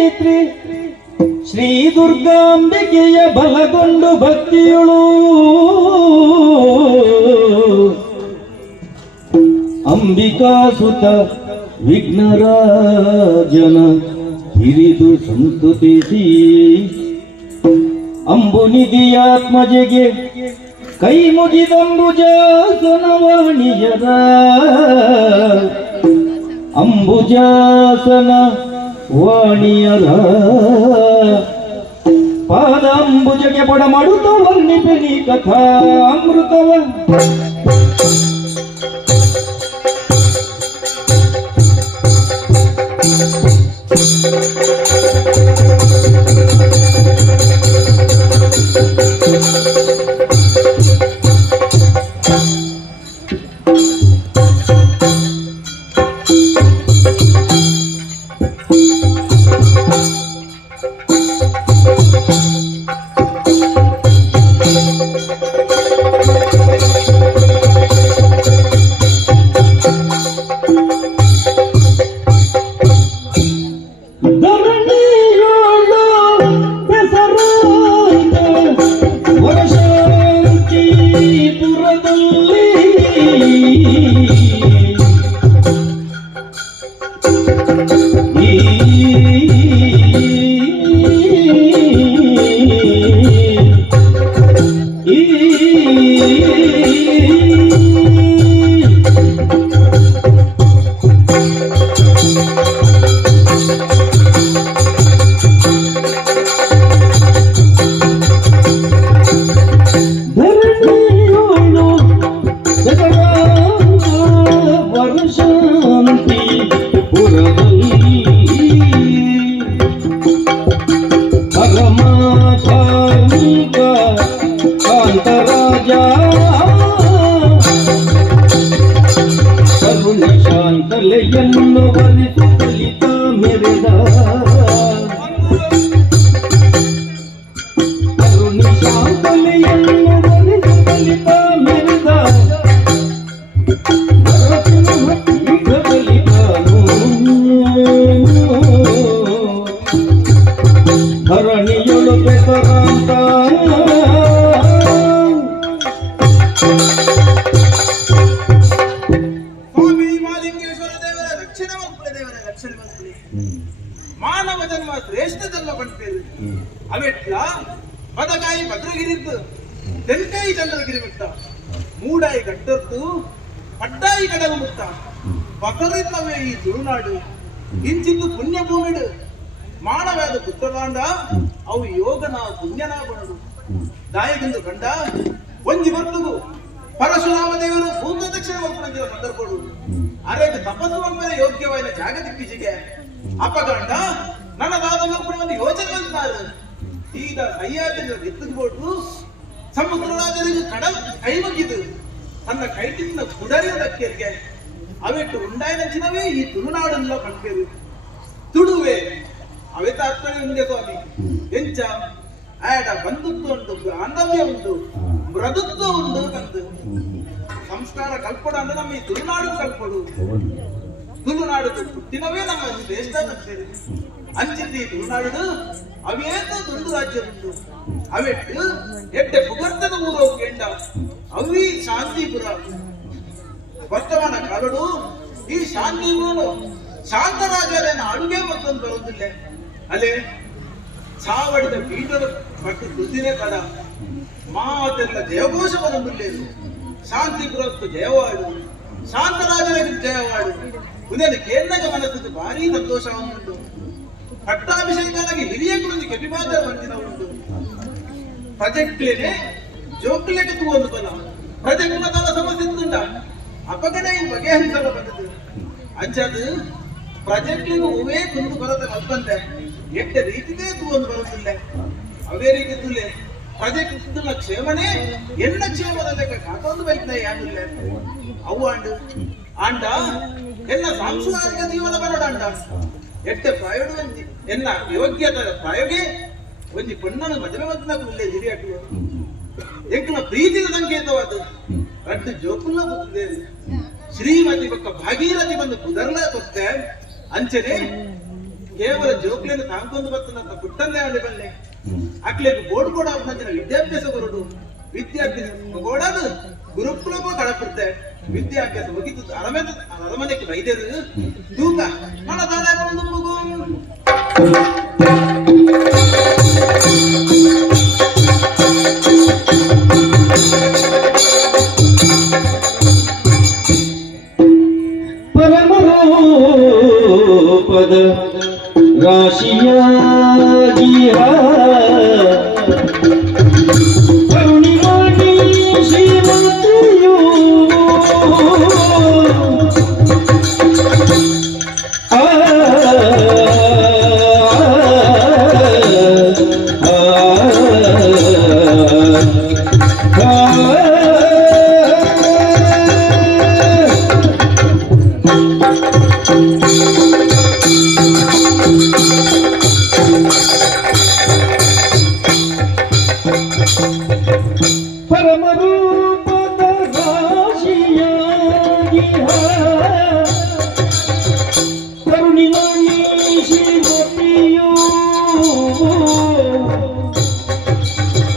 ಗಾಯತ್ರಿ ಶ್ರೀ ದುರ್ಗಾಂಬಿಕೆಯ ಬಲಗೊಂಡು ಭಕ್ತಿಯುಳು ಅಂಬಿಕಾ ಸುತ ವಿಘ್ನರಾಜನ ಹಿರಿದು ಸಂತುತಿಸಿ ಅಂಬುನಿಧಿಯಾತ್ಮಜೆಗೆ ಕೈ ಮುಗಿದಂಬುಜಾಸನವಾಣಿಯರ ಅಂಬುಜಾಸನ ವಾಣಿಯರ ಪಾದ ಅಂಬುಜಗೆ ಬಡ ಮಾಡುತ್ತ ವರ್ಣಿಪೆನಿ ಕಥಾ ಅಮೃತವ ಶಾಂತಲೆಯನ್ನು ಬಲಿತು ಕಲಿತ ಮೆರೆದ ಕರುಣಿ ಶಾಂತಲೆಯನ್ನು ಬಲಿತು ಕಲಿತ ಮೆರೆದ ಈಗ ಬಲಿತಾನು ಧರಣಿಯೊಳು ಬೆಸರಾಂತ ಮಾನವ ಜನ್ಮ ಶ್ರೇಷ್ಠ ಜನ್ಮ ಪಡ್ತೇವೆ ಅವೆಟ್ಲ ಬದಕಾಯಿ ಭದ್ರಗಿರಿದ್ದು ತೆಂಕಾಯಿ ಚಂದ್ರಗಿರಿ ಮುಟ್ಟ ಮೂಡಾಯಿ ಗಟ್ಟದ್ದು ಪಡ್ಡಾಯಿ ಕಡಲು ಮುಟ್ಟ ಬಕರಿದ್ದವೇ ಈ ತುಳುನಾಡು ಇಂಚಿದ್ದು ಪುಣ್ಯ ಭೂಮಿಡು ಮಾನವಾದ ಪುತ್ರಲಾಂಡ ಅವು ಯೋಗನ ಪುಣ್ಯನ ಬಣಡು ದಾಯಗಿಂದು ಕಂಡ ಒಂಜಿ ಬರ್ತದು ಪರಶುರಾಮ ದೇವರು ಭೂತ ದಕ್ಷಿಣ ಒಪ್ಪಣದ ಸಂದರ್ಭಗಳು ಅರೆಗೆ ತಪಸ್ಸು ಮೇಲೆ ಯೋಗ್ಯವಾದ ಜಾಗತಿಕ್ಕಿಸಿಗೆ ಅಪಗಂಡ ನನ್ನದಾದ ಒಂದು ಯೋಚನೆ ಅಂತಾರೆ ಈಗ ಸಹ್ಯಾದ್ರಿ ಎತ್ತಿದ್ಬಿಟ್ಟು ಸಮುದ್ರರಾಜರಿಗೆ ಕಡಲ್ ಕೈ ಮುಗಿದು ತನ್ನ ಕೈಟಿನ ಕುಡರಿಯ ದಕ್ಕೆರಿಗೆ ಅವೆಟ್ಟು ಉಂಡಾಯಿನವೇ ಈ ತುಳುನಾಡನ್ನ ಪಡ್ಕೇರು ತುಳುವೆ ಅವೇ ತಾತ್ಪರ್ಯ ಉಂಡೆ ಸ್ವಾಮಿ ಎಂಚ ಆಡ ಬಂಧುತ್ವ ಉಂಟು ಬಾಂಧವ್ಯ ಉಂಟು ಮೃದುತ್ವ ಉಂಟು ಕಂದು ಸಂಸ್ಕಾರ ಕಲ್ಪಡ ಅಂದ್ರೆ ನಮ್ಮ ಈ ತುಳುನಾಡು ಕಲ್ಪಡು ತುಳುನಾಡು ಹುಟ್ಟಿನವೇ ನಮ್ಮ ದೇಶ ಅಂಚಿದ್ದಿ ತುಳುನಾಡು ಅವೇನು ತುಂಡು ರಾಜ್ಯ ಉಂಟು ಅವೆಟ್ಟು ಎಡ್ಡೆ ಪುಗರ್ತದ ಊರು ಕೇಂಡ ಅವಿ ಶಾಂತಿಪುರ ವರ್ತಮಾನ ಕಾಲಡು ಈ ಶಾಂತಿಪುರ ಶಾಂತರಾಜನ ಅಡುಗೆ ಮತ್ತೊಂದು ಬರುವುದಿಲ್ಲ ಅಲ್ಲೇ ಚಾವಡಿದ ಪೀಠದ ಪಟ್ಟು ದುದ್ದಿನೇ ಕಡ ಮಾತೆಲ್ಲ ಜಯಘೋಷ ಬರುವುದಿಲ್ಲ ಶಾಂತಿಪುರಕ್ಕೂ ಜಯವಾಡು ಶಾಂತರಾಜನಿಗೆ ಜಯವಾಡು ಉದಯ ಕೇಂದ್ರಗ ಮನಸ್ಸಿಗೆ ಭಾರಿ ಸಂತೋಷ ಉಂಟು ಪಟ್ಟಾಭಿಷೇಕನಾಗಿ ಹಿರಿಯ ಗುರುಜಿ ಕೆಪಿಮಾತ್ರ ಬಂದಿನ ಉಂಟು ಪ್ರಜೆಕ್ಟ್ಲೇನೆ ಜೋಕ್ಲೇನೆ ತಗೊಂಡು ಬಲ ಪ್ರಜೆಕ್ಟ್ನ ತನ್ನ ಸಮಸ್ಯೆ ಉಂಟ ಅಪಗಡೆ ಬಗೆಹರಿಸಲು ಬಂದದ್ದು ಅಂಚದು ಪ್ರಜೆಕ್ಟ್ಲಿಗೂ ಹೂವೇ ಕುಂದು ಬರೋದ ಬಂದೆ ಎಟ್ಟ ರೀತಿದೇ ತಗೊಂಡು ಬರುತ್ತಿಲ್ಲ ಅವೇ ರೀತಿ ತುಲ್ಲೆ ಪ್ರಜೆಕ್ಟ್ ಕ್ಷೇಮನೇ ಎನ್ನ ಕ್ಷೇಮದ ಲೆಕ್ಕ ಕಾತೊಂದು ಬೈಕ್ನ ಯಾನಿಲ್ಲ ಅವು ಆಂಡು ಆಂಡ ಎನ್ನ ಸಾಂಸ್ಕೃತಿಕ ಜೀವನ ಬರೋಡ ಅಂಡ ಎಟ್ಟ ಪ್ರಾಯೋಗ ಎನ್ನ ಯೋಗ್ಯದ ಪ್ರಾಯೋಗೆ ಒಂಜಿ ಪಣ್ಣನ ಮದುವೆ ಮದ್ನಾಗುಲ್ಲೇ ಹಿರಿಯಟ್ಟು ಎಂಕನ ಪ್ರೀತಿಯ ಸಂಕೇತವಾದ ರಡ್ಡು ಜೋಕುಲ್ಲ ಬುತ್ತಿದೆ ಶ್ರೀಮತಿ ಪಕ್ಕ ಭಾಗೀರಥಿ ಬಂದು ಕುದರ್ಲ ಕೊತ್ತೆ ಅಂಚನೆ ಕೇವಲ ಜೋಕ್ಲಿಯನ್ನು ತಾಂಕೊಂಡು ಬರ್ತದಂತ ಪುಟ್ಟನ್ನೇ ಅಲ್ಲಿ ಬಲ್ಲೆ ಅಕ್ಲಿಗೆ ಬೋರ್ಡ್ ಕೂಡ ಅವನ ವಿದ್ಯಾಭ್ಯಾಸ ಬರೋದು ವಿದ್ಯಾಭ್ಯಾಸ ಗೋಡದು ಗುರುಕುಲವ ಕಳಪುತ್ತೆ ವಿದ್ಯಾಭ್ಯಾಸ ಮುಗಿದು ಅರಮನೆಗೆ ವೈದ್ಯರು ತೂಕ ಮನದಾದ ಒಂದು ಮಗು ಪದ ರಾಶಿಯಾಗಿಯ ಕರುಣಿಮಾಡಿ ಶ್ರೀಮಂತೆಯೂ ಪರಮರೂಪದ ರಾಶಿಯಾಗಿ ಕರುಣಿಮಣಿ ಶ್ರೀಮತಿಯೋ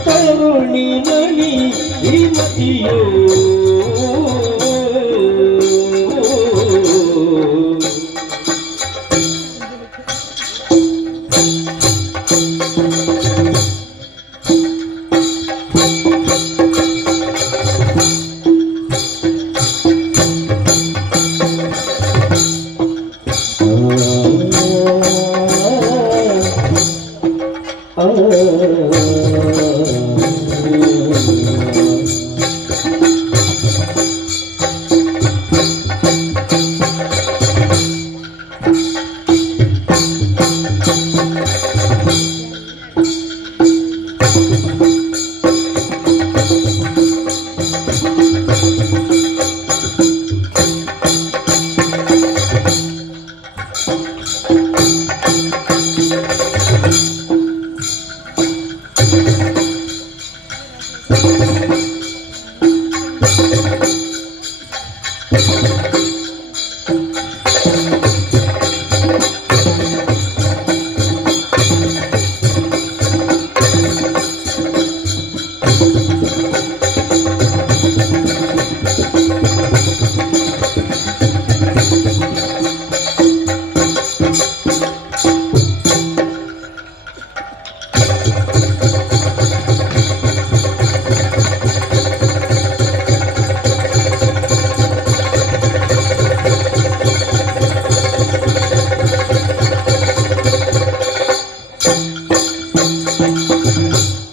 ಕರುಣಿಮಣಿ ಶ್ರೀಮತಿಯೋ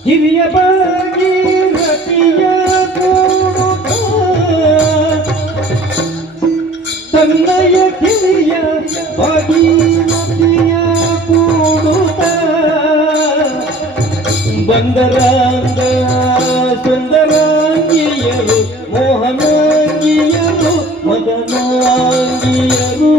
ಹಿರಿಯ ಭಾಗೀರಥಿಯ ಕೂಡುತ್ತ ತನ್ನಯ ಕಿರಿಯ ಭಾಗೀರಥಿಯ ಕೂಡುತ್ತ ಬಂದರಾಂಗ ಸುಂದರಾಂಗಿಯರು ಮೋಹನಾಂಗಿಯರು ಮದನಾಂಗಿಯರು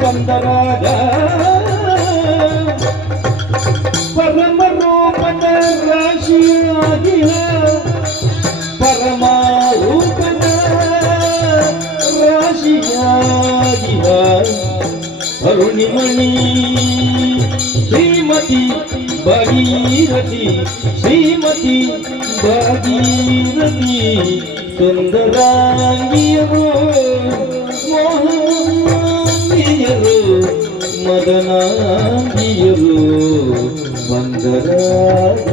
ಬಂದರಾಗ ಪರಮರೂಪದ ರಾಶಿಯಾಗಿಯ ಪರಮರೂಪದ ರಾಶಿಯಾಗಿಯ ಅರುಣಿಮಣಿ ಶ್ರೀಮತಿ ಭಾಗೀರಥಿ ಶ್ರೀಮತಿ ಭಾಗೀರಥಿ ಸುಂದರಾಂಗಿಯರು ಮೋಹನಾಂಗಿಯರು ಮದನಾಂಗಿಯರು ಬಂದರಾಗ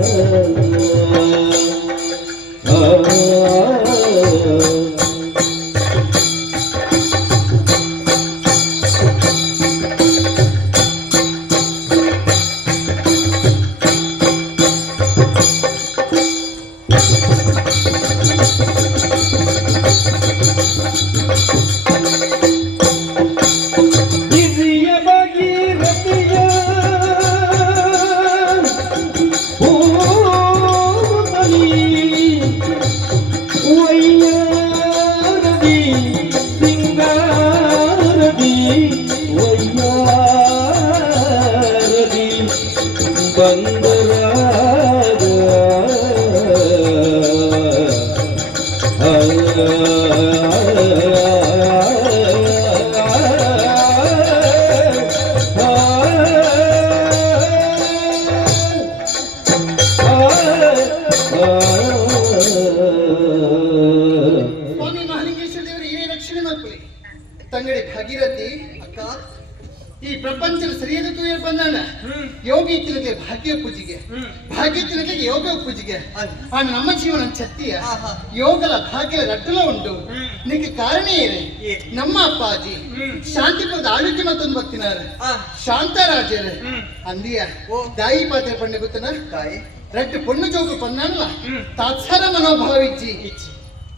ಹಿರಿಯ ಭಗೀರಥಿಯ ಪೂತಲಿ ವಯ್ಯಾರದಿ ಸಿಂಗಾರದಿ ವಯ್ಯಾರದಿ ಬಂದರಾಗ ಸ್ವಾಮಿ ಮಹಾಲಿಂಗೇಶ್ವರ ದೇವರು ಏನೇ ರಕ್ಷಣೆ ಮಾಡ್ಕೊಳ್ಳಿ ತಂಗಡಿ ಭಾಗೀರಥಿ ಅಕ್ಕ ಈ ಪ್ರಪಂಚದ ಸರಿಯಾದ ತೂಯ ಬಂದಾಣ ಯೋಗಿ ತಿಲಕೆ ಭಾಗ್ಯ ಪೂಜೆಗೆ ಭಾಗ್ಯ ತಿಲಕೆ ಯೋಗ ಪೂಜೆಗೆ ಆ ನಮ್ಮ ಜೀವನ ಚತ್ತಿಯ ಯೋಗಲ ಭಾಗ್ಯದ ರಟ್ಟಲ ಉಂಟು ನಿಕ್ಕೆ ಕಾರಣ ಏನೇ ನಮ್ಮ ಅಪ್ಪಾಜಿ ಶಾಂತಿಪುರದ ಆಳ್ವಿಕೆ ಮತ್ತೊಂದು ಬರ್ತಿನಾರ ಶಾಂತರಾಜರು ಅಂದಿಯ ದಾಯಿ ಪಾತ್ರೆ ಪಂಡೆ ಗೊತ್ತನ ರಟ್ಟು ಪೊಣ್ಣು ಜೋಗು ಪಂದಾನಲ್ಲ ತಾತ್ಸಾರ ಮನೋಭಾವ ಇಚ್ಚಿ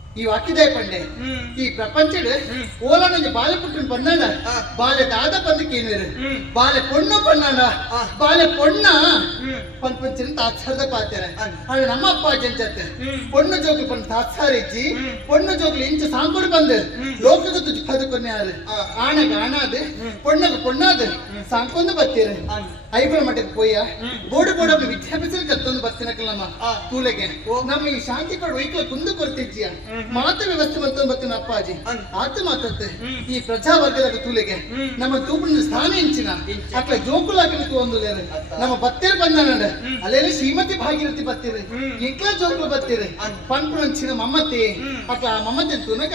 ಈ ವಾಕ್ಯದಾಯ ಪಂಡೆ ಈ ಪ್ರಪಂಚದ ಓಲನೊಂದು ಬಾಲೆ ಪುಟ್ಟು ಪಂದಾನ ಬಾಲೆ ದಾದ ಪಂದಕ್ಕೇನು ಬಾಲೆ ಪೊಣ್ಣು ಪಣ್ಣಾನ ಬಾಲೆ ಪೊಣ್ಣ ಪಂಚನ ತಾತ್ಸಾರದ ಪಾತ್ಯಾರ ಆದ್ರೆ ನಮ್ಮ ಅಪ್ಪಾಜಿ ಅಂಚತ್ತೆ ಪೊಣ್ಣು ಜೋಗು ಪಂಡ ತಾತ್ಸಾರ ಇಚ್ಚಿ ಪೊಣ್ಣು ಜೋಗ್ಲಿ ಇಂಚ ಸಾಂಕೊಡು ಬಂದು ಲೋಕದ ತುಜಿ ಪದಕೊನ್ನೆ ಆರು ಆಣಗ ಆಣಾದ ಪೊಣ್ಣಗ ಪೊಣ್ಣಾದ ಸಾಂಕೊಂದು ಬತ್ತೀರ ಐಬಳ ಮಠಕ್ಕೆ ಪೋಯ್ಯ ಬೋಡು ಬೋಡ ವಿದ್ಯಾಭ್ಯಾಸ ಕತ್ತೊಂದು ಬರ್ತೀನಕಲ್ಲ ನಮ್ಮ ತೂಲೆಗೆ ನಮ್ಮ ಈ ಶಾಂತಿ ಕೊಡು ವೈಕಲ ಕುಂದು ಕೊಡ್ತಿಜ್ಜಿಯ ಮಾತ ವ್ಯವಸ್ಥೆ ಮತ್ತೊಂದು ಬರ್ತೀನಿ ಅಪ್ಪಾಜಿ ಆತ ಮಾತತ್ತೆ ಈ ಪ್ರಜಾವರ್ಗದ ತೂಲೆಗೆ ನಮ್ಮ ತೂಪಿನ ಸ್ಥಾನ ಇಂಚಿನ ಅಕ್ಲ ಜೋಕುಲ ಹಾಕಲಿಕ್ಕೆ ಒಂದು ನಮ್ಮ ಬತ್ತೇರು ಬಂದ ಅಲ್ಲೆಲ್ಲ ಶ್ರೀಮತಿ ಭಾಗೀರಥಿ ಬತ್ತೀರಿ ಇಂಕ್ಲ ಜೋಕುಲು ಬತ್ತೀರಿ ಪಂಪುಣಂಚಿನ ಮಮ್ಮತಿ ಅಕ್ಲ ಆ ಮಮ್ಮತಿ ತೂನಕ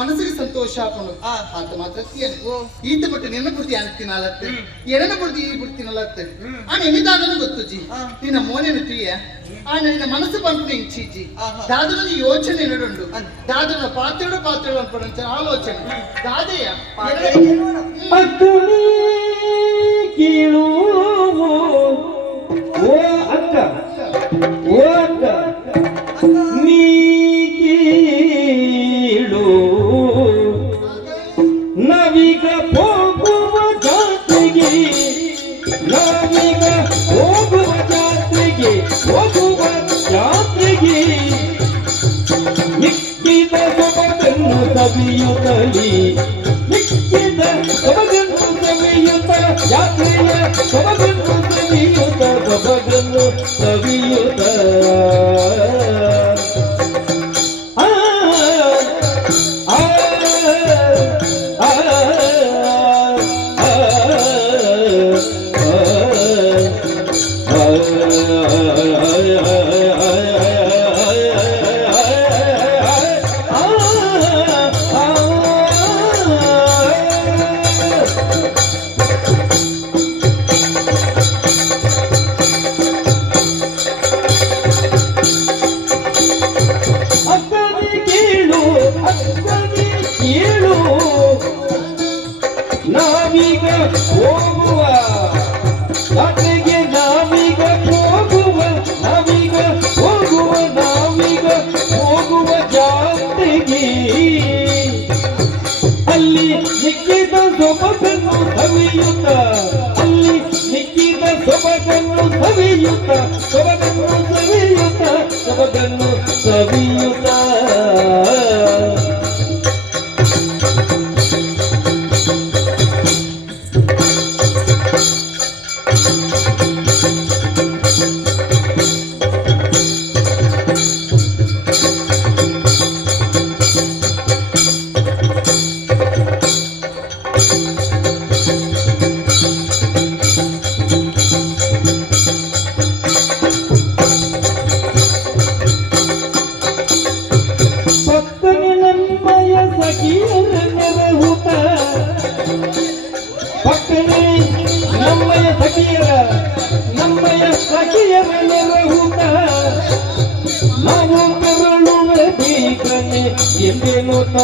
ಮನಸ್ಸಿಗೆ ಸಂತೋಷ ಹಾಕೊಂಡು ಆತ ಮಾತ್ರ ಈತ ಬಿಟ್ಟು ನಿನ್ನ ಬುಡ್ತಿ ಅನ್ತೀನಲ್ಲತ್ತೆ ಏನೇನ ಬುಡ್ತಿ ಈ ಬಿಡ್ತೀನಲ್ಲತ್ತೆ ಆನ ಎನಿದಾದನು ಗೊತ್ತುಜಿ ನಿನ್ನ ಮೋನೇನು ತುಯ್ಯ ಆನ ನಿನ್ನ ಮನಸ್ಸು ಪಂಪುಣ ಇಂಚೀಜಿ ದಾದನ ಯೋಚನೆ ನಡುಂಡು ದಾದನ ಪಾತ್ರೆಡು ಪಾತ್ರೆಡು ಅನ್ಕೊಂಡ ಆಲೋಚನೆ ದಾದೆಯ ಅಗ್ನಿ ಕೀಳು ಓ ಅಕ್ಕ ಓ ಅಕ್ಕ ನೀ ಕೀಳು ನಾವೀಗ ಹೋಗುವ ಜಾತ್ರೆಗೆ ನಾವೀಗ ಹೋಗುವ ಜಾತ್ರೆಗೆ ಹೋಗುವ ಜಾತ್ರೆಗೆ ನಿಕ್ಕಿದ ಸೊಬಗನ್ನು ಸವಿಯುತ್ತಲಿ ನಿಕ್ಕಿದ ಸೊಬಗನ್ನು ಸವಿಯುತ್ತ ಯಾತ್ರೆಯ ಸೊಬಗನ್ನು ಸವಿಯುತ್ತ ಸೊಬಗನ್ನು ಸವಿಯುತ್ತ ಆ ಆ ಆ ನಾವೀಗ ಹೋಗುವ ಜಾತ್ರೆಗೆ ನಾವೀಗ ಹೋಗುವ ನಾವೀಗ ಹೋಗುವ ನಾವೀಗ ಹೋಗುವ ಜಾತ್ರೆಗೆ ಅಲ್ಲಿ ನಿಕ್ಕಿದ ಸೊಬಗನ್ನು ಸವಿಯುತ್ತ ಅಲ್ಲಿ ನಿಕ್ಕಿದ ಸೊಬಗನ್ನು ಸವಿಯುತ್ತ ಸೊಬಗನ್ನು ಸವಿಯುತ್ತ ಸೊಬಗನ್ನು ಸವಿಯುತ್ತ ಎರನೆರಹುತ ನಾವು ಕರುಳುವ ಬೇಕನೆ ಎಂದೆನುತ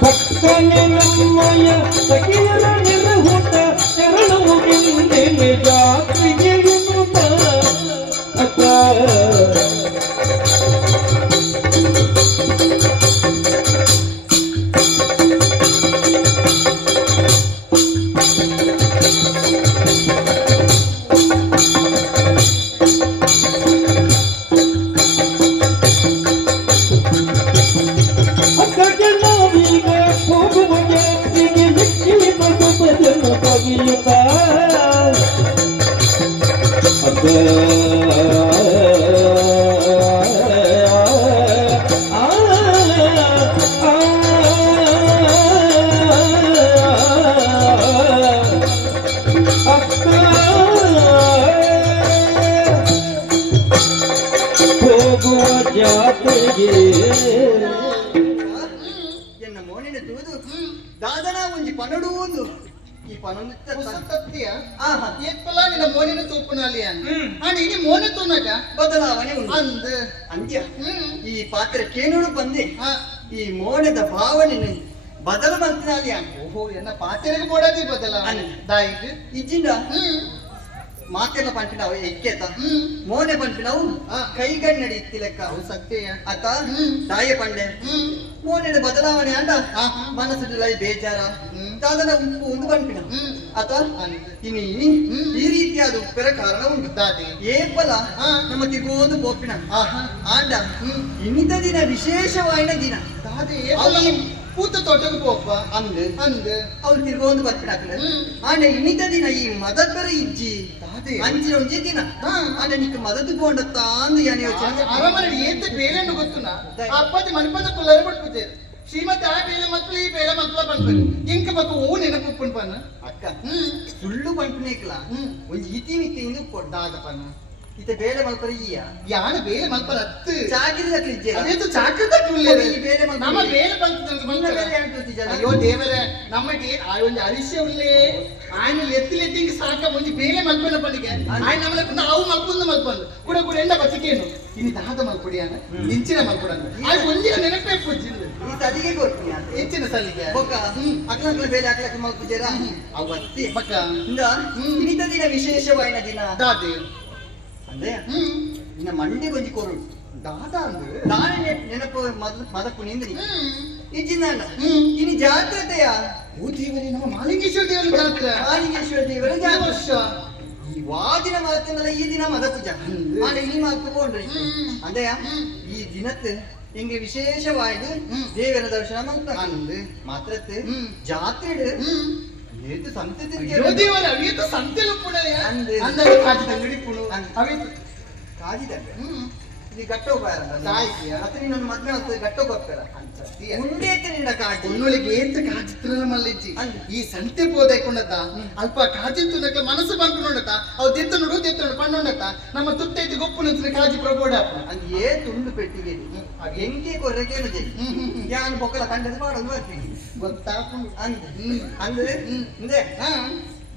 ಭಕ್ತನೆ ನಮ್ಮಯ ಸಖಿಯರ ನೆರಹುತ ಶರಣುವುದೆಂದೆನೆ ಜಾತ್ರೆಗೆ ಎನ್ನುತ್ತ ಅಕ್ಕ ಹೋಗುವ ಜಾತ್ರೆಗೆ ಎನ್ನ ಮೋನಿನ ತೂದು ದಾದನ ಒಂಜಿ ಪನಡು ಒಂದು ಈ ಪನೊಂದು ತತ್ತಿಯ ಆಹಾ ಏತ್ಪಲ ನಿನ್ನ ಮೋನಿನ ತೂಪುನಾಲಿ ಅಣ್ಣ ಇನಿ ಮೋನೆ ತೂನಗ ಬದಲಾವಣೆ ಉಂಟು ಅಂದ ಅಂತ್ಯ ಈ ಪಾತ್ರೆ ಕೇನುಡು ಬಂದೆ ಈ ಮೋನೆದ ಭಾವನೆ ಬದಲ ಮಂತ್ರಾಲಿ ಓಹೋ ಎನ್ನ ಪಾತ್ರೆಗೆ ಬೋಡದಿ ಬದಲಾವಣೆ ದಾಯಿಗ್ ಇಜ್ಜಿಂದ ಮಾತೆಲ್ಲ ಪಂಪಿನವು ಎಕ್ಕೆತ ಮೋನೆ ಪಂಪಿನವು ಕೈಗಣ್ಣಡಿ ಇತ್ತಿ ಲೆಕ್ಕ ಅವು ಸತ್ಯ ಅತ ದಾಯ ಪಂಡೆ ಮೋನೆದ ಬದಲಾವಣೆ ಅಂಡ ಮನಸ್ಸು ಬೇಜಾರ ದಾದನ ಉಪ್ಪು ಒಂದು ಪಂಪಿನ ಅತ ಇನಿ ಈ ರೀತಿಯಾದ ಉಪ್ಪರ ಕಾರಣ ಉಂಟು ದಾದೆ ಏಪಲ ನಮ್ಮ ತಿಗೋದು ಪೋಪಿನ ಆಂಡ ಇನ್ನಿತ ದಿನ ವಿಶೇಷವಾಯಿನ ದಿನ ದಾದೆ ಪೂತ ತೋಟಕ್ಕೆ ಪೋಪ ಅಂದ್ ಅವ್ರು ತಿರ್ಗೊಂದು ಬರ್ಪಿಡಾಕಲ ಆಂಡ ಇನ್ನಿತ ದಿನ ಈ ಮದಕರ ಇಜ್ಜಿ ಅಂಚಿನ ಒಂಜಿ ದಿನ ಆಂಡ ನಿಕ್ ಮದದ್ದು ಕೊಂಡತ್ತ ಅಂದ್ ಯಾನ್ ಯೋಚನೆ ಅರಮನೆ ಏತ ಬೇಲೆನ್ನು ಗೊತ್ತುನಾ ಅಪ್ಪತಿ ಮನಪದ ಕುಲ್ಲರು ಬಿಟ್ಬಿಟ್ಟೆ ಶ್ರೀಮತಿ ಆ ಬೇಲೆ ಮಕ್ಕಳು ಈ ಬೇಲೆ ಮಕ್ಕಳ ಪಂಪನಿ ಇಂಕ ಮಕ್ಕ ಓ ನೆನಪುಪ್ಪನ್ ಪನ್ನ ಅಕ್ಕ ಸುಳ್ಳು ಪಂಪನೇಕ್ಲ ಒಂಜಿ ಇತಿ ಮಿತಿ ಇಂದು ಕೊಡ್ದಾದ ಪನ್ನ ಇತ ಬೇಲೆ ಮಲ್ಪರ ಈಯ ಯಾನ ಬೇಲೆ ಮಲ್ಪರ ಅತ್ತು ಚಾಕಿರಿದ ಕ್ಲಿಜ್ಜೆ ಅದೇತು ಚಾಕದ ಕುಲ್ಲೆ ಈ ಬೇಲೆ ಮಲ್ಪರ ನಮ್ಮ ಬೇಲೆ ಪಂಪದ ಮನ್ನ ಬೇಲೆ ಹೇಳ್ತತಿ ಜನ ಅಯ್ಯೋ ದೇವರೇ ನಮಗೆ ಆ ಒಂದು ಅರಿಶ್ಯ ಉಳ್ಳೇ ఆయన ఎత్తులెత్తికి సాక ముందు బేలే మల్పన పడిగే ఆయన నమ్మలకు నావు మల్పుంది మల్పండు కూడా కూడా ఎండ బతికేను ఇని దాద మల్పడి అన్న ఇంచిన మల్పడన్న ఆ కొంచెం నెనపే పుచ్చింది ಈ ಸದಿಗೆ ಕೊಡ್ತೀನಿ ಇಂಚಿನ ಸಲಿಗೆ ಬೊಕ್ಕ ಅಕ್ಲಕ್ಲ ಬೇಲೆ ಅಕ್ಲಕ್ಲ ಮಲ್ಪುಜೇರ ಅವತ್ತಿ ಬಕ್ಕ ಇಂದ ಇನ್ನಿತ ದಿನ ವಿಶೇಷವಾಯಿನ ದಿನ ದಾದೆ ಅಂದ್ರೆ ಇನ್ನ ಮಂಡಿ ಗೊಂಜಿ ಕೊರುಡು ದಾದ ಅಂದ್ರೆ ನಾನೇ ನೆನಪು ಮದಪ್ಪು ನಿಂದ್ರಿ ಇಜ್ಜಿನ ಇನಿ ಜಾಗ್ರತೆಯ ಓ ದೇವರೇ ನಮ್ಮ ಮಾಲಿಂಗೇಶ್ವರ ದೇವರ ಜಾತ್ರೆ ಮಾಲಿಂಗೇಶ್ವರ ದೇವರ ಜಾತ್ರೆ ಈ ವಾದಿನ ಮಾತನಲ್ಲ ಈ ದಿನ ಮದ ಪೂಜಾ ಆಂಡ ಇನಿ ಮಾತು ತಗೊಂಡ್ರಿ ಅಂದೆಯ ಈ ದಿನತ್ತು ಹಿಂಗೆ ವಿಶೇಷವಾಯ್ದು ದೇವರ ದರ್ಶನ ಮಾಡ್ತಾ ಅಂದ್ ಮಾತ್ರತ್ತು ಜಾತ್ರೆ ಏತು ಸಂತೆ ದೇವರ ಅವಿಯತ್ತು ಸಂತೆಲು ಪುಣೆ ಅಂದ್ ಅಂದಾಗ ಕಾಜಿದ ಅಂಗಡಿ ಪುಣು ಅವಿಯತ್ತು ಕಾಜಿದಂಗ ಇದು ಗಟ್ಟೋ ಬಾರಲ್ಲ ಸಾಯ್ತಿಯ ಅತನಿ ನನ್ನ ಮದ್ವೆ ಆಗ್ತದೆ ಗಟ್ಟೋ ಬರ್ತಾರ ಮುಂಡೇತ ನಿಂಡ ಕಾಜಿ ಒನ್ನೊಳಿಗೆ ಏತ ಕಾಜಿತ್ರನ ಮಲ್ಲಿಜ್ಜಿ ಈ ಸಂತೆ ಪೋದೈಕೊಂಡತ ಅಲ್ಪ ಕಾಜಿತ್ತುನಕ ಮನಸ್ಸು ಬಂದ್ಕೊಂಡತ ಅವು ದೆತ್ತ ನೋಡು ಪಣ್ಣೊಂಡತ ನಮ್ಮ ತುತ್ತೈತಿ ಗೊಪ್ಪು ನಿಂತಿನ ಕಾಜಿ ಪ್ರಬೋಡ ಅಂದ್ ಏ ತುಂಡು ಪೆಟ್ಟಿಗೆ ಎಂಕೆ ಕೊರ್ರೆಗೇನು ಜೈ ಯಾನ್ ಬೊಕ್ಕಲ ಕಂಡದ ಮಾಡೋದು ಬರ್ತೀನಿ ಗೊತ್ತಾಕೊಂಡು ಅಂದ್ ಅಂದ್ರೆ ಹಿಂದೆ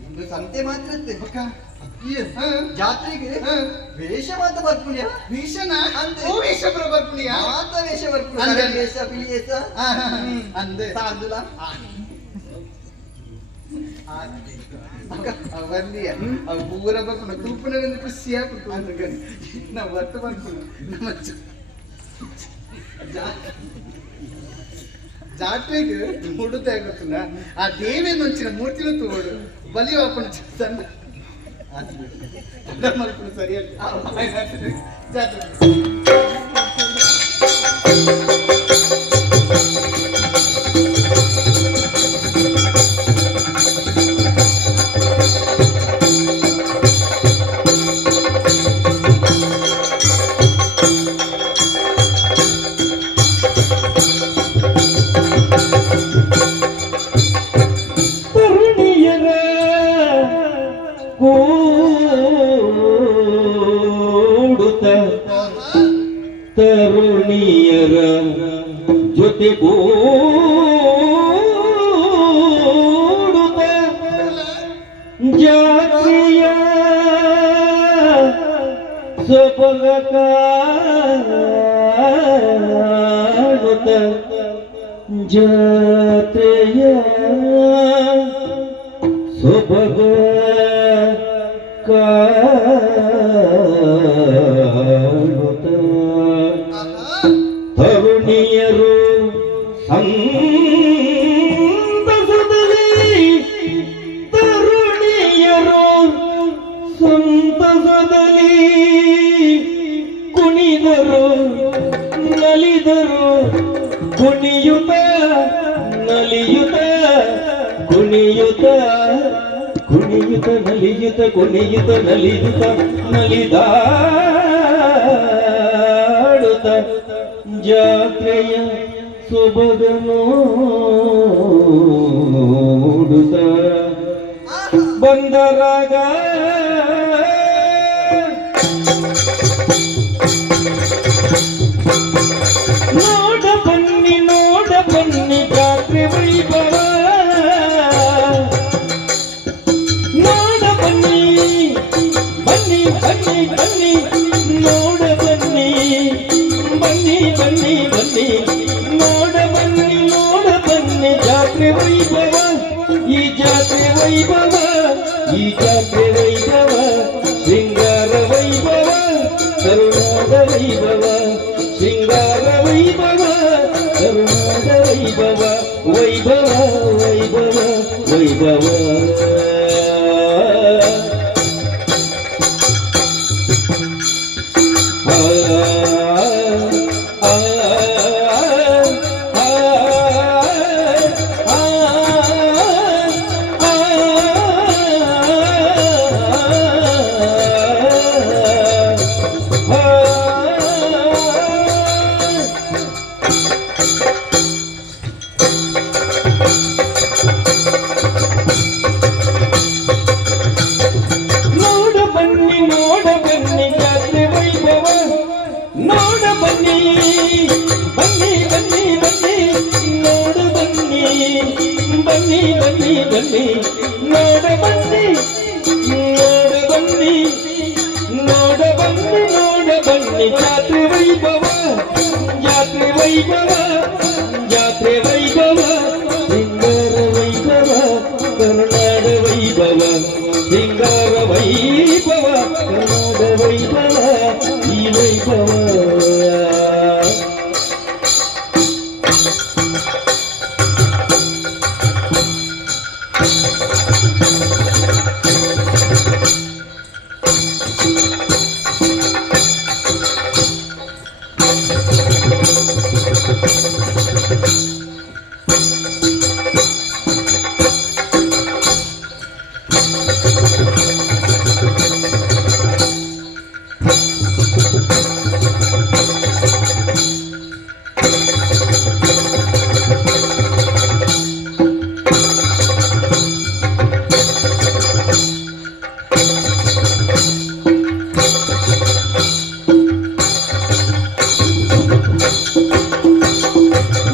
ಇಂದು ಸಂತೆ ಮಾತ್ರ ಇತ್ತು ಜಾತ್ರೆಗೆ ವೇಷ ಮಾತ ಬರ್ಪುಣ್ಯ ಭೀಷಣ ಓ ವೇಷ ಬರ್ಪುಣ್ಯ ಮಾತ ವೇಷ ಬರ್ಪುಣ್ಯ ವೇಷ ಬಿಳಿಯೇಸ ಅಂದೆ ಸಾರ್ದುಲ ಅವರ್ಲಿಯ ಅವು ಪೂರ ಬರ್ಪುಣ ತೂಪುನ ಖುಷಿಯ ನಾವು ವರ್ತ ಬರ್ಪುಣ ನಮ್ಮ ಜಾತ್ರೆಗೆ ಹುಡುತಾ ಗೊತ್ತಿಲ್ಲ ಆ ದೇವಿಯನ್ನು ಒಂಚಿನ ಮೂರ್ತಿನ ತೋಡು ಬಲಿ ವಾಪನ ಚಂದ ಸರಿಯಾಗಿ ಜಾತ್ರೆ ತರುಣಿಯರ ಜೊತೆ ಜಾತ್ರೆಯ ಸೊಬಗ ಕಾಣುತ್ತ ಜಾತ್ರೆಯ ಸೊಬಗ ಕಾಣುತ್ತ ತರುಣಿಯರು ಸಂತಸದಲ್ಲಿ ತರುಣಿಯರು ಸಂತಸದಲ್ಲಿ ಕುಣಿದರು ನಲಿದರು ಕುಣಿಯುತ್ತ ನಲಿಯುತ್ತ ಕುಣಿಯುತ್ತ ಕುಣಿಯುತ್ತ ನಲಿಯುತ್ತ ಕುಣಿಯುತ್ತ ನಲಿಯುತ್ತ ನಲಿದಾಡುತ್ತ ಜಾತ್ರೆಯ ಸೊಬಗ ನೋಡುತ್ತ ಬಂದರಾಗ ನೋಡ ಬನ್ನಿ ಜಾತ್ರೆ ವೈಭವ ನೋಡ ಬನ್ನಿ ಬನ್ನಿ ಬನ್ನಿ ಬನ್ನಿ ನೋಡ ಬನ್ನಿ ಬನ್ನಿ ಬನ್ನಿ ಬನ್ನಿ ನೋಡ ಬನ್ನಿ ಜಾತ್ರೆ ವೈಭವ ಈ ಜಾತ್ರೆ ವೈಭವ ಈ ಜಾತ್ರೆ ವೈಭವ ಶೃಂಗಾರ ವೈಭವ ಕರುಣಾದ ವೈಭವ ಶೃಂಗಾರ ವೈಭವ ಕರುಣಾದ ವೈಭವ ವೈಭವ ವೈಭವ ವೈಭವ ನೋಡ ಬನ್ನಿ ಜಾತ್ರೆ ವೈಭವ ನೋಡ ಬನ್ನಿ ಬನ್ನಿ ಬನ್ನಿ ಬನ್ನಿ ನೋಡ ಬನ್ನಿ ಬನ್ನಿ ಬನ್ನಿ ಬನ್ನಿ ನೋಡ ಬನ್ನಿ ನೋಡ ಬನ್ನಿ ನೋಡ ಬನ್ನಿ ನೋಡ ಬನ್ನಿ ಜಾತ್ರೆ ವೈಭವ ಜಾತ್ರೆ ವೈಭವ ಜಾತ್ರೆ ವೈಭವ ಸಿಂಗಾರ ವೈಭವ ಕರುನಾಡ ವೈಭವ ಸಿಂಗಾರ ವೈಭವ ಕರುನಾಡ ವೈಭವ ಈ ವೈಭವ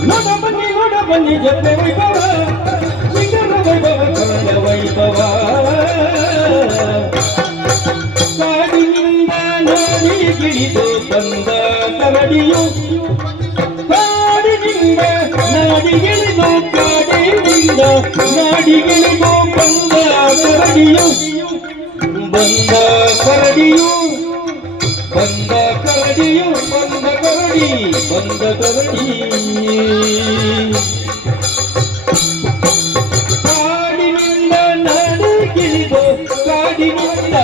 ನೋಡ ಬನ್ನಿ ಜಾತ್ರೆ ವೈಭವ ಸಿಂಗಾರ ವೈಭವ ಕನ್ನಡ ವೈಭವ ಕಾಡಿನಿಂದ ನಾಡಿಗಿಳಿದು ಬಂದ ಕರಡಿಯು ಕಾಡಿನಿಂದ ನಾಡಿಗಿಳಿದು ಕಾಡಿನಿಂದ ನಾಡಿಗಿಳಿದು ಬಂದ ಕರಡಿಯು ಬಂದ ಕರಡಿಯು ಬಂದ ಕರಡಿಯು ಬಂದ ಕರಡಿ ಬಂದ ಕರಡಿ ಕಾಡಿನಿಂದ ನಾಡಿಗಿಳಿದು ಕಾಡಿನಿಂದ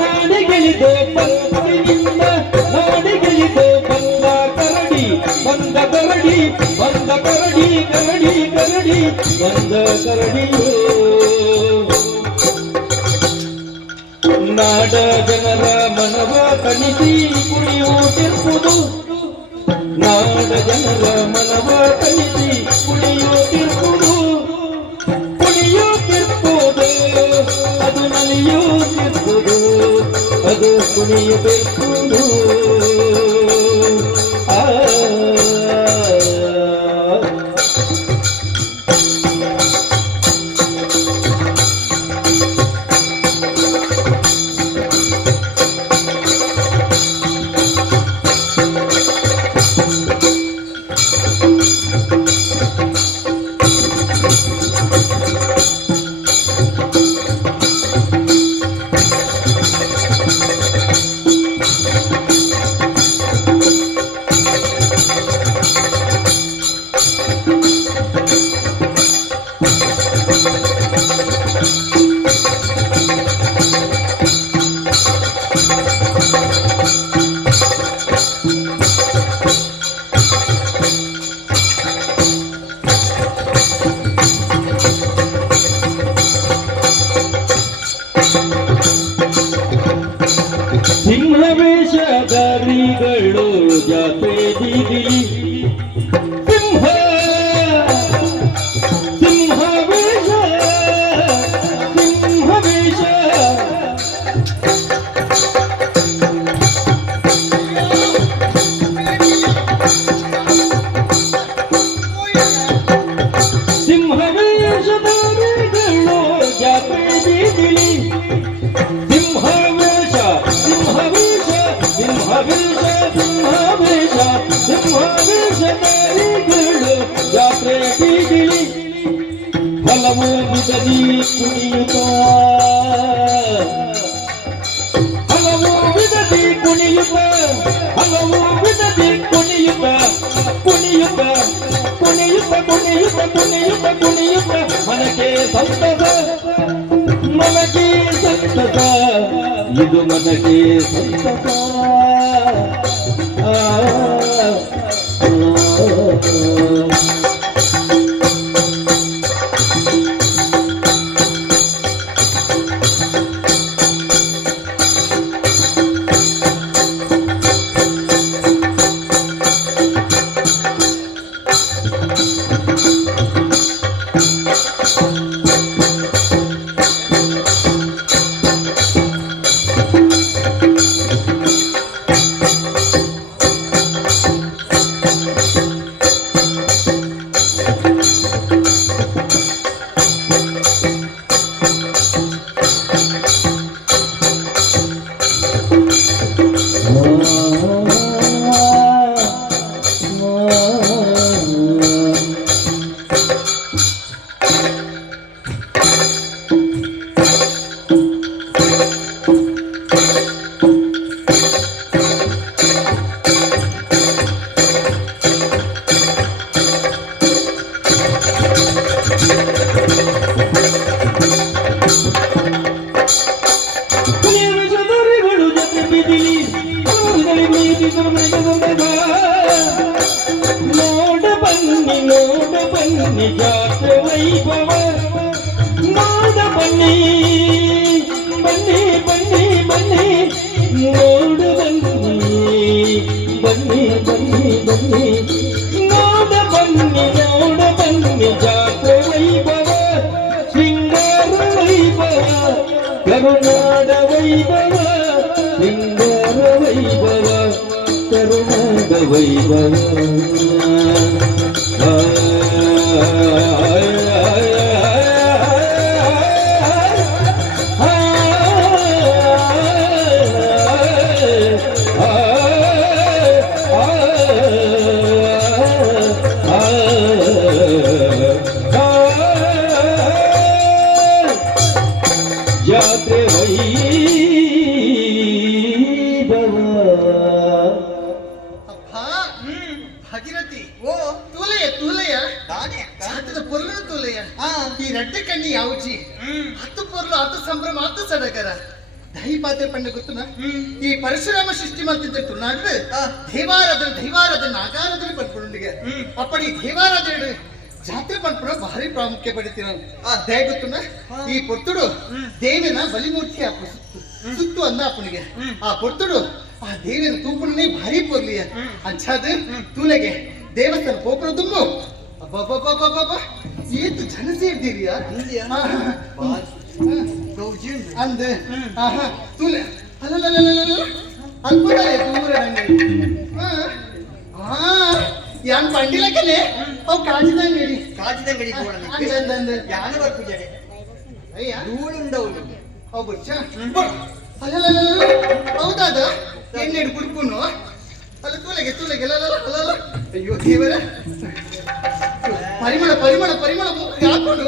ನಾಡಿಗಿಳಿದು ಬಂದಿನಿಂದ ನಾಡಿಗಿಳಿದು ಬಂದ ಕರಡಿ ಬಂದ ಕರಡಿ ಬಂದ ಕರಡಿ ಕರಡಿ ಕರಡಿ ಬಂದ ಕರಡಿಯು ನಾಡ ಜನರ ಮನವ ತಣಿಸಿ ಕುಣಿಯುತ್ತಿರುವುದು ನಾಡ ಜನರ ಮನವ ತಣಿಸಿ ಕುಣಿಯುತ್ತಿರುವುದು ಕುಣಿಯುತ್ತಿರುವುದು ಅದು ನಲಿಯುತ್ತಿರುವುದು ಅದು ಕುಣಿಯುತ್ತಿರುವುದು ಆ ಸಿಂಹವೇಷಧಾರಿಗಳು ಜಾತ್ರೆ ಬೀದಿಲಿ ಸಿಂಹ ಸಿಂಹವೇಷ ಸಿಂಹವೇಷ ಸಿಂಹವೇಷಧಾರಿಗಳು ಜಾತ್ರೆ ಬೀದಿಲಿ ಸಿಂಹವೇಷ ಸಿಂಹವೇಷ ಸಿಂಹವೇಷ ಸಿಂಹವೇಷ ಸಿಂಹವೇಷಧಾರಿಗಳು ಜಾತ್ರೆ ಬೀದಿಲಿ ಹಲವು ವಿಧದಿ ಕುಣಿಯುತ್ತ ಹಲವು ವಿಧದಿ ಕುಣಿಯುತ್ತ ಹಲವು ವಿಧದಿ ಕುಣಿಯುತ್ತ ಕುಣಿಯುತ್ತ ಕುಣಿಯುತ್ತ ಕುಣಿಯುತ್ತ ಕುಣಿಯುತ್ತ ಕುಣಿಯುತ್ತ ಮನಕ್ಕೆ ಸಂತಸ ಮನಕ್ಕೆ ಸಂತಸ ಇದು ಮನಕ್ಕೆ ಸಂತಸ ಆ, ಆ, ಆ. ಬನ್ನಿ ಜಾತ್ರೆ ವೈಭವ ನೋಡ ಬನ್ನಿ ಬನ್ನಿ ಬನ್ನಿ ಬನ್ನಿ ನೋಡ ಬನ್ನಿ ಬನ್ನಿ ಬನ್ನಿ ಬನ್ನಿ ನೋಡ ಬನ್ನಿ ಜಾತ್ರೆ ವೈಭವ ಶೃಂಗಾರ ವೈಭವ ಕರುನಾಡ ವೈಭವ ಶೃಂಗಾರ ವೈಭವ ಕರುನಾಡ ವೈಭವ ಜಾತ್ರೆ ವೈಭವ ಅಪ್ಪ ಭಗೀರಥಿ ಓ ತೂಲೆಯ ತೂಲೆಯ ಜಾತದ ಪೊರ್ಲು ತೂಲೆಯ ಈ ರಡ್ಡೆ ಕಣ್ಣಿ ಯಾವುಜಿ ಹತ್ತು ಪೊರ್ಲು ಹತ್ತು ಸಂಭ್ರಮ ಹತ್ತು ಸಡಗರ ದಹಿ ಪಾತ್ರೆ ಪಂಡ ಗೊತ್ತುನ ಈ ಪರಶುರಾಮ ಸೃಷ್ಟಿ ಮಾಡ್ತಿದ್ದೆ ತುನಾಡ್ರೆ ದೈವಾರಾಧನೆ ನಾಗಾರಾಧನೆ ಪಡ್ಕೊಂಡಿಗೆ ಅಪ್ಪಡಿ ದೈವಾರಾಧನೆ ಜಾತ್ರೆ ಮಾಡ್ಕೊಂಡು ಭಾರಿ ಪ್ರಾಮುಖ್ಯ ಪಡಿತೀರ ದಯ ಗೊತ್ತುನ ಈ ಪೊರ್ತುಡು ದೇವಿನ ಬಲಿಮೂರ್ತಿ ಅಪ್ಪ ಸುತ್ತು ಅಂದ ಅಪ್ಪನಿಗೆ ಆ ಪೊರ್ತುಡು ಆ ದೇವಿನ ತೂಪುಣನೇ ಭಾರಿ ಪೊರ್ಲಿಯ ಅಂಚಾದ ತೂಲೆಗೆ ದೇವಸ್ಥಾನ ಪೋಪುರ ತುಂಬು ಅಬ್ಬಬ್ಬಬ್ಬಬ್ಬಬ್ಬ ಏತು ಜನ ಸೇರ್ದಿರಿಯಾ ಅಂದ ಆಹಾ ತೂಲೆ ಅಲ್ಲಲ್ಲಲ್ಲಲ್ಲ ಅಲ್ಪಡ ದೂರ ನಂಗೆ ಯಾನ್ ಪಂಡಿಲಕ್ಕನೆ ಅವ್ ಕಾಜಿದಂಗಡಿ ಅಂದ ಯಾನ ಬರ್ಪುಜಡೆ ಅಯ್ಯ ಧೂಳುಂಡವನು ಅವ್ ಬಚ್ಚ ಅಲ್ಲಲ್ಲ ಹೌದಾದ ಎಣ್ಣೆಡು ಕುಡ್ಕುನು ಅಲ್ಲ ತೂಲೆಗೆ ಅಲ್ಲಲ್ಲ ಅಯ್ಯೋ ದೇವರ ಪರಿಮಳ ಮೂಗಿಗೆ ಹಾಕೊಂಡು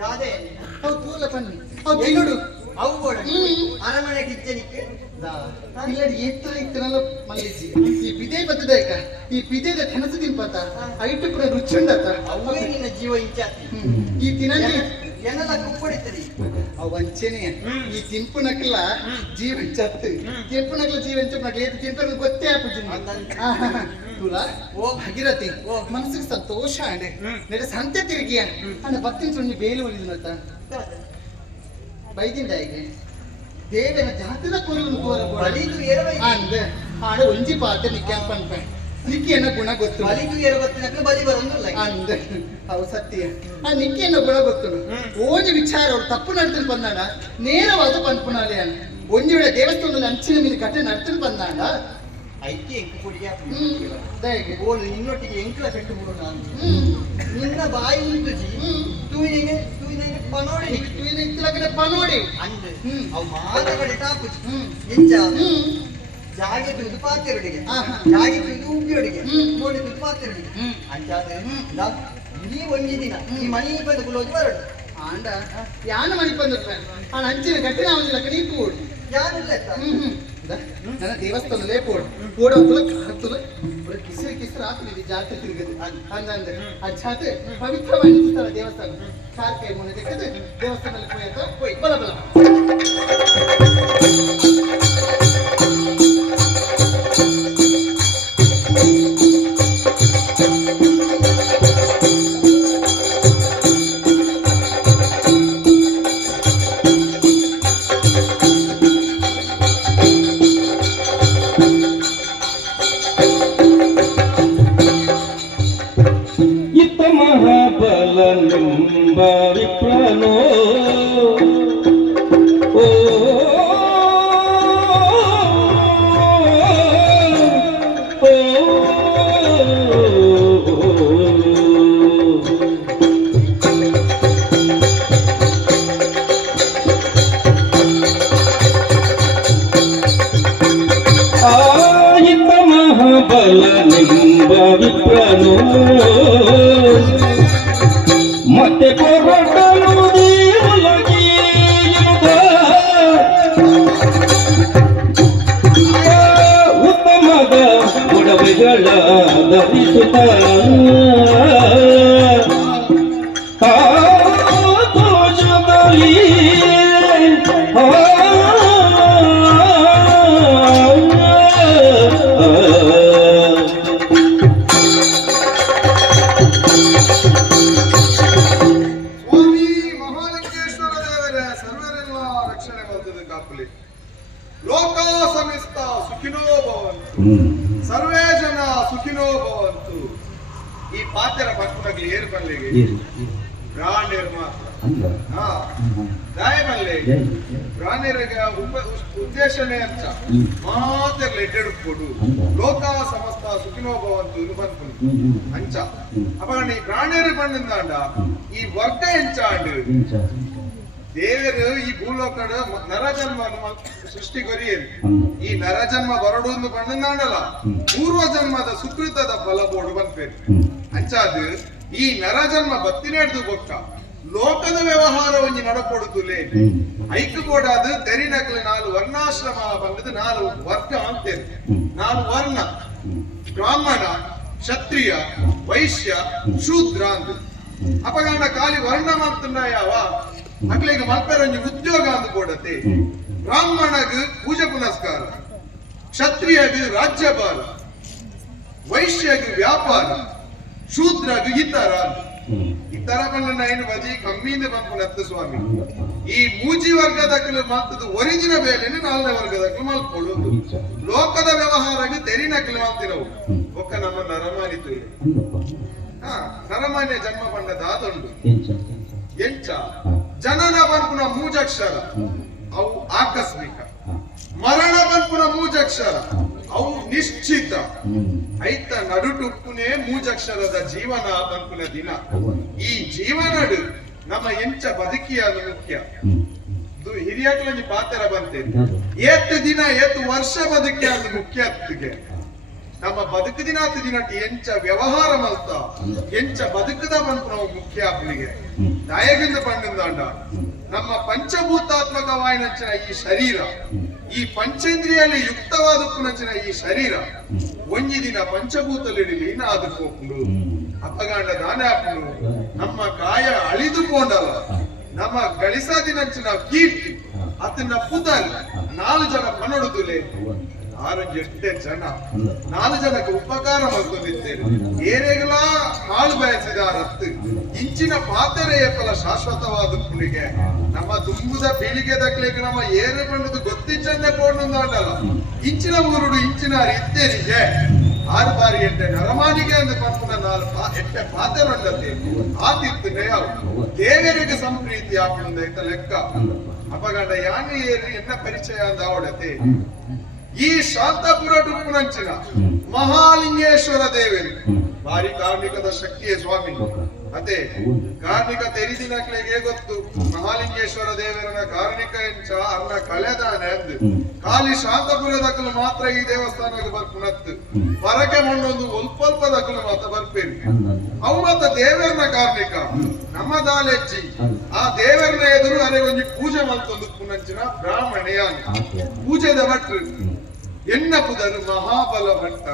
ರಾಧೆ ಅವ್ ತೂಲ ಬನ್ನಿ ಅವ್ ತಿನ್ನೋಡು ಅವು ಕೂಡ ಅರಮನೆ ಕಿಚ್ಚನಿಕ್ಕೆ ಇಲ್ಲಡಿ ಎತ್ತ ಇತ್ತನಲ್ಲ ಮಲ್ಲಿಜಿ ಈ ಬಿದೆ ಬತ್ತದಾಯಕ ಈ ಬಿದೆದ ಕನಸು ತಿನ್ಪತ ಐಟು ಕೂಡ ರುಚಿ ಉಂಡತ ಅವೇ ನಿನ್ನ ಜೀವ ಇಂಚಾತಿ ಈ ತಿನ್ನಲಿ ಏನೆಲ್ಲ ಕುಪ್ಪಡಿತರಿ ಅವ್ ವಂಚನೆ ಈ ತಿಂಪುನಕ್ಲ ಜೀವ ಚತ್ತು ತಿಂಪುನಕ್ಲ ಜೀವ ಚಪ್ಪನಕ್ಲ ಏತು ತಿಂಪನ ಗೊತ್ತೇ ಆಪುಜಿನ ತುಲ ಓ ಭಗೀರಥಿ ಓ ಮನಸ್ಸಿಗೆ ಸಂತೋಷ ಅಂಡೆ ನೆಡೆ ಸಂತೆ ತಿರುಗಿಯ ಅಂಡ ಭಕ್ತಿನ ಸುಣ್ಣಿ ಬೇಲು ಉಳಿದನತ ಬೈದಿಂದ ಹೇಗೆ ದೇವರ ಜಾತದ ಕೊರಲು ಬಲಿದು ಎರವೈ ಅಂದ ಆಡ ಒಂಜಿ ಪಾತ ನಿಕ್ಕಾನ್ ಪನ್ಪೆ ನಿಕ್ಕಿಯನ್ನ ಗುಣ ಗೊತ್ತು ಬಲಿದು ಎರವತ್ತಿನಕ್ಕೆ ಬಲಿ ಬರೋದಿಲ್ಲ ಅಂದ ಅವು ಸತ್ಯ ಆ ನಿಕ್ಕಿಯನ್ನ ಗುಣ ಗೊತ್ತು ಓಜಿ ವಿಚಾರ ಅವ್ರು ತಪ್ಪು ನಡ್ತಲು ಬಂದಾಡ ನೇರವಾದ ಪನ್ಪುನಾಲೆ ಅನ್ನ ಒಂಜಿ ವೇಳೆ ದೇವಸ್ಥಾನದಲ್ಲಿ ಅಂಚಿನ ಮೇಲೆ ಕಟ್ಟೆ ನಡ್ತಲು ಬಂದಾಡ ಐಕ್ಯ ಎಂಕು ಕೊಡಿಯ ದಯಗೆ ಬೋಲ್ ನಿನ್ನೊಟ್ಟಿಗೆ ಎಂಕಲ ಕಟ್ಟು ಬಿಡು ನಾನು ನಿನ್ನ ಬಾಯಿ ಉಂಟುಜಿ ತೂಯಿನ ಪನೋಡಿ ಇತ್ತಲಗಡೆ ಪನೋಡಿ ಅಂದ್ ಹ್ಮ್. ಅವು ಮಾತುಕಡೆ ತಾಪುಜಿ ಹ್ಮ್. ಎಂಚ ಹ್ಮ್ ಜಾಗೆ ತುದು ಪಾತೆರೊಡಿಗೆ ಆಹಾ. ಜಾಗೆ ತುದು ಉಬ್ಬಿಯೊಡಿಗೆ ಹ್ಮ್. ಬೋಡಿ ತುದು ಪಾತೆರೊಡಿಗೆ ಹ್ಮ್. ಅಂಚಾದ ಇಡೀ ಒಂಜಿ ದಿನ ಈ ಮನೆ ಬಂದು ಕುಲೋಜಿ ಬರಡು ಆಂಡ ಯಾನ ಮಣಿ ಬಂದ ಆ ಅಂಚಿನ ಕಟ್ಟಿನ ಅವನ ಕಡೆ ಕೂಡು ಯಾರಿಲ್ಲ ನನ್ನ ದೇವಸ್ಥಾನದಲ್ಲೇ ಪೋಡು ಪೋಡ ಕಾರ್ತುಲ ಕಿಸರು ಆತನಿದೆ ಜಾತ್ರೆ ತಿರುಗದು ಅಂದಂದ ಆ ಜಾತ್ರೆ ಪವಿತ್ರವಾಗಿರ್ತಾರ ದೇವಸ್ಥಾನ ಕಾರ್ ಕೈ ಮುನೆ ತೆಗೆದು ದೇವಸ್ಥಾನದಲ್ಲಿ ಹೋಯ್ತು ಬಲ ಬಲ ಇತ್ತ ಮಹಾಬಲನೆಂಬ ವಿಪ್ರನೋ ಓ ಆಯಿತ ಮಹಾಬಲನೆಂಬ ವಿಪ್ರನೋ ಮತ್ತೆ ಕೊರಟನು ದೇವಲಗಿಯುವುದ ಉತ್ತಮದ ಒಡವೆಗಳ ಧರಿಸುತ್ತ ಆ ದೋಷದಲ್ಲಿ ಸ್ವಾಮಿ ಮಹಾಲಿಂಗೇಶ್ವರ ದೇವರ ಸರ್ವರೆಲ್ಲ ರಕ್ಷಣೆ ಮಾಡ್ತದೆ ಕಾಪಲಿ ಲೋಕ ಸಮಿಸ್ತ ಸುಖಿನೋ ಭವಂತು ಸರ್ವೇ ಜನ ಸುಖಿನೋ ಭವಂತು ಈ ಪಾತ್ಯರ ಪಕ್ಕದಲ್ಲಿ ಏರು ಬಲ್ಲಿಗೆ ಬ್ರಾಹ್ಮಣರು ಮಾತ್ರ ಹಾ ದಾಯ ಬಲ್ಲಿಗೆ ಬ್ರಾಹ್ಮಣರಿಗೆ ಉದ್ದೇಶನೇ ಅಂತ ಮಾತ್ರ ಲೆಟರ್ ಕೊಡು ಲೋಕ ಸಮಸ್ತ ಸುಖಿನೋ ಭವಂತು ಇದು ಬಂತು ಅಂಚ ಅವಾಗ ಈ ಬ್ರಾಹ್ಮಣರು ಬಂದಿಂದಾಂಡ ಈ ವರ್ಗ ಎಂಚಾಂಡು ದೇವರು ಈ ಭೂಲೋಕದ ನರಜನ್ಮ ಸೃಷ್ಟಿ ಕೊರಿಯರು ಈ ನರಜನ್ಮ ಬರಡು ಬಂದಂದಾಂಡಲ್ಲ ಪೂರ್ವ ಜನ್ಮದ ಸುಕೃತದ ಫಲ ಬೋಡು ಬಂದ್ಪೇರು ಅಂಚಾದು ಈ ನರಜನ್ಮ ಬತ್ತಿನೇಡ್ದು ಬೊಕ್ಕ ಲೋಕದ ವ್ಯವಹಾರ ಒಂಜಿ ನಡಕೊಡುತ್ತಲೇ ಐಕ್ ಬೋಡಾದು ತೆರಿ ನಕಲು ನಾಲು ವರ್ಣಾಶ್ರಮ ಬಂದದ್ದು ನಾಲು ವರ್ಗ ಅಂತೇರು ನಾಲು ವರ್ಣ ಬ್ರಾಹ್ಮಣ ಕ್ಷತ್ರಿಯ ವೈಶ್ಯ ಶೂದ್ರ ಅಂತ ಅಪಗಂಡ ಖಾಲಿ ವರ್ಣ ಮಾಡ್ತುಂಡ ಯಾವ ಅಕ್ಲಿಗೆ ಮಲ್ಪೆರೊಂಜಿ ಉದ್ಯೋಗ ಅಂದು ಕೊಡತೆ ಬ್ರಾಹ್ಮಣಗ್ ಪೂಜೆ ಪುನಸ್ಕಾರ ಕ್ಷತ್ರಿಯಗ್ ರಾಜ್ಯಭಾರ ವೈಶ್ಯಗ್ ವ್ಯಾಪಾರ ಶೂದ್ರಗ್ ಇತರ ಇತರ ಬಣ್ಣ ಏನು ಬಜಿ ಕಮ್ಮಿಯಿಂದ ಬಂದ್ಬಿಡತ್ತೆ ಸ್ವಾಮಿ ಈ ಮೂಜಿ ವರ್ಗದಕ್ಕಲು ಮಾತದು ಒರಿಜಿನ ಬೇಲೆನೆ ನಾಲ್ನೇ ವರ್ಗದಕ್ಕಲು ಮಲ್ಕೊಳ್ಳೋದು ಲೋಕದ ವ್ಯವಹಾರಕ್ಕೆ ತೆರಿ ನಕಲು ಮಾಡ್ತಿರವು ಒಕ್ಕ ನಮ್ಮ ನರಮಾನಿತು ಹಾ ನರಮಾನ್ಯ ಜನ್ಮ ಬಂಡದ ಆದೊಂದು ಎಂಚ ಜನನ ಬಂಪುನ ಮೂಜಕ್ಷರ ಅವು ಆಕಸ್ಮಿಕ ಮರಣ ಬಂಪುನ ಮೂಜಕ್ಷರ ಅವು ನಿಶ್ಚಿತ ಐತ ನಡುಟುಪ್ಪುನೇ ಮೂಜಕ್ಷರದ ಜೀವನ ಬಂಪುನ ದಿನ ಈ ಜೀವನಡು ನಮ್ಮ ಎಂಚ ಬದುಕಿಯಾದ ಮುಖ್ಯ ಹಿರಿಯಕ್ಲಂಜಿ ಪಾತ್ರ ಬಂತೆ ಏತ್ ದಿನ ಏತ್ ವರ್ಷ ಬದುಕಿಯಾದ ಮುಖ್ಯ ನಮ್ಮ ಬದುಕು ದಿನಾತ್ ದಿನಟಿ ಎಂಚ ವ್ಯವಹಾರ ಮಲ್ತ ಎಂಚ ಬದುಕದ ಬಂತು ನಾವು ಮುಖ್ಯ ಅಪ್ಪನಿಗೆ ನಾಯಕಂದ ಪಂಡಿಂದಾಂಡ ನಮ್ಮ ಪಂಚಭೂತಾತ್ಮಕವಾಯಿನಂಚಿನ ಈ ಶರೀರ ಈ ಪಂಚೇಂದ್ರಿಯಲ್ಲಿ ಯುಕ್ತವಾದಕ್ಕುನಂಚಿನ ಈ ಶರೀರ ಒಂಜಿ ದಿನ ಪಂಚಭೂತಲಿಡಿ ಲೀನ ಆದುಕೋಪುಂಡು ಅಪ್ಪಗಾಂಡ ದಾನೆ ಆಪುಂಡು ನಮ್ಮ ಕಾಯ ಅಳಿದುಕೊಂಡಲ್ಲ ನಮ್ಮ ಗಳಿಸಾದಿನಂಚಿನ ಕೀರ್ತಿ ಅದನ್ನ ಪುದಲ್ 4 ಜನ ಪನೊಡುದುಲೆ ಆರಂಜ್ ಎಷ್ಟೇ ಜನ 4 ಜನಕ್ಕೆ ಉಪಕಾರ ಮಾಡ್ಕೊಂಡಿದ್ದೇನೆ ಏನೆಗಳ ಹಾಳು ಬಯಸಿದ ರತ್ತು ಇಂಚಿನ ಪಾತೆರೆಯ ಫಲ ಶಾಶ್ವತವಾದ ಪುಳಿಗೆ ನಮ್ಮ ತುಂಬುದ ಪೀಳಿಗೆ ದಕ್ಲಿಕ್ಕೆ ನಮ್ಮ ಏರು ಬಂದದ್ದು ಗೊತ್ತಿಚ್ಚಂದೆ ಪೋಣಲ್ಲ ಇಂಚಿನ ಊರುಡು ಇಂಚಿನ ಇತ್ತೇರಿಗೆ 6 ಬಾರಿ 8 ನರಮಾನಿಗೆ ಅಂದು ಪಂಪುನ 8 ಪಾತೆರೊಂಡತೆ ಆತಿತ್ತನೆ ದೇವರಿಗೆ ಸಂಪ್ರೀತಿ ಆಪುಂದ ಲೆಕ್ಕ ಅಪಗಂಡ ಯಾನಿ ಏರಿ ಎನ್ನ ಪರಿಚಯ ಅಂದ ಆವಡತೆ ಈ ಶಾಂತಪುರ ಡುಪ್ಪುನಂಚಿನ ಮಹಾಲಿಂಗೇಶ್ವರ ದೇವರು ಭಾರಿ ಕಾರ್ಮಿಕದ ಶಕ್ತಿಯೇ ಸ್ವಾಮಿ ಅದೇ ಕಾರ್ಮಿಕ ತೆರಿದಿನಕ್ಲೆಗೆ ಗೊತ್ತು ಮಹಾಲಿಂಗೇಶ್ವರ ದೇವರನ ಕಾರ್ಮಿಕ ಎಂಚ ಅರ್ನ ಕಳೆದಾನೆ ಅಂದು ಖಾಲಿ ಶಾಂತಪುರದಕ್ಕಲು ಮಾತ್ರ ಈ ದೇವಸ್ಥಾನಕ್ಕೆ ಬರ್ಪುನತ್ತು ಹೊರಗೆ ಮಣ್ಣೊಂದು ಒಲ್ಪಲ್ಪದಕ್ಕಲು ಮಾತ್ರ ಬರ್ಪೇರಿ ಅವು ಮಾತ್ರ ದೇವರನ ಕಾರ್ಮಿಕ ನಮ್ಮ ದಾಲೆಜ್ಜಿ ಆ ದೇವರನ ಎದುರು ಅರೆ ಒಂಜಿ ಪೂಜೆ ಮಲ್ತೊಂದು ಪುನಂಚಿನ ಬ್ರಾಹ್ಮಣೆಯಾನ್ ಪೂಜೆದ ಭಟ್ರು ಎನ್ನ ಪುದರು ಮಹಾಬಲ ಭಟ್ಟ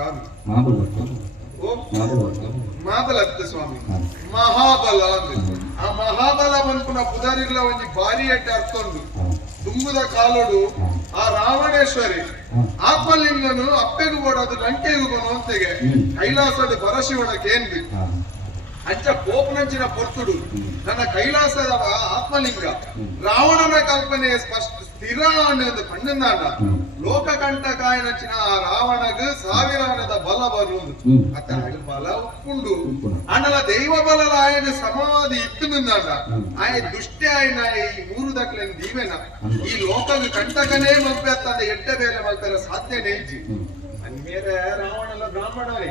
ಮಾಬಲತ್ತ ಸ್ವಾಮಿ ಮಹಾಬಲ ಅಂದ್ರೆ ಆ ಮಹಾಬಲ ಬಂದ್ಪುನ ಪುದಾರಿಗಳ ಒಂಜಿ ಬಾರಿ ಎಡ್ಡೆ ಅರ್ಥ ಉಂಟು ತುಂಬುದ ಕಾಲೋಡು ಆ ರಾವಣೇಶ್ವರಿ ಆತ್ಮಲಿಂಗನು ಅಪ್ಪೆಗೂ ಬೋಡದು ಲಂಕೆಗೂ ಬೋನು ಅಂತೆಗೆ ಕೈಲಾಸದ ಪರಶಿವನಕ್ಕೆ ಏನ್ಬಿ ಅಂಚ ಕೋಪನಂಚಿನ ಪೊರ್ತುಡು ನನ್ನ ಕೈಲಾಸದ ಆತ್ಮಲಿಂಗ ರಾವಣನ ಕಲ್ಪನೆ ಸ್ಥಿರ ಅನ್ನೋದು ಪಂಡನಾಡ ಲೋಕಕಂಟಕಾಯನಂಚಿನ ಆ ರಾವಣಗ ಸಾವಿರಾನದ ಬಲ ಬರುವುದು ಅತ್ತ ಬಲ ಉಪ್ಪುಂಡು ಅಣ್ಣಲ ದೈವ ಬಲದ ಆಯನ ಸಮಾಧಿ ಇಟ್ಟು ನಿಂದಾಡ ಆಯ ದುಷ್ಟೆ ಆಯ್ನ ಈ 3 ದಕ್ಲೆನ್ ದೀವೆನ ಈ ಲೋಕಗ ಕಂಟಕನೇ ಮಲ್ಪೆತ್ತಂದ ಎಡ್ಡೆ ಬೇಲೆ ಮಲ್ಪೆರ ಸಾಧ್ಯನೇ ಇಜ್ಜಿ ಅನ್ಮೇಲೆ ರಾವಣನ ಬ್ರಾಹ್ಮಣರೇ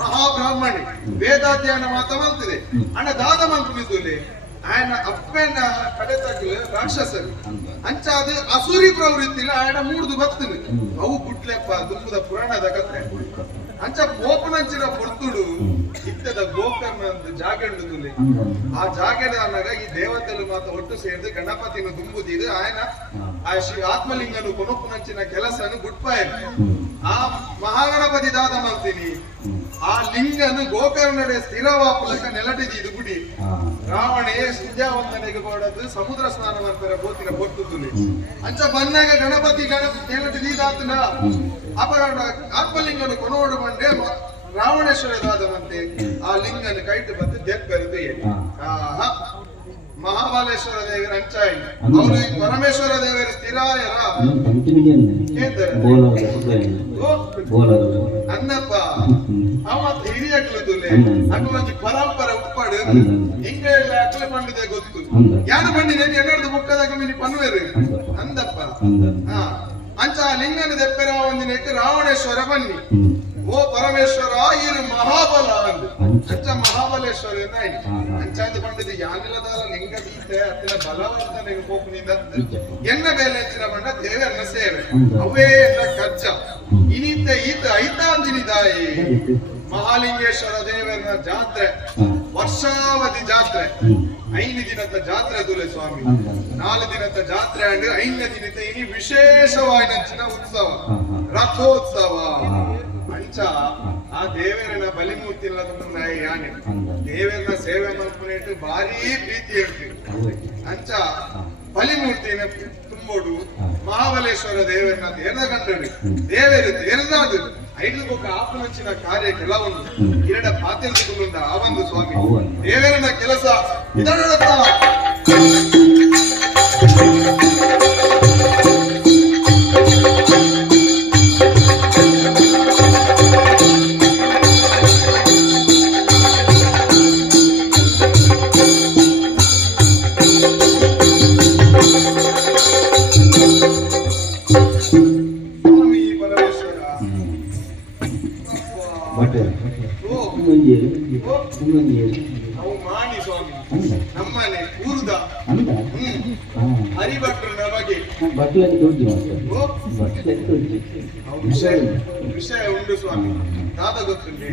ಮಹಾಬ್ರಾಹ್ಮಣಿ ವೇದಾಧ್ಯಯನ ಮಾತ ಮಲ್ತಿದೆ ಅಣ್ಣ ದಾದ ಮಲ್ಪುನಿದ್ದುಲೆ ఆయన అప్పైన కడతకు రాక్షసరు అంచాది అసూరి ప్రవృత్తిలో ఆయన 3 భక్తులు అవు గుట్లెప్ప దుమ్ముద పురాణದ ಕಥೆ ಅಂಚ ಕೋಪನಂಚಿನ ಪೊರ್ತುಡು ಇತ್ತದ ಗೋಕರ್ಣಂದು ಜಾಗೆಂಡುದುಲೆ ಆ ಜಾಗೆಡ ಅನ್ನಾಗ ಈ ದೇವತೆಗಳು ಮಾತ್ರ ಒಟ್ಟು ಸೇರಿದು ಗಣಪತಿನ ದುಂಬುದಿದು ఆయన ಆ ಶ್ರೀ ಆತ್ಮಲಿಂಗನು ಕೊನೊಪ್ಪುನಂಚಿನ ಕೆಲಸನು ಗುಟ್ಪಾಯರು ಆ ಮಹಾಗಣಪತಿ ದಾದ ಮಲ್ತೀನಿ ಆ ಲಿಂಗನು ಗೋಕರ್ಣಡೆ ಸ್ಥಿರವಾಪಲಕ ನೆಲಟಿದಿದು ಗುಡಿ ರಾವಣೆ ಸಂಧ್ಯಾವಂದನೆಗೆ ಕೊಡದು ಸಮುದ್ರ ಸ್ನಾನ ಮಾಡ್ತಾರೆ ಬೋತಿನ ಪೊರ್ತುದುಲೆ ಅಂಚ ಬನ್ನಾಗ ಗಣಪತಿ ನೆಲಟಿದಿದಾತನ ಅಪಗಂಡ ಆತ್ಮಲಿಂಗನು ಕೊನೋಡು ಬಂಡೆ ರಾವಣೇಶ್ವರ ದಾದವಂತೆ ಆ ಲಿಂಗನ ಕೈಟ್ ಬಂದು ದೆಪ್ಪೆರದು ಮಹಾಬಲೇಶ್ವರ ದೇವರ ಅಂಚಾಯಿ ಅವರು ಪರಮೇಶ್ವರ ದೇವರ ಸ್ಥಿರಾಯರ ಅನ್ನಪ್ಪ ಅವ ಹಿರಿಯಕ್ಲದುಲೆ ಅದು ಒಂದು ಪರಂಪರೆ ಉಪ್ಪಾಡು ಹಿಂಗ ಅಕ್ಲ ಪಂಡಿದೆ ಗೊತ್ತು ಯಾನ ಪಂಡಿದೆ ಎನ್ನಡ್ದು ಮುಕ್ಕದಾಗ ಮಿನಿ ಪನ್ವೇರು ಅಂದಪ್ಪ ಅಂಚ ಲಿಂಗನ ದೆಪ್ಪೆರ ಒಂದಿನಕ್ಕೆ ರಾವಣೇಶ್ವರ ಬನ್ನಿ ಓ ಪರಮೇಶ್ವರ ಇರು ಮಹಾಬಲ ಅಂದು ಅಂಚ ಮಹಾಬಲೇಶ್ವರ ಅಂಚಾಂದ ಪಂಡಿತ ಯಾನಿಲ್ಲದಾಲ ಲಿಂಗ ದೀತೆ ಅತ್ತಿನ ಬಲವರ್ಧನೆಗೆ ಹೋಗ್ನಿಂದ ಎನ್ನ ಬೇಲೆ ಹೆಚ್ಚಿನ ಬಂಡ ದೇವರನ್ನ ಸೇವೆ ಅವೇ ಎನ್ನ ಕಜ್ಜ ಇನಿತ ಈತ ಐತಾಂದಿನಿದಾಯಿ ಮಹಾಲಿಂಗೇಶ್ವರ ದೇವರನ ಜಾತ್ರೆ ವರ್ಷಾವಧಿ ಜಾತ್ರೆ 5 ದಿನದ ಜಾತ್ರೆ ದುಲೆ ಸ್ವಾಮಿ 4 ದಿನದ ಜಾತ್ರೆ ಅಂಡ್ 5ನೇ ದಿನದ ಇನಿ ವಿಶೇಷವಾದ ಉತ್ಸವ ರಥೋತ್ಸವ ಅಂಚ ಆ ದೇವರನ ಬಲಿಮೂರ್ತಿಲ್ಲ ಯಾನೆ ದೇವರನ ಸೇವೆ ಮಾಡ್ಕೊಂಡು ಭಾರಿ ಪ್ರೀತಿ ಇರ್ತೀವಿ ಅಂಚ ಬಲಿಮೂರ್ತಿನ ತುಂಬೋಡು ಮಹಾಬಲೇಶ್ವರ ದೇವರನ್ನ ತೇರ್ದ ಕಂಡಡಿ ದೇವರು ತೇರ್ದಾದು 5 ಬೊಕ್ಕ ಆಪನಂಚಿನ ಕಾರ್ಯ ಕೆಲವೊಂದು 2 ಪಾತ್ರೆದುಕೊಂಡ ಆ ಒಂದು ಸ್ವಾಮಿ ದೇವರನ ಕೆಲಸ ಇದರತ್ತ ಮಾಣಿ ಸ್ವಾಮಿ ನಮ್ಮನೆ ಊರುದ ಹರಿಭಟ್ರು ನಮಗೆ ವಿಷಯ ಉಂಟು ಸ್ವಾಮಿ ದಾದ ಗೊತ್ತುಂಟೆ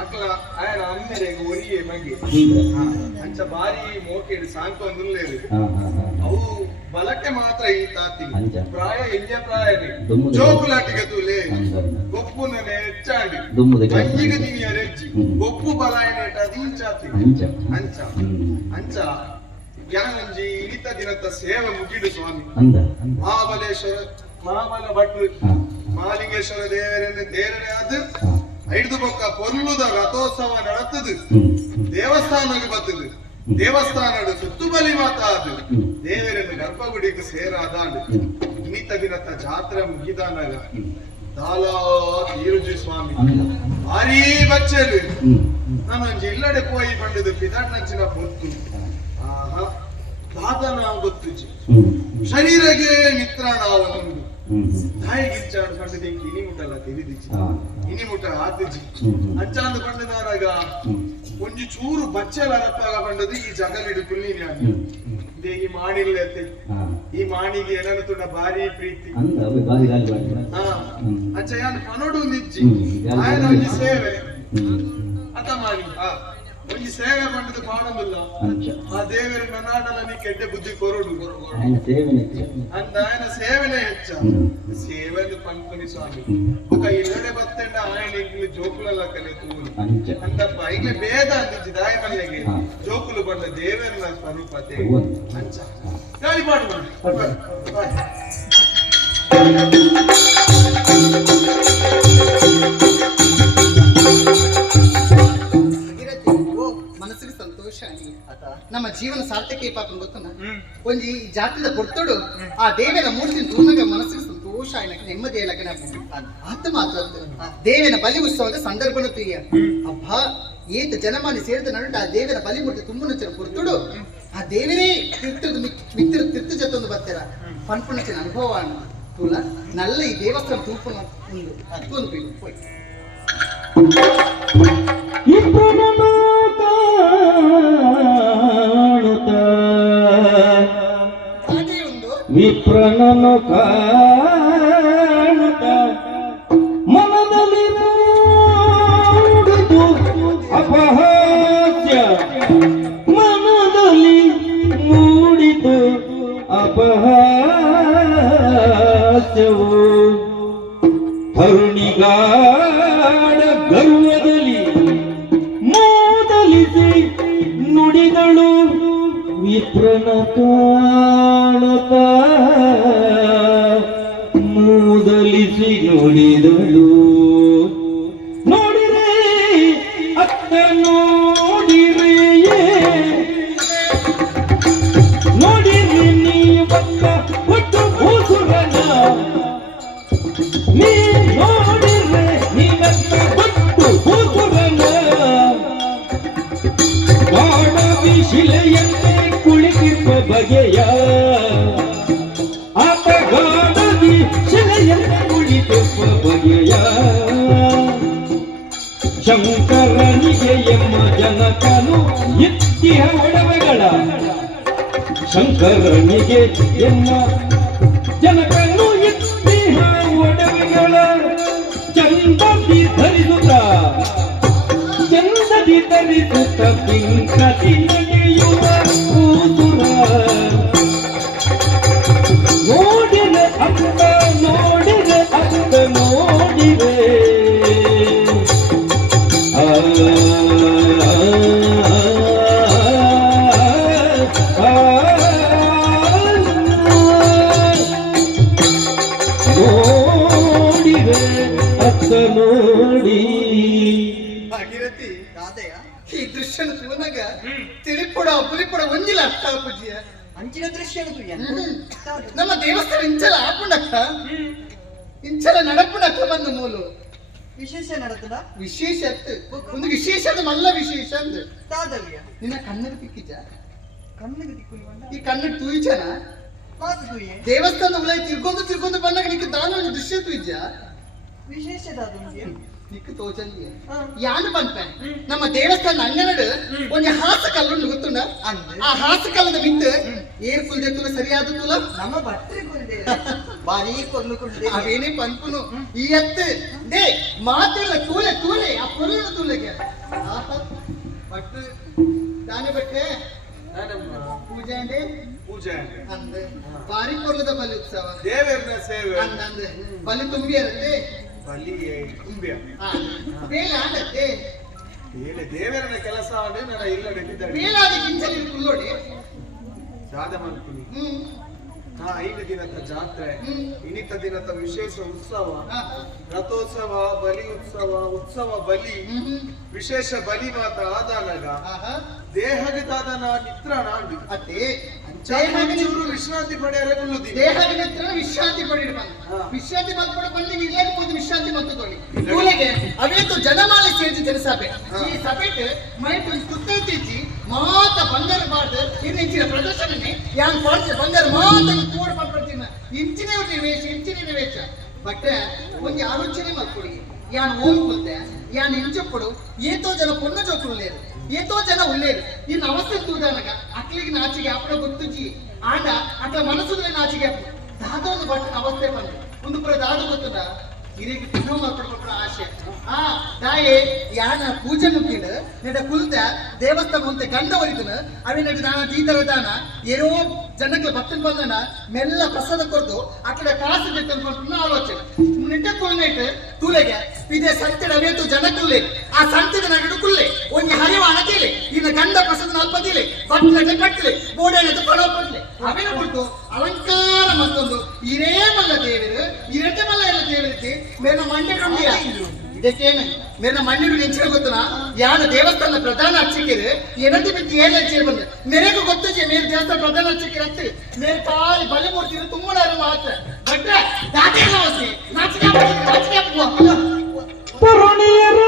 ಅಕ್ಲ ಆಯನ ಅಮ್ಮೆರೆಗೆ ಒರಿಯೆ ಮಗಿ ಅಂಚ ಬಾರಿ ಮೋಕೆಡು ಸಾಂಕೊಂದುಲ್ಲೇರು ಅವು ಬಲಕ್ಕೆ ಮಾತ್ರ ಈ ತಾತಿ ಪ್ರಾಯ ಎಂಜ ಪ್ರಾಯನೇ ಜೋಕುಲಾಟಿಗೆ ತೂಲೆ ಗೊಪ್ಪುನನೆ ಹೆಚ್ಚಾಡಿ ಅಂಜಿಗೆ ದಿನಿಯ ರೆಜ್ಜಿ ಗೊಪ್ಪು ಬಲಾಯನೇಟ ದಿಂಚಾತಿ ಅಂಚ ಅಂಚ ಯಾನಂಜಿ ಇಳಿತ ದಿನದ ಸೇವೆ ಮುಗಿಡು ಸ್ವಾಮಿ ಮಹಾಬಲ ಭಟ್ರು ಮಹಾಲಿಂಗೇಶ್ವರ ದೇವರನ್ನು ತೇರನೆ ಆದ 5 ಬೊಕ್ಕ ಪೊರ್ಲುದ ರಥೋತ್ಸವ ನಡೆತದು ದೇವಸ್ಥಾನಕ್ಕೆ ಬರ್ತದೆ ದೇವಸ್ಥಾನದ ಸುತ್ತು ಬಲಿ ಮಾತಾದು ದೇವರನ್ನು ಗರ್ಭಗುಡಿಗೆ ಸೇರಾದಾಂಡು ಇನ್ನಿತ ದಿನತ್ತ ಜಾತ್ರೆ ಮುಗಿದಾನಾಗ ದಾಲಾ ತೀರುಜಿ ಸ್ವಾಮಿ ಭಾರೀ ಬಚ್ಚಲು ನಾನು ಇಲ್ಲಡೆ ಪೋಯಿ ಬಂಡದು ಪಿದಾಟಂಚಿನ ಬೊತ್ತು ಆಹಾ ದಾದನ ಗೊತ್ತುಜಿ ಶರೀರಗೆ ಮಿತ್ರಣ ಅವನೊಂದು ತಾಯಿಗಿಂಚಾಡು ಪಂಡದ ಇನಿ ಮುಟ್ಟಲ್ಲ ತಿಳಿದಿಜಿ ಇನಿ ಮುಟ್ಟ ಆತಿಜಿ ಅಂಚಾಂದು ಪಂಡದಾರಾಗ ಒಂಜಿ ಚೂರು ಬಚ್ಚಲ ಅರಪ್ಪಾಗ ಪಂಡದು ಈ ಜಗಲಿಡು ಕುಲ್ಲಿನಿ ಆಗಿ ಇದೇ ಈ ಮಾಣಿಲ್ಲತ್ತೆ ಈ ಮಾಣಿಗೆ ಏನನ್ನು ತುಂಡ ಭಾರಿ ಪ್ರೀತಿ ಅಂಚ ಯಾನು ಪನೋಡು ನಿಜ್ಜಿ ಆಯನ ಒಂಜಿ ಸೇವೆ ಅತ ಮಾಡಿ ಒಂಜಿ ಸೇವೆ ಪಂಡದು ಪಾಡೋದಿಲ್ಲ ಆ ದೇವರ ಮನಾಡಲನಿ ಕೆಡ್ಡೆ ಬುದ್ಧಿ ಕೊರಡು ಅಂದ ఆయన ಸೇವೆನೇ ಹೆಚ್ಚ ಸೇವೆದು ಪಂಪನಿ ಸ್ವಾಮಿ ఒక ಇಲ್ಲಡೆ ಬತ್ತೆಂಡ ఆయన ಇಂಗ್ಲಿ ಜೋಕುಲೆಲ್ಲ ಕಲೆ ತೂರು ಅಂದಪ್ಪ ಈಗಲೇ ಭೇದ ಅಂದಿಜ್ಜಿ ದಾಯ ಮನೆಗೆ ಜೋಕುಲು ಬಂದ ದೇವರ ಸ್ವರೂಪತೆ ಅಂಚ ಗಾಳಿ ಪಾಡು ಮನಸ್ಸಿಗೆ ಸಂತೋಷ ನಮ್ಮ ಜೀವನ ಸಾರ್ಥಕ ಪಾಪ ಗೊತ್ತನ ಒಂಜಿ ಜಾತಿದ ಕೊಡ್ತೋಡು ಆ ದೇವನ ಮೂರ್ತಿನ ತೂರ್ನಾಗ ಮನಸ್ಸಿಗೆ ಸಂತೋಷ ಆಯ್ನಕ್ಕೆ ನೆಮ್ಮದಿ ಲಗ್ನ ಆತ ಮಾತ್ರ ದೇವನ ಬಲಿ ಉತ್ಸವದ ಸಂದರ್ಭನ ತುಯ್ಯ ಅಬ್ಬ ಏತ ಜನಮಾನಿ ಸೇರಿದ ನಡುಟ ಆ ದೇವನ ಬಲಿ ಮೂರ್ತಿ ತುಂಬನ ಚೆನ್ನ ಕೊಡ್ತೋಡು ಆ ದೇವನೇ ಮಿತ್ರ ತಿರ್ತು ಜೊತ್ತೊಂದು ಬರ್ತಾರ ಪನ್ಪುಣಚಿನ ಅನುಭವ ತೂಲ ನಲ್ಲ ಈ ದೇವಸ್ಥಾನ ತೂಪನ ಒಂದು ಅತ್ತೊಂದು ಹೋಯ್ ವಿಪ್ರನನು ಕಾಣುತ್ತ ಮನದಲ್ಲಿ ಮೂಡಿತು ಅಪಹಾಸ್ಯ ಮನದಲ್ಲಿ ಮೂಡಿತು ಅಪಹಾಸ್ಯವು ತರುಣಿಗಾಡ ಗರ್ವದಲ್ಲಿ ಮೂದಲಿಸಿ ನುಡಿದಳು ವಿಪ್ರನ ಕಾಣುತ್ತ ಮೂದಲಿಸಿ ನುಡಿದಳು ನೋಡಿರೆ ಅತ್ತ ನೋಡಿರೆಯೇ ನೋಡಿರಿ ನೀವತ್ತ ಒಟ್ಟು ಭೂಸುರನ ನೀ ನೋಡಿರೆ ನೀವತ್ತ ಒಟ್ಟು ಭೂಸುರನ ಕಾಡವಿ ಶಿಲೆಯನ್ನೇ ಕುಳಿತಿರುವ ಬಗೆಯ ಆತ ಗಾಡವಿ ಶಿಲೆಯನ್ನೇ ಕುಳಿತಿರುವ ಬಗೆಯ ಶಂಕರನಿಗೆ ಎಂಬ ಜನಕನು ಇತ್ತಿಹ ಒಡವೆಗಳ ಶಂಕರನಿಗೆ ಎಂಬ ಜನಕನು ಇತ್ತಿಹ ಒಡವೆಗಳ ಚಂದದಿ ಧರಿಸುತ್ತ ಚಂದದಿ ಧರಿಸುತ್ತ ಪಿಂಕತಿ ನಡೆಯುವ ಕೂತುರ ನೋಡಿರೆ ಅತ್ತ ನೋಡಿರೆ ಅತ್ತ ನೋಡಿರೆ ನೋಡಿರೆ ಅತ್ತ ನೋಡಿ ಭಾಗೀರಥಿ ದಾದಯ್ಯ ಈ ದೃಶ್ಯನ ತೂನಾಗ ತಿಳಿಪೊಡ ಪುಲಿಪೊಡ ಒಂದಿಲ್ಲ ಅಕ್ಕ ಪೂಜಿಯ ಅಂಚಿನ ದೃಶ್ಯ ನಮ್ಮ ದೇವಸ್ಥಾನ ಇಂಚಲ ಆಪುಂಡಕ್ಕ ಇಂಚಲ ನಡಪುಂಡಕ್ಕ ಬಂದು ಮೂಲು ವಿಶೇಷ ನಡೆತದ ವಿಶೇಷ ಒಂದು ವಿಶೇಷದ ಮಲ್ಲ ವಿಶೇಷ ಅಂದ ತಾದವ್ಯ ನಿನ್ನ ಕಣ್ಣಲ್ಲಿ ತಿಕ್ಕಿಜ ಕಣ್ಣಿಗೆ ತಿಕ್ಕೊಂಡು ಈ ಕಣ್ಣಲ್ಲಿ ತೂಯಿಜನ ಮಾತು ತುಯ್ಯೆ ದೇವಸ್ಥಾನ ಉಲೈ ತಿರ್ಕೊಂಡು ಬಂದಾಗ ನಿಕ್ಕೆ ದಾನ ಒಂದು ದೃಶ್ಯ ತೂಯಿಜ ವಿಶೇಷದ ಅದೊಂದು ನಿಕ್ಕು ತೋಚಂದಿ ಯಾನು ಬಂತ ನಮ್ಮ ದೇವಸ್ಥಾನ ಅಂಗನಡು ಒಂದು ಹಾಸ ಕಲ್ಲುಂಡು ಗೊತ್ತುಂಡ ಆ ಹಾಸ ಕಲ್ಲದ ಮಿತ್ತು ಏರ್ ಕುಲ್ದೆ ತುಲ ಸರಿಯಾದ ತುಲ ನಮ್ಮ ಬಟ್ಟೆ ಕೊಂಡೆ ಬಾರಿ ಕೊಲ್ಲು ಕೊಂಡೆ ಅವೇನೇ ಪಂಪುನು ಈ ಎತ್ತು ದೇ ಮಾತಿಲ್ಲ ತೂಲೆ ತೂಲೆ ಆ ಪೊರುಳ ತೂಲೆಗೆ ಬಟ್ಟು ದಾನೆ ಬಟ್ಟೆ ಪೂಜೆ ಅಂಡೆ ಪೂಜೆ ಅಂದ ಬಾರಿ ಪೊರ್ಲದ ಬಲಿ ಉತ್ಸವ ದೇವರನ ಸೇವೆ ಅಂದ ಬಲಿ ತುಂಬಿ ಇರುತ್ತೆ ಬಲಿ ತುಂಬ್ಯ ಬೇಲೆ ಆಡತ್ತೆ ಬೇಲೆ ದೇವರನ ಕೆಲಸ ಆಡಿ ನನ್ನ ಇಲ್ಲ ನಡೆದಿದ್ದಾರೆ ಬೇಲಾದ ಕಿಂಚಲಿ ಕುಲ್ಲೋಡಿ ಸಾಧ ಮಾಡ್ತೀನಿ 5 ದಿನದ ಜಾತ್ರೆ, ಇನ್ನಿತ ದಿನದ ವಿಶೇಷ ಉತ್ಸವ, ಹಾ. ರಥೋತ್ಸವ, ಬಲಿ ಉತ್ಸವ, ಉತ್ಸವ ಬಲಿ, ವಿಶೇಷ ಬಲಿ ಮಾತ ಆದಾನಗ ಆಹಾ. ದೇಹಗೆ ದಾದನ ನಿತ್ರ ನಾಂಡು ಅದೇ ಚೂರು ವಿಶ್ರಾಂತಿ ಪಡೆಯರೆ ಬಲ್ಲುದಿ ದೇಹದ ಹತ್ರ ವಿಶ್ರಾಂತಿ ಪಡೆದು ಬಂದು ಹಾ. ವಿಶ್ರಾಂತಿ ಮಾಡ್ಕೊಂಡು ಬಂದು ಇಲ್ಲೇ ಕೂತು ವಿಶ್ರಾಂತಿ ಮಾಡ್ಕೊಳ್ಳಿ ಕೂಲೆಗೆ ಅವೇತು ಜನಮಾಲೆ ಸೇರಿಸಿ ಜನಸಭೆ ಹಾ. ಈ ಸಭೆಗೆ ಮೈಟ್ ತುತ್ತಿಚ್ಚಿ ಮಾತ ಬಂಗಾರ ಬಾರ್ದು ಇನ್ನು ಇಂಚಿನ ಪ್ರದರ್ಶನನೇ ಯಾನ್ ಪಾಡ್ದು ಬಂಗಾರ ಮಾತ ತೋಡ್ ಮಾಡ್ಕೊಳ್ತೀನಿ ಇಂಚಿನೇ ನಿವೇಶ ಬಟ್ ಒಂದು ಆಲೋಚನೆ ಮಾಡ್ಕೊಳ್ಳಿ ಯಾನ್ ಓಮ್ ಕೊಲ್ತೆ ಯಾನ್ ಇಂಚಪ್ಪಡು ಏತೋ ಜನ ಪೊನ್ನ ಜೋಕುಲು ಲೇರು ಏತೋ ಜನ ಉಳ್ಳೇರು ಇನ್ನು ಅವಸ್ಥೆ ತೂದನಗ ಅಕ್ಲಿಗೆ ನಾಚಿಗೆ ಅಪ್ಪಡ ಗೊತ್ತುಜಿ ಆಂಡ ಅಟ್ಲ ಮನಸ್ಸುದ್ರೆ ನಾಚಿಗೆ ಅಪ್ಪ ದಾದೊಂದು ಬಟ್ಟನ ಅವಸ್ಥೆ ಬಂದು ಒಂದು ಪುರ ದಾದ ಗೊತ್ತದ ಹಿರಿಯ ತಿನ್ನೋ ಮಾಡ್ಕೊಡ್ಕೊಟ್ರ ಆಸೆ ದಾಯೆ ಯಾನ ಪೂಜೆ ಮುಗಿದ ನೆಡ ಕುಲ್ತ ದೇವಸ್ಥಾನ ಮುಂದೆ ಗಂಡ ಹೊರಿತನ ಅವೇ ನಡಿ ದಾನ ತೀತರ ದಾನ ಏನೋ ಜನಕ್ಕೆ ಭಕ್ತನ್ ಬಂದನ ಮೆಲ್ಲ ಪ್ರಸಾದ ಕೊಡ್ದು ಆ ಕಡೆ ಕಾಸು ಬೇಕಂತ ಆಲೋಚನೆ ನಿಟ್ಟ ಕೊಲ್ನೈಟ್ ತೂಲೆಗೆ ಇದೇ ಸಂತೆಡ ಅವೇತು ಜನಕ್ಕುಲ್ಲೆ ಆ ಸಂತೆದ ನಗಡು ಕುಲ್ಲೆ ಒಂದು ಹರಿವ ಅಣತಿಲೆ ಇನ್ನು ಗಂಡ ಪ್ರಸಾದ ಅಲ್ಪದಿಲೆ ಭಕ್ತನ ಕಟ್ಟಲೆ ಬೋಡೇನದು ಕೊಡೋ ಕೊಡ್ಲೆ ಅವೇನು ಕೊಟ್ಟು ಅಲಂಕಾರ ಮತ್ತೊಂದು ಇರೇ ಮಲ್ಲ ದೇವರು ಇರಟೆ ಮಲ್ಲ ಎಲ್ಲ ದೇವರಿಗೆ ಮೇನ ಮಂಡ್ಯ ಇದಕ್ಕೇನು ಮೇನ ಮಂಡ್ಯ ನೆಂಚಿನ ಗೊತ್ತನ ಯಾನ ದೇವಸ್ಥಾನ ಪ್ರಧಾನ ಅರ್ಚಕರು ಏನಂತ ಬಿಟ್ಟು ಏನ್ ಹಚ್ಚಿರ ಬಂದ ಮೇರೆಗೂ ಗೊತ್ತಜೆ ಮೇರೆ ದೇವಸ್ಥಾನ ಪ್ರಧಾನ ಅರ್ಚಕರು ಹಚ್ಚಿ ಮೇರೆ ಕಾಲಿ ಬಲೆ ಮೂರ್ತಿರು ತುಂಬಾರು ಮಾತ್ರ ಬಟ್ರೆ ದಾಟೆ ಅವಸ್ಥೆ ನಾಚಿಕೆ ತರುಣಿಯರ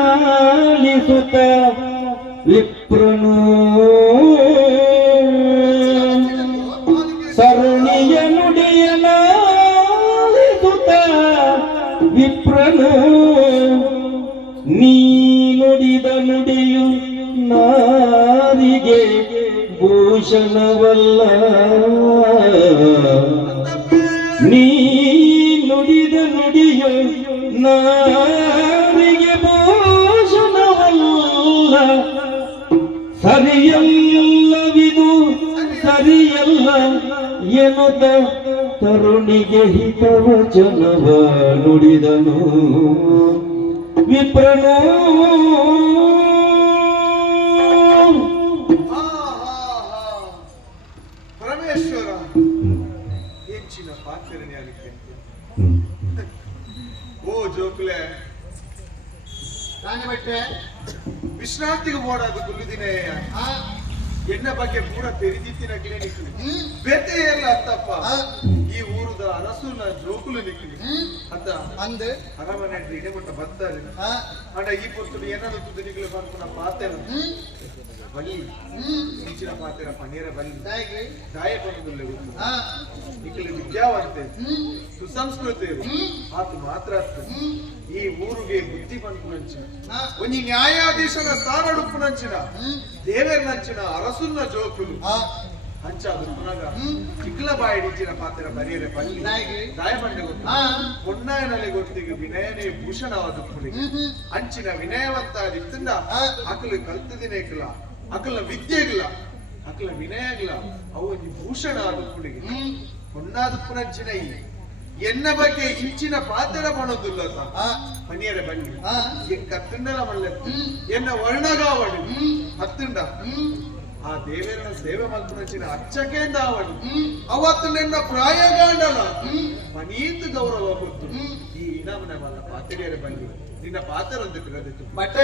ನುಡಿಯನಾಲಿಸುತ್ತ ವಿಪ್ರನು ತರುಣಿಯ ನುಡಿಯನಾಲಿಸುತ್ತ ವಿಪ್ರನು ನೀ ನುಡಿದ ನುಡಿಯು ನಾರಿಗೆ ಭೂಷಣವಲ್ಲ ನೀ ನುಡಿದ ನುಡಿಯು ನಾರಿಗೆ ಭೂಷಣವಲ್ಲ ಸರಿಯಲ್ಲವಿದು ಸರಿಯಲ್ಲ ಎನ್ನುತ್ತ ತರುಣಿಗೆ ಹಿತವಚನವ ನುಡಿದನು ವಿಪ್ರನು ಪರಮೇಶ್ವರ ಹೆಚ್ಚಿನ ಪಾತ್ರನೇ ಅದಕ್ಕೆ ಓ ಜೋಕ್ಲೆ ತಾನೆ ಬಟ್ರೆ ವಿಶ್ರಾಂತಿಗೆ ಓಡಾದು ಗುರುದಿನೇ ಎಣ್ಣ ಬಗ್ಗೆ ಪೂರ ತೆರಿದಿತ್ತಿನ ಕ್ಲಿನಿಕ್ ಬೇತೆ ಇಲ್ಲ ಅಂತಪ್ಪ ಈ ಊರದ ಅರಸುನ ಜೋಕುಲು ನಿಕ್ಲಿ ಅಂತ ಅಂದು ಅರಮನೆ ಇಡೆ ಕೊಟ್ಟ ಬರ್ತಾರೆ ಆಡ ಈ ಪುಸ್ತಕ ಏನಾದ್ರು ತುದು ನಿಕ್ಲಿ ಬಂದು ಪಾತೆರ ಬಲ್ಲಿ ಹೆಚ್ಚಿನ ಪಾತೆರ ಪನ್ನೀರ ಬಲ್ಲಿ ದಾಯ ಬಂದುಲ್ಲ ನಿಕ್ಲಿ ವಿದ್ಯಾವಂತೆ ಸುಸಂಸ್ಕೃತಿ ಆತು ಮಾತ್ರ ಈ ಊರಿಗೆ ಬುದ್ಧಿ ಬಂತು ನಂಚಿನ ಒಂಜಿ ನ್ಯಾಯಾಧೀಶನ ಸ್ಥಾನ ಉಡುಪು ನಂಚಿನ ದೇವೇರ್ ನಂಚಿನ ಅರಸುನ್ನ ಜೋಕುಲು ಹಂಚಾದು ಪುನಗ ಚಿಕ್ಕಲ ಬಾಯಿ ನಿಂಚಿನ ಪಾತ್ರ ಬರಿಯರೆ ಬಲ್ಲಿ ದಾಯ ಬಂಡೆ ಗೊತ್ತು ಪೊನ್ನಾಯನಲ್ಲಿ ಗೊತ್ತಿಗೆ ವಿನಯನೇ ಭೂಷಣವಾದ ಪುಲಿ ಅಂಚಿನ ವಿನಯವಂತ ಇತ್ತಿಂದ ಅಕಲು ಕಲ್ತದಿನೇಕಲ ಅಕಲ ವಿದ್ಯೆಗಿಲ್ಲ ಅಕಲ ವಿನಯಗಿಲ್ಲ ಅವು ಭೂಷಣ ಆದ ಪುಲಿಗೆ ಪೊನ್ನಾದ ಪುನಂಚಿನ ಈ ಎನ್ನ ಬಗ್ಗೆ ಇಂಚಿನ ಪಾತ್ರ ಮಾಡೋದಿಲ್ಲ ಮನೆಯರ ಬನ್ನಿ ಕತ್ತುಂಡಲ ಮಲ್ಲ ಎನ್ನ ವರ್ಣಗಾವಡು ಹತ್ತುಂಡ ಆ ದೇವೇರನ ಸೇವೆ ಮಲ್ಪುನಚಿನ ಅಚ್ಚಕೆಂದ ಅವಳು ಅವತ್ತು ನಿನ್ನ ಪ್ರಾಯಗಾಂಡಲ ಮನೀತು ಗೌರವ ಕೊಟ್ಟು ಈ ಇನಾಮನ ಮಲ್ಲ ಪಾತ್ರೆಯರ ಬನ್ನಿ ನಿನ್ನ ಪಾತ್ರ ಒಂದು ತಿರದಿತ್ತು ಬಟ್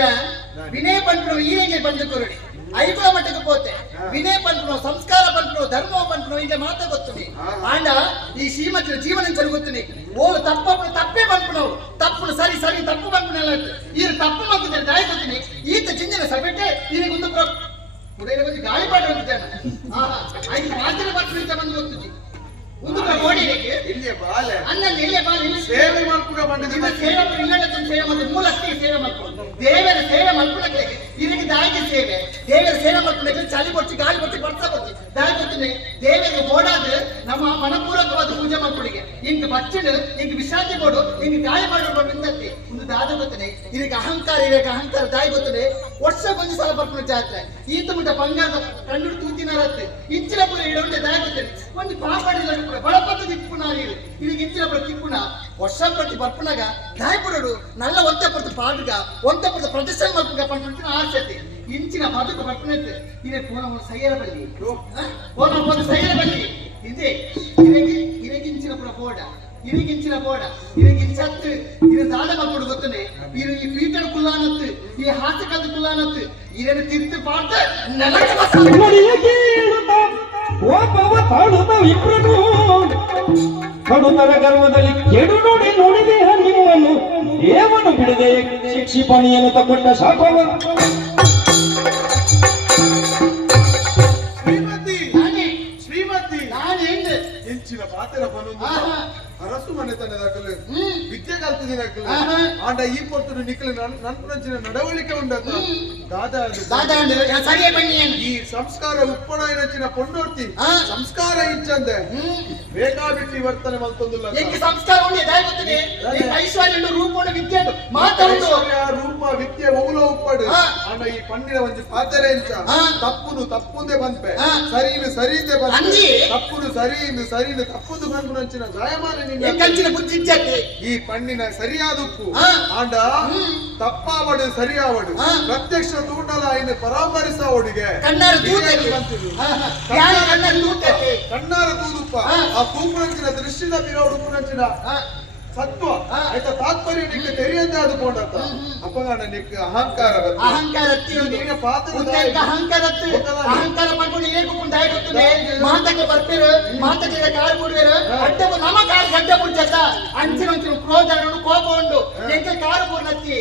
ವಿನಯ ಪಂಪನು ಈರೆಗೆ ಬಂದು ಕೊರಡಿ ಐಕುಳ ಮಟ್ಟಕ್ಕೆ ಪೋತೆ ವಿನಯ ಪಂಪನು ಸಂಸ್ಕಾರ ಪಂಪನು ಧರ್ಮ ಪಂಪನು ಹಿಂಗೆ ಮಾತಾ ಗೊತ್ತುನಿ ಆಂಡ ಈ ಶ್ರೀಮತಿಯ ಜೀವನ ಜರುಗುತ್ತನೆ ಓಲು ತಪ್ಪೇ ಪಂಪನು ತಪ್ಪು ಸರಿ ಸರಿ ತಪ್ಪು ಪಂಪನೆಲ್ಲ ಈ ತಪ್ಪು ಮಗ್ಗಿದ್ರೆ ದಾಯ ಗೊತ್ತಿನಿ ಈತ ಚಿಂಜನ ಸಭೆಗೆ ಈರಿಗೊಂದು ಮುಡೈನ ಬಗ್ಗೆ ಗಾಳಿ ಪಾಠ ಜನ ಐದು ಮಾತಿನ ಪಂಪನಿಂದ ಬಂದು ಗೊತ್ತಿ지 ಒಂದು ಕೋಡಿಗೆ ಇಲ್ಲಿಯ ಬಾಲೆ ಅನ್ನಲ್ಲಿ ಇಲ್ಲೇ ಬಾಲೆ ಸೇವೆ ಮಾಡ್ಕೊಂಡು ಬಂದಿದ್ದ ಸೇವೆ ಇಲ್ಲದ ಸೇವೆ ಮತ್ತೆ ಮೂಲಕ್ಕೆ ಸೇವೆ ಮಾಡ್ಕೊಂಡು ದೇವರ ಸೇವೆ ಮಾಡ್ಕೊಳ್ಳಕ್ಕೆ ಇದಕ್ಕೆ ದಾಯಿಗೆ ಸೇವೆ ದೇವರ ಸೇವೆ ಮಾಡ್ಕೊಳ್ಳಕ್ಕೆ ಚಳಿ ಕೊಚ್ಚಿ ಗಾಳಿ ಕೊಚ್ಚಿ ಬರ್ತಾ ಕೊಚ್ಚಿ ದಾಯಿ ಕೊಡ್ತೀನಿ ದೇವರಿಗೆ ಓಡಾದ ನಮ್ಮ ಮನಪೂರ್ವಕವಾದ ಪೂಜೆ ಮಾಡ್ಕೊಡಿಗೆ ಹಿಂಗೆ ಬಚ್ಚಡು ಹಿಂಗೆ ವಿಶ್ರಾಂತಿ ಕೊಡು ಹಿಂಗೆ ಗಾಯ ಮಾಡೋದು ಬಿಂದತ್ತೆ ಒಂದು ದಾದ ಗೊತ್ತನೆ ಇದಕ್ಕೆ ಅಹಂಕಾರ ದಾಯಿ ಗೊತ್ತನೆ ವರ್ಷಕ್ಕೊಂದು ಸಲ ಬರ್ಕೊಂಡು ಜಾತ್ರೆ ಈತ ಮುಟ್ಟ ಬಂಗಾರದ ಕಂಡು ತೂತಿನರತ್ತೆ ಇಚ್ಚಿನ ಪುರ ಇಡೊಂಡೆ ದಾಯಿ ಗೊತ್ತನೆ ಒಂದು ಪಾಪಾಡಿಲ್ಲ ಬಳಪದ ತಿಪ್ಪುನಾರಿ ಇದಕ್ಕೆ ಇಚ್ಚಿನ ಪುರ ತಿಪ್ಪುನ ವರ್ಷ ಪ್ರತಿ ಬರ್ಪುನಾಗ ದಾಯಿ ಪುರಡು ನಲ್ಲ ಒಂತೆ ಪಡ್ತು ಪಾಡ್ಗ ಒಂತೆ ಪಡ್ತು ಪ್ರದರ್ಶನ ಮಾಡ್ಕೊಂಡು ಪಂಡ ಆಸೆ ಇಂಚಿನ ಬದುಕು ಬರ್ಪನತ್ತೆ ಇದೇ ಪೋನ ಸೈಯರ ಬಲ್ಲಿ ಪೋನ ಸೈಯರ ಬಲ್ಲಿ ಇದೆ ಇರಗಿಂಚಿನ ಪುರ ಪೋಡ ಇರಗಿಂಚಿನ ಪೋಡ ಇರಗಿಂಚತ್ತು ಇದು ದಾದ ಮಕ್ಕಳು ಗೊತ್ತನೆ ಇರು ಈ ಪೀಟರ್ ಕುಲ್ಲಾನತ್ತು ಈ ಹಾಸಕದ ಕುಲ್ಲಾನತ್ತು ಇದನ್ನು ತಿರ್ತು ಪಾಡ್ತ ಕೋಪವ ತಾಳುತ್ತ ವಿಪ್ರನು ಕಡುತರ ಗರ್ವದಲ್ಲಿ ಕೆಡು ನೋಡಿ ನೋಡಿದೆ ನಿಮ್ಮನ್ನು ದೇವನು ಬಿಡದೆ ಶಿಕ್ಷಿಪಣಿಯನ್ನು ತಗೊಂಡ ಶಾಪವ ಶ್ರೀಮತಿ ನಾನೇ ಶ್ರೀಮತಿ ನಾನೇಂದು ಹೆಂಚಿನ ಪಾತ್ರ ಬನ್ನೊಂದು ಅರಸು ಮನೆತನದಾಗಲು ವಿದ್ಯೆ ಕಲ್ತಿದಿನಾಗಲು ಆಹಾ. ಆಂಡ ಈ ಪೊರ್ತುಡು ನಿಖಲು ನನ್ಪುನಂಚಿನ ನಡವಳಿಕೆ ಉಂಡತ ದಾದ ದಾದಾಂಡು ಸರಿಯೇ ಬನ್ನಿ ಈ ಸಂಸ್ಕಾರ ಉಪ್ಪಣ ಏನಂಚಿನ ಪೊಂಡೋರ್ತಿ ಆ. ಸಂಸ್ಕಾರ ಇಂಚಂದೆ ಬೇಕಾಬಿಟ್ಟಿ ವರ್ತನೆ ಮಲ್ತೊಂದುಲ್ಲ ಏಕೆ ಸಂಸ್ಕಾರ ಉಂಟು ದಾಯ ಗೊತ್ತಿದೆ ಈ ಐಶ್ವರ್ಯ ರೂಪೋಣ ವಿದ್ಯೆ ಮಾತಾಡು ಐಶ್ವರ್ಯ ರೂಪ ವಿದ್ಯೆ ಒಗುಲ ಉಪ್ಪಡು ಆ. ಆಂಡ ಈ ಪಂಡಿನ ಒಂಜಿ ಪಾತ್ರೆ ಇಂಚ ಆ. ತಪ್ಪುಂದೆ ಬಂದ್ಪೆ ಆ. ಸರಿಯಿಂದ ಬಂದ್ಪೆ ಅಂಜಿ. ತಪ್ಪುನು ಸರಿಯಿಂದ ತಪ್ಪುದು ಬಂದ್ಪುನಂಚಿನ ಜಾಯಮಾನ ಈ ಕಂಚಿನ ಬುದ್ಧಿ ಇಜ್ಜತ್ತೆ ಈ ಪಣ್ಣಿನ ಸರಿಯಾದ ಉಪ್ಪು ಆ. ಆಂಡ ತಪ್ಪಾವಡು ಸರಿಯಾವಡು ಆ. ಪ್ರತ್ಯಕ್ಷ ತೂಟಲ ಇನ್ನು ಪರಾಮರಿಸಾವಡಿಗೆ ಕಣ್ಣಾರು ತೂತಕ್ಕೆ ಯಾರು ಕಣ್ಣಾರು ತೂತಕ್ಕೆ ಕಣ್ಣಾರ ತೂದುಪ್ಪ ಆ. ಆ ತೂಪುನಂಚಿನ ದೃಶ್ಯದ ಬಿರೋಡು ಉಪ್ಪುನಂಚಿನ ಸತ್ವ ಆ. ಆಯ್ತಾ ತಾತ್ಪರ್ಯ ನಿಕ್ಕೆ ತೆರಿಯಂತೆ ಆದುಕೊಂಡತ್ತ ಅಪ್ಪಗಾಣ ನಿಕ್ಕೆ ಅಹಂಕಾರ ಬರ್ತದೆ. ಅಹಂಕಾರ ನಿನಗೆ ಪಾತ್ರ ಅಹಂಕಾರ ಅಹಂಕಾರ ಪಡ್ಕೊಂಡು ಏಕು ದಾಯ ಗೊತ್ತದೆ ಮಾತಕ್ಕೆ ಬರ್ತೀರ ಮಾತಕ್ಕೆ ಕಾಲು ಬಿಡುವಿರ ಅಡ್ಡ ನಮ್ಮ ಕಾಲು ಗಡ್ಡ ಬಿಡ್ತದ ಅಂಚಿನ ಒಂಚೂರು ಕ್ರೋಧ ಉಂಟು ಕೋಪ ಉಂಟು ಎಂಕೆ ಕಾಲು ಪೂರ್ಣತ್ತಿ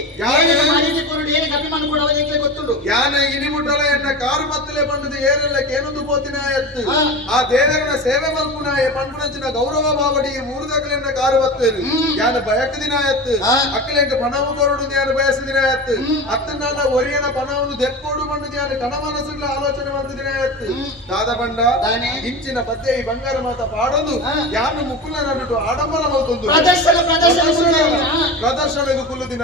ಮಾಹಿತಿ ಕೊರಡು ಏನಕ್ಕೆ ಅಭಿಮಾನ ಕೊಡವ ಎಂಕೆ ಗೊತ್ತುಂಡು ಯಾನ ಇನಿಮುಟ್ಟಲ ಎನ್ನ ಕಾರು ಮತ್ತಲೆ ಬಂದದ್ದು ಏರೆಲ್ಲ ಕೇನೊಂದು ಪೋತಿನ ಎತ್ತು ಆ. ಆ ದೇವರನ್ನ ಸೇವೆ ಮಲ್ಪುನ ಪಂಪುನಂಚಿನ ಗೌರವ ಬಾವಡಿ ಮೂರು ದಗಲಿನ ಕಾರು ಬತ್ತೇರು ಯಾನ ಬಯಕ ದಿನ ಎತ್ತು ಆ. ಅಕ್ಕಲೆಂಕ ಪಣವು ಕೊರಡು ಯಾನ ಬಯಸ ದಿನ ಎತ್ತು ಅತ್ತನಾಲ ಒರಿಯನ ಪಣವನ್ನು ದೆಕ್ಕೋಡು ಬಂದು ಯಾನ ಕಣ ಮನಸ್ಸುಗಳ ಆಲೋಚನೆ ಬಂದ ದಿನ ಎತ್ತು ದಾದ ಬಂಡ ದಾನೆ. ಇಂಚಿನ ಪದ್ಯ ಈ ಬಂಗಾರ ಮಾತ ಪಾಡೋದು ಆ. ಯಾನ ಮುಕ್ಕುಲ ನಡುಟು ಆಡಂಬರ ಮಲ್ತೊಂದು ಪ್ರದರ್ಶನದ ಕುಲ್ಲು ದಿನ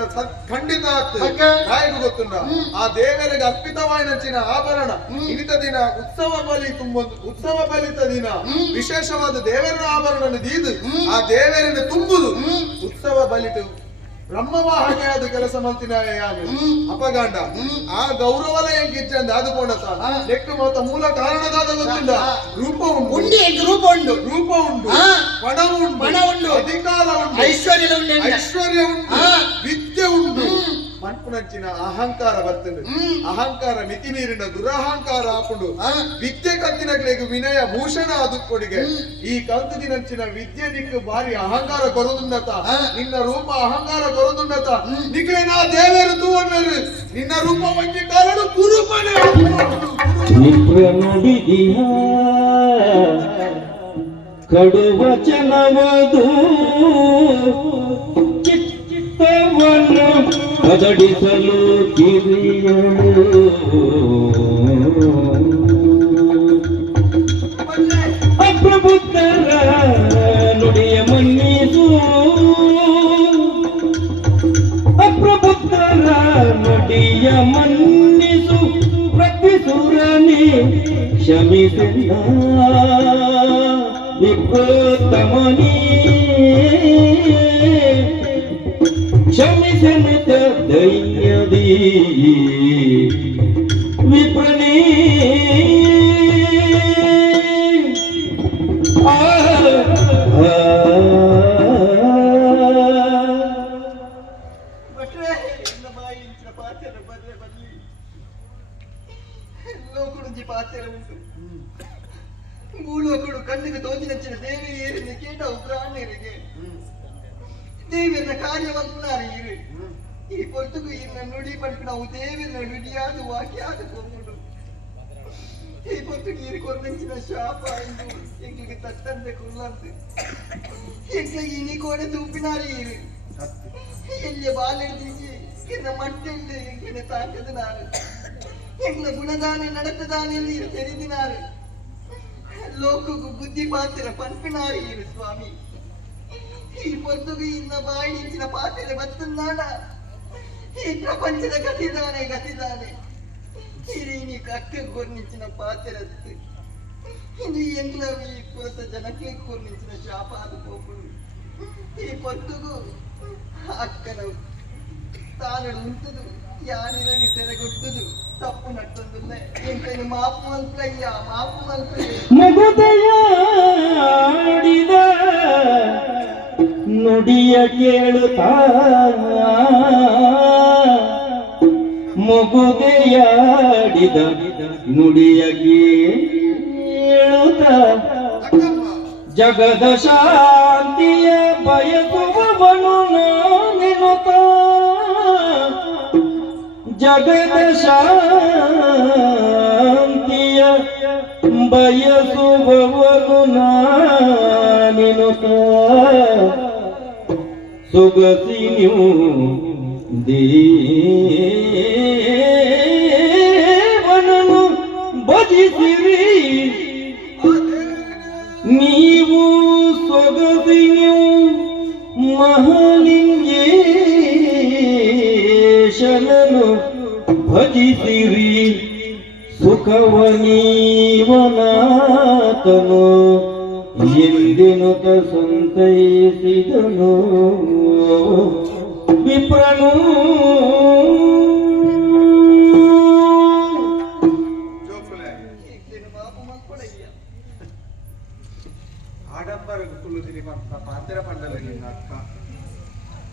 ಖಂಡಿತ ಆತ್ತು ಪಕ್ಕ. ಕಾಯ್ದು ಗೊತ್ತುಂಡ ಆ ದೇವರಿಗೆ ಅರ್ಪಿತವಾಯಿನಂಚಿನ ಆಭರಣ ಇನಿತ ದಿನ ಉತ್ಸವ ಬಲಿತ ದಿನ ವಿಶೇಷವಾದ ದೇವರ ಆಭರಣ ದೀದು ಆ ದೇವರನ್ನು ತುಂಬುದು ಉತ್ಸವ ಬಲಿತು ಬ್ರಹ್ಮವಾಹನೆ ಆದ ಕೆಲಸ ಮಲ್ತಿನ ಯಾನು ಅಪಗಾಂಡ ಆ ಗೌರವಲ ಹೆಂಗಿಚ್ಚಂದ ಆದುಕೊಂಡತ ಲೆಕ್ಕ ಮತ್ತ ಮೂಲ ಕಾರಣದಾದ ಗೊತ್ತಿಲ್ಲ ರೂಪ ಉಂಟು ಉಂಡಿ ಎಂಟು ರೂಪ ಉಂಡು ರೂಪ ಉಂಟು ಆ. ಪಣ ಪಣ ಉಂಡು. ಅಧಿಕಾರ ಉಂಟು ಐಶ್ವರ್ಯ ಉಂಡು ಐಶ್ವರ್ಯ ಉಂಟು ಆ. ವಿದ್ಯೆ ಉಂಟು ಮನ್ಪುನಂಚಿನ ಅಹಂಕಾರ ಬರ್ತದೆ ಅಹಂಕಾರ ಮಿತಿ ಮೀರಿನ ದುರಹಂಕಾರ ಹಾಕೊಂಡು ವಿದ್ಯೆ ಕಲ್ತಿನಗ್ಲಿಗೆ ವಿನಯ ಭೂಷಣ ಕೊಡಿಗೆ ಈ ಕಲ್ತಿನಂಚಿನ ವಿದ್ಯೆ ನಿಕ್ಕು ಭಾರಿ ಅಹಂಕಾರ ಕೊರದುಂಡತ ನಿನ್ನ ರೂಪ ಅಹಂಕಾರ ಕೊರದುಂಡತ ನಿಕ್ಲೆ ನಾ ದೇವರು ತೂವನ್ವೇರು ನಿನ್ನ ರೂಪ ವಂಜಿ ಕಾರಣ ಕುರುಪನೆ ವಿಪ್ರ ನುಡಿದಿಯ ಕಡುವಚನವದು ಚಿತ್ತವನ್ನು ಕದಡಿಸಲು ಕಿರಿಯಳು ಅಪ್ರಬುದ್ಧರ ನುಡಿಯ ಮನ್ನಿಸು ಅಪ್ರಬುದ್ಧರ ನುಡಿಯ ಮನ್ನಿಸು ಪ್ರತಿಸುರನಿ ಕ್ಷಮಿಸಿಲ್ಲ ವಿಪ್ರೋತ್ತಮನಿ ಕ್ಷಮಿಸನುತ ದೈನ್ಯದಿ ವಿಪ್ರನೇ ಭಟ್ರೆ ನನ್ನ ಬಾಯಿ ಇಂಚಿನ ಪಾತ್ರೆ ಬರ್ರೆ ಬರ್ಲಿ ಲೋಕುಡುಂಜಿ ಪಾತ್ರೆ ಉಂಟು ಭೂಲೋಕುಡು ಕಣ್ಣಿಗೆ ತೋಚಿನಂಚಿನ ದೇವಿ ಏರಿನ ಕೇಟ ಉಗ್ರಾಣಿಯರಿಗೆ ದೇವಿಯನ್ನ ಕಾರ್ಯವಂತನಾರ ಇರು ಈ ಪೊರ್ತುಗು ಇನ್ನ ನುಡಿ ಪಟ್ಟು ನಾವು ದೇವಿಯನ್ನ ನುಡಿಯಾದ ವಾಕ್ಯಾದ ಕೊಂಬುಡು ಈ ಪೊರ್ತುಗು ಇರು ಕೊರ್ನಂಚಿನ ಶಾಪ ಇಂದು ಎಂಗಳಿಗೆ ತಟ್ಟಂತೆ ಕುಲ್ಲಂತೆ ಎಂಗಳಿಗೆ ಇನಿ ಕೋಡೆ ತೂಪಿನಾರಿ ಇರು ಎಲ್ಲಿಯ ಬಾಲೆಡಿಸಿ ಇನ್ನ ಮಟ್ಟೆಂದು ಎಂಗಿನ ತಾಕದ ನಾರು ಎಂಗ್ಲ ಗುಣದಾನೆ ನಡೆತದಾನೆಲ್ಲಿ ಇರು ತೆರೆದಿನಾರು ಲೋಕಗೂ ಬುದ್ಧಿ ಪಾತ್ರ ಪಂಪಿನಾರಿ ಇರು ಸ್ವಾಮಿ ಈ పొద్దుకు ఇన్న బాయి ఇచ్చిన పాత్రలు బతున్నాడా ఈ ప్రపంచದ గతిదానే ఇది నీకు అక్క కొన్నిచ్చిన పాత్రలు ఇది ఎంట్లో ఈ కొరత జనకి కొన్నిచ్చిన శాపాలు పోపుడు ఈ పొద్దుకు అక్కను తాను ఉంటుదు యానిలని సెరగొట్టుదు ತಪ್ಪು ನಟ್ಟೊಂದಿಲ್ಲ ಎಂತ ಮಾಪು ಮಲ್ಪಯ್ಯ ಮಾಪು ಮಲ್ಪಯ್ಯ ಮಗುದೆಯಾಡಿದ ನುಡಿಯ ಕೇಳುತ್ತಾ ಮಗುದೆಯಾಡಿದ ನುಡಿಯ ಕೇಳುತ್ತಾ ಜಗದ ಶಾಂತಿಯ ಬಯಸುವವನು ನಾನೆನುತ ಜಗದ ಶಾಂತಿಯ ಬಯಸುವವನು ನಾನೆನುತ ಸೊಗಸಿ ನೀವು ದೇವನನ್ನು ಭಜಿಸಿರಿ ನೀವು ಸೊಗಸಿಯು ಮಹಾಲಿಂಗೇಶನನು ಭಜಿಸಿರಿ ಸುಖವನೀವನಾತನು ಎಂದೆನುತ ಸಂತೈಸಿದನು ವಿಪ್ರನು ಜೋಕುಲೆ ಮಾಪು ಮಲ್ಪಡಯ್ಯ ಆಡಂಬರ ಕುಲುದಿನಿ ಪಾತ್ರ ಪಂಡದಲ್ಲಿ ಅಕ್ಕ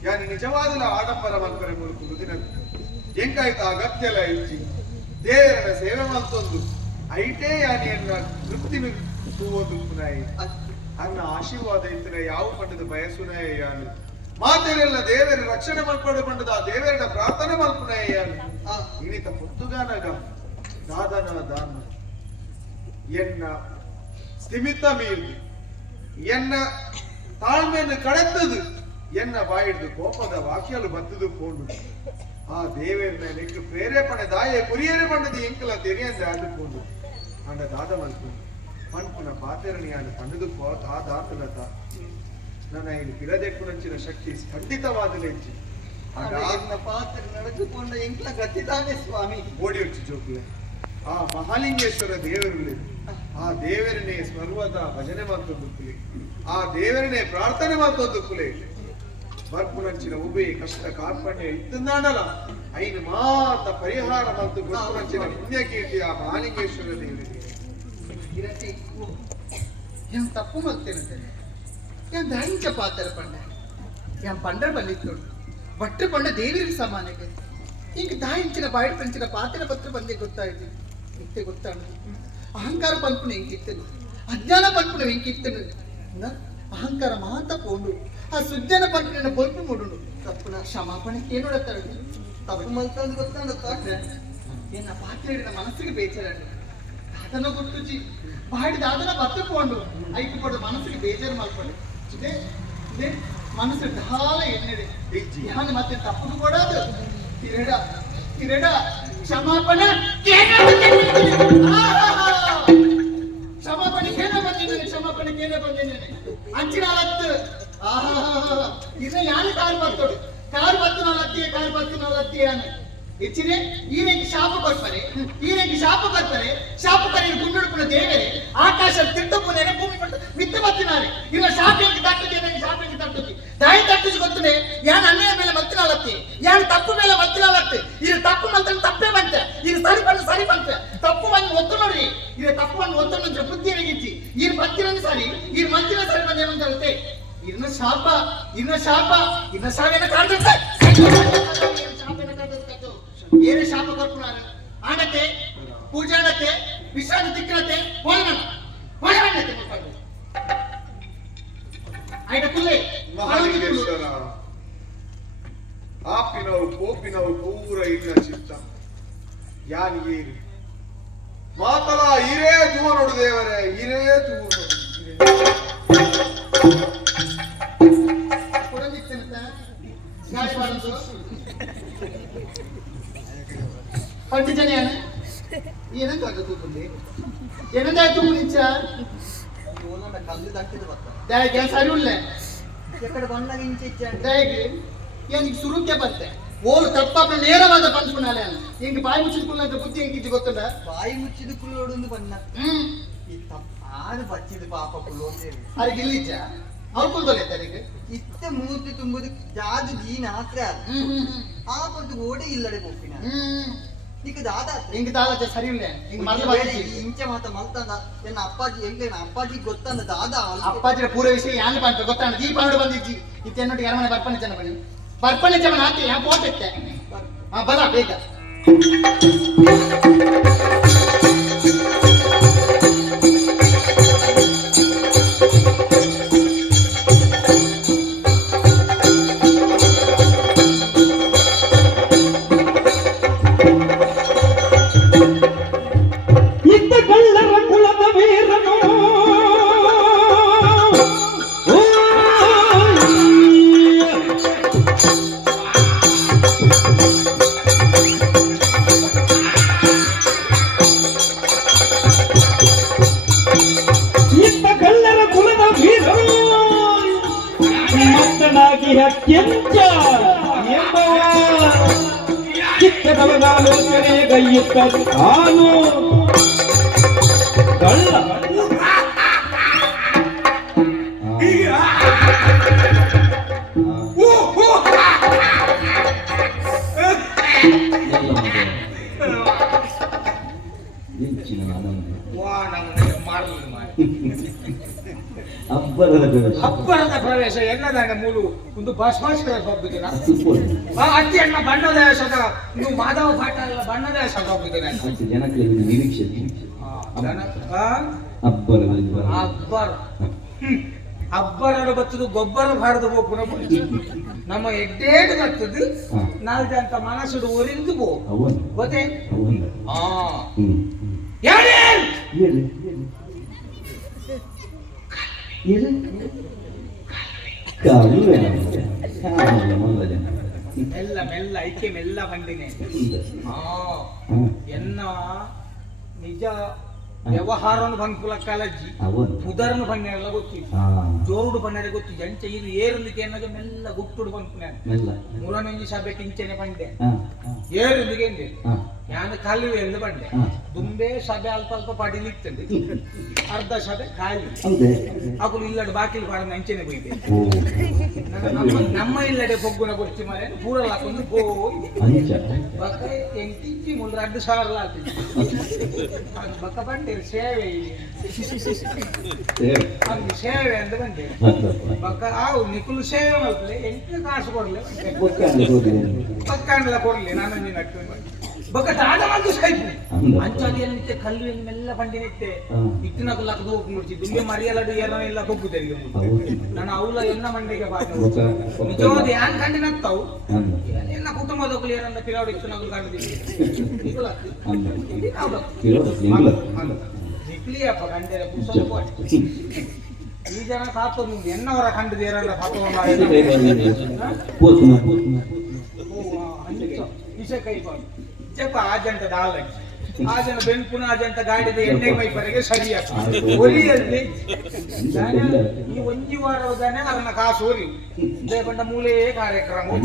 ಯಾನಿ ನಿಜವಾದ ಆಡಂಬರ ಮಲ್ಪರೆ ಕುಲುದಿನ ಎಂಕಾಯ್ತ ಅಗತ್ಯಲ ಇಚ್ಚಿ ದೇವರ ಸೇವೆ ಮಲ್ತೊಂದು ಐಟೇ ಯಾನಿಯನ್ನ ತೃಪ್ತಿ ತೂವೊಂದು ಪುನಾಯಿ ಅನ್ನ ಆಶೀರ್ವಾದ ಇದ್ರೆ ಯಾವ ಪಂಡದ ಬಯಸುನಾಯ ಯಾನು ಮಾತೆರೆಲ್ಲ ದೇವರ ರಕ್ಷಣೆ ಮಲ್ಪಡು ಪಂಡದ ಆ ದೇವರ ಪ್ರಾರ್ಥನೆ ಮಲ್ಪುನಾಯ ಯಾನು ಇನಿತ ಪುತ್ತುಗಾನಗ ದಾದನ ದಾನ ಎನ್ನ ಸ್ಥಿಮಿತ ಮೀರ್ದು ಎನ್ನ ತಾಳ್ಮೆಯನ್ನು ಕಡೆತ್ತದು ಎನ್ನ ಬಾಯಿಡ್ದು ಕೋಪದ ವಾಕ್ಯಲು ಬತ್ತದು ಕೊಂಡು ಆ ದೇವರನ್ನ ನೆಕ್ಕು ಪ್ರೇರೇಪಣೆ ದಾಯ ಕುರಿಯರೆ ಪಂಡದು ಎಂಕಲ ತೆರಿಯಂದೆ ಆದುಕೊಂಡು ಅಂಡ ದಾದ ಮಲ್ಪು ಪಂಪುನ ಪಾತೆರಣಿಯಾನು ಪಂಡದು ಆ ದಾತಲತ ನನ್ನ ಇಲ್ಲಿ ಗಿರದೆಕ್ಕುನಂಚಿನ ಶಕ್ತಿ ಖಂಡಿತವಾದಲೇ ಇಚ್ಚಿ ಪಾತ್ರ ನಡೆದುಕೊಂಡ ಎಂಕ್ಲ ಗತಿದಾನೆ ಸ್ವಾಮಿ ಓಡಿ వచ్చి ಜೋಕುಲೆ ಆ ಮಹಾಲಿಂಗೇಶ್ವರ ದೇವರು ಆ ದೇವರನ್ನೇ ಸರ್ವದ ಭಜನೆ ಮಾಡ್ತೊಂದು ಕುಲೆ ಆ ದೇವರನ್ನೇ ಪ್ರಾರ್ಥನೆ ಮಾಡ್ತೊಂದು ಕುಲೆ ಬರ್ಪುನಂಚಿನ ಉಬೆ ಕಷ್ಟ ಕಾರ್ಪಣ್ಯ ಇತ್ತಂದಾಡಲ ಐನು ಮಾತ ಪರಿಹಾರ ಮತ್ತು ಬರ್ಪುನಂಚಿನ ಪುಣ್ಯಕೀರ್ತಿ ಆ ಮಹಾಲಿಂಗೇಶ್ವರ ದೇವರಿಗೆ ಇರಟ್ಟಿ ಏನ್ ತಪ್ಪು ಮಲ್ತೇನೆ ಏನ್ ದಾಂಚ ಪಾತ್ರ ಪಂಡ ಏನ್ ಪಂಡ ಬಂದಿತ್ತು ಬಟ್ಟ ಪಂಡ ದೇವರಿಗೆ ಸಮಾನಕ್ಕೆ ಈಗ ದಾಯಿಂಚಿನ ಬಾಯಿಡ್ ಪಂಚಿನ ಪಾತ್ರ ಪತ್ರ ಬಂದೆ ಗೊತ್ತಾಯ್ತು ಮತ್ತೆ ಗೊತ್ತಾಗ ಅಹಂಕಾರ ಪಂಪುನ ಹೆಂಗಿತ್ತನು ಅಜ್ಞಾನ ಪಂಪುನ ಹೆಂಗಿತ್ತನು ಅಹಂಕಾರ ಮಾತ ಪೋಂಡು ಆ ಸುಜ್ಜನ ಪಂಪುನ ಬಲ್ಪು ಮೂಡುನು ತಪ್ಪುನ ಕ್ಷಮಾಪಣೆ ಕೇಳೋಡತ್ತಾడు ತಪ್ಪು ಮಲ್ತಂದು ಗೊತ್ತಾಗ ಏನ ಪಾತ್ರ ಮನಸ್ಸಿಗೆ ಬೇಜಾರ ಅದನ್ನ ಗೊತ್ತುಜಿ ಬಾಡಿ ದಾದನ ಬತ್ತ ಪೋಂಡು ಐಕು ಪಡು ಮನಸ್ಸಿಗೆ ಬೇಜಾರು ಮಾಡ್ಕೊಂಡು ಇದೇ ಇದೇ ಮನಸ್ಸು ಢಾಲ ಎನ್ನೆಡೆ ನಾನು ಮತ್ತೆ ತಪ್ಪು ಕೊಡೋದು ಕಿರಡ ಕಿರಡ ಕ್ಷಮಾಪಣೆ ಕ್ಷಮಾಪಣೆ ಕೇನ ಬಂದಿದ್ದೇನೆ ಕ್ಷಮಾಪಣೆ ಕೇನ ಬಂದಿದ್ದೇನೆ ಅಂಚಿನ ಹತ್ತು ಆಹಾ ಇನ್ನು ಯಾರು ಕಾರು ಬರ್ತೋಡು ಕಾರು ಬತ್ತು ನಾಲತ್ತಿಯೇ ಕಾರು ಬತ್ತು ನಾಲತ್ತಿಯೇ ಅನ್ನ ಹೆಚ್ಚಿನೆ ಈರೆಂಗೆ ಶಾಪ ಕೊಡ್ತಾರೆ ಈರೆಂಗೆ ಶಾಪ ಕೊಡ್ತಾರೆ ಶಾಪ ಕರೆಯ ಗುಂಡುಡುಪುನ ದೇವರೇ ಆಕಾಶ ತಿರ್ತಪುನೇನೆ ಭೂಮಿ ಪಟ್ಟು ಮಿತ್ತ ಬತ್ತಿನಾರೆ ಇಲ್ಲ ಶಾಪ ಹೆಂಗೆ ತಟ್ಟುತ್ತೆ ನಂಗೆ ಶಾಪ ಹೆಂಗೆ ತಟ್ಟುತ್ತೆ ದಾಯಿ ತಟ್ಟಿಸಿ ಗೊತ್ತನೆ ಯಾನ್ ಅಣ್ಣನ ಮೇಲೆ ಮತ್ತಿನಾಲತ್ತಿ ಯಾನ್ ತಪ್ಪು ಮೇಲೆ ಮತ್ತಿನಾಲತ್ತಿ ಇದು ತಪ್ಪು ಮಲ್ತನ ತಪ್ಪೇ ಬಂತೆ ಇದು ಸರಿ ಬಂತೆ ತಪ್ಪು ಬಂದು ಒತ್ತು ನೋಡಿ ಇದು ತಪ್ಪು ಬಂದು ಒತ್ತು ಅಂದ್ರೆ ಬುದ್ಧಿ ಹೇಗಿಚ್ಚಿ ಇದು ಮತ್ತಿನ ಸರಿ ಇದು ಮತ್ತಿನ ಸರಿ ಬಂದು ಏನಂತ ಇನ್ನು ಶಾಪ ಇನ್ನು ಶಾಪೇನ ಕಾಡ್ತೈತೆ ಏನೇ ಶಾಪ ಕೊಡ್ತಾರೆ ಆನತೆ ಪೂಜಾನತೆ ವಿಶ್ರಾಂತಿ ತಿಕ್ಕನತೆ ಹೋಳನತೆ ಆಯ್ತ ಕುಲ್ಲೆ ಮಹಾಲಿಂಗೇಶ್ವರ ಆಪಿನವು ಕೋಪಿನವು ಪೂರ ಇಲ್ಲ ಚಿತ್ತ ಯಾನಿಗೆ ಮಾತಲ ಹಿರೇ ತೂವ ನೋಡು ದೇವರೇ ಹಿರೇ ತೂವ पंडित जन ಏನಂತ ತೂಪುಂದೆ ಏನಂತ ತೂಪುನಿಚ್ಚ ಓನನ ಕಲ್ಲು ದಾಟಿದ ಬತ್ತ ದಾಗೆ ಸರಿ ಉಳ್ಳೆ ಎಕಡೆ ಬಣ್ಣಗೆ ಇಂಚಿಚ್ಚ ದಾಗೆ ಏನಿಗೆ ಸುರುಕ್ಕೆ ಬತ್ತೆ ಓಲು ತಪ್ಪಪ್ಪ ನೇರವಾದ ಪಂಚುನಾಲೆ ಹಿಂಗೆ ಬಾಯಿ ಮುಚ್ಚಿದ್ಕುಲ್ಲ ಅಂತ ಬುದ್ಧಿ ಹೆಂಗಿದ್ದು ಗೊತ್ತಲ್ಲ ಬಾಯಿ ಮುಚ್ಚಿದ ಕುಳ್ಳೋಡು ಬಣ್ಣ ಈ ತಪ್ಪ ಆದ ಬಚ್ಚಿದ ಪಾಪ ಕುಳ್ಳೋಂದೆ ಅದಕ್ಕೆ ಇಲ್ಲಿಚ್ಚ ಅವ್ಕುಲ್ದೊಲೆ ತರಿಗೆ ಇತ್ತ ಮೂರ್ತಿ ತುಂಬುದು ಜಾದು ಜೀನ ಆತ್ರ ಆ ಪಟ್ಟು ಓಡೆ ಇಲ್ಲಡೆ ಪೋಪಿನ ಈಗ ದಾದ ಹಿಂಗ್ ದಾದ ಸರಿ ಇಲ್ಲ ಹಿಂಗ್ ಮೊದಲು ಬರ್ತಿ ಇಂಚೆ ಮಾತ ಮಲ್ತಂದ ಎನ್ನ ಅಪ್ಪಾಜಿ ಎಲ್ಲಿ ಅಪ್ಪಾಜಿ ಗೊತ್ತಂದ ದಾದ ಅಪ್ಪಾಜಿರ ಪೂರ ವಿಷಯ ಯಾನ್ ಬಂತ ಗೊತ್ತಾಣ ದೀಪ ಹರಡು ಬಂದಿಜ್ಜಿ ಇತ್ತೇನೊಟ್ಟಿಗೆ ಅರಮನೆ ಬರ್ಪಣೆ ಜನ ಬನ್ನಿ ಬರ್ಪಣೆ ಜನ ಹಾಕಿ ಯಾ ಪೋಟೆತ್ತೆ ಬಲ ಬೇಗ ಇದ್ದ ಕಳ್ಳರ ಕುಲದ ವೀರನು ಓ, ಇದ್ದ ಕಳ್ಳರ ಕುಲದ ವೀರನು ಮತ್ತನಾಗಿ ಅತ್ಯಂತ ಎಂಬವ ಚಿಕ್ಕದವನಾಲೋಚನೆ ಗೈಯುತ್ತ ತಾನು ಕಳ್ಳ ಹಬ್ಬರದ ಪ್ರವೇಶ ಎನ್ನದಾನ ಮೂರು ಒಂದು ಭಾಷಾಂತರ ಹೋಗ್ಬಿದ್ದೀನ ಅತ್ತಿ ಅಣ್ಣ ಬಣ್ಣದ ಶತ ನೀವು ಮಾಧವ ಪಾಠ ಎಲ್ಲ ಬಣ್ಣದ ಶತ ಹೋಗ್ಬಿದ್ದೀನ ಜನಕ್ಕೆ ನಿರೀಕ್ಷೆ ಅಬ್ಬರ ಅಬ್ಬರ ಬತ್ತದು ಗೊಬ್ಬರ ಭಾರತ ಪುನಃ ನಮ್ಮ ಎಡ್ಡೇಡ್ ಬರ್ತದು ನಾಲ್ಕು ಅಂತ ಮನಸ್ಸುಡು ಒರಿದು ಪೋ ಗೊತ್ತೇ ಹಾ ಮೆಲ್ಲ ಮೆಲ್ಲ ಐಕೆ ಮೆಲ್ಲ ಬಂದಿನಿ ಎನ್ನ ನಿಜ ವ್ಯವಹಾರವನ್ನು ಬಂದ್ಕುಲ ಕಾಲಜ್ಜಿ ಪುದರ್ನು ಬನ್ನೆಲ್ಲ ಗೊತ್ತಿತ್ತು ಜೋರುಡು ಬಣ್ಣರೆ ಗೊತ್ತಿತ್ತು ಅಂಚ ಇದು ಏರುಲಿಕ್ಕೆ ಏನಾಗ ಮೆಲ್ಲ ಗುಟ್ಟುಡು ಬಂದ್ಕುನೆ ಮೂರನೊಂಜಿ ಸಭೆ ಕಿಂಚನೆ ಬಂದೆ ಏರುಲಿಗೆ ಎಂದೆ ಯಾನ ಕಾಲುವೆ ಎಂದು ಬಂದೆ ದುಂಬೆ ಸಭೆ ಅಲ್ಪ ಅಲ್ಪ ಪಡಿಲಿತ್ತಂದೆ ಅರ್ಧ ಸಭೆ ಖಾಲಿ ಅಕುಲು ಇಲ್ಲಡ ಬಾಕಿಲು ಪಾಡ ಅಂಚನೆ ಬೈದೆ ನಮ್ಮ ಇಲ್ಲಡೆ ಪೊಗ್ಗುನ ಗೊತ್ತಿ ಮರೆ ಪೂರಲ್ಲ ಹಾಕೊಂಡು ಬಕ್ಕ ಎಂಟಿಂಚಿ ಮುಂದೆ 2,000 ಆಗ್ತಿತ್ತು ಬಕ್ಕ ಬಂದೆ ಸೇವೆ ಅದು ಸೇವೆ ಅಂತ ಬಂದೆ ಬಕ್ಕ ಆವು ನಿಕುಲು ಸೇವೆ ಮಾಡ್ತಲೆ ಎಂಟು ಕಾಸು ಕೊಡ್ಲೆ ಪಕ್ಕಂಡ್ಲ ಕೊಡ್ಲಿ ನಾನು ನೀನು ಅಟ್ಟು ಬಕ್ಕ ದಾದ ಮಂದು ಸಾಯ್ತು ಅಂಚಾಲಿಯಲ್ಲಿ ಕಲ್ಲು ಮೆಲ್ಲ ಬಂಡಿನಿತ್ತೆ ಇತ್ತಿನకు ಲಕ್ಕದು ಹೋಗಿ ಮುಡ್ಚಿ ದುಂಬೆ ಮರಿಯಲಡು ಏರನೆಲ್ಲ ಕೊಬ್ಬು ತೆರಿಗೆ ನಾನು ಅವಳ ಎನ್ನ ಮಂಡಿಗೆ ನಿಜವಾದ ಯಾನ್ ಕಂಡಿನತ್ತವು ಎನ್ನ ಕುಟುಂಬದೊಕ್ಕಲು ಏರನ್ನ ಪಿರಾವಡಿ ಇತ್ತಿನకు ಕಂಡಿದ್ದೀವಿ ನಿಕ್ಲಿಯಪ್ಪ ಕಂಡಿರ ಸ್ವಲ್ಪ ಈ ಜನ ಸಾತು ಎನ್ನವರ ಕಂಡಿದ್ದು ಏರನ್ನ ಸಾತು ವಿಷಯ ಕೈ ಚಪ್ಪ ಆಜಂತ ದಾಲಕ್ಕೆ ಆಜನ ಬೆಂಪುನ ಆಜಂತ ಗಾಡಿದ ಎಣ್ಣೆ ಮೈಪರೆಗೆ ಸರಿಯಾಗ್ತದೆ ಒಲಿಯಲ್ಲಿ ಈ ಒಂಜಿ ವಾರದಾನೆ ಅವನ ಕಾಸು ಒರಿ ದೇಕೊಂಡ ಮೂಲೆ ಕಾರ್ಯಕ್ರಮ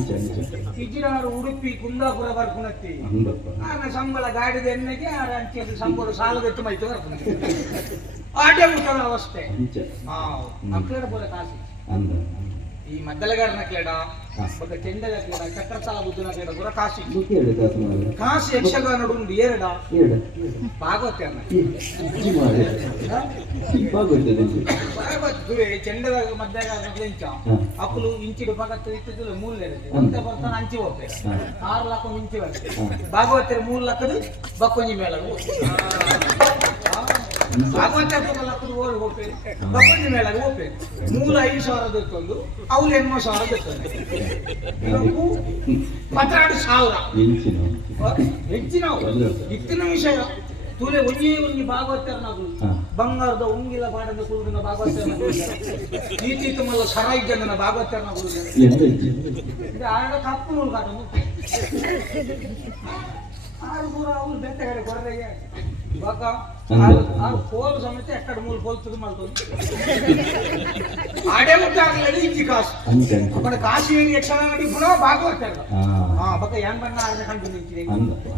ಇಜಿನಾರು ಉಡುಪಿ ಕುಂದಾಪುರ ಬರ್ಪುನತ್ತಿ ಆನ ಸಂಬಳ ಗಾಡಿದ ಎಣ್ಣೆಗೆ ಆರ ಅಂಚೆ ಸಂಬಳ ಸಾಲದೆತ್ತು ಮೈತು ಬರ್ಪುನತ್ತಿ ಆಟೆ ಉತ್ತಮ ಅವಸ್ಥೆ ಮಕ್ಕಳ ಪೂರ ಕಾಸು ಈ ಮದ್ದಲಗಾರನ ಕ್ಲೇಡ ಬೊಕ್ಕ ಚೆಂಡದ ಕ್ಲೇಡ ಚಕ್ರತಾಳ ಬುದ್ಧನ ಕ್ಲೇಡ ಪೂರ ಕಾಶಿ ಕಾಶಿ ಯಕ್ಷಗಾನಡು ಉಂಡು ಏರಡ ಭಾಗವತರ್ನ ಭಾಗವತುರೆ ಚೆಂಡದ ಮದ್ದಲಗಾರನ ಕ್ಲೆಂಚ ಅಕ್ಕಲು ಇಂಚಿಡು ಪಗತ್ತು ಇತ್ತಿದ್ದು 3 ಇರುತ್ತೆ ಅಂತ ಬರ್ತಾನೆ ಅಂಚಿ ಹೋಗ್ತಾರೆ 6 ಲಕ್ಷ ಇಂಚಿ ಬರ್ತದೆ ಭಾಗವತರ 3 ಲಕ್ಷದ ಬಕ್ಕೊಂಜಿ ಮೇಳಗು ಭಾಗವತರ ಲಕ್ಷದ ಓಡಿ ಹೋಗ್ತಾರೆ ಬಕ್ಕೊಂಜಿ ಮೇಳಗು ಹೋಗ್ತಾರೆ ಮೂಲ 5,000 ದೊತ್ತೊಂದು ಅವಳು 8,000 ದೊತ್ತೊಂದು 12,000 ಹೆಚ್ಚಿನ ಇತ್ತಿನ ವಿಷಯ ತುಲೆ ಒಂಜಿ ಭಾಗವತರ್ನಾಗು ಬಂಗಾರದ ಉಂಗಿಲ ಪಾಡದ ಕುರುಡಿನ ಭಾಗವತರ್ನಾಗು ನೀತಿ ಮಲ್ಲ ಸರಾಯಿ ಜನನ ಭಾಗವತರ್ನಾಗು ಆಡ ಕಪ್ಪು ನೂಲು ಕಾಟ ಆರು ಪೂರ ಅವಳು ಬೆಂಟಗಡೆ ಕೊರಡೆಗೆ ಬಾಕ ಆರು ಪೋಲು ಸಮೇತ ಎಕ್ಕಡ ಮೂರು ಪೋಲ್ ತುದು ಮಾಡ್ತದೆ ಆಡೇ ಮುಟ್ಟಾಗಲ್ಲ ಇಂಚಿ ಕಾಸು ಅಪ್ಪನ ಕಾಶಿ ಏನು ಯಕ್ಷಗಾನ ನಡಿ ಪುನಃ ಭಾಗವತ ಬಕ್ಕ ಏನ್ ಬಣ್ಣ ಆದ್ರೆ ಕಂಡು ನಿಂತಿದೆ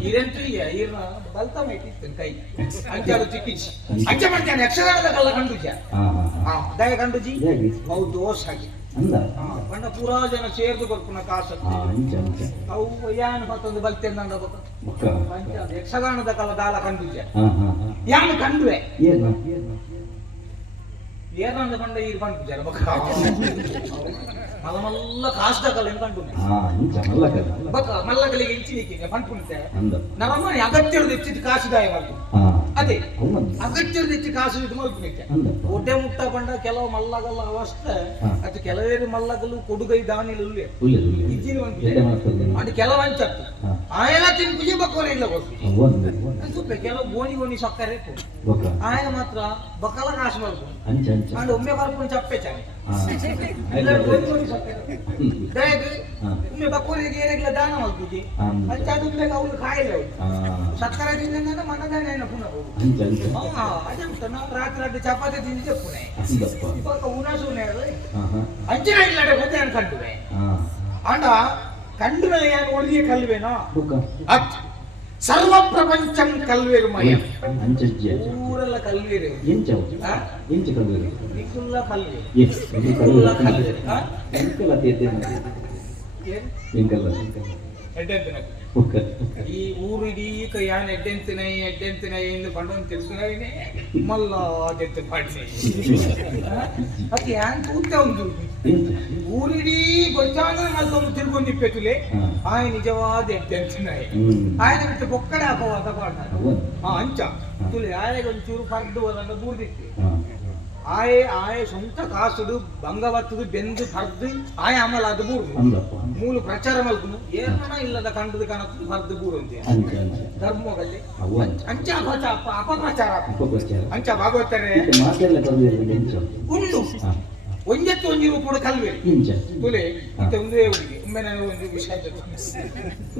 ಇರೆಂಟು ಈರ್ನ ಬಲ್ತ ಮೈತಿತ್ತು ಕೈ ಅಂಚಾರು ಚಿಕ್ಕಿಚ್ಚಿ ಅಂಚೆ ಮಾಡ್ತಾನೆ ಯಕ್ಷಗಾನದ ಕಲ್ಲ ಕಂಡುಜ ದಯ ಕಂಡುಜಿ ಹೌದು ದೋಷ ಆಗಿ ಅಂದ ಪಂಡ ಪೂರಾ ಜನ ಸೇರ್ದು ಬರ್ಪುನ ಕಾಸು ಅಂಚ ಅಂಚ ಅವು ಯಾನು ಮತ್ತೊಂದು ಬಲ್ತೆಂದ ಬೊಕ್ಕ ಯಕ್ಷಗಾನದ ಕಾಲ ದಾಲ ಕಂಡಿದ್ದೆ ಹಾ ಹಾ ಹಾ ಯಾನು ಕಂಡುವೆ ಏನ ಏನಂದ ಪಂಡ ಈಗ ಕಂಡಿದ್ದೆ ಬಕ್ಕ ಮಲ್ಲ ಮಲ್ಲ ಕಾಸ್ದ ಕಾಲ ಏನು ಕಂಡು ಹಾ ಅಂಚ ಮಲ್ಲಕಲ್ಲ ಬಕ್ಕ ಮಲ್ಲಗಳಿಗೆ ಇಂಚಿನಿಕ್ಕೆ ಪಂಪುಂಟೆ ಅಂದ ನಮ್ಮನೆ ಅಗತ್ಯದ ಹೆಚ್ಚಿದ ಕಾಸುದಾಯ ಮಾಡ್ತು ಹಾ ಅದೇ ಅವನ್ ಅಗತ್ಯದ ಹೆಚ್ಚು ಕಾಸು ಇದು ಮಲ್ಪುನಿಕ್ಕೆ ಅಂದ ಒಡ್ಡೆ ಮುಟ್ಟ ಪಂಡ ಕೆಲವು ಮಲ್ಲಗಲ್ಲ ಅವಸ್ಥೆ ಹಾ. ಅದು ಕೆಲವೇರು ಮಲ್ಲಗಲು ಕೊಡುಗೈ ದಾನಿಲು ಉಲ್ಲೆ ಇಜ್ಜಿನ ಒಂದು ಎಡೆ ಮಾಡ್ತದೆ ಅದು ಕೆಲವು ಅಂಚತ್ತು ಹಾ. ಆಯನ ತಿನ್ ಕುಜಿ ಬಕ್ಕೋರೆ ಇಲ್ಲ ಗೊತ್ತು ಅವನ್ ಸುಪ್ಪೆ ಕೆಲವು ಗೋಣಿ ಗೋಣಿ ಸಕ್ಕರೆ ಬೊಕ್ಕ ಆಯ ಮಾತ್ರ ಬಕ್ಕಲ ಕಾಸು ಮಾಡ್ಕೊಂಡು ಅಂಚ ಅಂಚ ಅಂಡ್ ಒಮ್ಮೆ ಬರ್ಕೊಂಡು ಚಪ್ಪೆ ಚಾನೆ ಹಾ ಇಲ್ಲ ಗೋಣಿ ಗೋಣಿ ಸಕ್ಕರೆ ದಯದು ಹಾ. ಒಮ್ಮೆ ಬಕ್ಕೋರಿಗೆ ಏನೆಲ್ಲ ದಾನ ಮಾಡ್ತೀವಿ ಹಾ. ಅಂಚ ಅದು ಒಮ್ಮೆ ಅವಳು ಕಾಯಿಲೆ ಅವ್ಳು. ಹಾ ಸಕ್ಕರೆ ತಿಂದ ಮನದಾನ ಪುನಃ ಹೋಗು. ಅಂಚ ಅಂಚ ಅದೇ ಉಂಟು ನಾವು ರಾತ್ರಿ ಚಪಾತಿ ತಿಂದಿದ್ದೆ ಪುಣೆ ಅಂದಪ್ಪ ಇವಾಗ ಉಣಸುನೆ ಹಾ ಹಾ ಅಂಚಿನ ಇಲ್ಲಡೆ ಗೊತ್ತೇ ಏನು ಕಂಡುವೆ ಹಾ ಅಂಡ ಕಂಡುವೆ ಏನು ಒಳ್ಳೆಯ ಕಲ್ವೇನೋ ಬೊಕ್ಕ ಅತ್ ಸರ್ವ ಪ್ರಪಂಚಂ ಕಲ್ವೇರುಮಯ ಅಂಚಜ್ಜಿ ಊರೆಲ್ಲ ಕಲ್ವೇರು ಎಂಚ ಆ? ಎಂಚ ಕಲ್ವೇರು ನಿಕ್ಕುಲ್ಲ ಕಲ್ವೆ ಎಸ್ ಇದು ನಿಕ್ಕುಲ್ಲ ಕಲ್ವೇರು ಕಲ್ವೆ ಆ? ಎಂಕಲ ತೇತೆ ಏನ್? ಎಂಕಲ ಎಡ್ಡೆಂತಿನ ಬೊಕ್ಕ ಈ ಊರು ಇಡೀ ಯಾನ್ ಎಡ್ಡೆಂತಿನೈ ಎಂದು ಪಂಡೊಂದು ತಿಳ್ಸಿನೇ ಮಲ್ಲ ಅದೆತ್ತು ಪಾಡ್ನೆ ಅದು ಯಾನ್ ತೂತ ಒಂದು ಎಂಚ ಊರಿಡೀ ಗೊತ್ತಾಂದ್ರೆ ಮತ್ತೊಂದು ತಿಳ್ಕೊಂಡಿಪ್ಪೆತುಲೆ ಆಯ ನಿಜವಾದ ಎಡ್ಡೆಂತಿನೈ ఆయన ಬಿಟ್ಟು ಬೊಕ್ಕಡೆ ಹಾಕುವಾಗ ಪಾಡ ಅವನ್ ಅಂಚ ತುಳಿ ಆಯಗೆ ಒಂಚೂರು ಪರ್ದು ಅದನ್ನು ಬೂರ್ದಿತ್ತು ಹಾ ಆಯ ಸ್ವಂತ ಕಾಸುಡು ಬಂಗವತ್ತದು ಬೆಂದು ಪರ್ದು ಆಯ ಆಮೇಲೆ ಅದು ಬೂರ್ದು ಅಂದಪ್ಪ ಮೂಲ ಪ್ರಚಾರ ಮಲ್ಕುನು ಏನನ ಇಲ್ಲದ ಕಂಡದು ಕಾಣತ್ತು ಪರ್ದು ಬೂರು ಅಂತ ಅಂಚ ಅಂಚ ಧರ್ಮಗಳಲ್ಲಿ ಅವನ್ ಅಂಚ ಅಪಪ್ರಚಾರ ಅಪಪ್ರಚಾರ ಅಂಚ ಭಾಗವತರೆ ಇದು ಮಾತೆಲ್ಲ ಕಲ್ವೇರು ಎಂಚ ಉಂಡು ಹಾ ಒಂಜತ್ತು ಒಂಜಿ ರೂಪದ ಕಲ್ವೆ ಇಂಚ ತುಲೆ ಇಂತ ಒಂದೇ ಹುಡುಗಿ ಒಮ್ಮೆ ನಾನು ಒಂದು ವಿಷಯ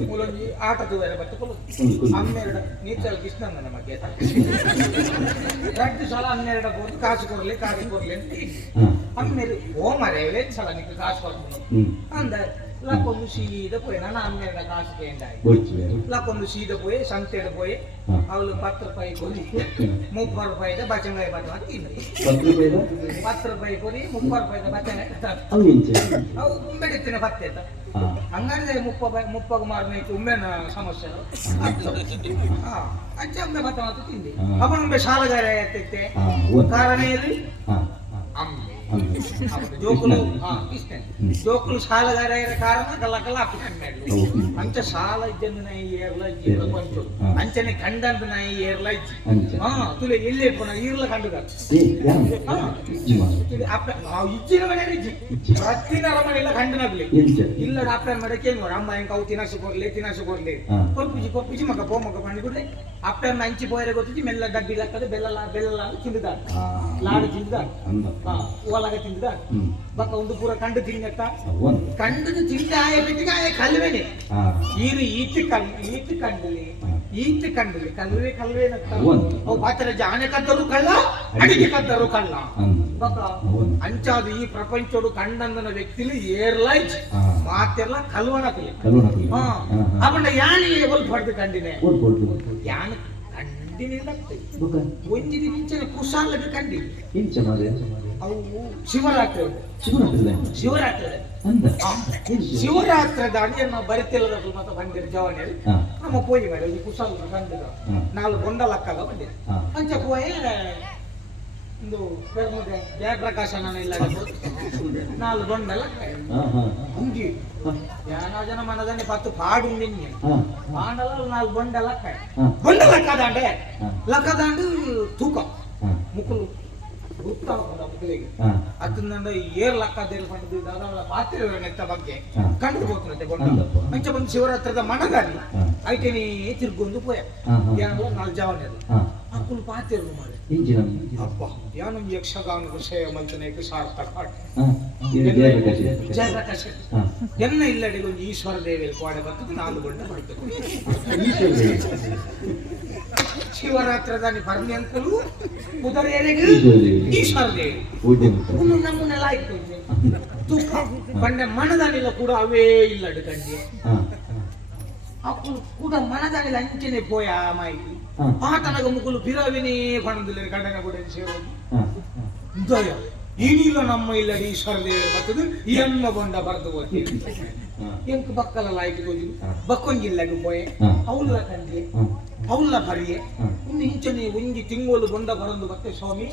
ಮೂಲೊಂಜಿ ಆಟದ ಬೇರೆ ಬರ್ತದೆ ಕುಲು. 12 ನೀಚಲ್ ಕೃಷ್ಣ ನನ್ನ ಮಗ್ಗೆ 2 ಸಲ 12 ಬೋದು ಕಾಸು ಕೊಡ್ಲಿ ಅಂತ ಹಾ 12 ಓ ಮರೆ ಸಲ ನಿಕ್ಕೆ ಕಾಸು ಕೊಡ್ತೀನಿ ಅಂದ ಲಕ್ಕೊಂದು ಸೀದ ಪೋಯ್ ನಾನು 12 ಕಾಸು ಕೇಂದಾಯಿ ಬೊಚ್ಚೆ ಲಕ್ಕೊಂದು ಸೀದ ಪೋಯ್ ಸಂತೆಡ ಪೋಯ್ ಹಾ. ಅವಳು 10 ರೂಪಾಯಿ ಕೊಡಿ 30 ರೂಪಾಯಿದ ಬಚಂಗಾಯಿ ಬಟ ತಿಂದ್ರಿ 10 ರೂಪಾಯಿದ 10 ರೂಪಾಯಿ ಕೊಡಿ 30 ರೂಪಾಯಿದ ಬಚಂಗಾಯಿ ಅವು ಎಂಚ ಅವು ಬೆಳಿತೀನಿ ಬತ್ತೆ ಹಾ ಹಂಗಾದ್ರೆ ಮುಪ್ಪಗ ಮಾರನೇ ಉಮ್ಮೆನ ಸಮಸ್ಯೆ ಅಂಚೆ ಒಮ್ಮೆ ಭತ್ತ ಮಾತು ತಿಂದೆ ಅವನೊಮ್ಮೆ ಶಾಲಗಾರ ಎತ್ತೈತೆ ಹಾ ಅವನ್ ಕಾರಣ ಎಲ್ಲಿ ಹಾ ಅಮ್ಮೆ ಅಂದ ಜೋಕುಲು ಇಷ್ಟೇ ಜೋಕುಲು ಶಾಲಗಾರ ಕಾರಣ ಕಲ್ಲ ಕಲ್ಲ ಹಾಕಿ ಅಂಚ ಶಾಲ ಇದ್ದಂದು ನಾಯಿ ಏರ್ಲ ಇಜ್ಜಿ ಪ್ರಪಂಚ ಅಂಚನೆ ಕಂಡಂದು ನಾಯಿ ಏರ್ಲ ಇಜ್ಜಿ ಅಂಚ ತುಲೆ ಎಲ್ಲಿ ಪುನಃ ಈರ್ಲ ಕಂಡುಗ ಏ ಯಾರು ಇಜ್ಜಿ ಮಾಡು ಇಜ್ಜಿನ ಮನೆ ಇಜ್ಜಿ ಪ್ರತಿನರ ಮನೆಯಲ್ಲ ಕಂಡನಾಗ್ಲಿ ಎಂಚ ಇಲ್ಲ ಡಾಕ್ಟರ್ ಮಡಕೆ ನೋಡು ಅಮ್ಮ ಹೆಂಗೆ ಅವು ತಿನಸು ಕೊಡ್ಲಿ ಹಾ. ಕೊಪ್ಪುಜಿ ಮಗ ಪೋ ಮಗ ಮಾಡಿ ಕೊಡ್ರಿ ಅಪ್ಪನ ಹಂಚಿ ಪೋಯರೆ ಗೊತ್ತಿದ್ದು ಮೆಲ್ಲ ಡಬ್ಬಿ ಲಾಕದೆ ಬೆಲ್ಲ ತಿಂದಿದ ಹಾ ಲಾಡು ತಿಂದಿದ ಅಂದಪ್ಪ ಓಲಾಗ ತಿಂದಿದ ಬಕ್ಕ ಒಂದು ಪೂರ ಕಂಡು ತಿನ್ನತ್ತ ಅವನ್ ಕಂಡದು ತಿಂದ ಆಯ ಬಿಟ್ಟಿಗೆ ಆಯ ಕಲ್ವೇನೆ ಹಾ ಈರು ಈತಿ ಕಂಡಲಿ ಕಲ್ವೆ ನತ್ತ ಅವನ್ ಅವು ಪಾತ್ರ ಜಾನೆ ಕದ್ದರು ಕಳ್ಳ ಅಡಿಗೆ ಕದ್ದರು ಕಳ್ಳ ಅಂದ ಬಕ್ಕ ಅವನ್ ಅಂಚಾದು ಈ ಪ್ರಪಂಚೋಡು ಕಂಡಂದನ ವ್ಯಕ್ತಿಲಿ ಏರ್ಲೈಜ್ ಹಾ ಮಾತೆಲ್ಲ ಕಲ್ವಣಕಲಿ ಕಲ್ವಣಕಲಿ ಹಾ ಹಾ ಹಾ ಅವನ ಯಾನಿಗೆ ಒಲ್ ಪಡೆದು ಕಂಡಿನೆ ಓಡ್ಬೋದು ಯಾನ್ ಕಂಡಿನಿಲ್ಲ ಬೊಕ್ಕ ಒಂಜಿ ದಿನ ಕುಶಾಲಕ್ಕೆ ಕಂಡಿ ಎಂಚ ಮಾರೆ ಅವು ಶಿವರಾತ್ರಿ ಶಿವರಾತ್ರಿ ಅಂದ ಶಿವರಾತ್ರಿ ದಾಡಿಯನ್ನು ಬರಿತಿಲ್ಲದ ಮತ್ತೆ ಬಂದಿರ ಜವಾನಿಯರು ಹಾ ನಮ್ಮ ಪೋಯಿ ಮಾಡಿ ಒಂದು ಕುಶಾಲ ಕಂಡಿದ ಹಾ. 4 ಗೊಂಡಲಕ್ಕಲ್ಲ ಬಂದಿದೆ ಹಾ ಅಂಚ ಪೋಯೆ ಒಂದು ಬೆರ್ಮುದೆ ಜಯಪ್ರಕಾಶನ ಇಲ್ಲ 4 ಗೊಂಡಲಕ್ಕ ಹಾ ಹಾ ಹಂಗಿ ಯಾನ ಜನ ಮನದನೆ 10 ಪಾಡು ನಿನ್ನೆ ಹಾ ಪಾಂಡಲ 4 ಗೊಂಡಲಕ್ಕ ಹಾ ಗೊಂಡಲಕ್ಕದಾಂಡೆ ಹಾ. ಲಕ್ಕದಾಂಡು ತೂಕ ಹಾ ಮುಕ್ಕಲು ಗೊತ್ತಾಗ ಮುಕ್ಕಲಿಗೆ ಹಾ ಅದನ್ನ ಏರ್ ಲಕ್ಕದೇರು ಕಂಡು ಅದರ ಪಾತ್ರೆ ನೆತ್ತ ಬಗ್ಗೆ ಹಾ. ಕಂಡು ಹೋಗ್ತದೆ ಗೊಂಡ ಅಂದಪ್ಪ. ಅಂಚ ಬಂದು ಶಿವರಾತ್ರದ ಮಣಗಾಡಿ ಹಾ. ಐಟೇನಿ ತಿರ್ಗೊಂದು ಪೋಯ ಹಾ ಹಾ ಯಾನಲ್ಲ 4 ಜವಾನಿಯರು ಹಾ ಅಕ್ಕುಲು ಪಾತ್ರೆರು ಮಾಡಿ ಎಂಚಿನ ಅಪ್ಪ ಯಾನೊಂದು ಯಕ್ಷಗಾನ ವಿಷಯ ಮಂಚನೆಗೆ ಸಾರ್ಥಕ ಹಾ ಇದು ಜಯಪ್ರಕಾಶ್ ಜಯಪ್ರಕಾಶ ಹಾ ಎನ್ನ ಇಲ್ಲಡಿಗೆ ಒಂದು ಈಶ್ವರ ದೇವಿಯಲ್ಲಿ ಕೋಡೆ ಬರ್ತದೆ 4 ಗೊಂಡ ಬರ್ತದೆ ಶಿವರಾತ್ರದ ಬರ್ನಿ ಅಂಕಲು ಕುದುರೆಗೆ ಈಶ್ವರ ದೇವಿ ಒಂದು ನಮ್ಮನ್ನೆಲ್ಲ ಆಯ್ತು ತುಪ್ಪ ಬಂಡೆ ಮನದಾನಿಲ್ಲ ಕೂಡ ಅವೇ ಇಲ್ಲ ಕಂಡಿ ಹಾ ಅಕ್ಕಳು ಕೂಡ ಮನದಾನಿಲ್ಲ ಅಂಚನೆ ಪೋಯ ಮಾಹಿತಿ ಹಾ ಆತನಗ ಮುಕ್ಕಲು ಬಿರವಿನೇ ಪಣದಿಲ್ಲ ಗಂಡನ ಕೂಡ ಸೇರೋದು ಹಾ ದಯ ಏನಿಲ್ಲ ನಮ್ಮ ಇಲ್ಲಡಿ ಈಶ್ವರದೇ ಬರ್ತದೆ ಎಮ್ಮ ಬಂಡ ಬರ್ದು ಹೋಗ್ತೀವಿ ಎಂಕ್ ಬಕ್ಕಲ ಲಾಯ್ಕ್ ತೋಜಿ ಬಕ್ಕೊಂಗಿಲ್ಲಗೆ ಪೋಯೆ ಅವಳ ಕಂಡ್ರೆ ಅವಳ ಪರಿಯೆ ಇನ್ನು ಇಂಚನೆ ಒಂಜಿ ತಿಂಗಳು ಬಂಡ ಬರಂದು ಬತ್ತೆ ಸ್ವಾಮಿ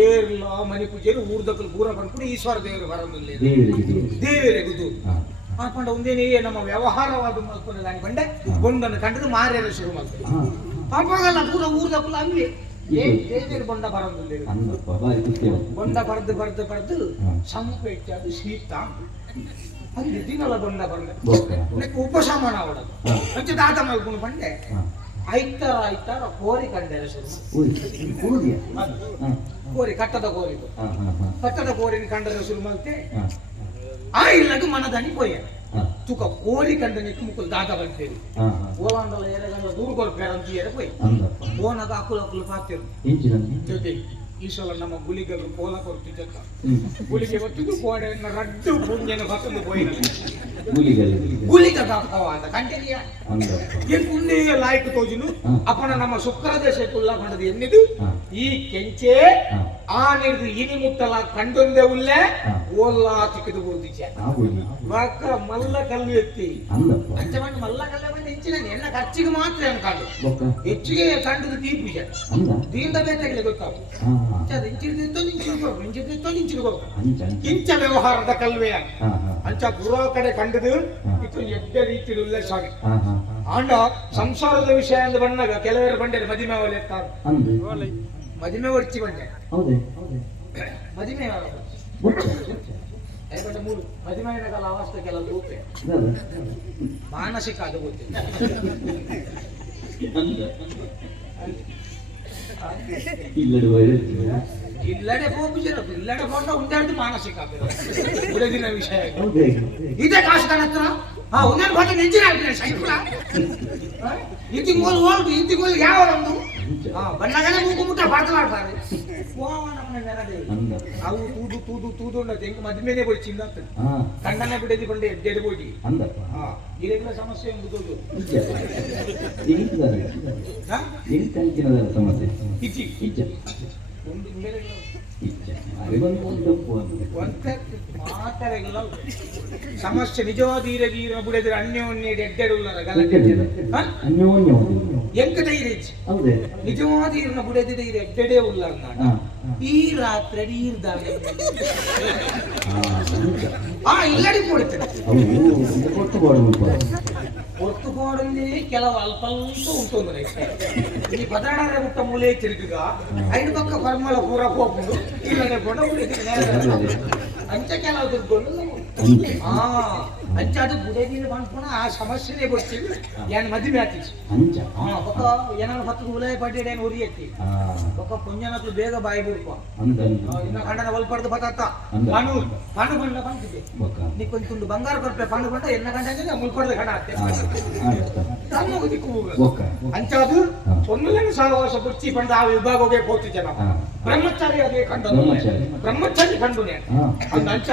ಏರ್ಲ ಮನೆ ಪೂಜೆರು ಊರ್ದಕ್ಕಲು ಪೂರ ಬಂದ್ಬಿಟ್ಟು ಈಶ್ವರ ದೇವರು ಬರಂದಿಲ್ಲ ದೇವರೆಗುದು ಮಾಡ್ಕೊಂಡು ಒಂದೇನೇ ನಮ್ಮ ವ್ಯವಹಾರವಾದ ಮಲ್ಕೊಂಡು ನಾನು ಬಂಡೆ ಬಂಡನ್ನು ಕಂಡ್ರೆ ಮಾರ್ಯಾರ ಶುರು ಮಾಡ್ತಾರೆ ಪಾಪಗಲ್ಲ ಪೂರ ಊರ್ದಕ್ಕಲು ಅಲ್ಲಿ ದೇವರು ಬಂಡ ಬರಂದಿಲ್ಲ ಬಂಡ ಬರ್ದು ಸಂಪೇಟ ಅದು ಶೀತ ಅಲ್ಲಿ ದಿನಲ್ಲ ಬಂಡ ಬಂಡೆ ಉಪಶಮನ ಅವಡದು ಮತ್ತೆ ದಾತ ಮಲ್ಕೊಂಡು ಬಂಡೆ ಐತಾರ ಕೋರಿ ಕಂಡೆರ ಶುರು ಕೋರಿ ಕಟ್ಟದ ಕೋರಿನ ಕಂಡರ ಶುರು ಮಲ್ತೆ ಆ ಇಲ್ಲಗ ಮನದನಿ ಪೋಯ ತುಕ ಕೋರಿ ಕಂಡನೆ ಮುಕ್ಕಲು ದಾತ ಬರ್ತೇವೆ ಓಲಾಂಡಲ ಎರೆಗಂಡ ದೂರ ಕೊಡ್ಬೇಡ ಅಂತ ಎರೆ ಪೋಯ್ ಓನಾಗ ಅಕ್ಕಲು ಪಾತಿರು ಜೊತೆ ಈಶ್ವರ ನಮ್ಮ ಗುಳಿಗರು ಕೋಲ ಕೊಡ್ತಿದ್ದ ಗುಳಿಗೆ ಗೊತ್ತಿದ್ದು ಕೋಡೆಯನ್ನು ರಡ್ಡು ಪುಣ್ಯನ ಹೊತ್ತಲು ಪೋಯಿನ ಗುಳಿಗ ಗಾಪವಾದ ಕಂಟಿನ್ಯೂ ಏನ್ ಪುಣ್ಯ ಲಾಯ್ಕ್ ತೋಜಿನು ಅಪ್ಪನ ನಮ್ಮ ಶುಕ್ರ ದೇಶ ಕುಲ್ಲ ಬಂಡದು ಎನ್ನಿದು ಈ ಕೆಂಚೆ ಆ ನಿರ್ದು ಇನಿ ಮುಟ್ಟಲ ಕಂಡೊಂದೆ ಉಲ್ಲೆ ಓಲ್ಲ ತಿಕ್ಕಿದು ಬೋದಿಚೆ ಮಕ್ಕ ಮಲ್ಲ ಕಲ್ಲು ಎತ್ತಿ ಅಂಚೆ ಬಂದು ಮಲ್ಲ ಕಲ್ಲು ಬಂದು ಹೆಚ್ಚಿನ ಎನ್ನ ಖರ್ಚಿಗೆ ಮಾತ್ರ ಅನ್ಕಾಡು ಹೆಚ್ಚಿಗೆ ಕಂಡದು ದೀಪೂಜ ದೀಂದ ಬೇಕಾಗಿಲ್ಲ ಗೊತ್ತಾವು ಇಂಚ ವ್ಯವಹಾರದ ಕಲ್ವೆ ಅಂಚ ಪೂರ್ವ ಕಡೆ ಕಂಡದು ಇದು ಎಡ್ಡ ರೀತಿ ಸ್ವಾಮಿ ಆಂಡ ಸಂಸಾರದ ವಿಷಯ ಎಂದು ಬಂದಾಗ ಕೆಲವರು ಬಂದರೆ ಮದಿಮೆ ಅವಳು ಎತ್ತಾರೆ ಮದಿಮೆ ಒಡ್ಚಿ ಬಂದೆ ಮದಿಮೆ ಮೂರು ಮದಿಮೆಯ ಕಾಲ ಅವಸ್ಥೆ ಕೆಲವು ರೂಪೆ ಮಾನಸಿಕ ಅದು ಗೊತ್ತಿಲ್ಲ ಇಲ್ಲಡೆ ಹೋಗುಜರ ಇಲ್ಲಡೆ ಕೊಂಡ ಉಂಟಾಡ್ದು ಮಾನಸಿಕ ಉಳಿದಿನ ವಿಷಯ ಇದೇ ಕಾಸು ಕಣತ್ರ ಒಂದೇ ಭಾಗ ನೆಂಚಿನ ಆಗ್ತದೆ ಸೈಕುಲ ಇಂತಿಗೋಲ್ ಓಲ್ಡು ಇಂತಿಗೋಲ್ ಯಾವ ಒಂದು ಬಣ್ಣಗನೆ ಮೂಗುಮುಟ್ಟ ಬಾರ್ದು ಮಾಡ್ತಾರೆ ಅವು ತೂದು ತೆಂಗು ಮದ್ಮೇನೆ ಬಡಿಚಿಂದ ಕಣ್ಣನ್ನೇ ಬಿಡದಿ ಬಂಡೆ ಎಡ್ಡೆಡ್ ಬೋಡಿ ಇರೆಗ್ಲ ಸಮಸ್ಯೆ ಎಂಬುದು ಸಮಸ್ಯೆ ಸಮಸ್ಯೆ ನಿಜವಾದ ಈರಗೀರ ಬಿಡದ್ರೆ ಅನ್ಯೋನ್ಯ ಎಡ್ಡೆಡುಲ್ಲರ ಎಂಕ ಧೈರ್ಯ ನಿಜವಾದ ಈರನ ಬಿಡದಿದೆ ಇದು ಎಡ್ಡೆಡೇ ಉಲ್ಲರ ಈ ರಾತ್ರಿ ಈರ್ದಾವೆ ಇಲ್ಲಡಿ ಕೊಡ್ತೇನೆ ಒತ್ತುಕೋಡಲ್ಲಿ ಕೆಲವು ಅಲ್ಪ ಉಂಟು ಈ ಪದಾರ್ಥ ಮುಟ್ಟ ಮೂಲೆ ತಿರುಗ ಐದು ಪಕ್ಕ ಪರ್ಮಲ ಪೂರ ಹೋಗ್ಬೋದು ಇಲ್ಲದೆ ಕೊಡ ಅಂಚ ಕೆಲವು ದುಡ್ಡು ಅಂಚ ಅದು ಬುಡಗಿನ ಬಂದ್ಕೊಂಡು ಆ ಸಮಸ್ಯೆನೇ ಗೊತ್ತಿಲ್ಲ ಏನ್ ಮದುವೆ ಆತೀವಿ ಒಕ್ಕ ಏನಾದ್ರು ಹತ್ತು ಉಲಾಯ ಪಡ್ಡಿ ಏನು ಉರಿಯತ್ತಿ ಒಕ್ಕ ಪುಂಜನಕ್ಲು ಬೇಗ ಬಾಯಿ ಬಿಡ್ಕೊ ಇನ್ನ ಕಂಡನ ಒಲ್ಪಡ್ದು ಬತ್ತ ಪಣು ಬಂಡ ಬಂದಿದ್ದೆ ನೀ ಕೊಂಚ ಬಂಗಾರ ಕೊಡ್ಪೆ ಪಣು ಬಂಡ ಎನ್ನ ಕಂಡ ಮುಲ್ಪಡ್ದು ಕಂಡ ಅಂಚಾದು ಒಂದೊಂದು ಸಹವಾಸ ಬುಚ್ಚಿ ಬಂದ ಆ ವಿಭಾಗಕ್ಕೆ ಹೋಗ್ತಿದ್ದೆ ನಾವು ಬ್ರಹ್ಮಚಾರಿ ಅದೇ ಕಂಡು ಬ್ರಹ್ಮಚಾರಿ ಕಂಡು ಅಂದ ಅಂಚ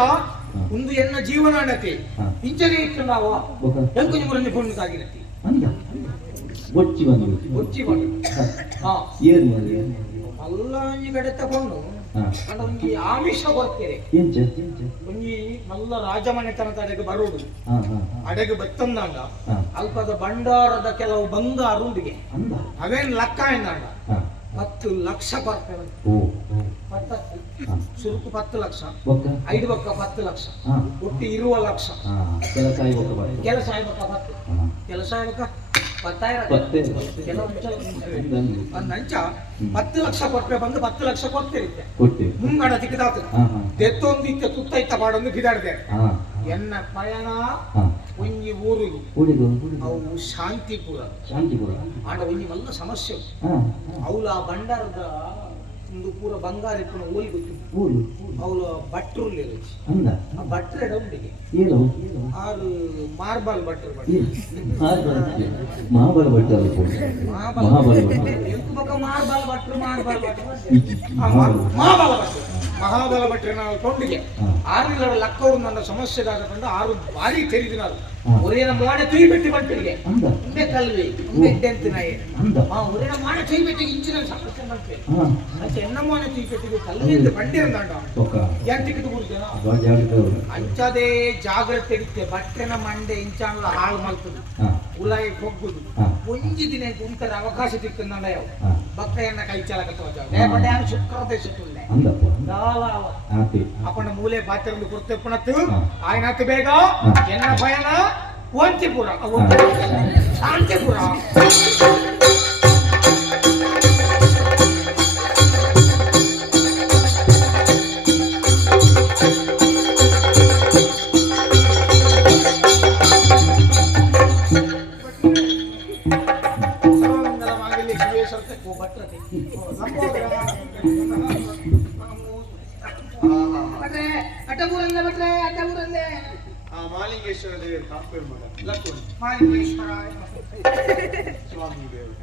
ಒಂದು ಎನ್ನ ಜೀವನಾನತೆ ಇಂಚನೆ ಇಟ್ಟು ನಾವು ಎಂಕೊಂಚ ಮುರನ್ನು ಪುಣ್ಯದಾಗಿರತ್ತಿ ಬೊಚ್ಚಿ ಬಂದು ಅಲ್ಲ ಒಂಜಿ ಕಡೆ ತಗೊಂಡು ಒಂಜಿ ಆಮಿಷ ಬರ್ತೇನೆ ಒಂಜಿ ಮಲ್ಲ ರಾಜಮನೆತನದ ಅಡೆಗೆ ಬರುವುದು ಅಡೆಗೆ ಬತ್ತಂದಂಗ ಅಲ್ಪದ ಭಂಡಾರದ ಕೆಲವು ಬಂಗಾರ ಉಂಡಿಗೆ ಅವೇನ್ ಲೆಕ್ಕ ಎಂದಂಡ 10 ಲಕ್ಷ ಬರ್ತೇವೆ ಸುರುಕು 10 ಲಕ್ಷ 5 ಬಕ್ಕ 10 ಲಕ್ಷ ಒಟ್ಟು 20 ಲಕ್ಷ ಕೆಲಸ ಆಗ್ಬೇಕ 10 ಕೆಲಸ ಆಗ್ಬೇಕ 10 ಲಕ್ಷ ಕೊಟ್ಟರೆ ಬಂದು 10 ಲಕ್ಷ ಕೊಡ್ತಿರುತ್ತೆ ಮುಂಗಡ ತಿಕ್ಕದಾತ ತೆತ್ತೊಂದಿತ್ತ ತುತ್ತೈತ ಮಾಡೊಂದು ಬಿದಾಡ್ದೆ ಎನ್ನ ಪಯಣ ಒಂಜಿ ಊರು ಅವು ಶಾಂತಿಪುರ ಆಡ ಒಂಜಿ ಮಲ್ಲ ಸಮಸ್ಯೆ ಅವಳ ಭಂಡಾರದ ಒಂದು ಪೂರ ಬಂಗಾರ ಇಪ್ಪನ ಓಲಿ ಗೊತ್ತಿತ್ತು ಅವಳು ಭಟ್ರು ಭಟ್ರೆ ಡೌಂಡಿಗೆ ಆರು ಮಾರ್ಬಲ್ ಭಟ್ರು ಮಹಾಬಲ ಭಟ್ರು ಎಂಟು ಬಕ್ಕ ಮಾರ್ಬಲ್ ಭಟ್ರು ಮಹಾಬಲ ಭಟ್ರು ಮಹಾಬಲ ಭಟ್ರೆ ನಾವು ತೊಂಡಿಗೆ ಹಾ. ಆರು ಲಕ್ಕವರು ನನ್ನ ಸಮಸ್ಯೆ ಕೊಂಡು ಆರು ಬಾರಿ ತೆರಿದಿನಾರು ಹಾ. ಒರೇನ ಮೋನೆ ತುಯಿ ಬೆಟ್ಟಿ ಬಂಟಿಗೆ ಅಂದ ಒಂದೇ ಕಲ್ವಿ ಒಂದೇ ಇದ್ದಂತ ನಾಯಿ ಅಂದ ಒರೇನ ಮೋನೆ ತುಯಿ ಬೆಟ್ಟಿಗೆ ಇಂಚಿನ ಸಮಸ್ಯೆ ಮಾಡ್ತೇವೆ ಹಾ ಎನ್ನ ಮೋನೆ ತುಯಿ ಬೆಟ್ಟಿಗೆ ಕಲ್ವಿ ಅಂತ ಬಂಡಿ ಅಂದಾಂಡ ಪಕ್ಕ ಏನ್ ಟಿಕೆಟ್ ಕೊಡ್ತೇನ ಜಾಗ್ರತೆ ಅಂಚದೇ ಜಾಗ್ರತೆ ಇರುತ್ತೆ ಭಟ್ರೆನ ಮಂಡೆ ಇಂಚಾನ್ಲ ಹಾಳು ಮಾಡ್ತದೆ ಹಾ ಉಲಾಯಿ ಹೋಗುದು ಹಾ. ಒಂಜಿ ದಿನ ಕುಂತರ ಅವಕಾಶ ಸಿಕ್ಕಂದ ಯಾವ ಹಾ ಬಕ್ಕ ಎನ್ನ ಕೈ ಚಾಲಕ ಶುಕ್ರತೆ ಸುತ್ತುಲ್ಲೆ ಅಂದಪ್ಪ ಆತಿ ಅಪ್ಪನ ಮೂಲೆ ಬಾತ್ಯರಲ್ಲಿ ಕೊಡ್ತೆ ಪುಣತ್ತು ಹಾ. ಆಯ್ನಾತ್ ಬೇಗ ಹಾ. ಎನ್ನ ಪಯಣ ವಂತಿಪುರ ಶಾಂತಿಪುರ ಸರ್ವಮಂಗಲ ಮಾಂಗಲ್ಯ ಶಿವೇ ಸರ್ತೆ ಕೋ ಭಟ್ರತೆ ಭಟ್ರೆ ಅಡ್ಡಬೂರಲ್ಲೇ ಭಟ್ರೆ ಅಡ್ಡಬೂರಲ್ಲೇ ಆ ಮಾಲಿಂಗೇಶ್ವರ ದೇವರು ಕಾಪೇರ್ ಮಗ ಲಕ್ಷ್ಮಣ ಮಾಲಿಂಗೇಶ್ವರ ಸ್ವಾಮಿ ದೇವರು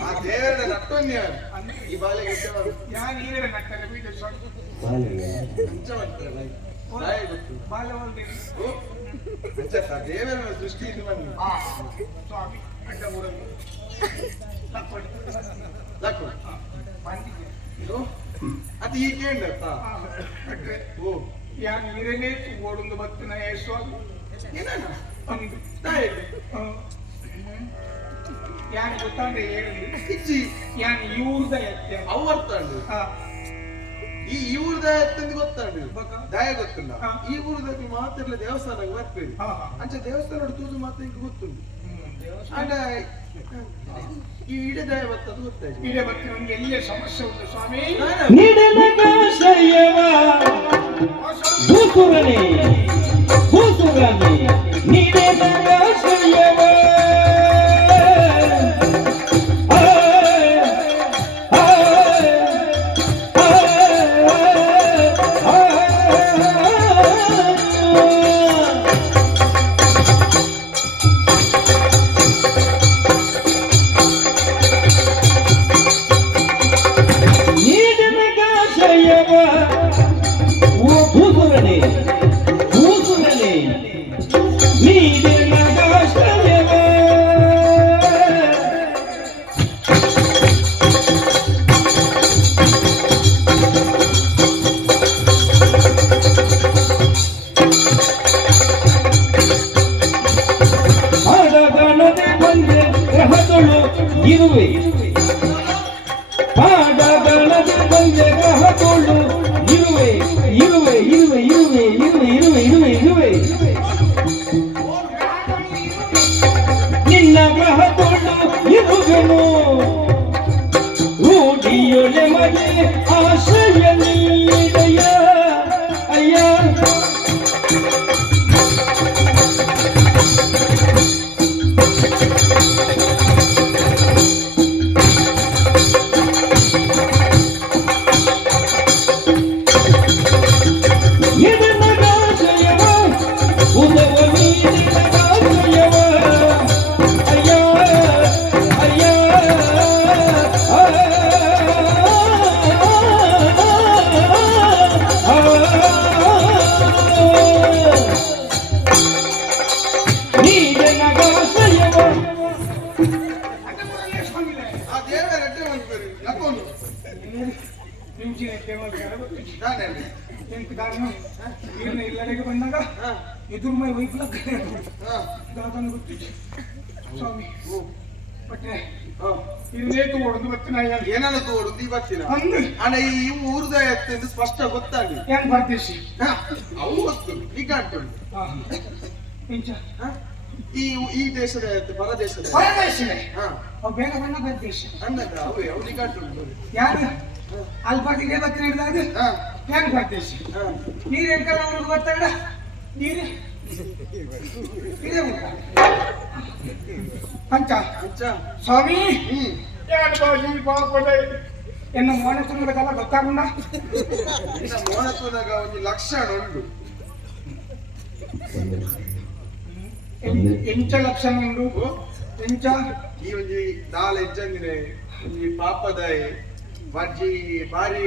ಆ ದೇವರ ನಟ್ಟೊನ್ಯ ಈ ಬಾಲೆಗೆ ದೇವರ ದೃಷ್ಟಿ ಇದು ಬನ್ನಿ ಲಕ್ಷ್ಮಣ ಅದು ಈ ಕೇಂದ್ರ ಓ ಯಾನ್ ನೀರನೇ ಓಡೊಂದು ಬತ್ತಿನ ಸ್ವಾಮಿ ಒಂದು ಯಾನ್ ಗೊತ್ತಾಂಡೆ ಹೇಳಿ ಇಚ್ಚಿ ಯಾನ್ ಇವ್ರದ ಎತ್ತೆ ಅವರ್ತಾಂಡು ಈ ಊರದ ಎತ್ತಂದು ಗೊತ್ತಾಂಡು ದಯ ಗೊತ್ತುಂಡ ಈ ಊರದಲ್ಲಿ ಮಾತ್ರ ದೇವಸ್ಥಾನಕ್ಕೆ ಬರ್ತೀರಿ ಅಂಚೆ ದೇವಸ್ಥಾನ ತೂದು ಮಾತ್ರ ಇಂಕ ಗೊತ್ತುಂಡು ಅಂಡ ಈ ಇಡೀ ದಯ ಬರ್ತದು ಗೊತ್ತಾಯ್ತು ಇಡೇ ಬತ್ತಿ ನಮ್ಗೆ ಎಲ್ಲೇ ಸಮಸ್ಯೆ ಉಂಟು ಸ್ವಾಮಿ ನೀಡನಗಾಶಯವ ಭೂಸುರನೇ ಭೂಸುರನೇ ನೀಡನಗಾಶಯವ ಇರುವೆ ಪಾಡಗಳದ ಬಂದೆ ಗ್ರಹಗಳು ಇರುವೆ ಇರುವೆ ಇರುವೆ ಇರುವೆ ಇರುವೆ ಇರುವೆ ಇರುವೆ ಇರುವೆ ನಿನ್ನ ಗ್ರಹಗಳು ಇರುವೆನು ರೂಢಿಯೊಳೆ ಮನೆ ಆಶ್ರಯ ನೀಡಯ್ಯ ಅಯ್ಯ ಇಲ್ಲಡೆಗೆ ಬಂದಾಗ ಎದುರು ಮೈ ವೈಫ್ಲ ದಾದನ ಗೊತ್ತಿತ್ತು ಸ್ವಾಮಿ ಬಟ್ಟೆ ಇರ್ಬೇಕು ಹೊಡೆದು ಬರ್ತೀನಿ ಏನನ್ನ ತೋರುದು ಈ ಬರ್ತೀನ ಅಂದು ಅಣ್ಣ ಈ ಊರದ ಎತ್ತೆಂದು ಸ್ಪಷ್ಟ ಗೊತ್ತಾಗಿ ಏನ್ ಬರ್ದೇಶಿ ಅವು ಗೊತ್ತು ಈಗ ಅಂಟುಂಟು ಇಂಚ ಈ ದೇಶದ ಎತ್ತು ಪರದೇಶದ ಪರದೇಶಿದೆ ಬೇಗ ಬಣ್ಣ ಬರ್ದೇಶ ಅನ್ನದ ಅವೇ ಅವು ನಿಗಾಟುಂಟು ಯಾರು ಅಲ್ಪಾಟಿಗೆ ಬರ್ತೀನಿ ಹಿಡಿದಾಗ ಏನ್ ಬರ್ದೇಶಿ ನೀರು ಎಂಕಲ್ಲ ಅವ್ರಿಗೆ ಗೊತ್ತಾಗ ನೀರು ಇದೇ ಉಂಟ ಪಂಚ ಸ್ವಾಮಿ ಎನ್ನ ಮೋನತ್ವದಲ್ಲ ಗೊತ್ತಾಗುಂಡ ಮೋನತ್ವದಾಗ ಒಂದು ಲಕ್ಷಣ ಉಂಟು ಎಂಚ ಲಕ್ಷಣ ಉಂಟು ಎಂಚ ಈ ಒಂದು 4 ಹೆಜ್ಜಂದಿನ ಈ ಪಾಪದಾಯಿ ಬಜ್ಜಿ ಬಾರಿ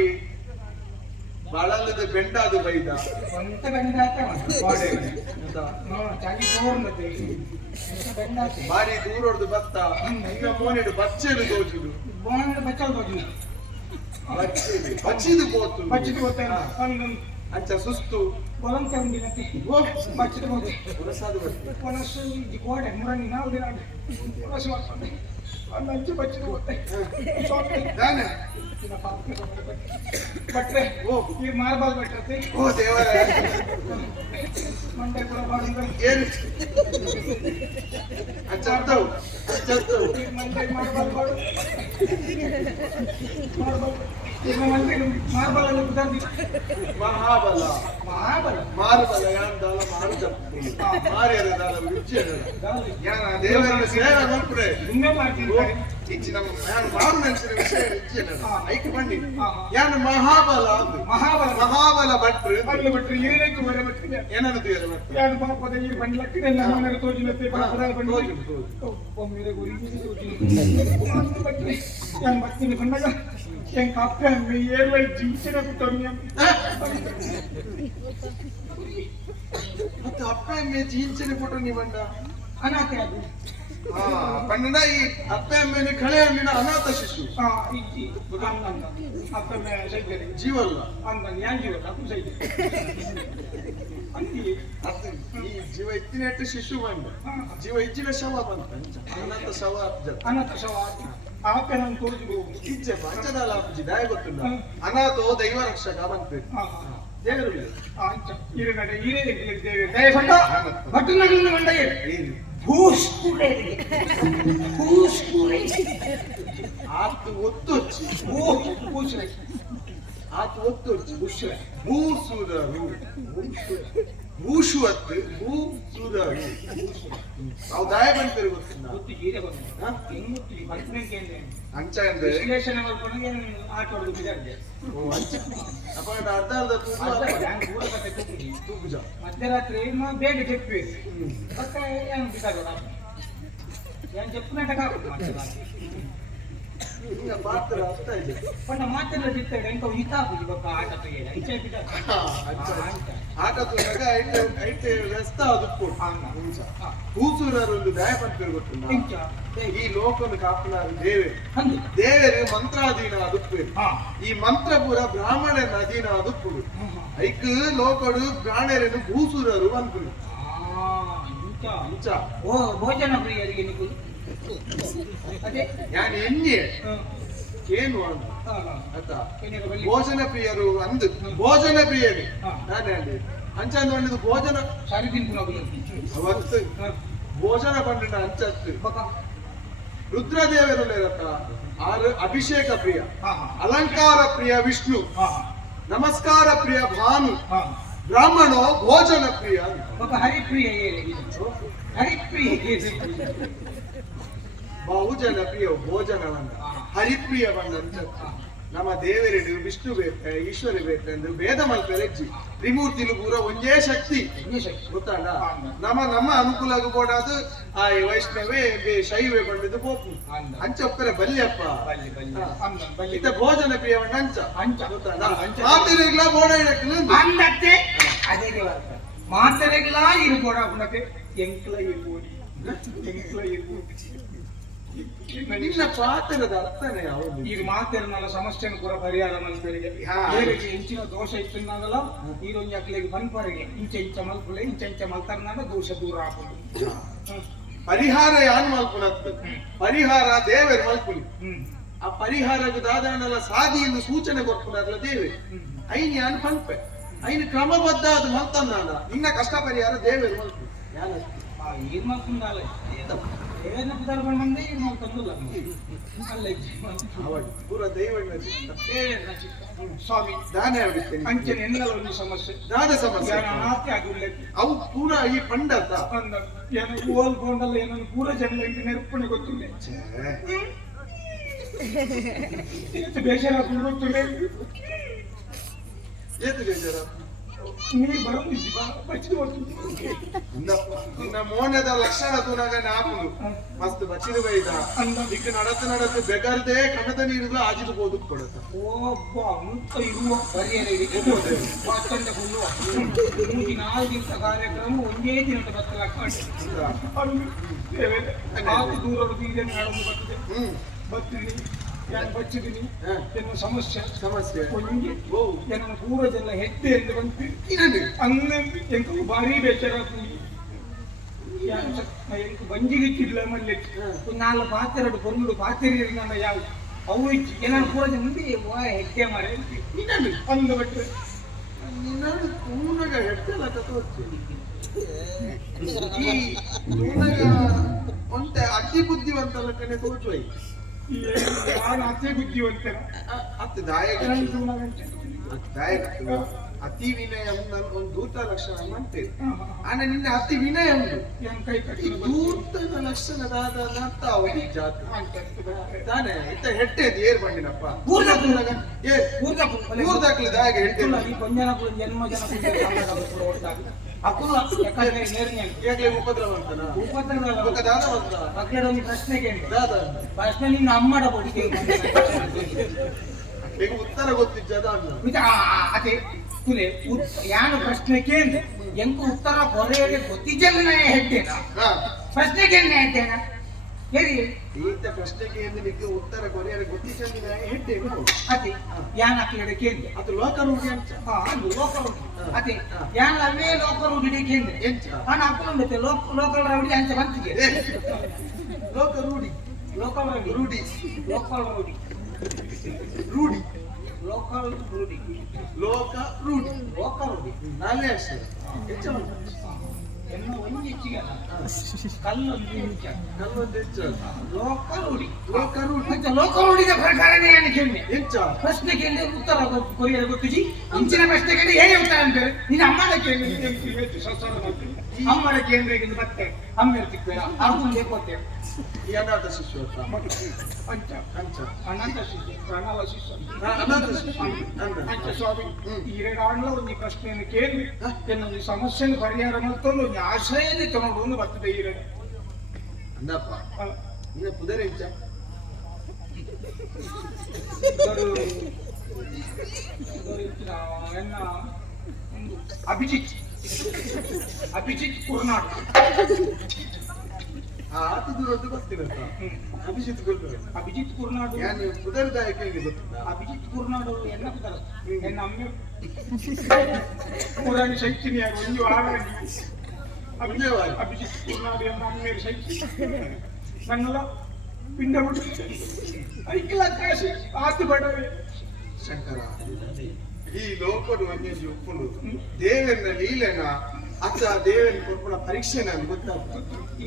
ಬಳಲದ ಬೆಂಡಾದು ಬೈದ ಸ್ವಂತ ಬೆಂಡಾಟ ಗೋಡೆ ಚಾಗಿ ತೋರ್ನತೆ ಬೆಂಡಾಟ ಬಾರಿ ದೂರೊಡ್ದು ಬತ್ತ ಈಗ ಮೋನಿಡು ಬಚ್ಚೆಲು ತೋಚುದು ಬೋಣ ಬಚ್ಚಲ್ ಹೋಗಿ ಬಚ್ಚಿದು ಹೋತು ಬಚ್ಚಿದು ಹೋಗ್ತಾನೆ ಒಂದು ಅಂಚ ಸುಸ್ತು ಕೊಲಂತೆ ಉಂಡಿನತೆ ಬಚ್ಚಿದು ಹೋಗಿ ಪುರಸಾದ ಬರ್ತದೆ ಕೊನಸು ಈ ಗೋಡೆ ಮುರನಿ ನಾವು ದಿನ ಕೊನಸು ಮಾಡ್ಕೊಂಡೆ ಒಂದು ಅಂಚು ಬಚ್ಚಿದು ಹೋಗ್ತಾನೆ ನಾನೇ ಬಟ್ರೆ ಈ ಮಾರ್ಬಲ್ ಬಟ್ರತೆ ಓ ದೇವರ ಮಂಡೆ ಕೂಡ ಮಾಡಿದ್ರೆ ಏನು ಅಂಚರ್ತವು ಈ ಮಂಡೆ ಮಾರ್ಬಲ್ ಮಾಡು ಮಾರ್ಬಲ್ ಈಗ ಮಂಡೆ ಮಾರ್ಬಲ್ ಅನ್ನು ಕುದರ್ದಿ ಮಹಾಬಲ ಮಹಾಬಲ ಮಾರುಬಲ ಯಾಂದಾಲ ಮಾರುದ ಮಾರಿಯದಾಲ ವಿಜ್ಜದ ಯಾನ ದೇವರನ್ನ ಸೇವೆ ಮಾಡ್ಬಿಡೆ ಇನ್ನೇ ಮಾಡ್ತೀನಿ ಇಚ್ಚಿನ ಯಾನ ಮಾರು ಮನುಷ್ಯನ ವಿಷಯ ಇಚ್ಚಿನ ಐಕ್ ಬಂಡಿ ಯಾನ ಮಹಾಬಲ ಅಂದು ಮಹಾಬಲ ಮಹಾಬಲ ಭಟ್ರು ಅಲ್ಲಿ ಬಿಟ್ರೆ ಏನೇಕು ವರ ಬಿಟ್ರೆ ಏನನ್ನು ತಿಳಿಯಲ್ಲ ಭಟ್ರು ಯಾರು ಪಾಪದ ಈ ಬಂಡಿ ಲಕ್ಕಿನ ನಮ್ಮ ಮನೆಗೆ ತೋಜಿನತ್ತೆ ಪಾಪದ ಬಂಡಿ ಒಮ್ಮೆರೆ ಗುರಿಗೆ ತೋಜಿನ ಬಿಟ್ರೆ ಯಾನ್ ಬರ್ತೀನಿ ಬಂದಾಗ ಏನ್ ಕಾಪ್ತೆ ಅಮ್ಮಿ ಏರ್ಲ ಜಿಂಚಿನ ಬಿಟ್ಟೊಮ್ಮೆ ಮತ್ತೆ ಅಪ್ಪ ಎಮ್ಮೆ ಜೀನ್ಸನೆ ಫೋಟೋ ನೀ ಬಂಡ ಅನಾಥೆ ಅದು ಪಂಡನ ಈ ಅಪ್ಪ ಎಮ್ಮೆನೆ ಕಳೆ ಹಣ್ಣಿನ ಅನಾಥ ಶಿಶು ಇಜ್ಜಿ ಅಂದಂಗ ಅಪ್ಪಮ್ಮೆ ಸೈದ್ಯರಿ ಜೀವಲ್ಲ ಅಂದಂಗ ಯಾನ್ ಜೀವಲ್ಲ ಅದು ಸೈದ್ಯ ಅಂತಿ ಈ ಜೀವ ಇತ್ತಿನ ಶಿಶು ಬಂದ ಜೀವ ಇಜ್ಜಿನ ಶವ ಬಂತ ಅನಾಥ ಶವ ಅನಾಥ ಶವ ಆಪೆ ನಾನು ತೋರಿಸಿದ್ರು ಇಜ್ಜೆ ಮಂಚದಾಲ ಅಪ್ಪಜಿ ದಾಯ ಗೊತ್ತುಂಡ ಅನಾಥೋ ದೈವ ರಕ್ಷಕ ಬಂತು ದೇವರು ಅಂಚ ಇರೆ ನಡೆ ಇರೆ ದೇವೆ ದಯ ಸಂತ ಬಟ್ಟು ನಗಲಿನ ಮಂಡಯ ಭೂಸ್ ಕೂಡೆ ಭೂಸ್ ಕೂಡೆ ಆತು ಒತ್ತೊಚ್ಚಿ ಭೂಸ್ ಆತು ಒತ್ತೊಚ್ಚಿ ಭೂಸುರರು ಭೂಷು ಅತ್ತು ಭೂಸುರರು ನಾವು ದಾಯ ಬಂತೇವೆ ಗೊತ್ತಿಲ್ಲ ಗೊತ್ತಿ ಹೀರೆ ಬಂದ ಹೆಂಗೊತ್ತಿ ಬರ್ತನೆ ಕೇಂದ್ರ ಅಂಚ ಅಂದ್ರೆ ವಿಶ್ಲೇಷಣೆ ಮಾಡ್ಕೊಂಡು ಆಟ ಹೊಡೆದು ಬಿದ್ದಾಡ್ದೆ ಅಪ್ಪ ಅರ್ಧ ಅರ್ಧ ತೂಗುಜ ಮಧ್ಯರಾತ್ರಿ ಬೇಗ చెప్పి ಮತ್ತೆ ಏನು ಬಿದ್ದಾಗೋಣ ಏನು చెప్పుకున్నట్టు కాకుండా ಹಿಂಗ ಪಾತ್ರ ಅರ್ಥ ಇದೆ ಪಂಡ ಮಾತೆಲ್ಲ ಬಿತ್ತಾಡ ಎಂಕ ಹಿತಾಪುಜಿ ಬಕ್ಕ ಆಟ ತೆಗೆಯಲ್ಲ ಇಂಚೆ ಬಿಟ್ಟ ಆಟ ತೂಗಾಗ ಐಟೆ ವ್ಯಸ್ತ ಅದು ಕೂಸೂರರು ಒಂದು ದಾಯ ಬಂತೇವೆ ಗೊತ್ತಿಲ್ಲ ಇಂಚ ಈ ಲೋಕನು ಕಾಪುನಾರು ದೇವೆ ಹಂದು ದೇವರು ಮಂತ್ರಾಧೀನ ಅದುಪ್ಪೇರು ಹಾ ಈ ಮಂತ್ರಪುರ ಬ್ರಾಹ್ಮಣನ ಅಧೀನ ಅದುಪ್ಪುಡು ಐಕ್ ಲೋಕಡು ಪ್ರಾಣರನ್ನು ಭೂಸುರರು ಅನ್ಪುಡು ಇಂಚ ಅಂಚ ಓ ಭೋಜನ ಪ್ರಿಯರಿಗೆ ನೀವು ಅದೇ ಯಾನ್ ಎಣ್ಣೆ ಏನು ಅಂದ ಆತ ಭೋಜನ ಪ್ರಿಯರು ಅಂದು ಭೋಜನ ಪ್ರಿಯರು ನಾನೇ ಅಂದೆ ಅಂಚ ಅಂದು ಭೋಜನ ಸಾರಿ ತಿನ್ಕೊಂಡು ಅವತ್ತು ಭೋಜನ ಪಂಡಿನ ಅಂಚತ್ತು ರುದ್ರದೇವರು ಆರು ಅಭಿಷೇಕ ಪ್ರಿಯ ಅಲಂಕಾರ ಪ್ರಿಯ ವಿಷ್ಣು ನಮಸ್ಕಾರ ಪ್ರಿಯ ಭಾನು ಬ್ರಾಹ್ಮಣೋ ಭೋಜನ ಪ್ರಿಯ ಹರಿಪ್ರಿಯ ಹರಿಪ್ರಿಯ ಬಹುಜನ ಪ್ರಿಯ ಭೋಜನವನ್ನ ಹರಿಪ್ರಿಯವನ್ನ ನಮ್ಮ ದೇವರೆಡು ವಿಷ್ಣು ಬೇಕ ಈಶ್ವರ ಬೇಕಂದ್ರೆ ಭೇದ ಮಲ್ಪೆರಜ್ಜಿ ತ್ರಿಮೂರ್ತಿಲು ಪೂರ ಒಂದೇ ಶಕ್ತಿ ಗೊತ್ತಾಡ ನಮ್ಮ ಅನುಕೂಲ ಬೋಡಾದು ಆ ವೈಷ್ಣವೇ ಶೈವೇ ಬಂದಿದ್ದು ಬೋಪು ಅಂಚ ಒಪ್ಪರೆ ಬಲ್ಯಪ್ಪ ಇತ್ತ ಭೋಜನ ಪ್ರಿಯವನ್ನ ಅಂಚ ಗೊತ್ತಾಡ ಮಾತಿರಿಗ್ಲ ಬೋಡ ಅಂದತ್ತೆ ಅದೇ ಮಾತರೆಗ್ಲ ಇರ್ಬೋಡ ಉನಕ್ಕೆ ಎಂಕ್ಲ ಇರ್ಬೋದು ಎಂಕ್ಲ ಇರ್ಬೋದು ನಿನ್ನ ಪಾತ್ರದ ಅರ್ಥನೇ ಯಾವುದು ಈಗ ಮಾತೇನು ನನ್ನ ಸಮಸ್ಯೆಯನ್ನು ಕೂಡ ಪರಿಹಾರ ಮಲ್ಪರಿಗೆ ಬೇರೆಗೆ ಇಂಚಿನ ದೋಷ ಇಟ್ಟಿನಾಗಲ್ಲ ಈರೊಂದು ಅಕ್ಲಿಗೆ ಮಲ್ಪರಿಗೆ ಇಂಚ ಮಲ್ಪಲೆ ಇಂಚ ಮಲ್ತಾರ ದೋಷ ದೂರ ಹಾಕೋದು ಪರಿಹಾರ ಯಾನ್ ಮಲ್ಪುನತ್ತು ಪರಿಹಾರ ದೇವರು ಮಲ್ಪುಲಿ ಆ ಪರಿಹಾರಕ್ಕೆ ದಾದಾನೆಲ್ಲ ಸಾಧಿಯನ್ನು ಸೂಚನೆ ಕೊಡ್ಪುನಲ್ಲ ದೇವೆ ಐನ್ ಯಾನ್ ಪಂಪೆ ಐನ್ ಕ್ರಮಬದ್ಧ ಅದು ಮಲ್ತಂದಾನ ನಿನ್ನ ಕಷ್ಟ ಪರಿಹಾರ ದೇವರು ಮಲ್ಪು ಯಾನ ಏನ್ ಮಲ್ಕೊಂಡಲ್ಲ ಏನ ಪದಾರ್ಪಣೆ ಬಂದೆ ಈಗ ಮಲ್ಕೊಂಡಲ್ಲ ಅವಾಗ ಪೂರ ದೈವಣ್ಣ ಸ್ವಾಮಿ ದಾನ ಆಗಿರ್ತೇನೆ ಅಂಚನೆ ಎನ್ನಲ್ಲ ಒಂದು ಸಮಸ್ಯೆ ದಾನ ಸಮಸ್ಯೆ ಆತಿ ಆಗಿಲ್ಲ ಅವು ಪೂರ ಈ ಪಂಡತ ಏನು ಓಲ್ಕೊಂಡಲ್ಲ ಏನೋ ಪೂರ ಜನ ನೆರಪಣೆ ಗೊತ್ತಿಲ್ಲ ಬೇಸರ ಗೊತ್ತಿಲ್ಲ ಏತು ಬೇಜಾರ ನೀರು ಬರೋದಿದ್ದಿ ಬಚ್ಚಿದ ನಿನ್ನ ಮೋನದ ಲಕ್ಷಣ ತೂನಾಗ ನಾಪುದು ಮಸ್ತ್ ಬಚ್ಚಿದ ಬೈದ ಈಗ ನಡತ ಬೆಗರ್ದೆ ಕಣ್ಣದ ನೀರಿಲ್ಲ ಆಜಿದು ಬೋದು ಕೊಡತ್ತ ಒಬ್ಬ ಅಂತ ಇರುವ ಬರಿಯರಿಗೆ ಮತ್ತೊಂದು ಹುಲ್ಲು ಮೂಗಿ 4 ದಿವಸ ಕಾರ್ಯಕ್ರಮ ಒಂದೇ ದಿನದ ಬತ್ತಲಾಕ ದೂರ ಬೀದೆ ನಾಡೊಂದು ಬರ್ತದೆ ಬರ್ತೀನಿ ಯಾರು ಬಚ್ಚಿದ್ದೀನಿ ಎನ್ನುವ ಸಮಸ್ಯೆ ಒಂಜಿ ನನ್ನ ಪೂರ್ವಜೆಲ್ಲ ಹೆಡ್ಡೆ ಎಂದು ಬಂತು ಅಂಗ ಎಂಕು ಭಾರಿ ಬೇಚಾರ ಎಂಕು ಬಂಜಿಗಿಕ್ಕಿಲ್ಲ ಮಲ್ಲೆ ಒಂದು 4 ಪಾತ್ರೆಡು ಕೊರ್ಮುಡು ಪಾತ್ರೆ ನನ್ನ ಯಾವ ಅವು ಇಚ್ಚಿ ಏನಾದ್ರು ಪೂರ್ವಜ ಮುಂದೆ ಹೆಡ್ಡೆ ಮಾರ ಅಂಗ ಬಿಟ್ಟರೆ ನಿನ್ನಾಡು ತೂನಗ ಹೆಡ್ಡೆಲ್ಲ ತೋರ್ಸಿ ಈ ತೂನಗ ಒಂಟೆ ಅತಿ ಬುದ್ಧಿವಂತಲ್ಲ ಕಣೆ ತೋಚೋಯ್ ನಾನು ಅತಿ ಬುದ್ಧಿವಂತ ಅತಿ ದಾಯಕ ಅತಿ ವಿನಯ ಒಂದು ದೂತ ಲಕ್ಷಣ ಮಾಡ್ತೇವೆ ಆನೆ ನಿನ್ನ ಅತಿ ವಿನಯ ಉಂಟು ಕೈ ಈ ದೂತನ ಲಕ್ಷಣದಾದ ನರ್ತ ಅವಧಿ ಜಾತಿ ತಾನೆ ಇತ್ತ ಹೆಟ್ಟೆದು ಏರ್ ಬಂಡಿನಪ್ಪ ಊರ್ದಾಕ್ಲಿ ದಾಯಕ ಹೆಟ್ಟೆ ಜನ್ಮ ಅಕುಲ ಈಗಲೇ ಉಪದ್ರವಂತನ ಉಪದ್ರವಂತ ಮಕ್ಕಳ ಒಂದು ಪ್ರಶ್ನೆ ಕೇಳಿ ದಾದ ಪ್ರಶ್ನೆ ನಿನ್ನ ಅಮ್ಮಡ ಬಡಿಗೆ ಈಗ ಉತ್ತರ ಗೊತ್ತಿದ್ದದ ಅನ್ನ ಅದೇ ಕುಲೆ ಯಾನು ಪ್ರಶ್ನೆ ಕೇಂದ್ರ ಎಂಕು ಉತ್ತರ ಕೊರೆಯಗೆ ಗೊತ್ತಿದ್ದಲ್ಲ ಹೇಳ್ತೇನಾ ಪ್ರಶ್ನೆ ಕೇಂದ್ರ ಹೇಳ್ತೇನಾ ಹೇಳಿ ಈತ ಪ್ರಶ್ನೆಗೆ ನಿಮಗೆ ಉತ್ತರ ಕೊರೆಯರೆ ಗೊತ್ತಿದ್ದ ಹೇಳ್ತೇನೆ ಅದೇ ಯಾನ್ ಹಾಕ್ಲಿಡೆ ಕೇಂದ್ರ ಅದು ಲೋಕರೂಢಿ ಅಂತ ಅದು ಲೋಕಲ್ ಅದೇ ಯಾನ್ ಅವೇ ಲೋಕಲ್ ರೂಢಿ ಕೇಂದ್ರ ನಾನು ಹಾಕೊಂಡು ಲೋಕಲ್ ರೌಡಿ ಅಂತ ಬಂತಿಗೆ ಲೋಕರೂಢಿ ಲೋಕಲ್ ರೂಢಿ ಲೋಕಲ್ ರೂಢಿ ರೂಢಿ ಲೋಕಲ್ ರೂಢಿ ಲೋಕ ರೂಢಿ ಲೋಕಲ್ ರೂಢಿ ನಾನೇ ಅಷ್ಟೇ ಹೆಚ್ಚು ಎನ್ನು ಒಂದು ಹೆಚ್ಚಿಗೆ ಕಲ್ಲೊಂದು ನಿಮಿಷ ನನ್ನೊಂದು ಹೆಚ್ಚು ಲೋಕಲ್ ರೂಢಿ ಲೋಕ ರೂಢಿ ಮತ್ತೆ ಲೋಕಲ್ ರೂಢಿದ ಪ್ರಕಾರನೇ ಏನು ಕೇಳಿ ಹೆಚ್ಚ ಪ್ರಶ್ನೆ ಕೇಳಿ ಉತ್ತರ ಕೊರಿಯರ್ ಗೊತ್ತಿಜಿ ಮುಂಚಿನ ಪ್ರಶ್ನೆ ಕೇಳಿ ಹೇಗೆ ಉತ್ತರ ಅಂತಾರೆ ನೀನು ಅಮ್ಮನ ಕೇಳಿ ಅಮ್ಮನ ಕೇಂದ್ರಕ್ಕೆ ಮತ್ತೆ ಅಮ್ಮ ಇರ್ತಿಕ್ಬೇಡ ಅರ್ಧ ಬೇಕು ಈ ಅನಾಥ ಶಿಶು ಪಂಚ ಅಂಚ ಅನಂತ ಶಿಷ್ಯ ಪ್ರಣವ ಶಿಷ್ಯ ಅನಾಥ ಶಿಶು ಅಂಚ ಸ್ವಾಮಿ ಈ ಎರಡಾಂಡ್ಲ ಒಂದು ಪ್ರಶ್ನೆಯನ್ನು ಕೇಳಿ ಕೆಲವೊಂದು ಸಮಸ್ಯೆಯನ್ನು ಪರಿಹಾರ ಮಾಡ್ಕೊಂಡು ಒಂದು ಆಶ್ರಯನೇ ತಗೊಂಡು ಬರ್ತದೆ ಈ ರೇಡ ಅಂದಪ್ಪ ನಿನ್ನ ಪುದರ್ ಹೆಚ್ಚ ಎನ್ನ ಅಭಿಜಿತ್ ಕುರ್ನಾಡ್ ಆತ ದೂರದ್ದು ಗೊತ್ತಿರತ್ತ ಅಭಿಜಿತ್ ಗೊತ್ತಿರ ಅಭಿಜಿತ್ ಕುರ್ನಾಡು ಯಾನು ಪುದರ್ ದಾಯಕ ಗೊತ್ತಿಲ್ಲ ಅಭಿಜಿತ್ ಕುರ್ನಾಡು ಎನ್ನ ಪುದರ್ ಎನ್ನ ಅಮ್ಮೆ ಪುರಾಣಿ ಶೈಕ್ಷಣಿಯಾಗಿ ಒಂದು ವಾರ ಅಭಿಜಿತ್ ಕುರ್ನಾಡು ಎನ್ನ ಅಮ್ಮೆ ಶೈಕ್ಷಣಿಕ ನನ್ನೆಲ್ಲ ಪಿಂಡ ಬಿಟ್ಟು ಐಕ್ಲ ಕಾಶಿ ಆತು ಬಡವೆ ಶಂಕರ ಈ ಲೋಕಡು ವನ್ಯಜೀವಿ ಒಪ್ಪುಂಡು ದೇವನ ಲೀಲೆನ ಅತ್ತ ದೇವನ ಕೊರ್ಪುನ ಪರೀಕ್ಷೆ ನಾನು ಗೊತ್ತಾಗ್ತದೆ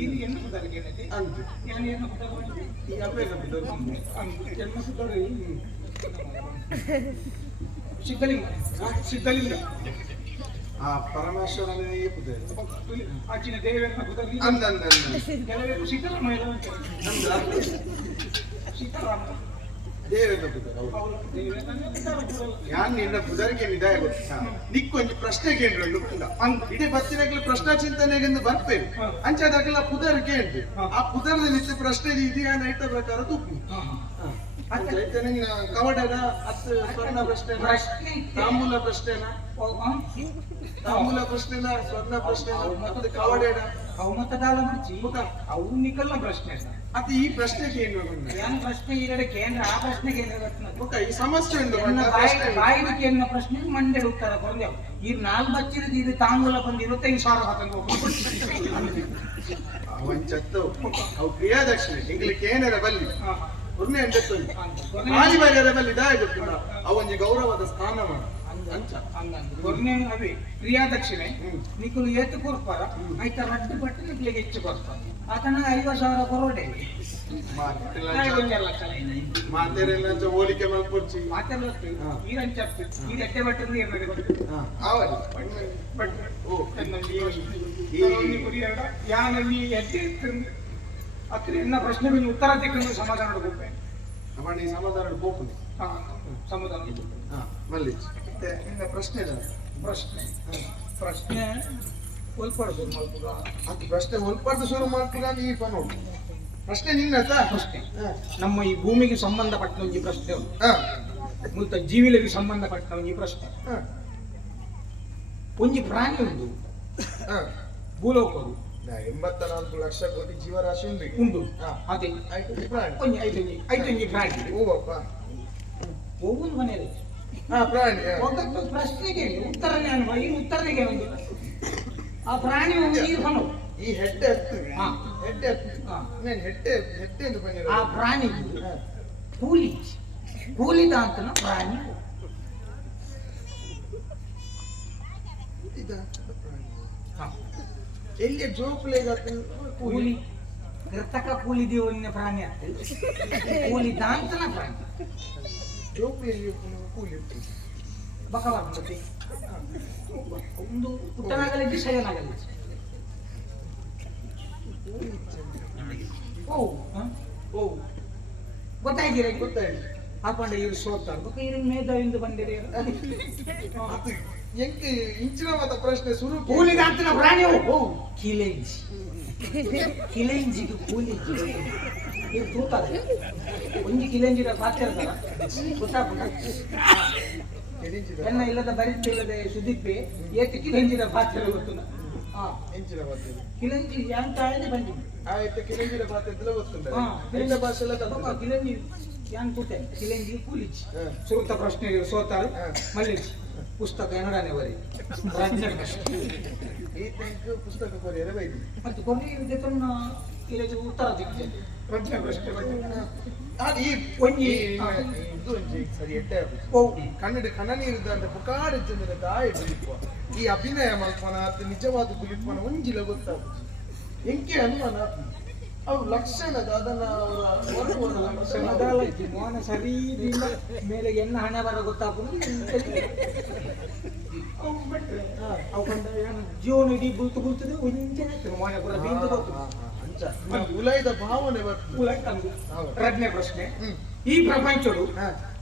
ಇದು ಎನ್ನ ಪುದರ್ಗೆ ಅಂತ ನಾನು ಎನ್ನ ಪುದರ್ ಈ ಅಭ್ಯಾಸ ಬಿದ್ದರು ಎನ್ನ ಪುದರ್ ಸಿದ್ಧಲಿಂಗ ಆ ಪರಮೇಶ್ವರನೇ ಪುದರ್ ಆಚಿನ ದೇವರನ್ನ ಪುದರ್ ಅಂದಂದ ಕೆಲವರು ಸಿದ್ದರಾಮಯ್ಯ ಸೀತಾರಾಮ ದೇವನ ಪುದರ್ ಅವರು ಯಾನ್ ನಿನ್ನ ಪುದರ್ಗೆ ನಿದಾಯ ಗೊತ್ತಾ ನಿಕ್ಕೊಂದು ಪ್ರಶ್ನೆ ಕೇಂದ್ರ ಇಡೀ ಬತ್ತಿನಾಗಲಿ ಪ್ರಶ್ನಾ ಚಿಂತನೆಗೆಂದು ಬರ್ತೇವೆ ಅಂಚದಾಗಲ ಪುದರ್ ಕೇಳ್ತೆ ಆ ಪುದರ್ದ ನಿತ್ಯ ಪ್ರಶ್ನೆ ಇದೆಯಾ ನೈಟ ಪ್ರಕಾರ ತುಪ್ಪು ನಿನ್ನ ಕವಡದ ಹತ್ತು ಸ್ವರ್ಣ ಪ್ರಶ್ನೆನ ತಾಂಬೂಲ ಪ್ರಶ್ನೆನ ತಾಂಬೂಲ ಪ್ರಶ್ನೆನ ಸ್ವರ್ಣ ಪ್ರಶ್ನೆನ ಮತ್ತೆ ಕವಡೆನ ಅವು ಮತ್ತೆ ದಾಲ ಮುಚ್ಚಿ ಅವು ನಿಕಲ್ನ ಪ್ರಶ್ನೆ ಅದು ಈ ಪ್ರಶ್ನೆಗೆ ಏನು ಏನು ಪ್ರಶ್ನೆ ಈರಡೆ ಕೇಂದ್ರ ಆ ಪ್ರಶ್ನೆಗೆ ಏನು ಈ ಸಮಸ್ಯೆ ಉಂಟು ಬಾಯಿಗೆ ಎನ್ನ ಪ್ರಶ್ನೆ ಮಂಡೆ ಉತ್ತರ ಕೊಡ್ದೆವು ಈ 4 ಬಚ್ಚಿರದು ಇದು ತಾಂಬೂಲ ಬಂದು 25,000 ಹಾಕಂದು ಅವಂಚತ್ತು ಅವು ಕ್ರಿಯಾದಕ್ಷಿಣೆ ಇಂಗ್ಲಿಕ್ಕೆ ಏನಾರ ಬಲ್ಲಿ ಒಮ್ಮೆ ಮಾಲಿ ಬಾರಿಯರ ಬಲ್ಲಿ ಇದಾಯ ಗೊತ್ತಿಲ್ಲ ಅವನಿಗೆ ಗೌರವದ ಸ್ಥಾನ ಮಾಡ ಅವಿ ಕ್ರಿಯಾದಕ್ಷಿಣೆ ನಿಖಲು ಏತು ಕೊಡ್ಪಾರ ಆಯ್ತ ರಡ್ಡು ಪಟ್ಟು ನಿಕ್ಲಿಗೆ ಹೆಚ್ಚು ಕೊಡ್ಪಾರ ಆತನ 50,000 ಕೊರೋಡೆ ಮಾತೆರೆಲ್ಲ ಹೋಲಿಕೆ ಮಾಡ್ಕೊಡ್ಸಿ ಮಾತೆಲ್ಲ ಈರಂಚ ಈ ಎಟ್ಟೆ ಬಟ್ಟೆ ಯಾನಲ್ಲಿ ಎಟ್ಟೆ ಅತ್ರ ಎನ್ನ ಪ್ರಶ್ನೆ ಉತ್ತರ ತೆಕ್ಕೊಂಡು ಸಮಾಧಾನ ಕೊಡ್ಬೇಕು ಅವನ ಈ ಸಮಾಧಾನ ಹೋಗ್ತೀನಿ. ಹಾ ಸಮಾಧಾನ. ಹಾ ಮಲ್ಲಿ ನಿನ್ನ ಪ್ರಶ್ನೆ ಇಲ್ಲ. ಪ್ರಶ್ನೆ ಒಲ್ಪಡ್ದು ಮಲ್ಪುಗ. ಅದು ಪ್ರಶ್ನೆ ಒಲ್ಪಾರ್ದು ಶುರು ಮಾಡ್ತೀರಾ ಈ ನೋಡು. ಪ್ರಶ್ನೆ ನಿನ್ನತ ಪ್ರಶ್ನೆ ನಮ್ಮ ಈ ಭೂಮಿಗೆ ಸಂಬಂಧಪಟ್ಟ ಒಂದು ಪ್ರಶ್ನೆ ಉಂಟು. ಹಾ ಮತ್ತು ಜೀವಿಗಳಿಗೆ ಸಂಬಂಧಪಟ್ಟ ಒಂದು ಪ್ರಶ್ನೆ. ಹಾ ಒಂಜಿ ಪ್ರಾಣಿ ಉಂಟು ಹಾ ಭೂಲೋಕರು 84 ಲಕ್ಷ ಕೋಟಿ ಜೀವರಾಶಿ ಉಂಟು. ಉಂಟು. ಹಾ. ಅದೇ ಐದು ಪ್ರಾಣಿ. ಒಂಜಿ ಐದೊಂಜಿ ಪ್ರಾಣಿ ಹೂವಪ್ಪ. ಹೋಗುದು ಮನೆಯಲ್ಲಿ ಹಾ ಪ್ರಾಣಿ. ಹಾ. ಒಂದೊಂದು ಪ್ರಶ್ನೆಗೆ ಉತ್ತರನೇ ಅನ್ವ ಈ ಉತ್ತರನಿಗೆ ಒಂದು ಆ ಪ್ರಾಣಿ ನೀರು ಹೊನ್ನು ಈ ಹೆಡ್ಡೆ ಎತ್ತು. ಹಾ. ಹೆಡ್ಡೆ ಎತ್ತು. ಹಾ. ನೀನ್ ಹೆಡ್ಡೆ ಹೆಡ್ಡೆ ಎಂದು ಬಂದಿರ. ಆ ಪ್ರಾಣಿ ಕೂಲಿ ಕೂಲಿದ ಅಂತನ ಪ್ರಾಣಿ ಇದ ಪ್ರಾಣಿ. ಹಾ. ಎಲ್ಲಿ ಜೋಪ್ಲೆಗ ಕೂಲಿ ಕೃತಕ ಕೂಲಿ ದೇವನ ಪ್ರಾಣಿ ಆಗ್ತದೆ ಕೂಲಿ ದಾಂತನ ಪ್ರಾಣಿ ಜೋಪ್ಲೆಯಲ್ಲಿ ಕೂಲಿ ಬಕವಾಗ್ತದೆ ಒಂದು ಪುಟ್ಟನಾಗಲಿದ್ದು ಶಯನಾಗಲಿದ್ದು ಓ ಓ ಗೊತ್ತಾಯ್ತೀರ ಗೊತ್ತಾಯ್ತು. ಹಾಕೊಂಡ ಇವ್ರು ಸೋತಾರ ಬಕ ಇವ್ರ ಮೇಧವಿಂದ ಬಂದಿರಿ ಅದು ಎಂಕೆ ಇಂಚಿನ ಮತ ಪ್ರಶ್ನೆ ಶುರು ಕೂಲಿ ದಾಂತನ ಪ್ರಾಣಿ ಓ ಕಿಲೆಂಜಿ ಕಿಲೆಂಜಿಗೆ ಕೂಲಿಂಜಿ ಇದು ತೂತಾರೆ ಒಂಜಿ ಕಿಲೆಂಜಿರ ಪಾತ್ರ ಗೊತ್ತಾಗ್ಬಿಟ್ಟ ಎನ್ನ ಇಲ್ಲದ ಬರಿತ ಇಲ್ಲದೆ ಸುದಿಪ್ಪೆ ಏತು ಕಿಲೆಂಜಿರ ಪಾತ್ರ ಗೊತ್ತಿಲ್ಲ ಹಾ ಎಂಚಿನ ಮತ ಕಿಲೆಂಜಿ ಯಾಂತ ಆಯ್ದೆ ಬಂದಿದ್ದು ಆಯ್ತು ಕಿರಂಜಿನ ಪಾತ್ರ ಎಲ್ಲ ಗೊತ್ತುಂಟ. ಹಾ ಎಲ್ಲ ಭಾಷೆ ಎಲ್ಲ ತಪ್ಪ ಕಿಲೆಂಜಿ ಯಾನ್ ಕೂತೆ ಕಿಲೆಂಜಿ ಕೂಲಿಚಿ ಹಾ. ಸುರುತ ಪ್ರಶ್ನೆಗೆ ಸೋತಾರು ಹಾ. ಮಲ್ಲಿಚಿ ಪುಸ್ತಕ ಎನ್ನಡನೆ ಬರಿ ಈ ತನಕ ಪುಸ್ತಕ ಕೊರಿಯರ ಬೈದಿ. ಮತ್ತೆ ಕೊನೆಗೆ ತನ್ನ ಕಿಲೆಂಜಿ ಉತ್ತರ ಸಿಕ್ಕಿದೆ ಪ್ರಶ್ನೆ ಪ್ರಶ್ನೆ ಅದು ಈ ಒಂಜಿ ಇದು ಒಂಜಿ ಸರಿ ಎಡ್ಡೆ ಓ ಕನ್ನಡ ಕನ್ನನೀರಿದ್ದ ಅಂತ ಪುಕಾಡು ಚಂದ್ರ ದಾಯ ಬಿಲಿಪ್ಪ ಈ ಅಭಿನಯ ಮಲ್ಪನ ಅದು ನಿಜವಾದ ಬಿಲಿಪ್ಪನ ಒಂಜಿಲ ಗೊತ್ತಾಗುತ್ತೆ. ಎಂಕೆ ಅನುಮಾನ ಅವು ಲಕ್ಷಣದ ಅದನ್ನ ಅವರ ಮೊದಲಜ್ಜಿ ಮೋನ ಸರಿದಿಂದ ಮೇಲೆ ಎನ್ನ ಹಣೆ ಬರ ಗೊತ್ತಾಗ್ಬೋದು ಅವು ಬಿಟ್ರೆ ಅವು ಕಂಡ ಏನು ಜೀವನ ಇಡೀ ಬುಲ್ತು ಬುಲ್ತದೆ ಒಂಜನೆ ಮೋನೆ ಪುರ ಬೀಂದು ಗೊತ್ತು ಉಲೈದ ಭಾವನೆ ಬರ್ತದೆ. ಉಲಂಟಂದು ಎರಡನೇ ಪ್ರಶ್ನೆ ಹ್ಮ್. ಈ ಪ್ರಪಂಚಡು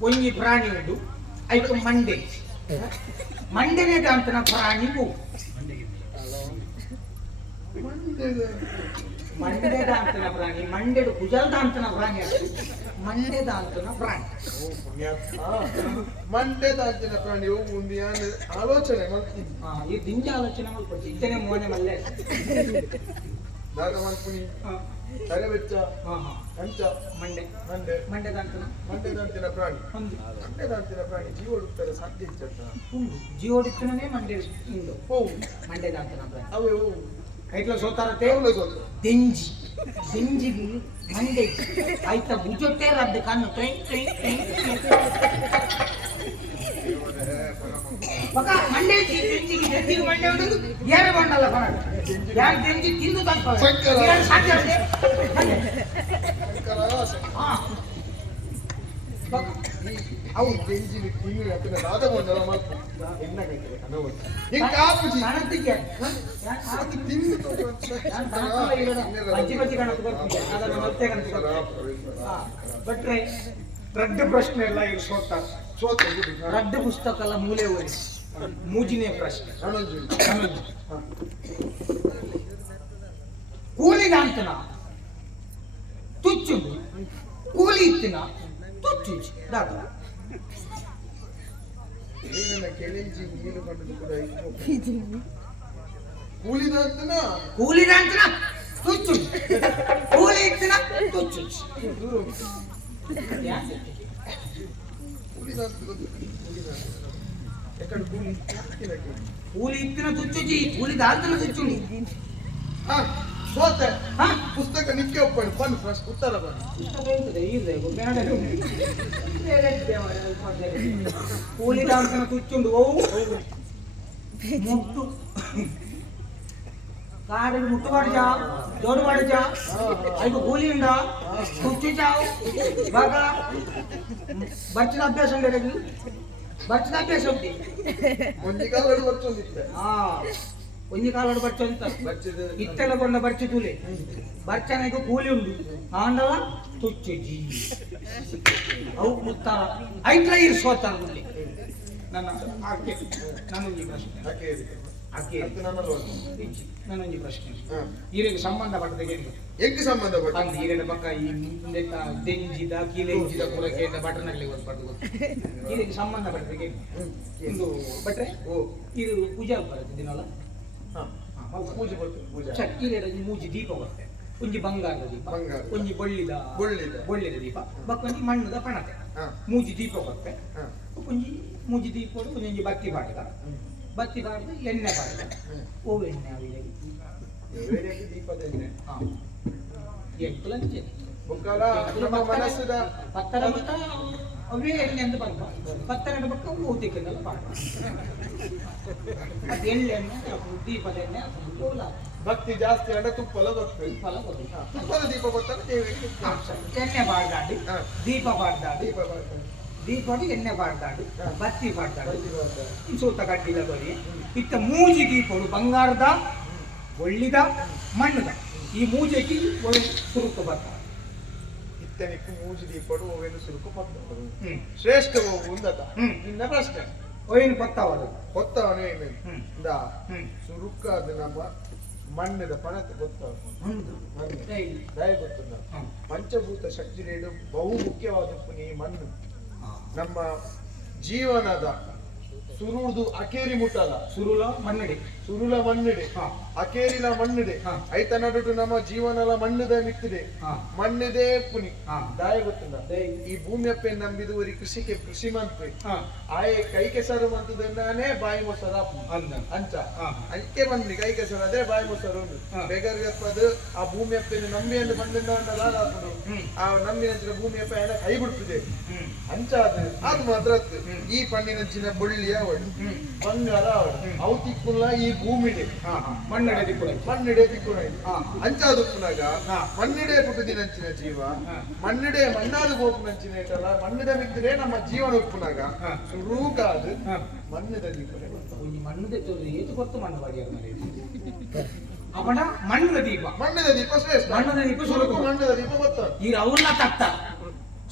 ಒಂಜಿ ಪ್ರಾಣಿ ಉಂಟು ಐಕ ಮಂಡೆ ಮಂಡೆನೇ ದಾಂತನ ಪ್ರಾಣಿ ಹೂ ಮಂಡೆ ದಾಂತನ ಪ್ರಾಣಿ ಮಂಡೆಡು ಕುಜಲ್ ದಾಂತನ ಪ್ರಾಣಿ ಅದು ಮಂಡೆ ದಾಂತನ ಪ್ರಾಣಿ ಮಂಡೆ ದಾಂಚಿನ ಪ್ರಾಣಿ ಒಂದು ಆಲೋಚನೆ ಮಾಡ್ತೀನಿ. ಈ ದಿಂಜ ಆಲೋಚನೆ ಮಾಡ್ಕೊಡ್ತಿ ಇತ್ತನೇ ಮೋನೆ ಮಲ್ಲೆ ದಾಗ ಮಾಡ್ತೀನಿ ತಲೆ ವೆಚ್ಚ ಹಾ ಕಂಚ ಮಂಡೆ ಮಂಡೆ ಮಂಡೆ ದಾಂತನ ಮಂಡೆ ದಾಂಚಿನ ಪ್ರಾಣಿ. ಒಂದು ಮಂಡೆ ದಾಂಚಿನ ಪ್ರಾಣಿ ಜೀವ ಹುಡುಕ್ತಾರೆ ಸಾಧ್ಯ ಇಚ್ಚತ್ತ. ಉಂಟು ಜೀವಡಿತ್ತನೇ ಮಂಡೆ ಉಂಟು ಹೋ ಮಂಡೆ ದಾಂತನ ಪ್ರಾಣಿ ಅವೇ ಹೋ ಕೈಟ್ಲ ಸೋತಾರತೆ ಕೇವಲ ಸೋತು ದೆಂಜಿ ದೆಂಜಿಗೆ ಮಂಡೆ ಆಯ್ತಾ ಬುಜೊಟ್ಟೆ ರದ್ದು ಕಣ್ಣು ಟೈ ಟೈ ಟೈ ಮಗ ಮಂಡೆ ದೆಂಜಿಗೆ ದೆಂಜಿಗೆ ಮಂಡೆ ಉಂಟು ಏರೆ ಬಂಡಲ್ಲ ಬರ ಯಾರು ದೆಂಜಿ ತಿಂದು ತಪ್ಪ ಸಾಧ್ಯ ಹಾ ಅವು ಬೆಂಜಿನ ತಿಂಗಳು ಹತ್ತಿರ ರಾಧ ಬಂದವ ಮಾತ್ರ ಎನ್ನ ಕೈತದೆ ಕನವತ್ತು ಹಿಂಗೆ ಕಾಪುಜಿ ಕಾಣತ್ತಿಗೆ ಅದು ತಿಂದು ಬಜ್ಜಿ ಬಜ್ಜಿ ಕಾಣತ್ತು ಬರ್ತೀನಿ ಅದನ್ನು ಮತ್ತೆ ಕಾಣತ್ತು ಬಟ್ರೆ ರಡ್ಡ ಪ್ರಶ್ನೆ ಎಲ್ಲ ಇವ್ರು ಸೋತಾರೆ ಸೋತು ರಡ್ಡ ಪುಸ್ತಕ ಎಲ್ಲ ಮೂಲೆ ಓದಿಸಿ ಮೂಜಿನೇ ಪ್ರಶ್ನೆ ಕೂಲಿಗಾಂತನ ತುಚ್ಚು ಕೂಲಿ ಇತ್ತಿನ ತುಚ್ಚು ದಾದ ಏನನ್ನ ಕೆಳಂಜಿ ನೀರು ಕಂಡದ್ದು ಕೂಡ ಕೂಲಿದಾಂತನ ಕೂಲಿಗಾಂತನ ತುಚ್ಚು ಕೂಲಿ ಇತ್ತಿನ ತುಚ್ಚು ಕೂಲಿದಾಂತ ಗೊತ್ತು ಯಾಕಂದ್ರೆ ಕೂಲಿ ಕೂಲಿ ಇತ್ತಿನ ತುಚ್ಚುಜಿ ಕೂಲಿ ದಾಂತನ ತುಚ್ಚುಂಡಿ ಹಾ ಸೋತೆ ಹಾ ಪುಸ್ತಕ ನಿಕ್ಕೆ ಒಪ್ಪಣೆ ಬನ್ನಿ ಫಸ್ಟ್ ಉತ್ತರ ಬನ್ನಿ ಕೂಲಿ ದಾಂತನ ತುಚ್ಚುಂಡು ಓ ಮುಟ್ಟು ಕಾಡಿಗೆ ಮುಟ್ಟು ಮಾಡಿಜಾ ಜೋಡು ಮಾಡಿಜಾ ಐದು ಕೂಲಿ ಉಂಡ ತುಚ್ಚು ಜಾವು ಬಾಗ ಬರ್ಚಿನ ಅಭ್ಯಾಸ ಉಂಟು ಬರ್ಚಿನ ಅಭ್ಯಾಸ ಉಂಟು ಒಂಜಿ ಕಾಲ ಬರ್ಚೊಂದಿತ್ತೆ ಒಂಜಿ ಕಾಲಡು ಬರ್ಚ ಅಂತ ಬರ್ಚಿದ ಇತ್ತೆಲ್ಲ ಕೊಂಡ ಬರ್ಚಿ ತೂಲೆ ಬರ್ಚನೆಗೂ ಕೂಲಿ ಉಂಡು ಆಂಡವ ತುಚ್ಚು ಜೀ ಅವು ಮುತ್ತಾರ ಐಟ್ಲ ಇರಿಸೋತಾರ ನನ್ನ ಆಕೆ ನಾನೊಂದು ಪ್ರಶ್ನೆ ಆಕೆ ನಾನೊಂದು ಪ್ರಶ್ನೆ ಈರಿಗೆ ಸಂಬಂಧಪಟ್ಟದ ಎಂಕ್ ಸಂಬಂಧ ಪಟ್ಟ ಅಂದ್ ಈರಿನ ಪಕ್ಕ ಈ ಮುಂದೆ ತೆಂಜಿದ ಕೀಲೆಂಜಿದ ಕುಲಕ್ಕೆ ಬಟನಲ್ಲಿ ಗೊತ್ತು ಈರಿಗೆ ಸಂಬಂಧಪಟ್ಟದ ಒಂದು ಬಟ್ರೆ ಇದು ಪೂಜಾ ಬರುತ್ತೆ ದಿನಲ್ಲ ಪೂಜೆ ಬರ್ತದೆ ಪೂಜೆ ಚಕ್ಕಿಲೆಡ ಮೂಜಿ ದೀಪ ಬರುತ್ತೆ ಒಂಜಿ ಬಂಗಾರದ ದೀಪ ಬಂಗಾರ. ಒಂಜಿ ಬೊಳ್ಳಿದ ದೀಪ ಬಕ್ಕೊಂಜಿ ಮಣ್ಣದ ಪಣತೆ ಮೂಜಿ ದೀಪ ಬರುತ್ತೆ ಒಂಜಿ ಮೂಜಿ ದೀಪ ಒಂಜಿ ಬತ್ತಿ ಬಾಟದ ಬತ್ತಿ ಬಾಟದ ಎಣ್ಣೆ ಬಾಟದ ಓ ಎಣ್ಣೆ ಅವಿಗೆ ದೀಪದ ಎಣ್ಣೆ ಎಂಟು ಬೊಕ್ಕಲ ನಮ್ಮ ಮನಸ್ಸಿನ ಪತ್ತರ ಮತ್ತ ಅವೇ ಎಣ್ಣೆ ಅಂತ ಬರ್ಬ ಪತ್ತರದ ಬಕ್ಕ ಊತಿಕೆಲ್ಲ ಪಾಡ ಅದು ಎಣ್ಣೆ ದೀಪದ ಎಣ್ಣೆ ಓಲ ಭಕ್ತಿ ಜಾಸ್ತಿ ಅಡ ತುಪ್ಪಲ ಬರ್ತದೆ ಫಲ ಬರುತ್ತೆ ತುಪ್ಪದ ದೀಪ ಬರ್ತಾರೆ ದೇವಿಗೆ ಎಣ್ಣೆ ಬಾಡ್ದಾಡಿ ದೀಪ ಬಾಡ್ದಾಡಿ ದೀಪ ಬರ್ತದೆ ದೀಪಡಿ ಎಣ್ಣೆ ಬಾಡ್ದಾಡಿ ಬತ್ತಿ ಬಾಡ್ದಾಡಿ ಸೂತ ಕಡ್ಡಿಲ ಬರಿ ಇತ್ತ ಮೂಜಿ ದೀಪಡು ಬಂಗಾರದ ಒಳ್ಳಿದ ಮಣ್ಣದ ಈ ಮೂಜೆಗೆ ಒಳ್ಳೆ ಸುರುಕು ಬರ್ತಾರೆ ಇತ್ತನಿಕ್ಕು ಮೂಜಿ ದೀಪಡು ಓವೇನು ಸುರುಕು ಪತ್ತ ಹ್ಮ್ ಶ್ರೇಷ್ಠ ಉಂದತ ಹ್ಮ್. ನಿನ್ನ ಪ್ರಶ್ನೆ ಒಯ್ನು ಗೊತ್ತಾವದು ಗೊತ್ತವನು ಏನು ಹ್ಮ್. ಇಂದ ಹ್ಮ್ ಸುರುಕಾದ ನಮ್ಮ ಮಣ್ಣದ ಪಣತೆ ಗೊತ್ತವ ದಯ ಗೊತ್ತುಂಡ ಪಂಚಭೂತ ಶಕ್ತಿಗಳು ಬಹು ಮುಖ್ಯವಾದ ಈ ಮಣ್ಣು ನಮ್ಮ ಜೀವನದ ಸುರುದು ಅಕೇರಿ ಮುಟ್ಟಲ ಸುರುಳ ಮನ್ನಡಿ ಸುರುಲ ಮಣ್ಣಿಡೆ ಹಾ. ಅಕೇರಿಲ ಮಣ್ಣಿಡೆ ಹಾ. ಐತ ನಡುಟು ನಮ್ಮ ಜೀವನಲ ಮಣ್ಣದ ಮಿತ್ತಿದೆ ಹಾ. ಮಣ್ಣಿದೆ ಪುನಿ ಹಾ. ದಾಯ ಗೊತ್ತುಂಡ ದಯ. ಈ ಭೂಮಿಯಪ್ಪೆ ನಂಬಿದುವರಿ ಕೃಷಿಗೆ ಕೃಷಿ ಮಂತ್ರಿ ಹಾ ಆಯೆ ಕೈ ಕೆಸರು ಮಂತದನ್ನಾನೇ ಬಾಯಿ ಮೊಸರ ಅಂದ ಅಂಚ ಹಾ. ಅಂಕೆ ಬಂದ್ರಿ ಕೈ ಕೆಸರು ಅದೇ ಬಾಯಿ ಮೊಸರು ಉಂಟು ಹಾ. ಬೇಗರ್ಗಪ್ಪದು ಆ ಭೂಮಿಯಪ್ಪನ ನಂಬಿಯನ್ನು ಬಂದಿಂದ ಹಾಕೊಂಡು ಹ್ಮ್. ಆ ನಂಬಿನ ಭೂಮಿಯಪ್ಪ ಎಲ್ಲ ಕೈ ಬಿಡ್ತಿದೆ ಹ್ಮ್ ಅಂಚ ಅದು ಮಾತ್ರ ಅತ್ತು. ಈ ಪಣ್ಣಿನಂಚಿನ ಬಳ್ಳಿಯ ಅವಳು ಹ್ಮ್. ಬಂಗಾರ ಅವಳು ಅವು ತಿಕ್ಕುಲ್ಲ ಈ ಭೂಮಿಡೆ ಹಾ ಹಾ ಮನ್ನಡಿ ದಿಕ್ಕುಳ ಮಣ್ಣಿಡೆ ತಿಕ್ಕುನ ಹಾ. ಅಂಚಾದು ಪುನಗ ಹಾ. ಮಣ್ಣಿಡೆ ಪುಟದಿನಂಚಿನ ಜೀವ ಹಾ. ಮಣ್ಣಿಡೆ ಮಣ್ಣಾದ ಗೋಪುನಂಚಿನ ಇಟ್ಟಲ್ಲ ಮಣ್ಣಿದ ಮಿದ್ರೆ ನಮ್ಮ ಜೀವನ ಉಪ್ಪುನಾಗ ಹಾ. ಸುರೂಕಾದು ಹಾ ಮಣ್ಣಿದ ದೀಪನೆ ಒಂಜಿ ಮಣ್ಣು ತೆತ್ತೋದು ಏತು ಗೊತ್ತು ಮಣ್ಣು ಬಾಡಿಯಾರ ಅವನ ಮಣ್ಣದ ದೀಪ ಮಣ್ಣಿದ ದೀಪ ಶ್ರೇಷ್ಠ ಮಣ್ಣದ ದೀಪ ಸುರುಕು ಮಣ್ಣದ ದೀಪ ಗೊತ್ತ ಈ ಅವನ್ನ ತತ್ತ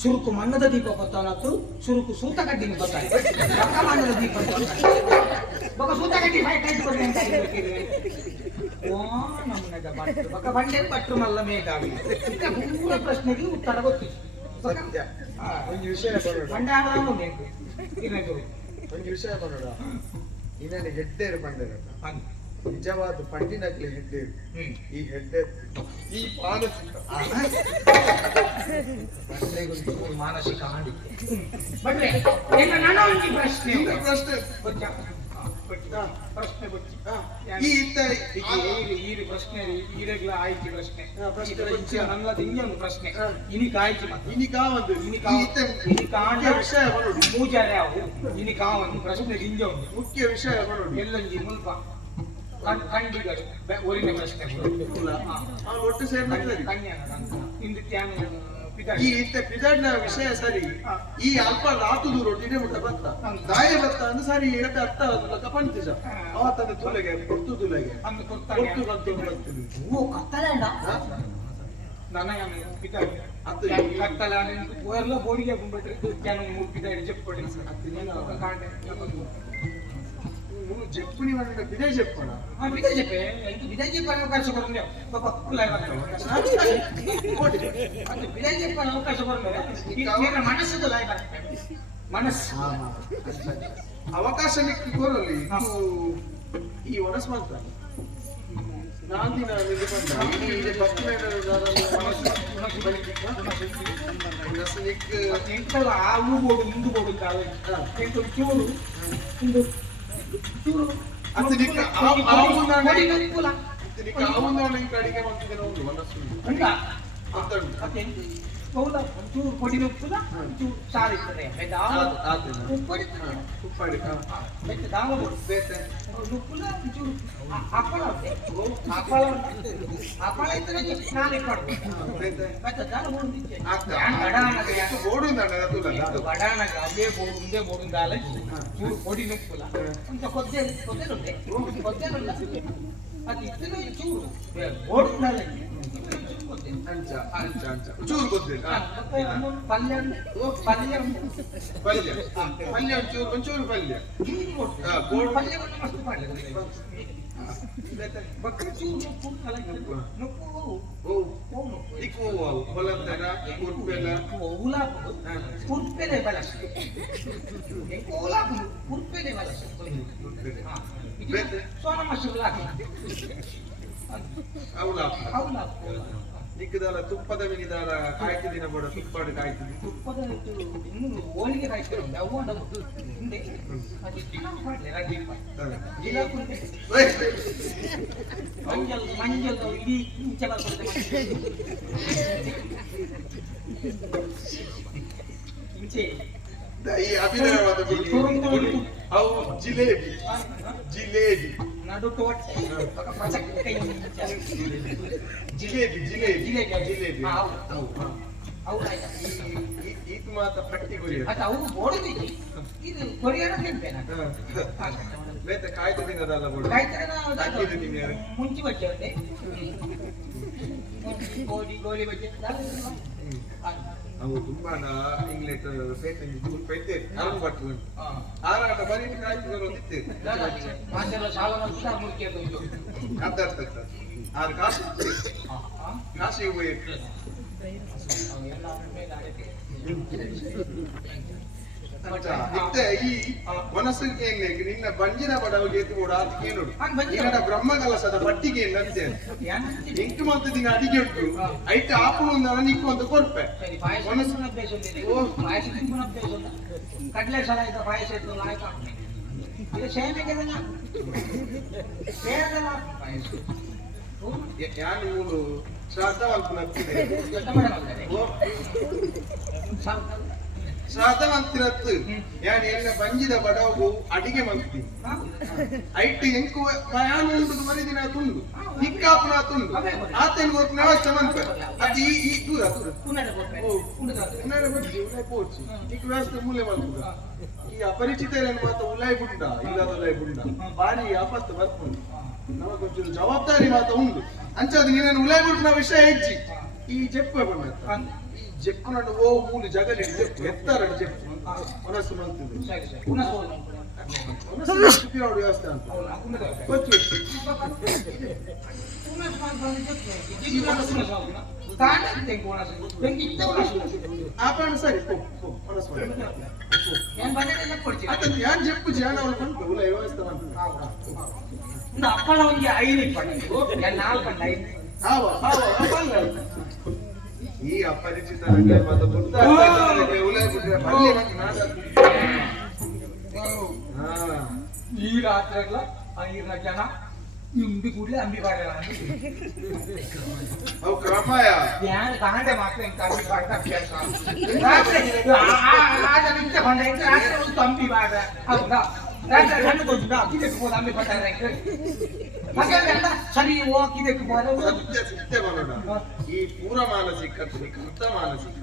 ಸುರುಕು ಮಣ್ಣದ ದೀಪ ಗೊತ್ತವನತ್ತು ಸುರುಕು ಸೂತ ಕಡ್ಡಿನ ಗೊತ್ತಾಗ ಬಕ್ಕ ಮಣ್ಣದ ದೀಪ ಬಕ್ಕ ಸೂತ ಕಡ್ಡಿ ಫೈಟ್ ಇಟ್ಕೊಂಡು ಅಂತ ಹೇಳ್ಬೇಕಿದ್ರೆ ಓ ನಮ್ಮನೆದ ಬಟ್ರು ಬಕ್ಕ ಬಂಡೆ ಬಟ್ರು ಮಲ್ಲ ಮೇಘಾವಿ ಇತ್ತ ಪೂರ ಪ್ರಶ್ನೆಗೆ ಉತ್ತರ ಗೊತ್ತಿತ್ತು ಸತ್ಯ ಒಂದು ವಿಷಯ ಬರೋಣ ಬಂಡೆ ಆಗ ಉಂಟು ಇನ್ನೊಂದು ಒಂದು ವಿಷಯ ಬರೋಣ ಇನ್ನೇನು ಹೆಡ್ಡೇರು ಬಂಡೇರು ಹಂಗೆ ನಿಜವಾದ ಪಂಡಿನಕ್ಲೆ ಹೆಡ್ಡೇರು ಹ್ಮ್ ಈ ಹೆಡ್ಡೇರು ಈ ಮಾನಸಿಕ ಬಂಡೆಗೊಂದು ಮಾನಸಿಕ ಆಡಿಕೆ ಬಂದ್ರೆ ಎಲ್ಲ ನನ್ನ ಒಂದು ಪ್ರಶ್ನೆ ಈಗ ಪ್ರಶ್ನೆ ಗೊತ್ತಾ? ಪ್ರಶ್ನೆ ಗೊತ್ತಿ ಈ ಇತ್ತ ಈ ಪ್ರಶ್ನೆ ಈರೆಗ್ಲ ಆಯ್ಕೆ ಪ್ರಶ್ನೆ ಪ್ರಶ್ನೆ ನನ್ನದು ಇನ್ನೊಂದು ಪ್ರಶ್ನೆ ಇನಿಕ ಆಯ್ಕೆ ಮತ್ತೆ ಇನಿಕ ಒಂದು ಇನಿಕ ಮುಖ್ಯ ವಿಷಯ ಬರೋದು ಮೂಜಾರೆ ಅವು ಇನಿಕ ಒಂದು ಪ್ರಶ್ನೆ ಇಂಜ ಉಂಟು ಮುಖ್ಯ ವಿಷಯ ಬರೋದು ಎಲ್ಲೊಂಜಿ ಮುಲ್ಪ ಖಂಡಿಗಳು ಒರಿನ ಪ್ರಶ್ನೆ ಒಟ್ಟು ಸೇರ್ನಾಗ್ತದೆ ಕನ್ಯಾನ ಇಂದು ತ್ಯಾನ ಈ ಇತ್ತ ಪಿದಾಡ್ನ ವಿಷಯ ಸರಿ ಈ ಅಲ್ಪ ಲಾತುದು ರೊಟ್ಟಿನೇ ಮುಟ್ಟ ಬತ್ತ ದಾಯ ಬತ್ತ ಅಂದ್ರೆ ಸರಿ ಎಟ್ಟ ಅರ್ಥ ಆಗುದಿಲ್ಲ ಪಂಚ ಅವತ್ತಂದ ತುಲೆಗೆ ಕೊಟ್ಟು ತುಲೆಗೆ ಅಂದು ಕೊಟ್ಟು ಬಂತು ಬರ್ತೀನಿ ಓ ಕತ್ತಲೆಂಡ ನನಗೆ ಪಿತಾಡಿ ಕತ್ತಲೆ ಎಲ್ಲ ಬೋಡಿಗೆ ಬಂದ್ಬಿಟ್ರೆ ಜನ ಪಿತಾಡಿ ಚೆಪ್ಪಡಿ ಕಾಂಡೆ చెప్పుని వాడు విదే చెప్పాడా విదే చెప్పే విదే చెప్పే అవకాశం కొరండి విదే చెప్పే అవకాశం కొరండి మనಸ್ಸು ಲೈವ್ ಮನಸ್ಸು ಅವಕಾಶಕ್ಕೆ ಕೋರಲಿ ಈ ವನಸ್ಮಂತ ನಾಂದಿನ ನಿರ್ಬಂಧ ಈ ಎಂಟಲ್ಲ ಆವು ಬೋಡು ಮುಂದು ಬೋಡು ಕಾಲ ಎಂಟು ಚೂರು ಒಂದು ಚೂರು ಅದಿನಿಕ ಕಡಿಗೆ ಮಾಡ್ತಿದ್ದೇನೆ ಒಂದು ಮನಸ್ಸು ಅಂತ ಅಂತ ಹೌದಾ ಒಂಚೂರು పొడి నొప్పుల ಒಂಚೂರು ಸಾರು ಇರ್ತದೆ ಉಪ್ಪಡಿ ಉಪ್ಪಾಡಿ ಮತ್ತೆ ದಾವ ನೊಪ್ಪುಲ ಒಂಚೂರು ಹಪ್ಪಳ ಹಪ್ಪಳ ಇದ್ರೆ ನಾಳೆ ಕೊಡ್ಬೇಕು ಮತ್ತೆ ದಾವ ಬೋಡಿದ್ದೆ వడానగా అవే ఉందే బోడుందాల చూడు పొడి నొప్పుల కొంచెం కొద్దిగా అది ఇద్దరు చూడు బోడుండాలి ಅಂಚ ಅಂಚ ಅಂಚ ಚೂರು ಗೊತ್ತಿಲ್ಲ ಪಲ್ಯ ಪಲ್ಯ ಪಲ್ಯ ಪಲ್ಯ ಒಂಚೂರು ಪಲ್ಯ ಪಲ್ಯ ಮಸ್ತ್ ಮಾಡಿದ್ರೆ ಬಕ್ರ ಚೂರು ನುಪ್ಪು ಇಕ್ಕು ಹೊಲಂತರ ಕುರ್ಪೆಲ್ಲ ಉಲಾಪು ಕುರ್ಪೆಲೆ ಬಳಸ ಉಲಾಪು ಕುರ್ಪೆಲೆ ಬಳಸ ಸೋನ ಮಸೂಲ ಅವಲಾಪ ದಿಕ್ಕದಾರ ತುಪ್ಪದ ಮಿಗಿದಾರ ಕಾಯ್ತಿದಿನ ಬಡ ತುಪ್ಪಾಡು ಕಾಯ್ತಿದ್ದಿ ತುಪ್ಪದ ಇನ್ನು ಹೋಳಿಗೆ ಕಾಯ್ತಿರೋ ಅವು ಹಿಂದೆ ಮಂಜಲ್ ಮಂಜಲ್ ಇಡೀ ಇಂಚ ಇಂಚೆ ಈ ಅಭಿನಯವಾದ ಅವು ಜಿಲೇಬಿ ಜಿಲೇಬಿ ನಡು ತೋಟ ಜಿಲೇಬಿ ಜಿಲೇಬಿ ಜಿಲೇಬಿ ಜಿಲೇಬಿ ಇದು ಮಾತ್ರ ಪಟ್ಟಿ ಕೊರಿಯ ಅದು ಅವರು ಓಡಬೇಕು ಇದು ಕೊರಿಯರ ತಿಂಪೇನ ಬೇತ ಕಾಯ್ತು ತಿನ್ನೋದಲ್ಲ ಬೋಡು ಹಾಕಿದ್ದು ತಿನ್ಯಾರು ಮುಂಚೆ ಬಚ್ಚೆ ಗೋಲಿ ಬಚ್ಚೆ ಅವು ತುಂಬಾ ಇಂಗ್ಲೆಟ್ ಪೇಟೆಂಜಿ ದೂರ ಪೈತೆ ನಾನು ಬರ್ತದೆ ಆರಾಟ ಬರೀ ಕಾಯ್ತು ಒಂದಿತ್ತೆ ಮಾತೆಲ್ಲ ಸಾಲ ಮಾಡ್ತಾ ಮುಖ್ಯ ಅರ್ಥ ಆರು ಕಾಸು ಕಾಸು ಉಪಯೋಗ ಇತ್ತೆ ಈ ಮನಸ್ಸಿಗೆ ನಿನ್ನ ಬಂಜಿನ ಬಡವಗೆ ಕೂಡ ಅದಕ್ಕೆ ನೋಡು ನಿನ್ನ ಬ್ರಹ್ಮಕಲಸದ ಪಟ್ಟಿಗೆ ನಂತೆ ಎಂಟು ಮಂತ್ ದಿನ ಅಡಿಗೆ ಉಂಟು ಐಟ್ ಆಪುಳು ನಿಕ್ಕು ಅಂತ ಕೊರ್ಪೆ ಕಡ್ಲೆ ಸಲ ಇದ್ದ ಪಾಯಸ ಇತ್ತು ಲಾಯ್ಕ ಇದು ಸೇಮೆಗೆ ಯಾನು ಮೂರು ಶ್ರಾದ್ದ ಮಲ್ಪುನತ್ತಿದೆ ಶ್ರಾದ್ದ ಮಂತಿರತ್ತು ಯಾನ್ ಎಲ್ಲ ಬಂಜಿದ ಬಡವಗು ಅಡಿಗೆ ಮಲ್ತೀನಿ ಐಟ್ ಎಂಕು ಯಾನು ಉಂಟು ಮರಿ ದಿನ ತುಂಡು ನಿಕ್ಕಾಪುನ ತುಂಡು ಆತನ ಗೊತ್ತು ವ್ಯವಸ್ಥೆ ಮಂತ ಅದು ಈ ದೂರ ಉನಾರ ಬಜ್ಜಿ ಉಲಾಯ್ ಪೋಚಿ ನಿಕ್ ವ್ಯವಸ್ಥೆ ಮೂಲೆ ಮಲ್ಪುದ ಈ ಅಪರಿಚಿತರನ್ನು ಮಾತ್ರ ಉಲಾಯ್ ಬುಂಡ ಇಲ್ಲದ ಉಲಾಯ್ ಬುಂಡ ಬಾರಿ ಆಪತ್ತು ಬರ್ಕೊಂಡು ನಮಗೊಂಚೂರು ಜವಾಬ್ದಾರಿ ಮಾತ್ರ ಉಂಟು ಅಂಚದು ನೀನು ಉಲಾಯ್ ಬುಂಡ ವಿಷಯ ಹೆಚ್ಚಿ ಈ ಜೆಪ್ಪು ಬಂದ ಈ ಜೆಪ್ಪು ನಡು ಓ ಮೂಲು ಜಗಲಿ ಜೆಪ್ಪು ಎತ್ತರ ಜೆಪ್ಪು ಮನಸ್ಸು ಮಂತಿದೆ ಮನಸ್ಸು ವ್ಯವಸ್ಥೆ ಅಂತ ಕೊಚ್ಚು ಆಪಣ ಸರಿ ಮನಸ್ಸು ಯಾನ್ ಜೆಪ್ಪು ಜಾನ ಅವಳು ಬಂತು ಉಲಾಯ್ ವ್ಯವಸ್ಥೆ ಮಂತ ಅಪ್ಪಳ ಒಂದು ಐದು ಪಟ್ಟು ನಾಲ್ಕು ಐದು ಈ ಅಪರಿಚಿತ ಉಲಾಯ್ ಬಿಟ್ರೆ ಈ ರಾತ್ರಿಗಳ ಐದು ಜನ ಇಂಬಿ ಕೂಡಲೇ ಅಂಬಿ ಬಾಡ ಅವು ಕ್ರಮಯ ಯಾರು ಕಾಂಡೆ ಮಾತ್ರ ಅಂಬಿ ಬಾಡ ಅಭ್ಯಾಸ ರಾತ್ರಿ ರಾತ್ರಿ ಒಂದು ಅಂಬಿ ಬಾಡ ಹೌದಾ ರಾತ್ರಿ ಕಣ್ಣು ಕೊಟ್ಟು ಇದಕ್ಕೆ ಹೋದ ಅಂಬಿ ಪಟ್ಟಾರೆ ಸರಿ ಇದಕ್ಕೆ ಸಿದ್ಧೆ ಮಾಡೋಣ ಈ ಪೂರ ಮಾನಸಿಕ ಕೃತ ಮಾನಸಿಕ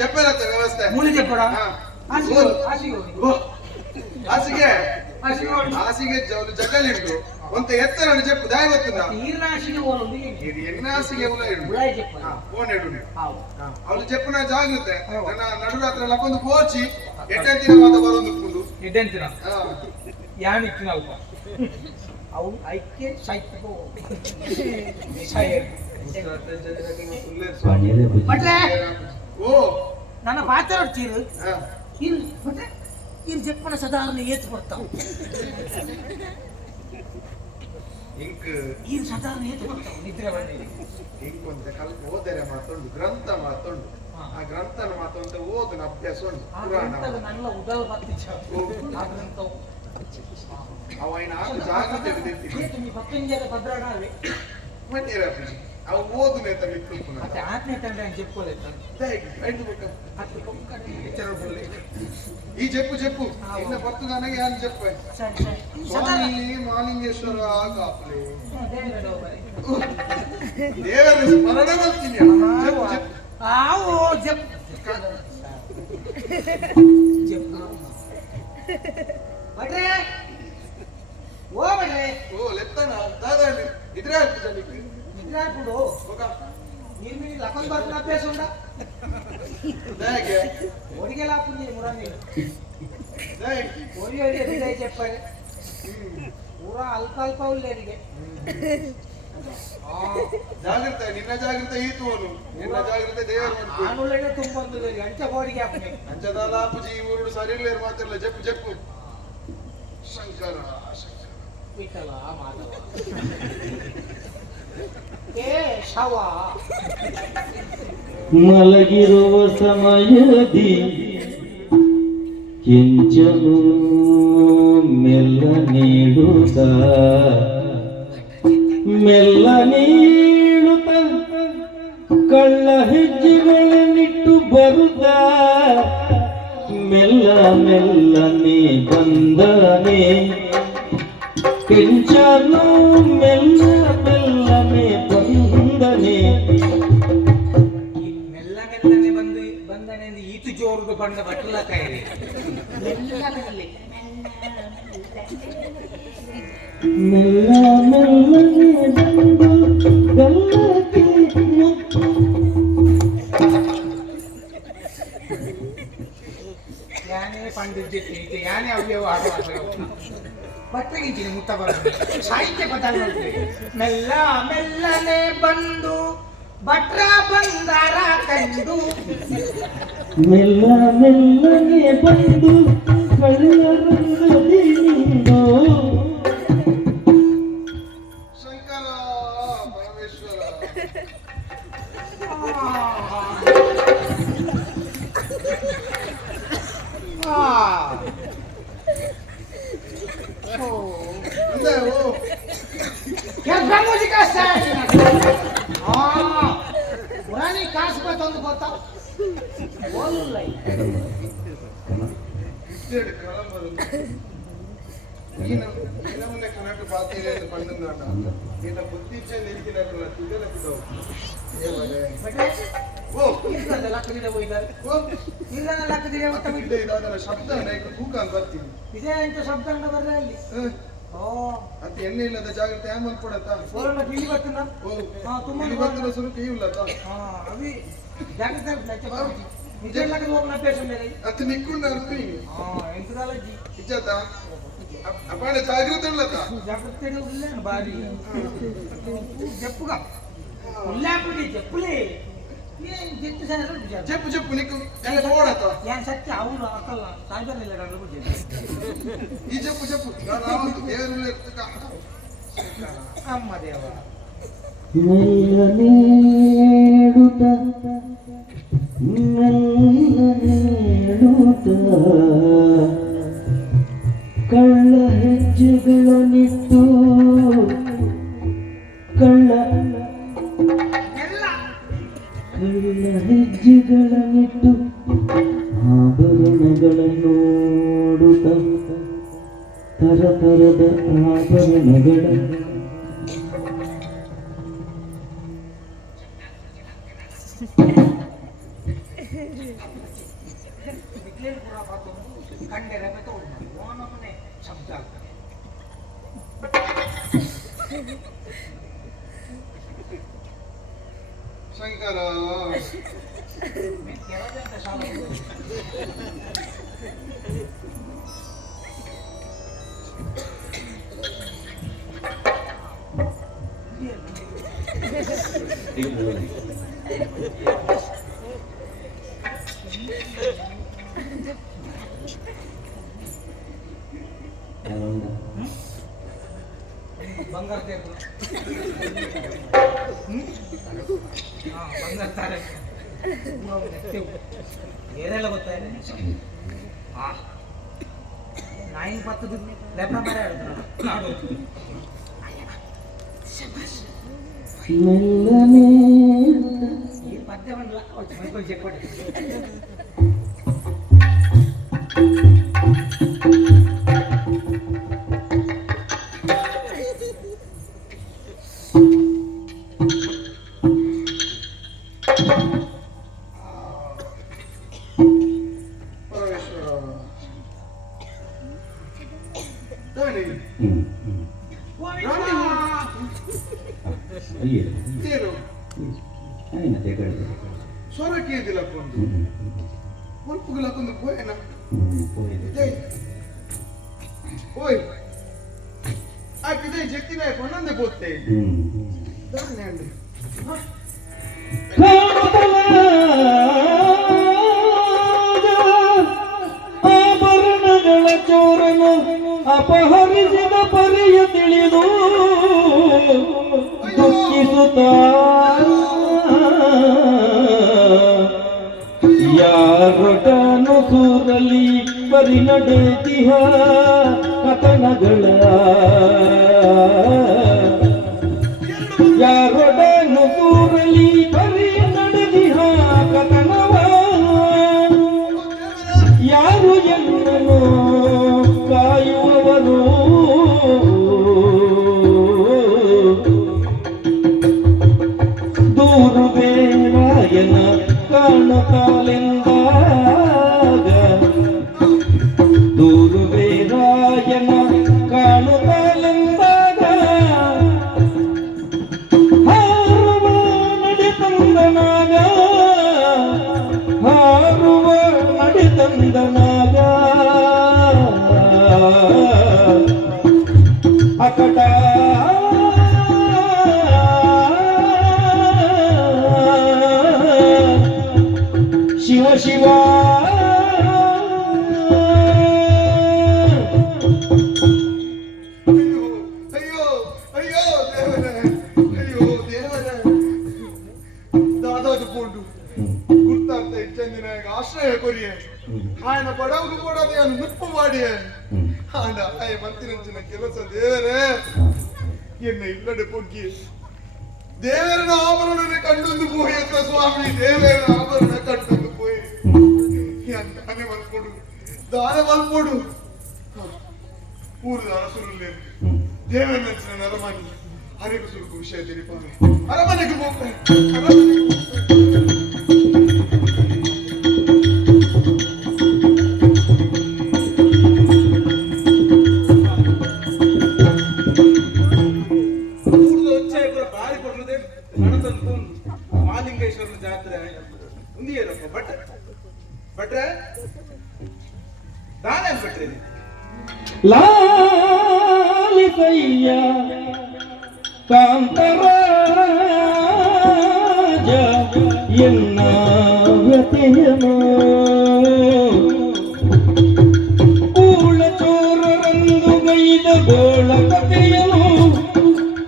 చెప్పారత వ్యవస్థ మూలి చెప్పడా ಹಾಸಿಗೆ ಹಾಸಿಗೆ ಜಗಲಿಂಡು ಒಂತ ಎತ್ತರ చెప్పు దాయి వస్తుందా నీరాశిని ఓలుంది ఇది ఎన్నాసిగే ఉలాయి చెప్పు ఫోన్ ఎడు ಅವಳು చెప్పిన ಜಾಗೃತೆ ನನ್ನ ನಡುರಾತ್ರಿ ಲಕೊಂದು ಕೋಚಿ ಎಟ್ಟೆಂತಿನ ಮಾತ ಬರೋದುಕೊಂಡು ಎಟ್ಟೆಂತಿನ ಯಾನಿಕ್ಕಿನ ಅಲ್ಪ ಅವು ಐಕ್ಯ ಸಾಹಿತ್ಯಕೋ ಓ ನನ್ನ ಮಾತಾಡ್ತೀರು ಇಲ್ಲಿ ಮತ್ತೆ ಇಲ್ಲಿ ಜಪ್ಪನ ಸಾಧಾರಣ ಏತು ಬರ್ತಾವ ಇಂಕ್ ಈ ಸಾಧಾರಣ ಏತು ಬರ್ತಾವ ನಿದ್ರೆ ಬಂದಿದೆ ಇಂಕ್ ಅಂತ ಕಲ್ಪ ಓದರೆ ಮಾತೊಂದು ಗ್ರಂಥ ಮಾತೊಂದು ಆ ಗ್ರಂಥನ ಮಾತೊಂದು ಓದಿನ ಅಭ್ಯಾಸ ಉಂಟು ಪುರಾಣ ನನ್ನ ಉದಲ್ ಬರ್ತಿದ್ದ ಆ ಗ್ರಂಥವು ಅವನ ಜಾಗೃತಿ ನೀವು ಪತ್ತಂಜಲ ಭದ್ರಾಡಾವೆ ಮಂದಿರ ಅವು ಓದುನೆ ಅಂತ ಬಿಟ್ಟು ಮತ್ತೆ ಆತ್ಮೀಯ ತಂಡ చెప్పుకోలేదు ಈ చెప్పు చెప్పు ಇನ್ನ ಬರ್ತದಾನಾಗ ಯಾರು చెప్పు ಸ್ವಾಮಿ ಮಾಲಿಂಗೇಶ್ವರ ಕಾಪ್ಲೆ ದೇವರ ಸ್ಮರಣ ಮಾಡ್ತೀನಿ చెప్పు చెప్పు ಆವು చెప్పు చెప్పు ಬಟ್ರೆ ಹೋಗ್ಬೇಡ್ರಿ ಓ ಲೆತ್ತನ ದಾದಾಂಡಿ ಇದ್ರೆ ಆಗ್ತದೆ ನಿಮಗೆ ನಿದ್ರಾಡ್ಬಿಡು ಹೋಗ ನೀನು ಲಕೊಂಡ್ ಬರ್ತಿನ ಅಭ್ಯಾಸ ಉಂಡ ಹೇಗೆ ఒడిగేలా పుణ్య మురాని ಹೇಗೆ ఒడి ఒడి విజయ్ చెప్పారు ಪೂರಾ ಅಲ್ಪ ಅಲ್ಪ ಉಳ್ಳೇರಿಗೆ ಜಾಗ್ರತೆ ನಿನ್ನ ಜಾಗ್ರತೆ ಈತುವನು ನಿನ್ನ ಜಾಗ್ರತೆ ದೇವರು ಆನುಳ್ಳೇ ತುಂಬೊಂದು ಅಂಚ ಗೋಡಿಗೆ ಹಾಕ್ನೆ ಅಂಚದಾಲ ಅಪ್ಪುಜಿ ಊರುಡು ಸರಿ ಇಲ್ಲೇರು ಮಾತಿರಲ್ಲ ಜಪ್ಪು ಜಪ್ಪು ಶಂಕರ ಶಂಕರ ಬಿಟ್ಟಲ್ಲ ಮಾಧವ ಏ ಶವ ಮಲಗಿರುವ ಸಮಯದಿ ಕಿಂಚನು ಮೆಲ್ಲ ನೀಡುತ್ತ ಮೆಲ್ಲ ನೀಡುತ್ತ ಕಳ್ಳ ಹೆಜ್ಜೆಗಳನ್ನಿಟ್ಟು ಬರುತ್ತ ಮೆಲ್ಲ ಮೆಲ್ಲನೆ ಬಂದನೆ ಕಿಂಚನು ಮೆಲ್ಲ ಮೆಲ್ಲನೆ ಬಂದನೆ ಮೆಲ್ಲ ಮೆಲ್ಲನೆ ಬಂದನೆ ಎಂದು ಈತು ಜೋರುದು ಬಂದ ಬಟ್ಟಲ ಕೈರಿ ಮೆಲ್ಲ ಮೆಲ್ಲನೆ ಬಂದು ಗಲ್ಲಕ್ಕೆ ಮುತ್ತು ಯಾನೇ ಪಂಡಿತ ಯಾನೇ ಅವ್ಯವಹಾರ ಬಟ್ಟೆಗಿಂತೀನಿ ಮುತ್ತ ಬರೋದು ಸಾಹಿತ್ಯ ಪದಾರ್ಥ ಮೆಲ್ಲ ಮೆಲ್ಲನೆ ಬಂದು ಭಟ್ರ ಬಂದಾರ ಕಂಡು ಮೆಲ್ಲ ಮೆಲ್ಲನೆ ಬಂದು ಕಳ್ಳರಂಗದಿ ನಿಂದು ಶಂಕರ ಪರಮೇಶ್ವರ ಮುಂದೆ ಓ ಪುರಾಣಿ ಕಾಸು ಬಂದು ಗೊತ್ತಾ ಇದ್ದೇಳು ಕಳಂಬರು ನೀನು ನಿನ್ನವನ್ನೇ ಕನ್ನಡ ಪಾತಿರೇ ಪಂಡುಂದಾಂಡ ನಿನ್ನ ಬುದ್ಧಿಚ್ಚೆ ನಿಲ್ಕಿನಲ್ಲ ತಿಗಲ ಬಿದ್ದವು ಓ ಲಕ್ಕದಿಡೆ ಹೋಗಿದ್ದಾರೆ ಓ ಇಲ್ಲ ಲಕ್ಕದಿಡೆ ಮತ್ತೆ ಬಿಟ್ಟು ಇದ್ದೆ ಇದರ ಶಬ್ದ ನಾಯಕ ತೂಕ ಅಂತ ಬರ್ತೀನಿ ಇದೇ ಅಂತ ಶಬ್ದ ಬರ್ರೆ ಅಲ್ಲಿ ಓ ಅದು ಎಣ್ಣೆ ಇಲ್ಲದ ಜಾಗ್ರತೆ ಹ್ಯಾಂಗ್ ಕೊಡತ್ತಾ ಸೋರಣ ತಿಳಿ ಬರ್ತೀನ ಓ ಹಾ ತುಂಬಾ ಇಲ್ಲಿ ಬರ್ತಿರೋ ಸುರುಕು ಇಲ್ಲದ ಹಾ ಅವಿ ಜಾಗ್ರತೆ ನಚ್ಚ ಬಾಬುಜಿ ಇದೆಲ್ಲ ಹೋಗ್ನ ಅಭ್ಯಾಸ ಮೇಲೆ ಅದು ನಿಕ್ಕೊಂಡು ಅರ್ಪಿ ಹಾ ಎಂತದಲ್ಲ ಜಿ ಇಜ್ಜತ ಅಪಾಣ ಜಾಗ್ರತೆ ಇಲ್ಲದ ಜಾಗ್ರತೆ ಇಲ್ಲ ಬಾರಿ ಜಪ್ಪುಗ ಉಲ್ಲಾಪುಡಿ ಜಪ್ಪುಲೆ ಏನ್ ಗೆತ್ತು ಸರ್ ಜಪ್ಪು ಜಪ್ಪು ನಿಕ್ಕು ಎಲ್ಲ ಓಡತ್ತ ಏನ್ ಸತ್ಯ ಅವನು ಅಕ್ಕಲ್ಲ ಸಾಯ್ಬರ್ಲಿಲ್ಲ ನಾನು ಬಿಡ್ತೀನಿ ಈ ಜಪ್ಪು ಜಪ್ಪು ನಾವಂತೂ ದೇವರುள்ள ಇರ್ತಕ್ಕ ಅಮ್ಮ ದೇವ ಮೆಲ್ಲ ನೀಡುತ್ತ ಮೆಲ್ಲ ನೀಡುತ್ತ ಕಳ್ಳ ಹೆಜ್ಜೆಗಳನ್ನಿಟ್ಟು ಕಳ್ಳ ಹೆಜ್ಜೆಗಳನ್ನಿಟ್ಟು ಆಭರಣಗಳನ್ನು ನೋಡುತ್ತ ತರತರದ ಆಭರಣಗಳ ಕಂಡೆ ಓನಮ್ಮನೆ ಶಬ್ದ ಶಂಕರ ಬಂಗಾರ ತೇರು ಬಂಗಾರ ತಾರೆ ಏನೆಲ್ಲ ಗೊತ್ತಾಯಿದೆ ನಾಯಿನ ಪತ್ತದು ಲೆಪ್ಪ ಮರ ಮೆಲ್ಲನೆ ಈ ಪದ್ಯ ಬಂದ್ಲ ಮೈಕೊಂಡ್ ಚೆಕ್ ಮಾಡಿ ಪರಮೇಶ್ವರ ದಾನಿ ಸ್ವರಕ್ಕೆ ಇದಿಲ್ಲಕ್ಕೊಂದು ಹೊಲ್ಪುಗಳಕ್ಕೊಂದು ಪೋಯನ ಓಯ್ ಆಕಿದೆ ಜತ್ತಿನ ಕೊನಂದೆ ಬೋತ್ತೆ ದಾನೆ ಅಂಡಿ ಆಭರಣಗಳ ಚೋರನು ಅಪಹರಿಸಿದ ಪರಿಯ ತಿಳಿದು ದುಃಖಿಸುತ್ತ ಯಾರೊಡನು ಸೂರಲಿ ಪರಿ ನಡೆದಿಹ ಕಥನಗಳ ಯಾರೊಡನು ಸೂರಲಿ ಪರಿ ನಡೆದಿಹ ಕಥನವ ಯಾರು ಎನ್ನನು ಕಾಯುವವರು ದೂರುವೆ ರಾಯನ ಕಾಣುತ್ತಾಲೆಂದಾಗ ದೂರುವೆ ರಾಯನ ಕಾಣುತ್ತಾಲೆಂದಾಗ ಹಾರುವ ನಡೆತಂದನಾಗ ಹಾರುವ ನಡೆತಂದನಾಗ ಅಕಟ ಶಿವ ಶಿವ ಅಯ್ಯೋ ಅಯ್ಯೋ ಅಯ್ಯೋ ದೇವರೇ ಅಯ್ಯೋ ದೇವರೇ ದಾದಾದು ಕೊಂಡು ಗುರ್ತಾರ್ಥ ಇಚ್ಚಂದಿನ ಆಶ್ರಯ ಕೊರಿಯೆ ఆయన ಬಡವನು ಕೊಡದೆ ನುಪ್ಪು ಮಾಡಿ ಆಂಡ ಆಯ ಮಂತಿರಂಚಿನ ಕೆಲಸ ದೇವರೇ ಎನ್ನ ಇಲ್ಲಡೆ ಪೊಗ್ಗಿ ದೇವರನ ಆಭರಣ ಕಂಡೊಂದು ಪೋಯತ್ತ ಸ್ವಾಮಿ ದೇವರನ ಆಭರಣ ಕಂಡೊಂದು ಪೋಯಿ ದಾನೆ ಮಲ್ಪೊಡು ದಾನ ಮಲ್ಪೊಡು ಊರು ಅರಸುರಲ್ಲೇ ದೇವರ ನಂಚಿನ ನರಮನಿ ಅರೆಗೂ ಸುರುಕು ವಿಷಯ ತಿಳಿಪಾವೆ ಅರಮನೆಗೆ ಹೋಗ್ತಾರೆ ಅರಮನೆಗೆ ಬಾರಿ ಕೊಡ್ರದೆ ಮನತಂದು ಮಾಲಿಂಗೇಶ್ವರನ ಜಾತ್ರೆ ಉಂದಿಯರಪ್ಪ ಭಟ್ರೆ ದಾನ ಭಟ್ರೆ ಲಾಲಿಸಯ್ಯ ಕಾಂತರಾಜ ಎನ್ನ ವ್ಯತೆಯನು ಕೂಳ ಚೋರರಂದು ಗೈದ ಗೋಳ ಕಥೆಯನು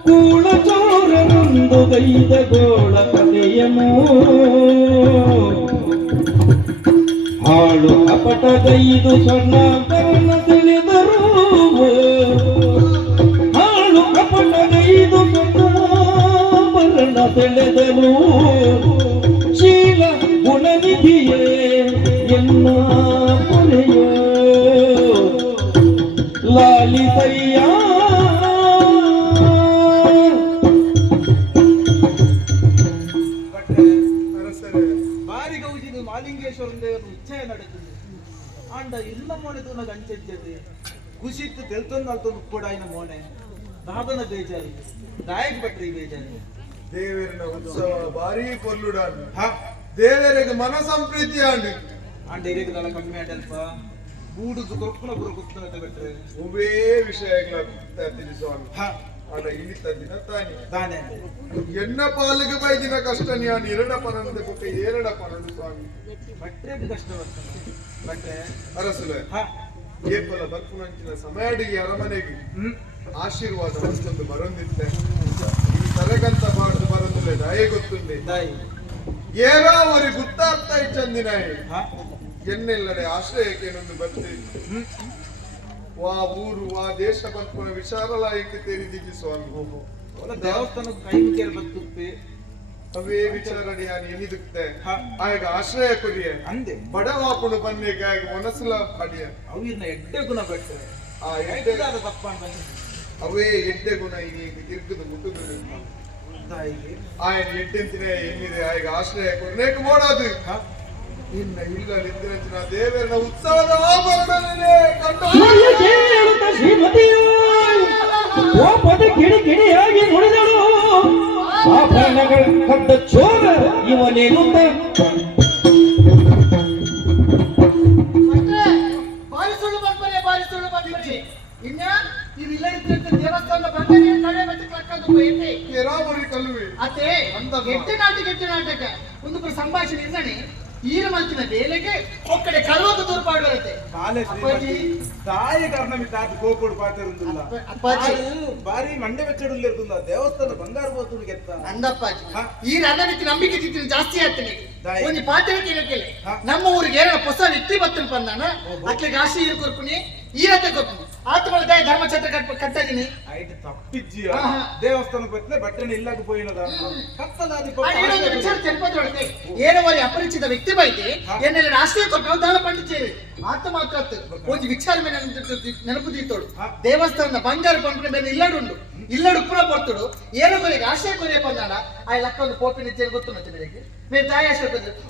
ಕೂಳ ಚೋರರಂದು ಗೈದ ಗೋಳ ಕಥೆಯನು ಹಾಳು ಕಪಟಗೈದು ಸ್ವರ್ಣಾಭರಣ ತಿಳಿದರು ಹಾಳು ಕಪಟಗೈದು ಸ್ವರ್ಣಾಭರಣ ತಿಳಿದರು ಶೀಲ ಗುಣನಿಧಿಯೇ ಎನ್ನ ಪೊರೆಯೋ ಲಾಲಿಸಯ್ಯ ಬಾರಿ ಗೌಜಿದು ಮಾಲಿಂಗೇಶ್ವರನ ದೇವರು ಉಚ್ಚಯ ನಡೆದು ಆಂಡ ಇಲ್ಲ ಮೋನೆದು ನನಗೆ ಅಂಚೆಚ್ಚದೆ ಖುಷಿತ್ತು ತೆಲ್ತೊಂದು ನಲ್ತೊಂದು ಕೂಡ ಇನ್ನ ಮೋನೆ ದಾದನ ಬೇಜಾರಿ ದಾಯಕ್ ಭಟ್ರಿ ಬೇಜಾರಿ ದೇವರಿನ ಉತ್ಸವ ಭಾರಿ ಪೊರ್ಲುಡಾಂಡು ದೇವರಿಗೆ ಮನ ಸಂಪ್ರೀತಿ ಆಂಡು ಆಂಡ ಇರೇಗ ದಳ ಕಮ್ಮಿ ಆಂಡಲ್ಪ ಗೂಡುದು ಕೊಪ್ಪನ ಗುರು ಕುತ್ತನ ಬಿಟ್ರೆ ಒಬ್ಬೇ ವಿಷಯಗಳ ತರ್ತೀನಿ ಸ್ವಾಮಿ ಆಡ ಇಳಿತ ದಿನ ತಾನಿ ದಾನೆ ಎನ್ನ ಪಾಲಿಗೆ ಬೈದಿನ ಕಷ್ಟ ನಾನು ಎರಡ ಪನಂದ ಕೊಟ್ಟು ಏರಡ ಪನಂದು ಸ್ವಾಮಿ ಭಟ್ರೆ ಕಷ್ಟ ಬರ್ತದೆ ಭಟ್ರೆ ಅರಸುಲ ಏಪಲ ಬರ್ಪುನಂಚಿನ ಸಮಯಡಿಗೆ ಅರಮನೆಗೆ ಆಶೀರ್ವಾದ ಅಷ್ಟೊಂದು ಬರೊಂದಿತ್ತೆ ಈ ತಲೆಗಂತ ಬಾಡ್ದು ಬರೋದಿಲ್ಲ ದಯೆ ಗೊತ್ತುಂಡೆ ದಾಯಿ ಏರಾವರಿ ಗುತ್ತಾಗ್ತಾ ಇಚ್ಚಂದಿನ ಎನ್ನೆಲ್ಲಡೆ ಆಶ್ರಯಕ್ಕೇನೊಂದು ಬರ್ತಿ ವಾ ಊರು ವಾ ದೇಶ ಬಂದ್ಪುನ ವಿಚಾರಲಾಯಕ್ಕೆ ತೆರಿದಿದ್ದಿ ಸ್ವಾಮಿ ದೇವಸ್ಥಾನ ಕೈ ಮುಖೇರ್ ಬರ್ತುಪ್ಪೆ ಅವೇ ವಿಚಾರಣೆ ನಾನು ಎನಿದುಕ್ತೆ ಆಗ ಆಶ್ರಯ ಕೊರಿಯೆ ಅಂದೆ ಬಡವಾಪುಡು ಬನ್ನೇಗೆ ಆಗ ಮನಸ್ಸುಲ ಪಡಿಯ ಅವಿನ ಎಡ್ಡೆ ಗುಣ ಬಿಟ್ರೆ ಆ ಎಡ್ಡೆ ತಪ್ಪ ಅಂತ ಅವೇ ಎಡ್ಡೆ ಗುಣ ಈಗ ತಿರ್ಗದು ಮುಟ್ಟುದು ತಾಯಿಗೆ ಆಯನ ಎಡ್ಡೆಂತಿನ ಏನಿದೆ ಆಗ ಆಶ್ರಯ ಕೊರ್ನೇಕ ಮಾಡೋದು ಇನ್ನ ಇಲ್ಲದಿದ್ದರೆ ದೇವರ ಉತ್ಸವದ ಆಭರಣನೇ ಶ್ರೀಮತಿಯು ಕೋಪದ ಕಿಡಿ ಕಿಡಿಯಾಗಿ ನುಡಿದಳು ಆಭರಣಗಳ ಕದ್ದ ಚೋರ ಇವನೇನುಂದ ಮತ್ತೆ ಬಾರಿ ಸುಳ್ಳು ಬಂದ್ಬರಿ ಇನ್ನ ಇದು ಇಲ್ಲ ಇದ್ದಂತ ದೇವಸ್ಥಾನದ ಬಂದರೆ ಕಡೆ ಮತ್ತೆ ಕಕ್ಕದು ಹೋಯ್ತೆ ಕೆರಾವರಿ ಕಲ್ಲುವೆ ಅತ್ತೆ ಗೆಟ್ಟ ನಾಟಕ ಒಂದು ಸಂಭಾಷಣೆ ಇದ್ದಾನೆ ಈರ ಮಲ್ತಿನ ಬೇಲೆಗೆ ಒಕ್ಕಡೆ ಕಲ್ವೊಂದು ತೋರ್ಪಾಡು ಬರುತ್ತೆ ಅಪ್ಪಾಜಿ ತಾಯಿ ಕಾರಣ ಮಿತ್ತ ಕೋಕೋಡು ಪಾತಿರುವುದಿಲ್ಲ ಅಪ್ಪಾಜಿ ಬಾರಿ ಮಂಡೆ ಬೆಚ್ಚಡುಲ್ಲಿರುವುದಿಲ್ಲ ದೇವಸ್ಥಾನ ಬಂಗಾರ ಬೋತು ಗೆತ್ತ ಅಂದಪ್ಪಾಜಿ ಈ ರನ್ನಮಿತ್ತು ನಂಬಿಕೆ ತಿಂತೀನಿ ಜಾಸ್ತಿ ಆಗ್ತದೆ ದಾಯಿ. ಒಂದು ಪಾತ್ರೆ ಕೇಳಕ್ಕೆಲೆ ನಮ್ಮ ಊರಿಗೆ ಏನ ಹೊಸ ವ್ಯಕ್ತಿ ಬರ್ತನೆ ಬಂದಾನ ಅಟ್ಲಿಗೆ ಆಶಿ ಇರು ಕೊರ್ಪುನಿ ಈರತ್ತೆ ಕೊರ್ಪುನಿ ಆತ ಬಳ್ದ ಧರ್ಮಛತ್ರ ಕಟ್ಟದಿನಿ ಐಟ್ ತಪ್ಪಿಜ್ಜಿ ಹಾ, ಹಾ. ದೇವಸ್ಥಾನಕ್ಕೆ ಬತ್ತನೆ ಬಟ್ಟೆನ ಇಲ್ಲಕ್ಕೆ ಪೋಯಿನದ ಕತ್ತಲಾದಿ ವಿಚಾರ ತಿಳ್ಕೊಂಡ್ರೆ ಏನೋ ಒಂದು ಅಪರಿಚಿತ ವ್ಯಕ್ತಿ ಬೈತಿ ಏನೆಲ್ಲ ರಾಷ್ಟ್ರೀಯ ಕೊಟ್ಟು ದಾನ ಪಂಡಿತೇರಿ ಆತ ಮಾತ್ರ ಒಂದು ವಿಚಾರ ಮೇಲೆ ನೆನಪು ತೀತೋಡು ದೇವಸ್ಥಾನದ ಬಂಗಾರ ಪಂಪಿನ ಮೇಲೆ ಇಲ್ಲಡು ಪುರ ಬರ್ತಡು ಏನೋ ಕೊನೆಗೆ ಆಶಯ ಕೊನೆಯ ಬಂದಾಡ ಆ ಲಕ್ಕ ಒಂದು ಪೋಪಿ ನಿತ್ಯ ಗೊತ್ತು ಮತ್ತೆ ಮೇರೆಗೆ ಮೇಲೆ ತಾಯಿ ಆಶಯ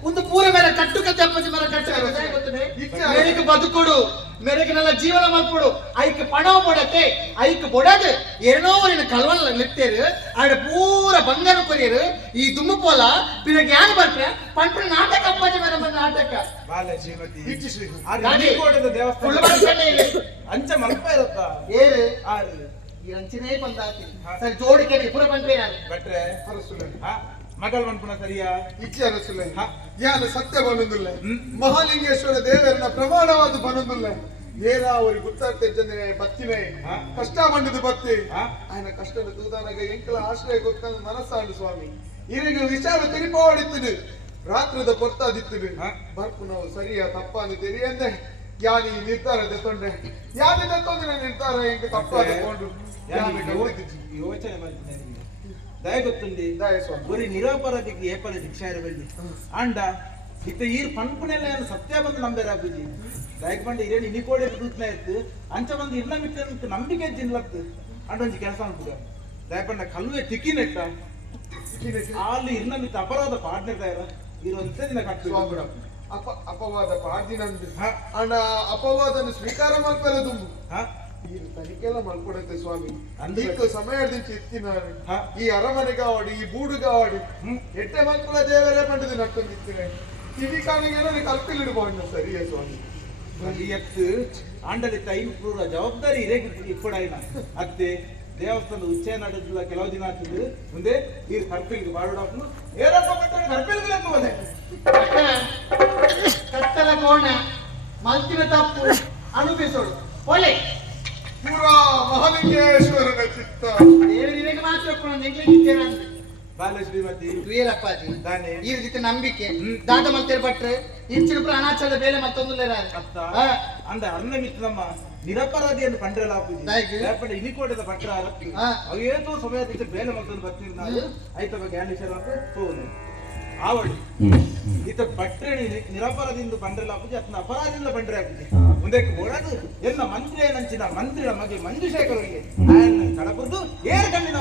ಒಂದು ಪೂರ ಮೇಲೆ ಕಟ್ಟು ಕತ್ತೆ ಅಪ್ಪಜಿ ಮೇಲೆ ಕಟ್ಟು ಗೊತ್ತದೆ ಮೇರೆಗೆ ಬದುಕೊಡು ಮೇರೆಗೆ ನೆಲ್ಲ ಜೀವನ ಮಾಡ್ಕೊಡು ಐಕ್ ಪಣ ಬೊಡತೆ ಐಕ್ ಬೊಡದು ಏನೋ ಒಂದು ಕಲ್ವನ ಲೆತ್ತೇರು ಆಡ ಪೂರ ಬಂಗಾರ ಕೊರಿಯರು ಈ ದುಮ್ಮು ಪೋಲ ಪಿರಗೆ ಯಾರು ಬರ್ತಾರೆ ಪಂಪಿನ ನಾಟಕ ಅಪ್ಪಾಜಿ ಮೇಲೆ ಬಂದ ನಾಟಕ ಬಾಲ ಶ್ರೀಮತಿ ಗಾಡಿ. ದೇವಸ್ಥಾನ ಅಂಚ ಮಲ್ಪ ಇರುತ್ತ ಏರು ಆರು ಈ ಅಂಚಿನೇ ಬಂದಾತಿ ಸರಿ ಜೋಡಿಕೆ ಪುರ ಬಂದ್ರೆ ನಾನು ಬಟ್ರೆ ಮಗಳ ಮನ್ಪುನ ಸರಿಯಾ ಇಚ್ಛೆ ಅನಿಸಲ್ಲ ಯಾನು ಸತ್ಯ ಬನ್ನುವುದಿಲ್ಲ ಮಹಾಲಿಂಗೇಶ್ವರ ದೇವರನ್ನ ಪ್ರಮಾಣವಾದ ಬನ್ನುವುದಿಲ್ಲ ಏನಾವರಿ ಗುತ್ತಾರ್ತೆಜ್ಜನೆ ಬತ್ತಿನೇ ಕಷ್ಟ ಬಂದಿದ್ದು ಬತ್ತಿ ఆయన ಕಷ್ಟದ ತೂದಾನಾಗ ಎಂಕಲ ಆಶ್ರಯ ಗೊತ್ತಂದು ಮನಸ್ಸಾಂಡು ಸ್ವಾಮಿ ಇರಿಗೆ ವಿಚಾರ ತಿರುಪಾಡಿತ್ತಿಡು ರಾತ್ರಿದ ಕೊರ್ತಾದಿತ್ತಿಡು ಬರ್ಪು ನಾವು ಸರಿಯಾ ತಪ್ಪಾನು ತೆರಿಯಂದೆ ಯಾನಿ ನಿರ್ಧಾರ ತೆತ್ತೊಂಡೆ ಯಾನಿ ತೆತ್ತೊಂದಿನ ನಿರ್ಧಾರ ಎಂಕ ತಪ್ಪಾದ ಕೊಂಡು ಯೋಚನೆ ಮಾಡ್ತಿದ್ದೇನೆ ದಯ ಗೊತ್ತುಂಡಿ ದಯ ಸ್ವಾಮಿ ஒரு ನಿರಪರಾಧಿಗೆ ಏಪಲ ಶಿಕ್ಷೆ ಇರಬೇಡಿ ಅಂಡ ಇತ್ತ ಈರ್ ಪಂಪನೆಲ್ಲ ಏನು ಸತ್ಯ ಬಂದು ನಂಬೇರ ಬುಜಿ ದಯಕ್ ಬಂದು ಇರೇನು ಇನಿಕೋಡೆ ದೂತ್ನ ಇತ್ತು ಅಂಚ ಬಂದು ಇಲ್ಲ ಮಿತ್ತ ನಂಬಿಕೆ ಜಿನ್ಲತ್ತು ಅಂಡ ಒಂಜಿ ಕೆಲಸ ಅನ್ಪುಗ ದಯ ಬಂದ ಕಲ್ಲುವೆ ತಿಕ್ಕಿನೆಟ್ಟ ಅಲ್ಲಿ ಇರ್ನ ಮಿತ್ತ ಅಪರಾಧ ಪಾಡ್ನೆ ತಯಾರ ಇರೊಂದು ದಿನ ಕಟ್ಟು ಸ್ವಾಮಿಡ ಅಪವಾದ ಪಾಡ್ದಿನಂದು ಅಣ್ಣ ಅಪವಾದನ ಸ್ವೀಕಾರ ಮಾಡ್ತಾರೆ ತುಂಬ ಈ ತನಿಖೆಲ್ಲ ಮಾಡ್ಕೊಡತ್ತೆ ಸ್ವಾಮಿ ಅಂದಿಟ್ಟು ಸಮಯದಿಂದ ಇತ್ತಿನ ಈ ಅರಮನೆಗಾವಡಿ ಈ ಬೂಡುಗಾವಡಿ ಎಟ್ಟೆ ಮಕ್ಕಳ ದೇವರೇ ಪಂಡದು ನಕ್ಕೊಂದಿತ್ತಿನ ತಿಳಿ ಕಾಣಿಗೆ ಕಲ್ಪಿಲಿಡ್ಬೋಣ ಸರಿಯೇ ಸ್ವಾಮಿ ಎತ್ತು ಆಂಡಲಿತ್ತ ಐದು ಪೂರ್ವ ಜವಾಬ್ದಾರಿ ಇರೇ ಇಪ್ಪಡಾಯಿನ ಅತ್ತೆ ದೇವಸ್ಥಾನದ ಉಚ್ಚಯ ನಡೆದಿಲ್ಲ ಕೆಲವು ದಿನ ಆಗ್ತದೆ ಮುಂದೆ ಈ ಕರ್ಪಿಲ್ಗೆ ಬಾಡೋಣ ಏನಪ್ಪ ಕರ್ಪಿಲ್ಗೆ ಹೋದೆ ಕತ್ತಲ ಕೋಣ ಮಲ್ತಿನ ತಪ್ಪು ಅನುಭವಿಸೋಡು ಒಳ್ಳೆ ಪೂರಾ ಮಹಾಲಿಂಗೇಶ್ವರನ ಚಿತ್ತ ದೇವರಿಗೆ ಮಾತ್ರ ನೆಗ್ಲಿಕ್ಕಿದ್ದೇನೆ ಅಂದ್ರೆ ಬಾಲ ಶ್ರೀಮತಿ ತುಯಲಪ್ಪಾಜಿ ದಾನೆ ಈ ರೀತಿ ನಂಬಿಕೆ ದಾದ ಮಲ್ತೇರ್ ಬಟ್ರೆ ಇಂಚಿನ ಪುರ ಅನಾಚಾರದ ಬೇಲೆ ಮತ್ತೊಂದು ಅತ್ತ ಅಂದ ಅರ್ಣ ಮಿತ್ರ ನಮ್ಮ ನಿರಪರಾಧಿಯನ್ನು ಪಂಡ್ರಲ್ಲ ಹಾಕುದು ಇನಿಕೋಟದ ಭಟ್ರ ಆರಪ್ಪಿ ಅವೇತೋ ಸಮಯದಿಂದ ಬೇಲೆ ಮತ್ತೊಂದು ಬರ್ತೀನಿ ನಾನು ಆಯ್ತವ ಜ್ಞಾನೇಶ್ವರ ಅಂತ ಹೋಗುದು ಆವಡಿ ಈತ ಭಟ್ರೆ ನಿರಪರಾಧಿಯಿಂದ ಪಂಡ್ರಲ್ಲ ಹಾಕುದು ಅತ್ನ ಅಪರಾಧದಿಂದ ಪಂಡ್ರೆ ಹಾಕುದು ಮುಂದೆ ಓಡದು ಎಲ್ಲ ಮಂತ್ರಿ ನಂಚಿನ ಮಂತ್ರಿಗಳ ಮಗೆ ಮಂಜುಶೇಖರರಿಗೆ ಕಳಪದ್ದು ಏರ್ ಕಣ್ಣಿನ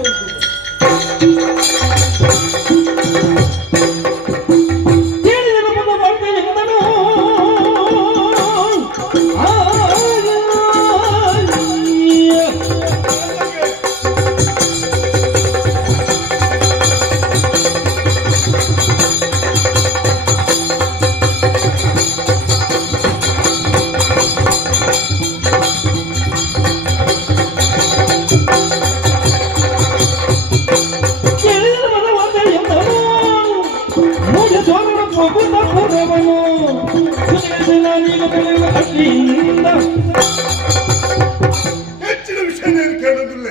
ಹೆಚ್ಚಿನ ವಿಷಯ ಕೇಳೋದಿಲ್ಲ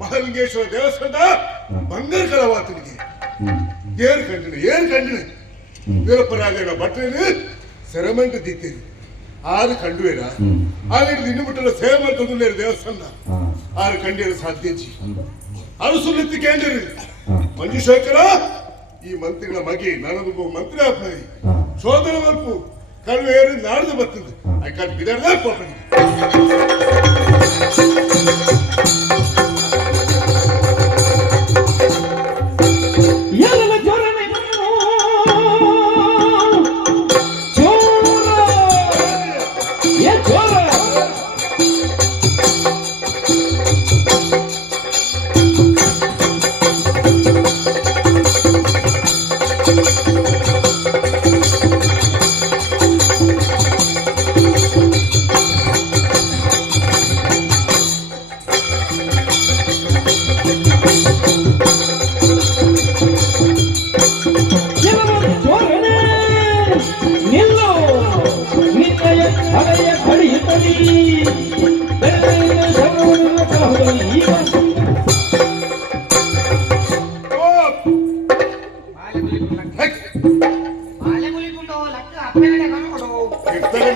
ಮಹಾಲಿಂಗೇಶ್ವರ ದೇವಸ್ಥಾನ ಬಂಗಾರ ಕಳವಾತನಿಗೆ ಏರ್ ಕಂಡಿನ ವೀರಪ್ಪರಾಜನ ಭಟ್ರೇನು ಸೆರೆಮಂಟ್ ದಿತ್ತೇನೆ ಆರು ಕಂಡುವೇನ ಆಲ್ರೆಡಿ ನಿನ್ನ ಬಿಟ್ಟಲ್ಲ ಸೇವೆ ಮಾಡ್ತದಿಲ್ಲ ದೇವಸ್ಥಾನ ಆರು ಕಂಡಿರ ಸಾಧ್ಯಜಿ ಅದು ಸುಲಿತ್ತಿ ಕೇಂದ್ರ ಮಂಜುಶೇಖರ ಈ ಮಂತ್ರಿಗಳ ಮಗೆ ನನಗೂ ಮಂತ್ರಿ ಆಪ್ನಾಯಿ ಸೋದರ ಮಲ್ಪು ಕಳುವೇರಿ ನಾಡ್ದು ಬರ್ತದೆ ಐ ಕಾಂಟ್ ಬಿ ದೇರ್ ಪಾಪನಿ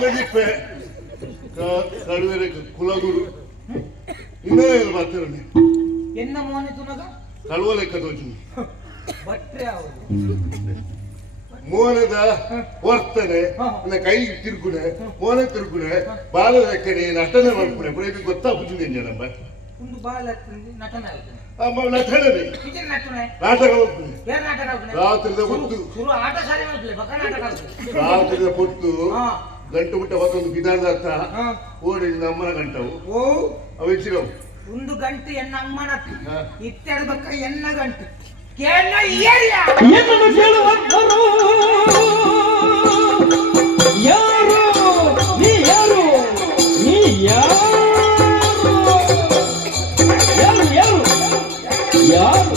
ಜಿಪ್ಪೆ ಕಡುವೆರೆ ಕುಲಗುರು ಇನ್ನೇನು ಬರ್ತೀರ ನೀವು ಎನ್ನ ಮೋನೆ ತುನಗ ಕಳುವ ಲೆಕ್ಕ ತೋಚು ಭಟ್ರೆ ಅವರು ಮೋನದ ವರ್ತನೆ ಕೈ ತಿರುಗುನೆ ಮೋನೆ ತಿರುಗುನೆ ಬಾಲ ಲೆಕ್ಕನೆ ನಟನೆ ಮಾಡ್ಕೊನೆ ಪುರೇದು ಗೊತ್ತಾಗ್ಬಿಟ್ಟಿದೆ ನಮ್ಮ ಒಂದು ಬಾಲ ನಟನ ನಟನೆ ನಾಟಕ ಹೋಗ್ತೀನಿ ಬೇರೆ ನಾಟಕ ಹೋಗ್ತೀನಿ ರಾತ್ರಿದ ಹೊತ್ತು ಶುರು ಆಟ ಸಾರಿ ಮಾಡ್ಲಿ ಬಕ ನಾಟಕ ಆಗ್ತದೆ ರಾತ್ರಿದ ಹೊತ್ತು ಗಂಟು ಬಿಟ್ಟ ಹೊತ್ತೊಂದು ಬಿದಾರ್ಥ ಓಡಿ ಅಮ್ಮನ ಗಂಟವು ಓ ಅವೆಚ್ಚಿರವು ಒಂದು ಗಂಟೆ ಎನ್ನ ಅಮ್ಮನ ಇತ್ತೆರಡು ಬಕ್ಕ ಎನ್ನ ಗಂಟೆ ಕೇಳ ಏರಿಯಾ ಏನನ್ನು ಕೇಳುವಂತರು ಯಾರು ನೀ ಯಾರು ನೀ ಯಾರು ಯಾರು ಯಾರು ಯಾರು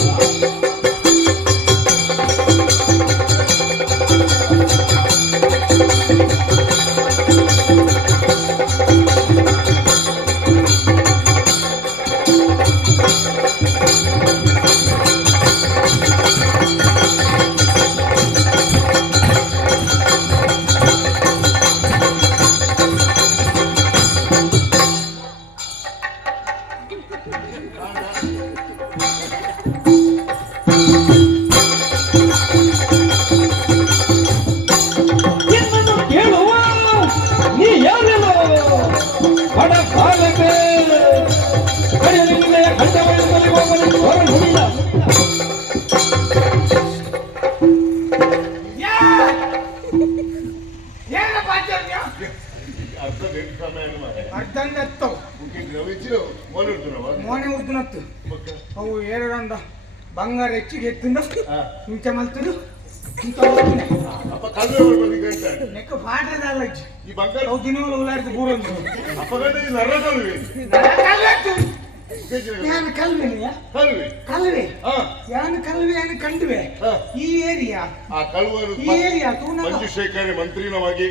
ಮೋನೆ ಉರ್ದುನತ್ತು ಅವು ಎರಡಂದ ಬಂಗಾರ ಹೆಚ್ಚಿಗೆ ಎತ್ತಿಂದ ಇಂಚ ಮಲ್ತುದು ಇಂಚ ಮಲ್ತುನೆ ಅಪ್ಪ ಕಲ್ವೆ ಬರ್ಬದಿ ಗಂಟ ನೆಕ್ಕ ಪಾಠದಲ್ಲ ಈ ಬಂಗಾರ ಅವು ದಿನವೂ ಉಲಾರಿದ ಬೂರಂದು ಅಪ್ಪ ಗಂಟ ಈ ನರ ಕಲ್ವೆ ಯಾನು ಕಲ್ವೆನೆಯ ಕಲ್ವೆ ಕಲ್ವೆ ಯಾನು ಕಲ್ವೆ ಯಾನು ಕಂಡುವೆ ಈ ಏರಿಯಾ ಆ ಕಲ್ವರು ಈ ಏರಿಯಾ ಮಂಜು ಶೇಖರೆ ಮಂತ್ರಿನವಾಗಿ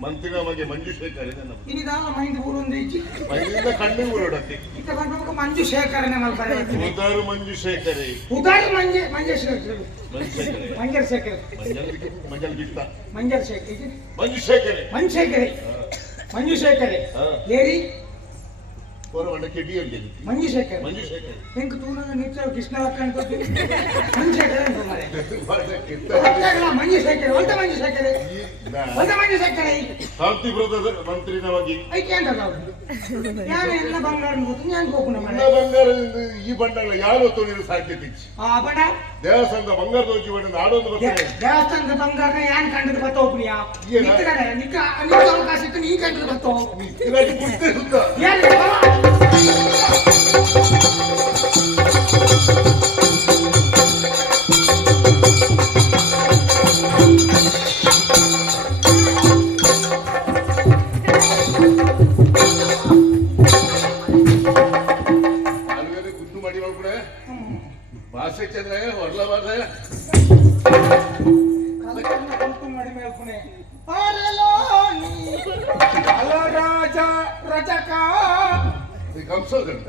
ಮಂತ್ರಿನವಾಗಿ ಮಂಜು ಶೇಖರೆ ಇನಿದಾಲ ಮೈಂಡ್ ಬೂರೊಂದು ಇಜ್ಜಿ ಮೈದಿಂದ ಕಣ್ಣು ಊರೋಡತ್ತೆ ಇತ್ತ ಬರ್ಬೇಕು ಮಂಜು ಶೇಖರನೆ ಮಲ್ಪರೆ ಉದಾರು ಮಂಜು ಶೇಖರೆ ಉದಾರಿ ಮಂಜೇಶ್ವರ ಮಂಜರ್ ಶೇಖರ ಮಂಜಲ್ ಬಿತ್ತ ಮಂಜರ್ ಶೇಖರ ಮಂಜು ಶೇಖರೆ ಮಂಜು ಶೇಖರೆ ಏರಿ ಕೋರವಂಡ ಕೆಡಿಯಲ್ಲಿ ಮಂಜು ಶೇಖರ ಮಂಜು ಶೇಖರೆ ಹೆಂಗ್ ತೂನಗ ನಿತ್ಯ ಕೃಷ್ಣ ಹಾಕೊಂಡು ಮಂಜು ಶೇಖರ ಅಂತ ಮಾರೆ ಮಂಜು ಶೇಖರ ಒಂದ ಮಂಜು ಶೇಖರ ಒಂದ ಮಂಜು ಶೇಖರ ಶಾಂತಿಪುರದ ಮಂತ್ರಿನವಾಗಿ ಐಕೆ ಅಂತ ಯಾರು ಎಲ್ಲ ಬಂಗಾರ ಗೊತ್ತು ನಾನು ಹೋಗು ನಮ್ಮ ಎಲ್ಲ ಬಂಗಾರದಿಂದ ಈ ಬಂಡಾರ ಯಾರು ತೊಗೊಂಡಿರೋ ಸಾಧ್ಯತೆ ಇಚ್ಚಿ ಆ ಬಡ ದೇವಸ್ಥಾನದ ಬಂಗಾರ ತೋಜಿ ಬಣ್ಣ ಆಡೋದು ಬರ್ತದೆ ದೇವಸ್ಥಾನದ ಬಂಗಾರನ ಯಾನ್ ಕಂಡದ ಬತ್ತ ಒಬ್ಬನಿಯಾ ನಿಕ್ಕ ಅವಕಾಶ ಇತ್ತು ನೀ ಕಂಡದ ಬತ್ತ ಇರಾಗಿ ಪುಸ್ತಕ ಸುತ್ತ ಏನು ಗುದ್ದು ಮಾಡಿ ಮಾಡ್ಬಿಡೆ ಭಾಷೆ ಚಂದ್ರ ಹೊರಲ ಬಾರ್ದೆ ಮಾಡಿ ಮೇಲ್ಪುಣೆ ರಾಜ ರಜಕ ಕಂಸೋ ಗಂಟ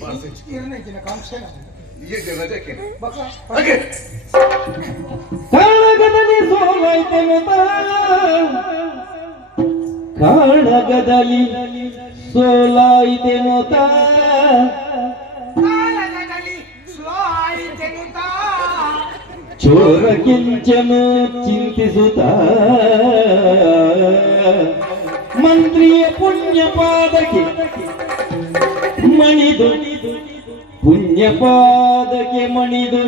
ಭಾಷೆ ಇರನ ಕಾಂಕ್ಷೆ ಈಗ ರಜಕ್ಕೆ ಬಕ ಕಾಳಗದಲ್ಲಿ ಸೋಲಾಯ್ತೆನು ಕಾಳಗದಲ್ಲಿ ಸೋಲಾಯ್ತೆನು ಚೋರ ಕಿಂಚನು ಚಿಂತಿಸುತ್ತ ಮಂತ್ರಿಯ ಪುಣ್ಯ ಪಾದಕ್ಕೆ ಮಣಿದು ಪುಣ್ಯ ಪಾದಕ್ಕೆ ಮಣಿದು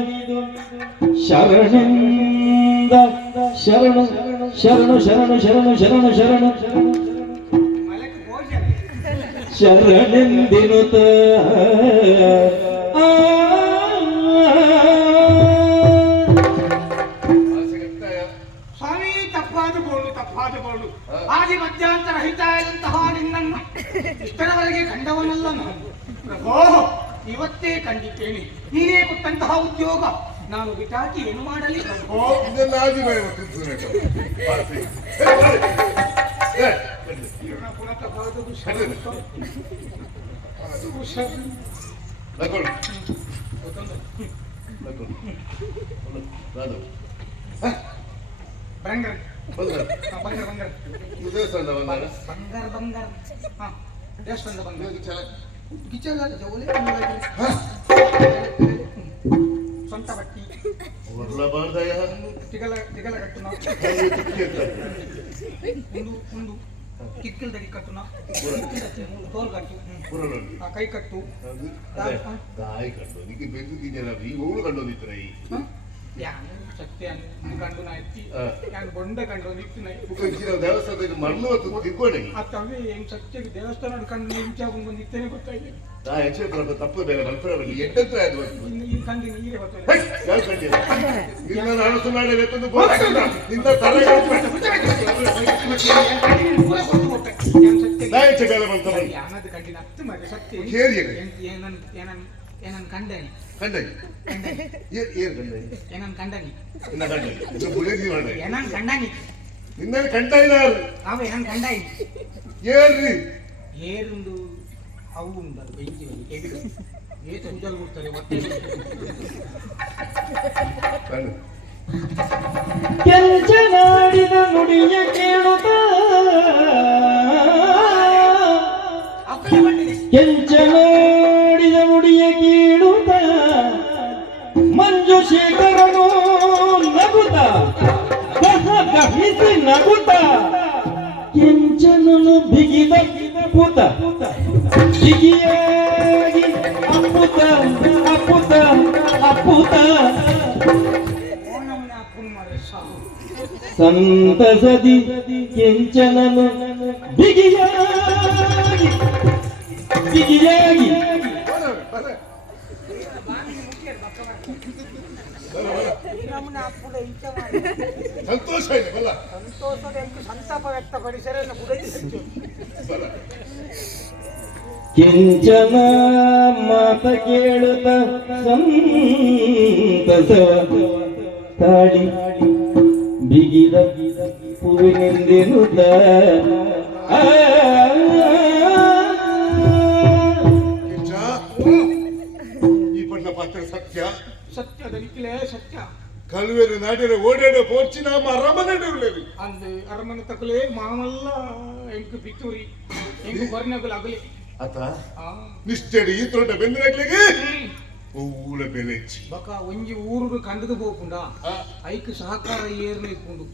ಶರಣೆಂದ ಶರಣು ಶರಣು ಶರಣು ಶರಣು ಶರಣು ಶರಣು ಶರಣೆಂದಿನುತ್ತ ಸ್ವಾಮಿ ತಪ್ಪಾದ ಬೋಳು ಆದಿ ಮಧ್ಯಾಂತರ ಹಿತಾಯದಂತಹ ನಿನ್ನನ್ನು ಇಷ್ಟರವರೆಗೆ ಕಂಡವನಲ್ಲ ನಾನು ಪ್ರಭೋ ಇವತ್ತೇ ಕಂಡಿದ್ದೇನೆ ನೀನೇ ಕೊಟ್ಟಂತಹ ಉದ್ಯೋಗ ನಾನು ಬಿಟಾಕಿ ಏನು ಮಾಡಲಿ ಪ್ರಭೋ ಇದೆಲ್ಲ ಆದಿ ಬೇರೆ ಬಂಗಾರ ಬಂಗಾರ ಬಂಗಾರ ಬಂಗಾರ ದೇವಸ್ಥಾನದ ಬಂಗಾರ ಬಂಗಾರ ಬಂಗಾರ ಹಾ ದೇವಸ್ಥಾನದ ಬಂಗಾರ ಕಿಚನ್ ಜವಳಿ ಸ್ವಂತ ಬಟ್ಟಿ ಒರ್ಲಬಾರ್ದಯ್ಯ ತಿಗಲ ತಿಗಲ ಕಟ್ಟು ನಾವು ಒಂದು ಕಿಕ್ಕಿಲ್ದಡಿ ಕಟ್ಟು ನಾವು ತೋಲ್ ಕಟ್ಟು ಆ ಕೈ ಕಟ್ಟು ಗಾಯ ಕಂಡು ನಿಕ್ಕೆ ಬೆಂದಿದ್ದೀನಲ್ಲ ಈಗ ಅವಳು ಕಂಡೋದಿತ್ರ ಈ ಸತ್ಯ ಕಂಡು ನಾ ಎತ್ತಿ ನಾನು ಬೊಂಡ ಕಂಡು ನಿತ್ತು ನೈ ದೇವಸ್ಥಾನದ ಮಣ್ಣು ತಿಕ್ಕೋಣೆ ಅತ್ತವೇ ಹೆಂಗ್ ಸತ್ಯ ದೇವಸ್ಥಾನ ಕಂಡು ಇಂಚಾಗ ನಿತ್ತೇನೆ ಗೊತ್ತಾಗಿದೆ ನಾ ಹೆಚ್ಚು ಬರಬೇಕು ತಪ್ಪು ಬೇರೆ ಮಲ್ಪುರದಲ್ಲಿ ಎಟ್ಟತ್ರ ಆಯ್ತು ಈ ಕಂಡು ನೀರೇ ಗೊತ್ತಾಗಿದೆ ಯಾವ ಕಂಡಿಲ್ಲ ನಿನ್ನ ಅರಸು ನಾಳೆ ಎತ್ತೊಂದು ನಿನ್ನ ತಲೆ ನಾ ಹೆಚ್ಚು ಬೇರೆ ಬಂತ ಯಾನದು ಕಂಡಿನ ಹತ್ತು ಮರೆ ಸತ್ಯ ಕೇರಿಯಲ್ಲ ಏನನ್ ಕಂಡನಿ ಕಂಡನಿ ಏನ್ ಕಂಡನಿ ಏನನ್ ಕಂಡನಿ ಇನ್ನ ಕಂಡನಿ ಇದು ಬುಲೆದಿ ಮಾಡಿ ಏನನ್ ಕಂಡನಿ ನಿನ್ನ ಕಂಡೈನಾರು ಅವ ಏನನ್ ಕಂಡಾಯಿ ಏರ್ರಿ ಏರುಂದು ಅವು ಉಂಟದು ಬೆಂಕಿ ಕೆಬಿಡು ಏತ ಉಜಲ್ ಬಿಡ್ತಾರೆ ಹೊಟ್ಟೆ ಕಂಡು ಕೆಂಚನಾಡಿದ ನುಡಿಯ ಕೇಳುತ್ತ ಕೆಂಚನಾಡಿದ ನುಡಿಯ ಕೇಳುತ್ತ ಮಂಜು ಶೇಖರನು ನಗುತ್ತ ಗಹಿಸಿ ನಗುತ್ತ ಕೆಂಚನನು ಬಿಗಿದ ಪುತ ಬಿಗಿಯಾಗಿ ಅಪ್ಪುತ ಅಪ್ಪುತ ಅಪ್ಪುತ ಸಂತಸದಿ ಕೆಂಚನನು ಬಿಗಿಯಾಗಿ ಬಿಗಿಯಾಗಿ ಸಂತೋಷ ಇದೆ ಬಲ್ಲ ಸಂತೋಷದ ಸಂತಾಪ ವ್ಯಕ್ತಪಡಿಸರೆ ಬಲ್ಲ ಕಿಂಚನ ಮಾತ ಕೇಳುತ್ತ ಸಂತಸವ ತಾಳಿ ಬಿಗಿದ ಹೂವಿನಿಂದಿರುತ್ತ ಈ ಪಣ್ಣ ಪಾತ್ರ ಸತ್ಯ ಸತ್ಯದ ನಿಖಿಲೇ ಸತ್ಯ ಕಳುವೆರು ನಾಡಿನ ಓಡಾಡೋ ಪೋರ್ಚಿ ನಮ್ಮ ಅರಮನೆ ಅಂದು ಅರಮನೆ ತಕಲೇ ಮಾಮಲ್ಲ ಎಂಕು ಪಿತ್ತೂರಿ ಎಂಕು ಬರ್ನಗಲು ಅಗಲಿ ಆತ ನಿಷ್ಠೆಡಿ ಈ ತೊಂಡ ಬೆಂದಿರಗ್ಲಿಗೆ ಊಳ ಬೆಲೆ ಬಕ ಒಂಜಿ ಊರು ಕಂಡದು ಬೋಪುಂಡ ಐಕ್ ಸಹಕಾರ ಏರ್ನ ಇಟ್ಕೊಂಡು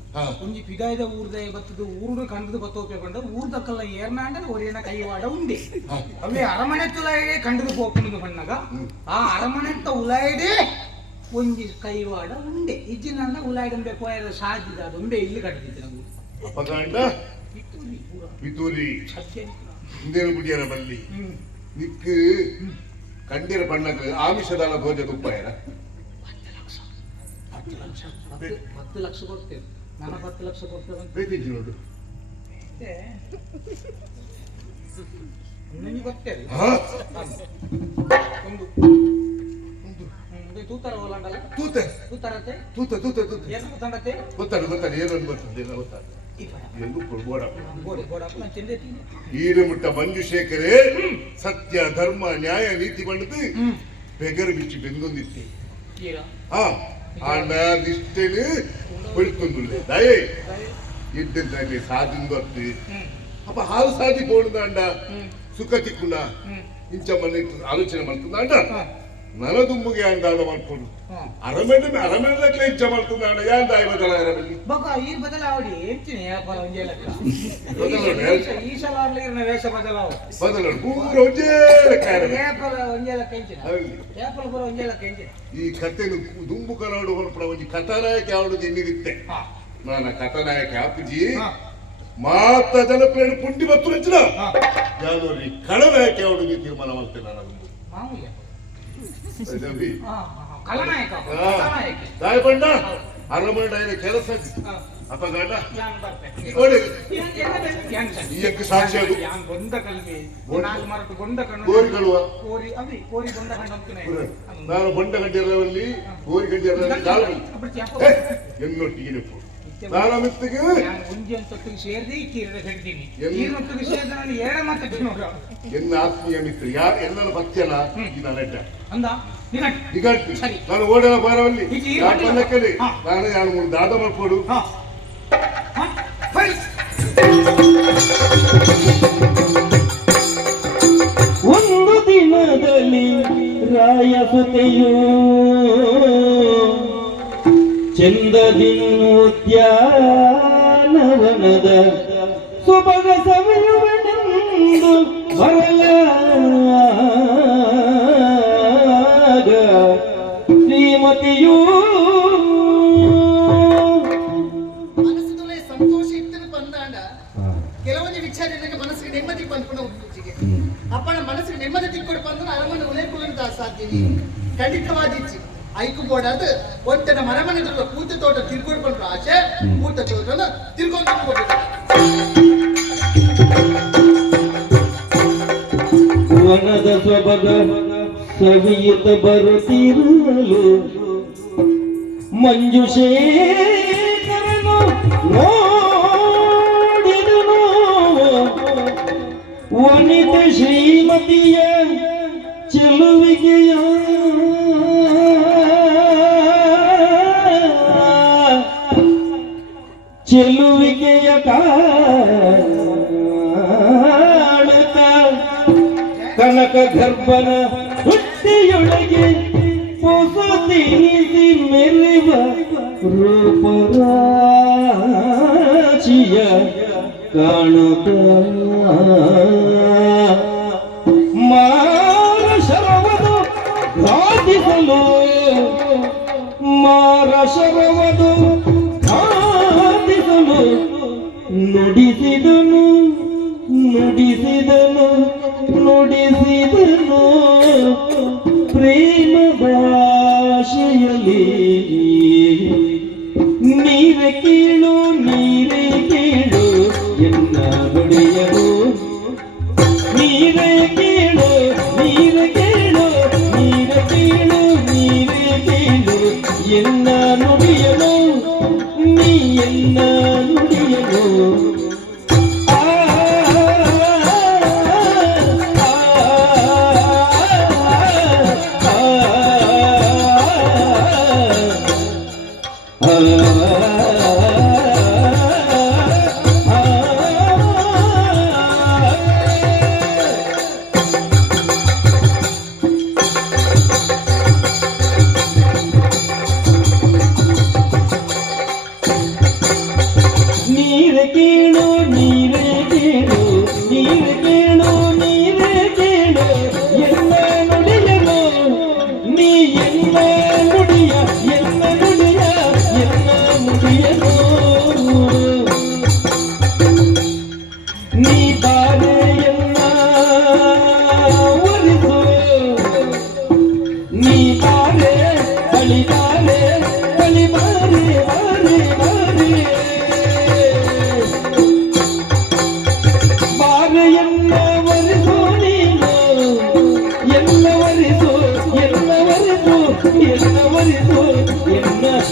ಒಂಜಿ ಪಿದಾಯದ ಊರ್ದ ಬತ್ತದು ಊರು ಕಂಡದು ಬತ್ತೋಪೆ ಕೊಂಡ ಊರ್ದಕ್ಕಲ್ಲ ಏರ್ನ ಅಂದ್ರೆ ಒರಿಯನ ಕೈವಾಡ ಉಂಡೆ ಅವೇ ಅರಮನೆ ತುಲಾಯೇ ಕಂಡದು ಬೋಪುಂಡು ಬಣ್ಣಗ ಆ ಅರಮನೆ ಉಲಾಯದೇ ಒಂಜಿ ಕೈವಾಡ ಉಂಡೆ ಇಜ್ಜಿನ ಉಲಾಯದಂಬೆ ಕೋಯದ ಸಾಧ್ಯದ ಅದೊಂಬೆ ಇಲ್ಲಿ ಕಟ್ಟಿದ್ದೆ ನಾವು ಅಪಗಾಂಡ ಪಿತೂರಿ ಹಿಂದೇನು ಬಿಡಿಯರ ಬಲ್ಲಿ ನಿಕ್ ಕಂಡಿರ ಬಣ್ಣದ ಆಮಿಷದಾಲ ಭೋಜ ತುಪ್ಪಾಯರ 10 ಲಕ್ಷ ಕೊಡ್ತೇವೆ ನಾನು 10 ಲಕ್ಷ ಕೊಡ್ತೇವೆ ಬೇತಿಜ್ಜಿ ನೋಡು ನನಗೆ ಗೊತ್ತೇವೆ ಒಂದು ತೂತರ ಹೋಲಂಡಲ್ಲ ತೂತೆ ತೂತರತೆ ತೂತ ತೂತ ತೂತ ಏನು ಗೊತ್ತಾಡತ್ತೆ ಗೊತ್ತಾಡು ಏನು ಗೊತ್ತದೆ ಗೊತ್ತಾಡು ಎಂದು ಬೋಡ ಈಡು ಮುಟ್ಟ ಮಂಜುಶೇಖರೇ ಸತ್ಯ ಧರ್ಮ ನ್ಯಾಯ ನೀತಿ ಬಂಡದು ಬೆಗರು ಬಿಚ್ಚಿ ಬೆಂದೊಂದಿತ್ತೆ ಆಂಡ ನಿಷ್ಠೆನು ಪಡುತ್ತೊಂದುಳ್ಳೆ ದಯೆ ಇದ್ದಂತೆ ಸಾದಿಂದೊತ್ತು ಅಪ್ಪ ಹಾಲು ಸಾದಿ ಬೋಡುದಾಂಡ ಸುಖ ತಿಕ್ಕುಂಡ ಇಂಚ ಮನೆ ಆಲೋಚನೆ ಮಾಡ್ತುಂದಾಂಡ ನನದುಂಬುಗೆ ಅಂದಾದ ಮಾಡ್ಕೊಂಡು ಅರಮೆಣ್ಣಕ್ಕೆ ಇಚ್ಛೆ ಮಾಡ್ತುಂದಾಂಡ ಯಾನ್ ದಾಯಿ ಬದಲ ಅರಮೆಣ್ಣಿ ಬಕ ಈ ಬದಲಾವಣೆ ಹೇಳ್ತೀನಿ ವ್ಯಾಪಾರ ಒಂದೇ ಲೆಕ್ಕ ಈ ಸಲ ಆಗ್ಲಿಕ್ಕೆ ವೇಷ ಬದಲಾವ ಬದಲಾವಣೆ ಪೂರ ಒಂದೇ ಲೆಕ್ಕ ವ್ಯಾಪಾರ ಒಂದೇ ಲೆಕ್ಕ ಹೆಂಚಿನ ವ್ಯಾಪಾರ ಬರೋ ಒಂದೇ ಲೆಕ್ಕ ಹೆಂಚಿನ ಈ ಕಥೆನು ದುಂಬು ಕರಾಡು ಹೊರಪಡ ಒಂದು ಕಥಾನಾಯಕ ಯಾವುದು ಎನ್ನಿರುತ್ತೆ ನಾನು ಕಥಾನಾಯಕ ಆಪುಜಿ ಮಾತ ಜನಪ್ರಿಯ ಪುಂಡಿ ಮತ್ತು ರಚನ ಯಾವ್ದು ಕಳನಾಯಕ ಯಾವುದು ತೀರ್ಮಾನ ಮಾಡ್ತೇನೆ ನಾನು ಮಾಮೂಲಿ ರವಿ ಕಲನಾಯಕ ದಾಯ ಬಂಡ ಅರಮನೆ ಕೆಲಸ ಅಪಗಾಡ ನೋಡಿ ಈ ಅಂಕ ಸಾಕ್ಷಿ ಅದು ಗೊಂಡ ಕಲ್ವಿ ನಾಲ್ಕು ಗೊಂಡ ಕಣ್ಣು ಗೋರಿ ಕಳುವ ಕೋರಿ ಅವಿ ಕೋರಿ ಗೊಂಡ ಕಣ್ಣು ನಾನು ಬೊಂಡ ಗಡ್ಡಿಯರಲ್ಲಿ ಗೋರಿ ಗಡ್ಡಿಯರಲ್ಲಿ ಎನ್ನೊಟ್ಟಿಗೆ ನಾನು ಮಿತ್ತಿಗೆ ಒಂಜಿ ಅಂತೊಟ್ಟಿಗೆ ಸೇರಿದೆ ಈ ತೀರದ ಹಿಡ್ತೀನಿ ನೀರೊಟ್ಟಿಗೆ ಸೇರಿದ ನಾನು ಏಳ ಮಾತಾಡ್ತೀನಿ ನೋಡ ಎನ್ನ ಆತ್ಮೀಯ ಮಿತ್ರ ಎಲ್ಲರ ಭಕ್ತಿಯಲ್ಲ ಈ ನನ್ನ ಅಡ್ಡ ಅಂದ ನಿಗಟ್ಟಿ ನಾನು ಓಡಲ ಬಾರವಲ್ಲಿ ನಾನು ನಾನು ಮೂರು ದಾದ ಮಾಡ್ಕೊಡು ಒಂದು ದಿನದಲ್ಲಿ ರಾಯಸುತೆಯು ಚಂದದಿ ಉದ್ಯಾನವನದ ಸುಭಗ ಸವಿಯುವನೆಂದು ಬರಲಾಗ ಶ್ರೀಮತಿಯೂ ಮನಸ್ಸಿನೊಳ್ಳೆ ಸಂತೋಷ ಇತ್ತು ಬಂದಾಂಡ ಕೆಲವೊಂದು ವಿಚಾರ ನನಗೆ ಮನಸ್ಸಿಗೆ ನೆಮ್ಮದಿ ಬಂದ್ಕೊಂಡು ಪೂಜೆಗೆ ಅಪ್ಪನ ಮನಸ್ಸಿಗೆ ನೆಮ್ಮದಿ ತಿಕ್ಕೊಡು ಬಂದ್ರೆ ಅರಮನೆ ಉಳಿಕೊಳ್ಳುವಂತ ಸಾಧ್ಯ ಖಂಡಿತವಾದಿಚ್ಚಿ ಐಕು ಬೋಡಾದ ಒಂಟನ ಮರಮನೆಗಳ ಕೂತ ತೋಟ ತಿರ್ಕೊಂಡು ಬಂದ್ರು ಆಚೆ ಕೂತ ತೋಟನ ತಿರ್ಕೊಂಡು ವನದ ಸೊಬಗ ಸವಿಯುತ್ತ ಬರುತ್ತಿರಲು ಮಂಜುಶೇಖರನು ನೋಡಿದನು ವನಿತ ಶ್ರೀಮತಿಯ ಚೆಲುವಿಗೆಯ ಚೆಲುವಿಗೆಯ ಕಾಣುತ್ತ ಕನಕ ಗರ್ಭನ ಹುಟ್ಟಿಯೊಳಗೆ ಹೊಸ ತಿನಿಸಿ ಮೆರೆವ ರೂಪರಾಚಿಯ ಕಾಣುತ್ತ ಮಾರ ಶರವದು ಘಾತಿಸಲು ಮಾರ ಶರವದು ಘಾತಿಸಲು ನುಡಿಸಿದನು ನುಡಿಸಿದನು ನುಡಿಸಿದನು ಪ್ರೇಮ ಭಾಷೆಯಲ್ಲಿ ನೀರೆ ಕೇಳು ಎನ್ನ ನುಡಿಯನು ನೀರೆ ಕೇಳು ಎನ್ನ ನುಡಿಯನು ನೀ ಎನ್ನ ನುಡಿಯನು ನೀರೆ ಕೇಳು ಎನ್ನ ನುಡಿಯನು ನೀ ಎನ್ನ ನುಡಿಯ ಎನ್ನ ನುಡಿಯನು ನೀ ಬಾರೆ ಎನ್ನ ಒಲಿಸು ನೀ ಬಾರೆ ಬಳಿಬಾರೆ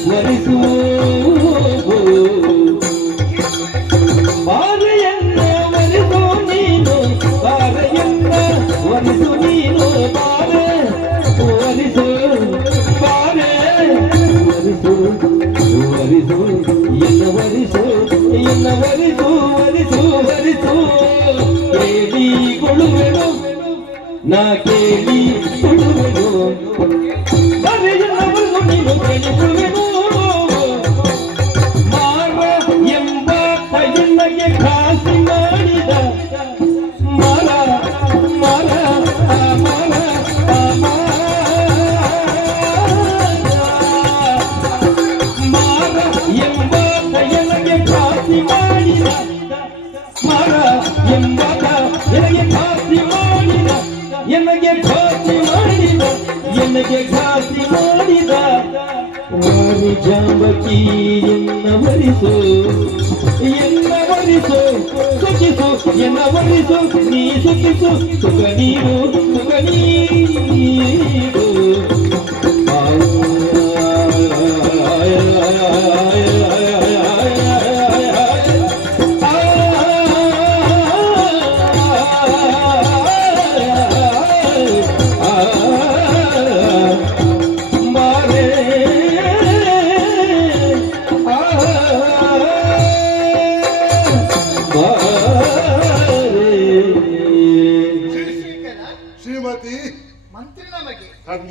ವರಿಸು ಬಾರೆಯನ್ನ ವರಿಸು ನೀನು ಬಾರೆಯನ್ನ ವರಿಸು ನೀನು ಬಾರೆ ವರಿಸು ಬಾರೆ ವರಿಸು ಎನ್ನ ವರಿಸು ಕೇಳಿಕೊಳ್ಳುವೆನು ನಾ ಕೇಳಿಕೊಳ್ಳುವೆನು ಬಾರೆಯನ್ನ ನೀನು ಕೇಳಿಕೊಳ್ಳುವೆನು ಮಾರ ಎಂಬ ಪೈನಗೆ ಖಾಸಿ ಮಾಡಿದ ಮರ ಮಾರ ಎಂಬ ಪೈನಗೆ ಖಾಸಿ ಮಾಡಿದ ಮರ ಎಂಬ ಎನಗೆ ಖಾಸಿ ಮಾಡಿದ ಎನಗೆ ಘಾಸಿ ಮಾಡಿದ ವಾರಿ ಜಾಂಬಕಿ ಎನ್ನ ವರಿಸು ಸುಖಿಸು ಎನ್ನ ವರಿಸು ನೀ ಸುಖಿಸು ಸುಖ ನೀರು Bye.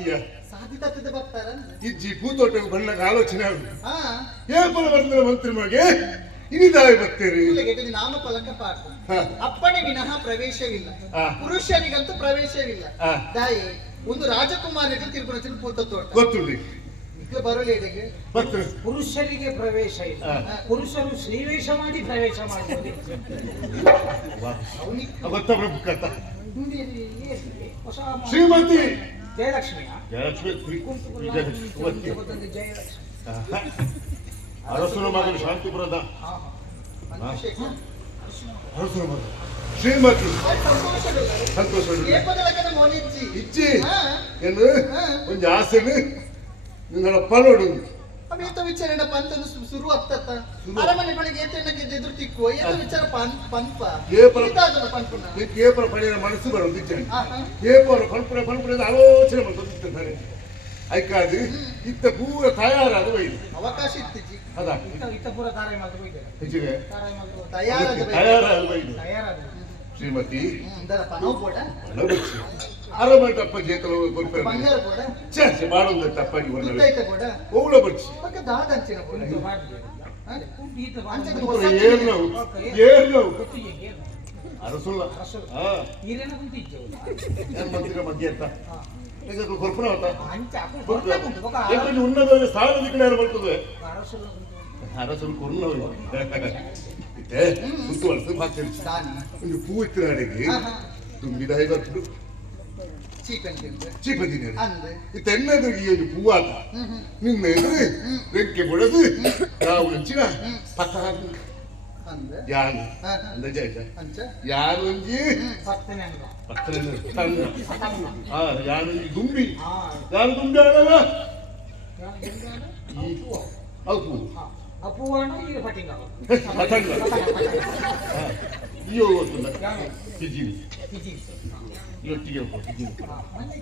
ಸಾಧ್ಯ ಸಾಧಿತದ ಬರ್ತಾರ ಇಜ್ಜಿ ಭೂತೋಟ ಬಣ್ಣದ ಆಲೋಚನೆ ಆಗುದು ಹಾ ಏಪಲ ಬಂದ್ರೆ ಮಂತ್ರಿ ಮಗೆ ಇನಿದಾಯ ಬರ್ತೀರಿ ಇಲ್ಲಿಗೆ ನಾಮಫಲಕ ಪಾಠ ಹಾ. ಅಪ್ಪಣೆ ವಿನಃ ಪ್ರವೇಶವಿಲ್ಲ ಹಾ. ಪುರುಷರಿಗಂತೂ ಪ್ರವೇಶವಿಲ್ಲ ಹಾ. ದಾಯಿ ಒಂದು ರಾಜಕುಮಾರಿಗೆ ತಿರುಪತಿ ಪೂತ ತೋಟ ಗೊತ್ತುಂಡಿ ಇಕ್ಕೆ ಬರೋಳಿಗೆ ಬರ್ತೀರಿ ಪುರುಷರಿಗೆ ಪ್ರವೇಶ ಇಲ್ಲ ಪುರುಷರು ಶ್ರೀವೇಷ ಮಾಡಿ ಪ್ರವೇಶ ಮಾಡ್ಬೋದು ಗೊತ್ತಬ್ರ ಕಥ ಹೊಸ ಶ್ರೀಮತಿ ಜಯಲಕ್ಷ್ಮಿಯ ಜಯಲಕ್ಷ್ಮಿ ಜಯಲಕ್ಷ್ಮಿ ಅರಸನ ಮಗನು ಶಾಂತಿಪುರದ ಹಾ ಹಾ ಅರಸನ ಮಗ ಶ್ರೀಮತಿ ಸಂತೋಷ ಏಪದಲಕನ ಮೋನಿಜ್ಜಿ ಇಜ್ಜಿ ಹಾ. ಏನು ಒಂದು ಆಸೆನು ನಿನ್ನ ಪಲೋಡು ಅವೇತ ವಿಚಾರ ಪಂತನು ಶುರು ಆಗ್ತತ್ತ ಅರಮನೆ ಬಳಿಗೆ ಏತನಕ್ಕೆ ಎದುರು ತಿಕ್ಕುವ ಏತ ವಿಚಾರ ಪಂಪ ಏಪಲ ಇದಾದನ ಪಂಪನ ಕೇಪರ ಪಡೆಯ ಮನಸ್ಸು ಬರೋದು ಇಚ್ಛೆ ಆಹಾ. ಕೇಪರ ಪಂಪುರದ ಆಲೋಚನೆ ಮಾಡ್ತಾರೆ ಐಕಾದಿ ಇತ್ತ ಪೂರ ತಯಾರಾದ ಬೈದು ಅವಕಾಶ ಇತ್ತಿಜ್ಜಿ ಅದ ಇತ್ತ ಪೂರ ತಾರಾಯಿ ಮಾತು ಹೋಯ್ತಾರೆ ಹೆಚ್ಚಿಗೆ ತಾರಾಯಿ ಮಾತು ತಯಾರಾದ ಬೈ. ತಯಾರಾದ ಬೈದು ತಯಾರಾದ ಶ್ರೀಮತಿ ದರ ಪನೋ ಬೋಡ ಅರಮನೆ ತಪ್ಪ ಜೇತಲು ಗೊತ್ತಿರ ಬಂಗಾರ ಬೋಡ ಚಾಚೆ ಮಾಡೋದು ತಪ್ಪಾಗಿ ಬರಲ್ಲ ಇತ್ತೈತೆ ಬೋಡ ಓಳ ಬರ್ಚಿ ಪಕ್ಕ ದಾದಂಚಿನ ಬೋಡ ಇದು ಮಾಡಿದೆ ಹಾ? ಈತ ಅಂಚೆ ಮಾಡಿ ಏನು ಗೊತ್ತಿಗೆ ಏನು ಅರಸುಲ್ಲ ಅರಸುಲ್ಲ. ಹಾ ಈರೇನ ಕುಂತಿಜ್ಜೆ ಏನ್ ಮಂತ್ರಿಗ ಮಧ್ಯ ಅಂತ ಈಗ ಕೊರ್ಪುನ ಅವತ್ತ ಅಂಚ ಕುಂತು ಬೊಕ ಯಾಕಂದ್ರೆ ಉನ್ನತ ಸ್ಥಾನದ ಕಡೆ ಯಾರು ಬರ್ತದೆ ಅರಸುಲ್ಲ ಅರಸರು ಕೊರ್ನವರು ಇತ್ತೆ ಸುತ್ತು ವರ್ಷ ಮಾತೇಳಿ ದಾನಿ ಒಂದು ಪೂ ಇತ್ತಿನ ಅಡೆಗೆ ತುಂಬಿದ ಐವತ್ತು ಚೀಪನ್ ತಿಂದ್ರೆ ಚೀಪದಿನ ಅಂದೆ ಇತ್ತ ಎಣ್ಣೆದ್ರಿಗೆ ಈ ಒಂದು ಪೂವಾತ ನಿನ್ನ ಎದುರು ರೆಕ್ಕೆ ಬಡದು ನಾವು ಹಂಚಿನ ಪಕ್ಕ ಅಂದೆ ಯಾನು ಹಾ. ಅಂದ ಜಯ ಅಂಚ ಯಾರು ಒಂಜಿ ಪತ್ತನೆ ಅಂಗ ಹಾ ಯಾರು ದುಂಬಿ ಹಾ ಯಾರು ದುಂಬಿ ಆಡಲ್ಲ ಎಂಗಾನ ಅಪ್ಪು ಹಾ ಅಪ್ಪುವಾಣ ಈಗ ಪಟ್ಟಿಂಗ ಪತಂಗ ಈ ಹೋಗುತ್ತಲ್ಲ ಯಾನು ಕಿಜಿನಿ ಕಿಜಿ ಇವತ್ತಿಗೆ ಕಿಜಿನಿ ಹಾ ಮನೆ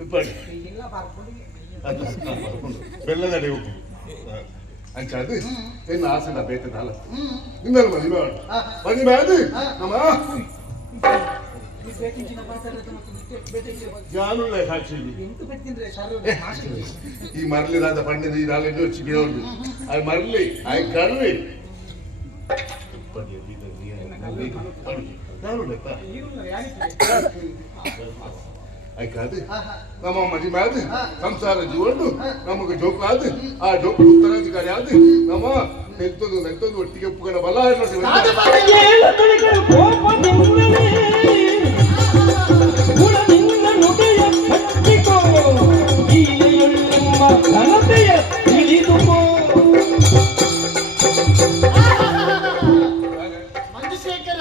ಇಪ್ಪಡಿ ಈಗೆಲ್ಲ ಬಾರ್ಕೊಂಡು ಅದು ಬೆಲ್ಲದಡೆ ಹೋಗು ಅಂಚ ಅದು ಏನು ಆಸೆನ ಬೇಕದಲ್ಲ ನಿನ್ನಲ್ಲ ಮದುವೆ ಮದುವೆ ಅದು ನಮ್ಮ ಬೇಕಿಂಚಿನ ಮಾತಾಡೋದು ಮತ್ತು ಬೇಕಿಂಚಿನ ಯಾನುಲ್ಲ ಸಾಕ್ಷಿ ಎಂಟು ಬೆಟ್ಟಿಂದ್ರೆ ಸರ್ ನಾಶಿ ಈ ಮರಳಿ ರಾದ ಪಂಡಿತ ಈ ನಾಲೆಂದು ಚಿಗಿ ಉಂಟು ಅದು ಮರಳಿ ಆಯ್ ಕರ್ವಿ ಆಯ್ಕಾದು ನಮ್ಮ ಮದಿ ಮ್ಯಾದು ಸಂಸಾರ ಜೀವನು ನಮಗೆ ಜೋಕು ಆದು ಆ ಜೋಕು ಉತ್ತರಾಧಿಕಾರಿ ಆದು ನಮ್ಮ ನೆಂತೊಂದು ಒಟ್ಟಿಗೆ ಉಪ್ಪುಗಳ ಬಲ ಮಂಜುಶೇಖರ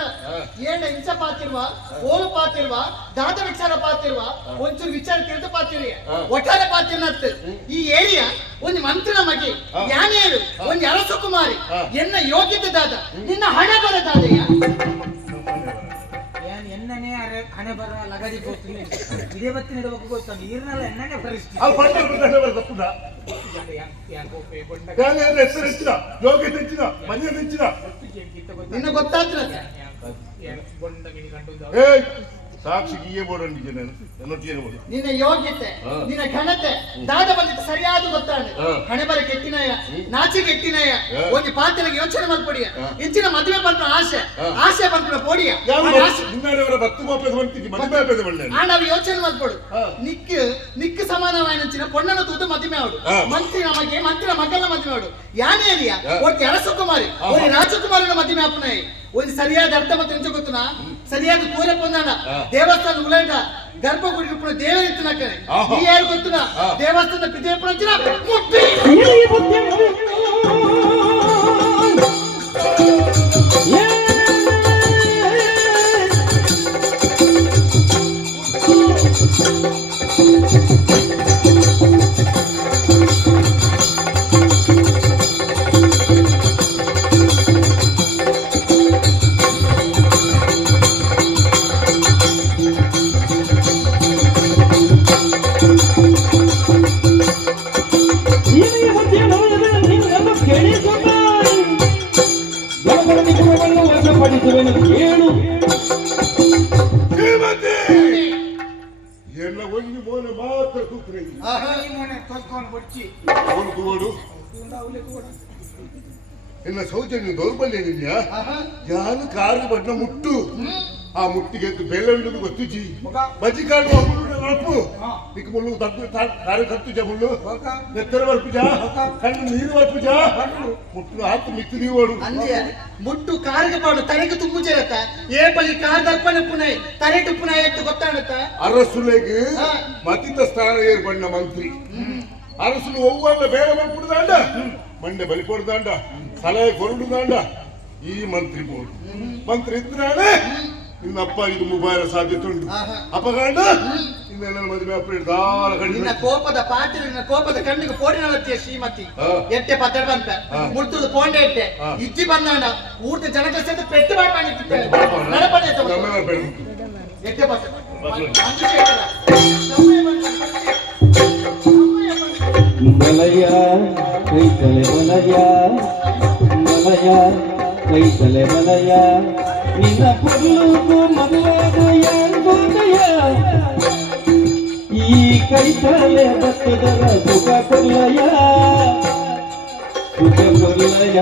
ಏಳ ಇಂಚ ಪಾತಿರುವ ಓಲು ಪಾತಿರುವ ದಾದ ವಿಚಾರ ಪಾತಿರುವ ಒಂಚೂರು ವಿಚಾರ ತಿಳಿದು ಪಾತಿರಿಯ ಒಟ್ಟಾರೆ ಪಾತಿರ್ನತ್ತ ಈ ಏರಿಯಾ ಒಂದು ಮಂತ್ರಿನ ಮಗೆ ಯಾನೇರು ಒಂದು ಅರಸ ಕುಮಾರಿ ಎನ್ನ ಯೋಗ್ಯತೆ ದಾದ ನಿನ್ನ ಹಣ ಬರದಾದಯ್ಯ ಎಣ್ಣನೆ ಹಣೆ ಬರ ಲಗದಿ ಗೊತ್ತಿಲ್ಲ ಇದೇ ಬತ್ತಿನ ಇಡಬೇಕು ಗೊತ್ತಲ್ಲ ನೀರಿನಲ್ಲ ಎಣ್ಣನೆ ಪರಿಸ್ಥಿತಿ ಹೆಸರು ಹೆಚ್ಚಿನ ಯೋಗ್ಯತೆ ಹೆಚ್ಚಿನ ಮರ್ಯಾದೆ ಹೆಚ್ಚಿನ ನಿನ್ನ ಗೊತ್ತಾತ್ರ ಬೊಂಡ ಗಿಣಿ ಕಂಡು ಏ ಸಾಕ್ಷಿಗೆ ಈ ಬೋರ್ಡ್ ಅಂದಿದ್ದೆ ನನ್ನೊಟ್ಟಿಗೆ ಬೋರ್ಡ್ ನಿನ್ನ ಯೋಗ್ಯತೆ ನಿನ್ನ ಘನತೆ ದಾದ ಬಂದಿತ್ತು ಸರಿಯಾದ ಗೊತ್ತಾನೆ ಹಣೆ ಬರ ಕೆಟ್ಟಿನಯ ನಾಚಿಗೆ ಎಟ್ಟಿನಯ ಒಂದು ಪಾತ್ರೆಗೆ ಯೋಚನೆ ಮಾಡ್ಕೊಡಿಯ ಹೆಚ್ಚಿನ ಮದುವೆ ಬಂದ ಆಸೆ ಬಂದ ಪೋಡಿಯ ನಿನ್ನವರ ಭಕ್ತಿ ಮಾಪದ ಬಂತಿದ್ದಿ ಮದುವೆ ಆಪದ ಬಂದೆ ನಾವು ಯೋಚನೆ ಮಾಡ್ಕೊಡು ನಿಕ್ಕು ಸಮಾನವಾಯಿನ ಪೊಣ್ಣನ ತೂತು ಮದುವೆ ಆಡು ಮಂತ್ರಿನ ಮಗನ ಮದುವೆ ಆಡು ಯಾನೇ ಅರಿಯ ಒಟ್ಟು ಅರಸ ಕುಮಾರಿ ಒಂದು ರಾಜಕುಮಾರನ ಮದುವೆ ಆಪನಾಯಿ ಒಂದು ಸರಿಯಾದ ಅರ್ಥ ಮತ್ತೆ ಎಂಚ ಗೊತ್ತುನಾ ಸರಿಯಾದ ಕೂರ ಪೊಂದಾಣ ದೇವಸ್ಥಾನ ಉಲೈಟ ಗರ್ಭಗುಡಿ ರೂಪದ ದೇವರಿತ್ತಿನ ಕಡೆ ಈ ಯಾರು ಗೊತ್ತುನಾ ದೇವಸ್ಥಾನದ ಪಿತೇಪುರ ಮುಟ್ಟಿ ಈ ಮಧ್ಯೆ ಕೇಳಿಕೊಂಡು ಬಚ್ಚಿ ಅವನು ತೂವಡು ಅವಳೆ ಕೂಡ ಎನ್ನ ಸೌಜನ್ಯ ದೌರ್ಬಲ್ಯ ನಿನ್ಯ ಯಾನು ಕಾರು ಬಣ್ಣ ಮುಟ್ಟು ಆ ಮುಟ್ಟಿಗೆ ಬೆಲ್ಲ ಹಿಡಿದು ಗೊತ್ತಿಜ್ಜಿ ಬಜ್ಜಿ ಕಾಡು ನಳಪು ನಿಕ್ ಮುಳ್ಳು ತಪ್ಪು ಕಾರು ಕತ್ತುಜ ಮುಳ್ಳು ನೆತ್ತರ ಬರ್ಪುಜ ಕಣ್ಣು ನೀರು ಬರ್ಪುಜ ಮುಟ್ಟು ಹಾಕು ಮಿತ್ತು ನೀವು ಓಡು ಅಂಜೆ ಮುಟ್ಟು ಕಾರಿಗೆ ಪಾಡು ತನಗೆ ತುಂಬು ಸೇರತ್ತ ಏ ಪಲ್ಲಿ ಕಾರ್ ದರ್ಪಣೆ ಪುನಃ ತನೆಟು ಪುನಃ ಎತ್ತು ಗೊತ್ತಾಣತ್ತ ಅರಸುಲೆಗೆ ಮತಿತ ಸ್ಥಾನ ಏರ್ಪಣ್ಣ ಮಂತ್ರಿ ಅರಸುಲು ಒವ್ವಲ್ಲ ಬೇರೆ ಬರ್ಬಿಡ್ದಾಂಡ ಮಂಡೆ ಬಲಿಕೊಡ್ದಾಂಡ ಸಲಹೆ ಕೊರಡುದಾಂಡ ಈ ಮಂತ್ರಿ ಬೋರ್ಡು ಮಂತ್ರಿ ಇದ್ದಾನೆ ನಿನ್ನಪ್ಪ ಇದು ಮುಬಾಯರ ಸಾಧ್ಯತೆ ಉಂಟು ಅಪಗಾಂಡ ಇನ್ನೆಲ್ಲ ಮದುವೆ ಅಪ್ಪ ದಾರ ನಿನ್ನ ಕೋಪದ ಪಾತ್ರೆ ನಿನ್ನ ಕೋಪದ ಕಣ್ಣಿಗೆ ಪೋಡಿನಳತ್ತೀಯ ಶ್ರೀಮತಿ ಎಟ್ಟೆ ಪತ್ತರ ಬಂತ ಮುಡ್ತುದು ಪೋಂಡೆ ಎಟ್ಟೆ ಇಜ್ಜಿ ಬಂದಾಂಡ ಊಟ ಜನಕ ಸೇತ ಪೆಟ್ಟು ಮಾಡ್ಕೊಂಡಿದ್ದೆ ನಡಪಡೆ ಎಟ್ಟೆ ಪತ್ತರ ಮಲಯ ಕೈತಲೆ ಮಲಯ ಮಲಯ ಕೈತಲೆ ಮಲಯ ನಿನ್ನ ಪುರ್ಲು ಮದುವೆಯ ಈ ಕೈತಲೆ ಬತ್ತದರ ಸುಖ ಕೊಲ್ಲಯ ಸುಖ ಕೊಲ್ಲಯ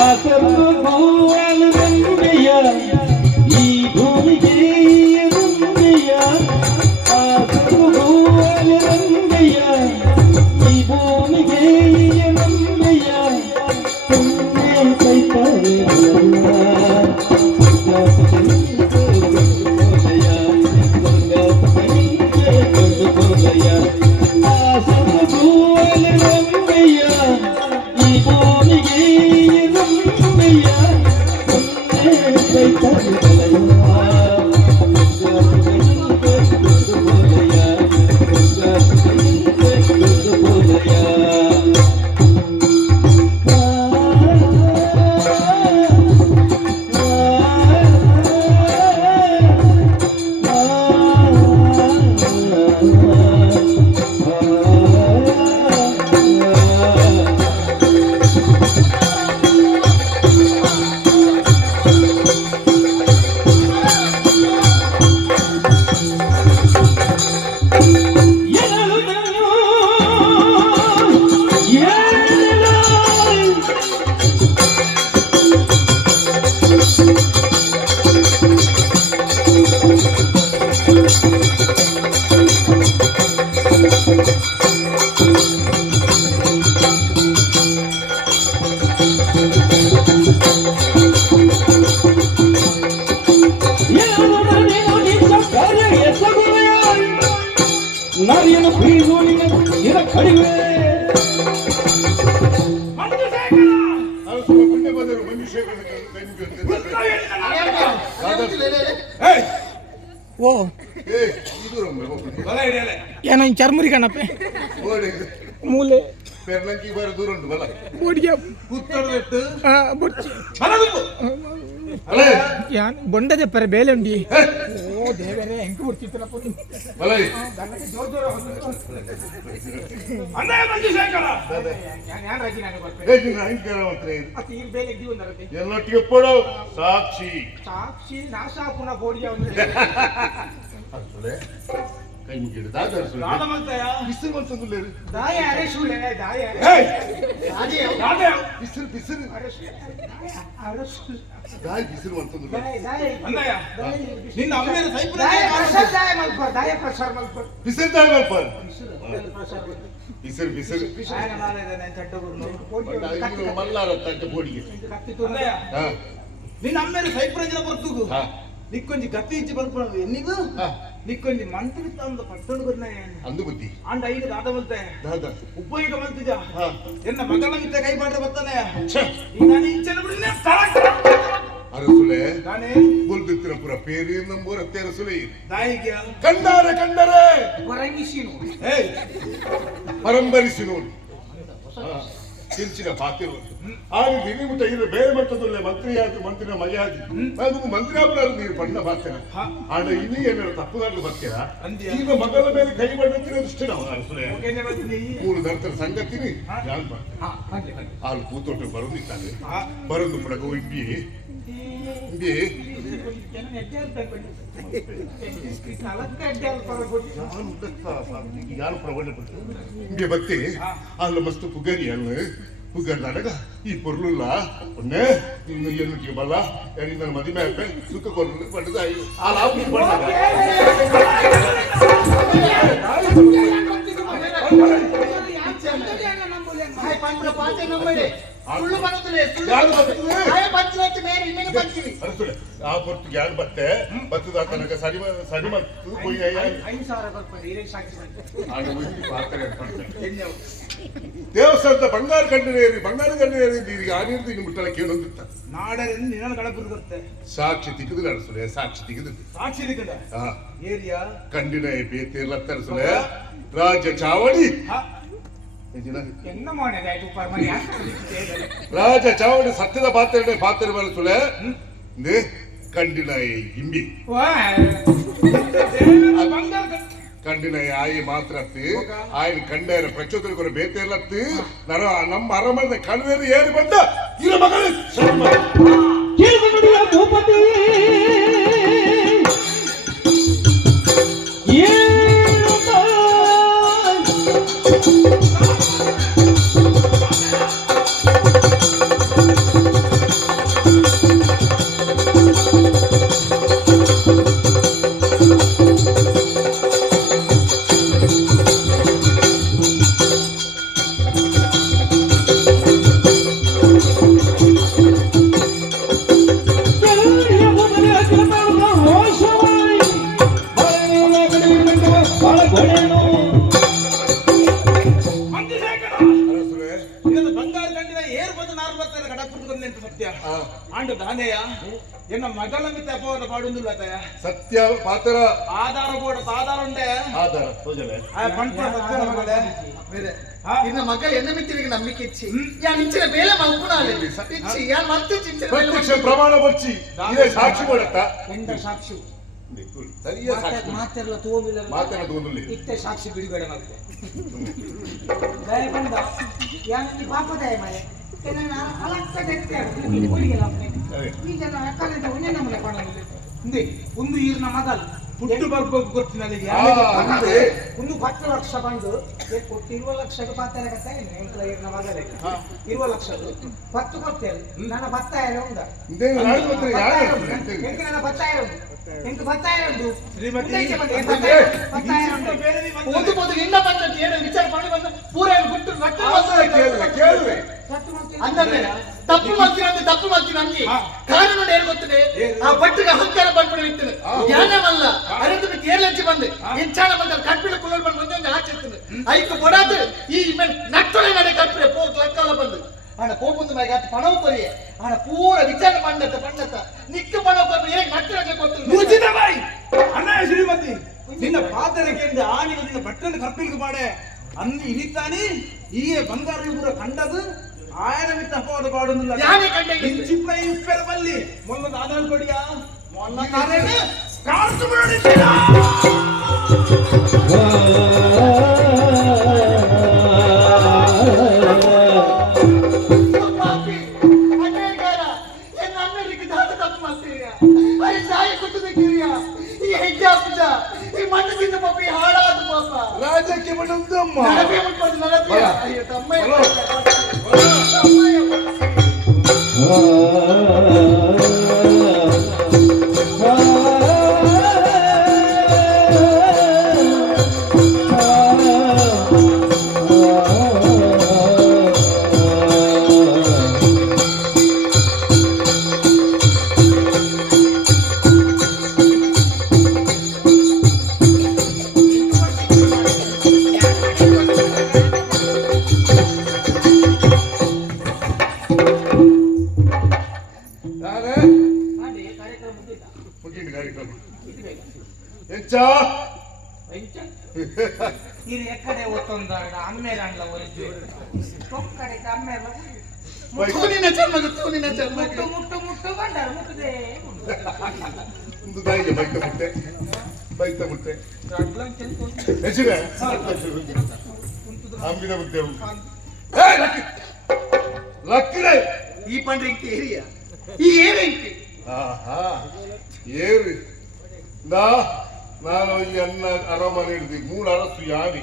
ಆಸರು ಭೂವನ ರಂಬೆಯ ಈ ಭೂಮಿಗೆ ರಂಬೆಯ ಆಸರು ಭೂವನ ರಂಬೆಯ ಈ ಭೂಮಿಗೆ ರಂಬೆಯ ಸುಮ್ಮನೆ ಕೈತಲೆ ನಾರಿಯನ್ನು ಪ್ರೀತಿಸುವನಿಗೆ ಇರ ಕಡಿಮೆ ಅರಸುಲ ಪುಣ್ಯ ಬಂದರು ಮನುಷ್ಯ ಓ ಇದು ರೊಮ್ಮ ಏನೋ ಚರ್ಮುರಿ ಕಣಪ್ಪೆ ಮೂಲೆ ಪೆರ್ಲಂಕಿ ಬಾರಿ ದೂರ ಉಂಟು ಬಲ ಬೋಡಿಗೆ ಕೂತ್ತಡದೆಟ್ಟು ಬೊಚ್ಚಿ ಅಲೇ ಯಾನ್ ಬೊಂಡದೆ ಪರ ಬೇಲೆ ಉಂಡಿ ಓ ದೇವರೇ ಹೆಂಗೆ ಹುಡ್ತಿತ್ತನಪ್ಪ ಬಲ ಜೋರ್ ಜೋರ ಅಂದೇ ಮಂಜು ಶೇಖರ ಯಾನ್ ರಾಜಿ ನಾನು ಬರ್ತೆ ನಿನ್ನ ಅಂಕೇಳವಂತ್ರೆ ಅತಿ ಈ ಬೇಲೆ ದಿ ಒಂದರತೆ ಎಲ್ಲೊಟ್ಟಿಗೆ ಪಡೋ ಸಾಕ್ಷಿ ಸಾಕ್ಷಿ ನಾಶ ಪುನಃ ಬೋಡಿಗೆ ಒಂದು ಅರಸುಲೆ ಕೈ ಮುಗಿಡು ದಾದರ್ಸು ರಾಧಮಂತಯ ಬಿಸಿರು ಬಂತಂದುಲ್ಲೇರು ದಾಯ ಅರೆ ಶೂಲೆ ದಾಯ ಬಿಸಿರು ಬಿಸಿರು ಅರೆ ದಾಯಿ ಬಿಸಿರು ಬಂತಂದುಲ್ಲ ಅಂದಯ ನಿನ್ನ ಅಮ್ಮೇನ ಸೈಪ್ರ ದಾಯ ಪ್ರಸಾದ ದಾಯ ಮಲ್ಪ ದಾಯ ಪ್ರಸಾದ ಮಲ್ಪ ಬಿಸಿರು ದಾಯಿ ಮಲ್ಪ ಪ್ರಸಾದ ಬಿಸಿರು ಆಯನ ನಾಳೆ ನಾನು ಚಟ್ಟಗುರು ಮಲ್ಲಾರ ತಂಟ ಬೋಡಿಗೆ ಕತ್ತಿ ತುಂದಯ ನಿನ್ನ ಅಮ್ಮೇನ ಸೈಪ್ರಂಜನ ಬರ್ತುಗು ನಿಕ್ಕೊಂಜಿ ಗತ್ತಿ ಇಚ್ಚಿ ಬರ್ಪ ಎನ್ನಿಗೂ ನಿಕ್ಕೊಂಜಿ ಮಂತ್ರಿ ತಂದು ಪಟ್ಟಣ ಬರ್ನ ಅಂದು ಬುದ್ಧಿ ಅಂಡ ಈಗ ದಾದ ಬಲ್ತೆ ದಾದ ಉಪಯೋಗ ಬಂತಿಜ ಎನ್ನ ಮಗಳ ಮಿತ್ತ ಕೈ ಬಾಟ ಬರ್ತಾನೆ ಛೆ ಈಗ ನಾನು ಇಂಚನ ಬಿಡಿನ ಅರಸುಲೆ ನಾನೇ ಬೋಲ್ದಿತ್ತಿನ ಪುರ ಪೇರಿ ನಂಬೂರ ತೆರಸುಲೆ ದಾಯಿಗೆ ಕಂಡರೆ ಹೊರಂಗಿಸಿನು ಏಯ್ ಪರಂಬರಿಸಿ ನೋಡಿ ತಿಂಚಿನ ಪಾತಿರು ಆಗ ದಿನಿಮುಟ ಇದು ಬೇರೆ ಮಟ್ಟದಲ್ಲೇ ಮಂತ್ರಿನ ಮರ್ಯಾದೆ ಅದು ಮಂತ್ರಿ ಆಗ್ಬಿಡಾರು ನೀವು ಬಣ್ಣ ಬಾರ್ತೇನೆ ಆಡ ಇನ್ನೀ ಏನಾರು ತಪ್ಪುದಾಡ್ಲು ಬರ್ತೀರಾ ಈಗ ಮಗಳ ಮೇಲೆ ಕೈ ಬಣ್ಣತ್ತಿನ ದೃಷ್ಟಿ ನಾವು ಅರಸುಲೆ ಮೂರು ನಂತರ ಸಂಗತಿನಿ ಯಾರು ಬರ್ತಾರೆ ಹಾಲು ಕೂತೊಟ್ಟು ಬರೋದಿದ್ದಾರೆ ಬರೋದು ಪಡಗು ಇಂಬಿ ಯಾರು ಪ್ರಬಂಧ ఇంకే బత్తి అందులో మస్తు పుగరి అన్న పుగర్ దాడగా ఈ పొర్లుల్ల ఉన్నే నిన్ను ఎన్నుకి బల్ల ఎన్ని మది మేపే సుక్క కొర్లు పండుతాయి అలా పండుగ పాతే నమ్మడే ಸುಳ್ಳು ಬರುತ್ತದೆ ಆ ಹೊರತು ಯಾರು ಬತ್ತೆ ಬತ್ತದ ತನಕ ಸರಿ ಸರಿ ಮತ್ತು ದೇವಸ್ಥಾನದ ಬಂಗಾರ ಕಂಡಿನೇರಿ ಈಗ ಆನಿರ್ದು ಇನ್ನು ಮುಟ್ಟಲಕ್ಕೆ ಏನೊಂದಿತ್ತ ನಾಡರಿಂದ ನಿನ್ನ ಗಡಪುದು ಗೊತ್ತೆ ಸಾಕ್ಷಿ ತಿಕ್ಕದು ನಡೆಸುಲೆ ಸಾಕ್ಷಿ ತಿಕ್ಕದು ಸಾಕ್ಷಿ ತಿಕ್ಕದ ಏರಿಯಾ ಕಂಡಿನ ಬೇತಿರ್ಲ ತರಿಸುಲೆ ರಾಜ ಚಾವಡಿ ರಾಜ ಚಾವಡಿ ಸತ್ಯದ ಪಾತ್ರೆ ಬರೆಸುಲೆ ಕಂಡಿನ ಹಿಂಬಿ ಕಂಡಿನ ಆಯಿ ಮಾತ್ರ ಆಯ್ನ ಕಂಡೇರ ಪ್ರಚೋದನೆ ಕೊರ ಬೇತಿರ್ಲತ್ತಿ ನಮ್ಮ ಅರಮನೆ ಕಣ್ವೇರಿ ಏರಿ ಬಂದ ಇರ ಮಗಳು ಭೂಪತಿ ಸತ್ಯ ಪಾತ್ರ ಆಧಾರ ಬೋರ್ಡ್ ಆಧಾರ ಉಂಡೆ ಆಧಾರ ಸೋಜಲೆ ಇನ್ನ ಮಕ್ಕಳು ಎನ್ನ ಮಿತ್ತಿರಿಗೆ ನಂಬಿಕೆ ಇಚ್ಚಿ ಯಾನ್ ಇಂಚಿನ ಬೇಲೆ ಮಲ್ಪುನಾಲೆ ಇಚ್ಚಿ ಯಾನ್ ಮತ್ತೆ ಚಿಂಚೆ ಪ್ರತ್ಯಕ್ಷ ಪ್ರಮಾಣ ಬರ್ಚಿ ಇದೇ ಸಾಕ್ಷಿ ಮಾಡತ್ತ ಎಂದ ಸಾಕ್ಷಿ ಸರಿಯ ಸಾಕ್ಷಿ ಮಾತೆಲ್ಲ ತೋಮಿಲ್ಲ ಮಾತನ್ನ ತಗೊಂಡ್ಲಿ ಇತ್ತೆ ಸಾಕ್ಷಿ ಬಿಡುಗಡೆ ಮತ್ತೆ ದಯ ಬಂದ ಯಾನಿ ಪಾಪದಾಯ ಮಳೆ ಕೆನ ಅಲಕ್ಕ ದೆತ್ತೆ ಕುಡಿಗೆಲ್ಲ ಈಗ ನಾ ಅಕ್ಕಲಿಂದ ಒಂದೇ ನಮ್ಮನೆ ಕಾಣಲಿಲ್ಲ ಹಿಂದೆ ಒಂದು ಈರ್ನ ಮಗಲ್ ಹುಟ್ಟು ಬರ್ಬೇಕು ಗೊತ್ತಿನಲ್ಲಿ ಒಂದು 10 ಲಕ್ಷ ಬಂದು ಕೊಟ್ಟು 20 ಲಕ್ಷಕ್ಕೆ ಪಾತ್ರೆ ಕಟ್ಟ ಎಂಟ್ಲ ಈರ್ನ ಮಗಲೇ 20 ಲಕ್ಷ 10 ಕೊಟ್ಟೇನೆ ನನ್ನ 10,000 ಉಂಡ ಎಂಟು ನನ್ನ 10,000 ಉಂಟು ಎಂಟು 10,000 ಉಂಟು ಶ್ರೀಮತಿ ಒಂದು ಮೊದಲು ಇನ್ನ ಬಂದ ಏನು ವಿಚಾರ ಮಾಡಿ ಬಂದ ಪೂರ ಗುಟ್ಟು ಕೇಳುವೆ ಅಂದ್ರೆ ತಪ್ಪು ಮಾಡ್ತೀನಿ ಅಂದಿ ಕಾರಣ ಏನು ಗೊತ್ತಿದೆ ಆ ಬಟ್ಟಿಗೆ ಅಹಂಕಾರ ಬಂದ್ಬಿಟ್ಟಿರ್ತದೆ ಜ್ಞಾನವಲ್ಲ ಅರೆದು ಕೇರಳಕ್ಕೆ ಬಂದೆ ಇಂಚಾಣ ಬಂದ ಕಟ್ಬಿಡ ಕುಳ್ಳಲ್ ಬಂದು ಹಾಕಿರ್ತದೆ ಐದು ಕೊಡಾದು ಈ ನಟ್ಟೊಳೆ ನಡೆ ಕಟ್ಬಿಡೆ ಲಕ್ಕಲ್ಲ ಬಂದು ಆನ ಕೋಪದ ಮ್ಯಾಗ ಪಣವು ಕೊರಿಯೆ ಆನ ಪೂರ ವಿಚಾರ ಪಂಡತ ನಿಕ್ಕ ಪಣವು ಕೊರಿ ಹೇಗೆ ನಟ್ಟಕ್ಕೆ ಗೊತ್ತಿಲ್ಲ ಬಾಯಿ ಅಣ್ಣ ಶ್ರೀಮತಿ ನಿನ್ನ ಪಾತ್ರಕ್ಕೆ ಆನಿಗೆ ನಿನ್ನ ಬಟ್ಟನ್ನು ಕಪ್ಪಿಗೆ ಮಾಡೆ ಅಂದು ಇನಿತಾನೆ ಹೀಗೆ ಬಂಗಾರ ಪೂರ ಕಂಡದು ఆయన మీ తప్పవదు పాడుందిಲ್ಲ ಯಾನೇ ಕಂಡೆ ಚಿಪ್ಪ ಇಪ್ಪರ ಬಲ್ಲಿ ಮೊನ್ನ ಆಧಾರ ಕೊಡಿಯ ಮೊನ್ನ ಕಾರೇನೆ ಕಾಸ್ತು ಬಿಡಿಸಿದ ಪಾಪಿ ಅನೇಗಾರ ಎನ್ನ ಅಣ್ಣರಿಗೆ ದಾದ ತಪ್ಪು ಮಾಡ್ತೀರಿಯಾ ಅರೆ ಸಾಯ ಕುಟ್ಟುದಕ್ಕಿರಿಯಾ ಈ ಹೆಜ್ಜೆ ಪೂಜ ಈ ಮಣ್ಣದಿಂದ ಪಾಪಿ ಹಾಳಾದ ಪಾಪ ರಾಜಕ್ಕೆ ಬಂದಮ್ಮ ನರಬೆ ಮುಟ್ಕೊಂಡು ನರಬೆ ಅಯ್ಯೋ ತಮ್ಮ ఇది ఎక్కడే వస్తుందాడ అమ్మేరాండ్ల వరిచి ఒక్కడికి అమ్మేల ముట్టు బండారు ముట్టుదే ಒಂದು ದಾಯಿಗೆ ಬೈತ ಮುಟ್ಟೆ ಹೆಚ್ಚಿದೆ ಅಂಬಿದ ಮುಟ್ಟೆ ಲಕ್ಕಿದೆ ಈ ಪಂಡ್ರಿಂಗ್ ಏರಿಯಾ ಈ ಏರಿಂಕಿ ಆಹಾ ಏರಿ ನಾನು ಈ ಅನ್ನ ಅರಮನೆ ಹಿಡಿದು 3 ಅರಸು ಯಾನಿ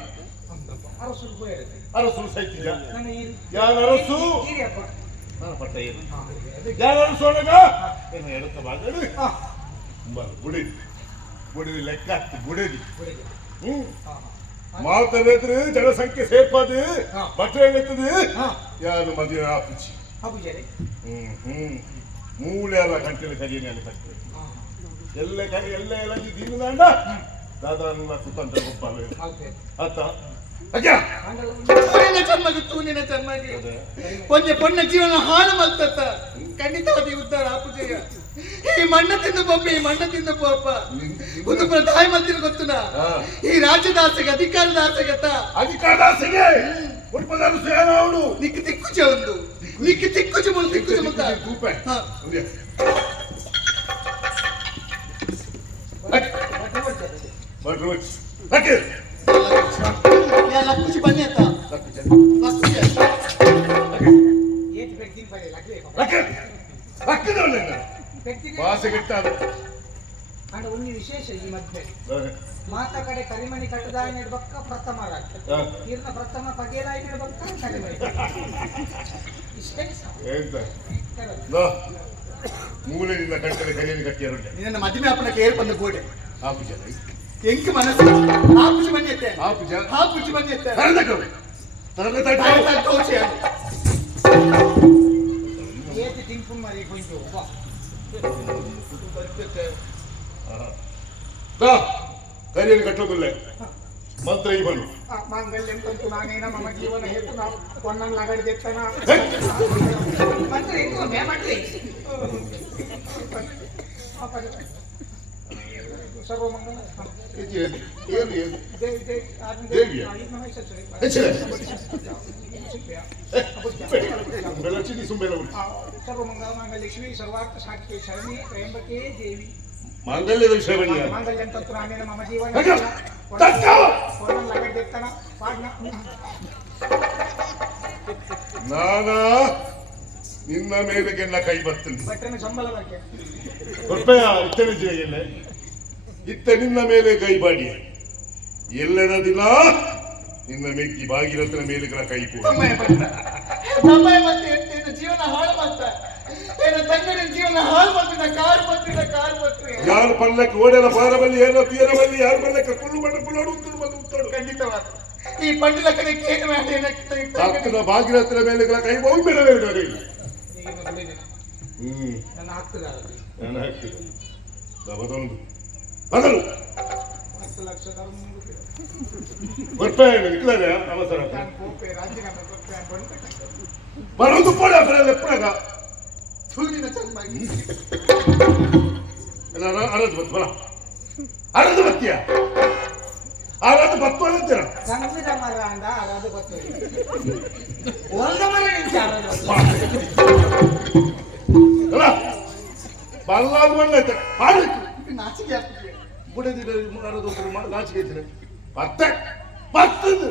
ಅರಸು ಬೇರೆ ಅರಸು ಸೈತಿಜ ನಾನು ಈ ಯಾನ ಅರಸು ಹಿರಿಯಪ್ಪ ಪಟ್ಟ ಏನು ಯಾನ ಅರಸು ಒಳಗ ಏನು ಎಡಕ ಬಾಗಡಿ ಬುಡಿದಿ ಲೆಕ್ಕ ಆಗ್ತದೆ ಬುಡಿದಿ ಮಾತಾಡಿದ್ರೆ ಜನಸಂಖ್ಯೆ ಸೇರ್ಪದು ಬಟ್ಟೆ ಎತ್ತದು ಯಾರು ಮದುವೆ ಆಪುಚಿ ಅಬುಜರಿ ಮೂಲೆ ಎಲ್ಲ ಕಂಟೆಲೆ ಕರಿಯನೆ ಅನ್ಕತ್ತೆ ಎಲ್ಲ ಕರಿ ಎಲ್ಲ ದೀನದಾಂಡ ದಾದಾನ ಸುತಂತ್ರ ಗೊಬ್ಬಲ್ಲ ಅತ್ತ ಅಜ್ಜ ನಿನ್ನ ಜನ್ಮಗಿತ್ತು ನಿನ್ನ ಜನ್ಮಗೆ ಒಂಜೆ ಪೊಣ್ಣ ಜೀವನ ಹಾಳು ಮಲ್ತತ್ತ ಖಂಡಿತವಾದಿ ಉದ್ಧಾರ ಆಪುಜಯ್ಯ ಈ ಮಣ್ಣ ತಿಂದು ಬೊಬ್ಬೆ ಈ ಮಣ್ಣ ತಿಂದು ಪೋಪ ಒಂದು ಪ್ರಧಾನ ಮಂತ್ರಿ ಗೊತ್ತುನ ಈ ರಾಜ್ಯದ ಆಸೆಗೆ ಅಧಿಕಾರದ ಆಸೆಗತ್ತ ಅಧಿಕಾರದ ಆಸೆಗೆ ಉಡ್ಪದಾರು ಸೇನ ಅವಳು ನಿಕ್ಕು ತಿಕ್ಕುಜ ಒಂದು ನಿಕ್ಕು ತಿಕ್ಕುಜ ಮುಳು ತಿಕ್ಕುಜ ಮುತ್ತ ರೂಪಾಯಿ ಬಟ್ರು ಲಕ್ಕೆ ಎಲ್ಲ ಖುಷಿ ಬನ್ನಿ ಅಂತ ಏಟ್ ಬೆಕ್ಕಿನ ಬರೆ ಲಗ್ಗೆ ಲಕ್ಕೆ ಲಕ್ಕದವಲ್ಲ ಬೆಕ್ಕಿನ ಭಾಷೆಗೆಟ್ಟ ಅಂಡ ಒಂದು ವಿಶೇಷ ಈ ಮಧ್ಯೆ ಮಾತಾ ಕಡೆ ಕರಿಮಣಿ ಕಟ್ಟದಾಯ ನೆಡ್ಬಕ್ಕ ಪ್ರಥಮ ರಾಜ್ಯ ಇರ್ನ ಪ್ರಥಮ ಪಗೇಲಾಯಿ ನೆಡ್ಬಕ್ಕ ಕರಿಮಣಿ ಇಷ್ಟೇ ಎಂತ ಮೂಲೆಯಿಂದ ಕಟ್ಟಲೆ ಕರಿಯನ್ನು ಕಟ್ಟಿಯರು ನಿನ್ನ ಮದುವೆ ಅಪ್ಪನಕ್ಕೆ ಏರ್ ಬಂದ ಗೋಡೆ ಆಪುಜ ಎಂಕ ಮನಸ್ಸು ಆಪುಜಿ ಬನ್ನಿಯತ್ತೆ ಆಪುಜ ಆಪುಜಿ ಬನ್ನಿಯತ್ತೆ ಏಟ್ ತಿಂಪು ಮರಿ ಕೊಂಚು ಕರಿಯನ್ನು ಕಟ್ಟೋದಿಲ್ಲ ಮಂತ್ರ ಈ ಬನ್ನು ಮಾಂಗಲ್ಯಂ ತಂತು ನಾನೇನ ಮಮ ಜೀವನ ಹೇತು ನಾವು ಕೊನ್ನಂ ಲಗಡಿ ದೆತ್ತನ ಮಂತ್ರ ಏನು ಮೇ ಮಾಡ್ಲಿ ಸರ್ವಮಂಗಲ ದೇವಿಯ ಹೆಚ್ಚಿನ ಸರ್ವಮಂಗಲ ಮಾಂಗಲ್ಯಶ್ರೀ ಸರ್ವಾರ್ಥ ಸಾಕ್ಷಿ ಶರಣಿ ತ್ರಯಂಬಕೆ ದೇವಿ ಮಾಂಗಲ್ಯದ ವಿಷಯ ಬನ್ನಿ ಮಾಂಗಲ್ಯಂ ತಂತು ನಾನೇನ ಮಮ ಜೀವನ ಕೊನ್ನಂ ಲಗಡಿ ದೆತ್ತನ ಪಾಡ್ನ ನಾನಾ ನಿನ್ನ ಮೇಲೆ ಗೆನ್ನ ಕೈ ಬರ್ತೇನೆ ಬಟ್ಟೆನ ಸಂಬಳ ಬಗ್ಗೆ ಕೊಪ್ಪೆಯ ಇತ್ತನೆ ಜಿಲ್ಲೆಯಲ್ಲೇ ಇತ್ತ ನಿನ್ನ ಮೇಲೆ ಕೈ ಬಾಡಿ ಎಲ್ಲರ ದಿನ ನಿನ್ನ ಮೆಕ್ಕಿ ಭಾಗೀರಥನ ಮೇಲಿಗಳ ಕೈ ಕೂಡ ಜೀವನ ಹಾಳು ಮಾಡ್ತ ತಂಗಡಿನ ಜೀವನ ಹಾಳು ಮಾಡ್ತಿದ್ದ ಕಾರ್ ಬರ್ತಿದ್ದ ಯಾರು ಪಲ್ಲಕ್ಕೆ ಓಡೆಲ ಬಾರಬಲ್ಲಿ ಏನೋ ತೀರಬಲ್ಲಿ ಯಾರು ಪಲ್ಲಕ್ಕೆ ಕುಳ್ಳು ಮಣ್ಣ ಕುಳ್ಳೋಡು ಉತ್ತರು ಬಂದು ಉತ್ತೋಡು ಖಂಡಿತವಾದ ಈ ಪಂಡಿಲ ಕಡೆ ಕೇನು ಹಾಕ್ತದ ಭಾಗೀರಥನ ಮೇಲಿಗಳ ಕೈ ಒಮ್ಮೆಲೆ ಮೇಲೆ ನನ್ನ ಹಾಕ್ತದ ನಾನು ಹಾಕ್ತಿದ್ದೆ ಅದೊಂದು ಬದಲು 10 ಲಕ್ಷ ಕೊಡ್ಪೇನೆ ಇಲ್ಲದೆ ಅವಸರ ರಾಜೀನಾಮೆ ಬರೋದು ಪೋಡ ಬರಲ್ಲ ಎಪ್ಪಡಾಗ ಸೂರ್ಯನ ಚನ್ಮಾಗಿ ಅರದು ಬತ್ ಬಲ ಅರದು ಬತ್ತೀಯ ಅರದು ಬತ್ತು ಅಂತೀರ ಸಂಗೀತ ಮರ ಅಂದ ಅರದು ಬತ್ತು ಹೊಲ್ದ ಮರ ನಿಂಚ ಅಲ್ಲ ಬಲ್ಲಾದ ಮಣ್ಣೆ ಮಾಡಿತ್ತು ನಾಚಿಕೆ ಆಗ್ತದೆ ಬುಡದಿಡ ಅರದು ನಾಚಿಕೆ ಐತಿದೆ ಮತ್ತೆ ಬರ್ತದೆ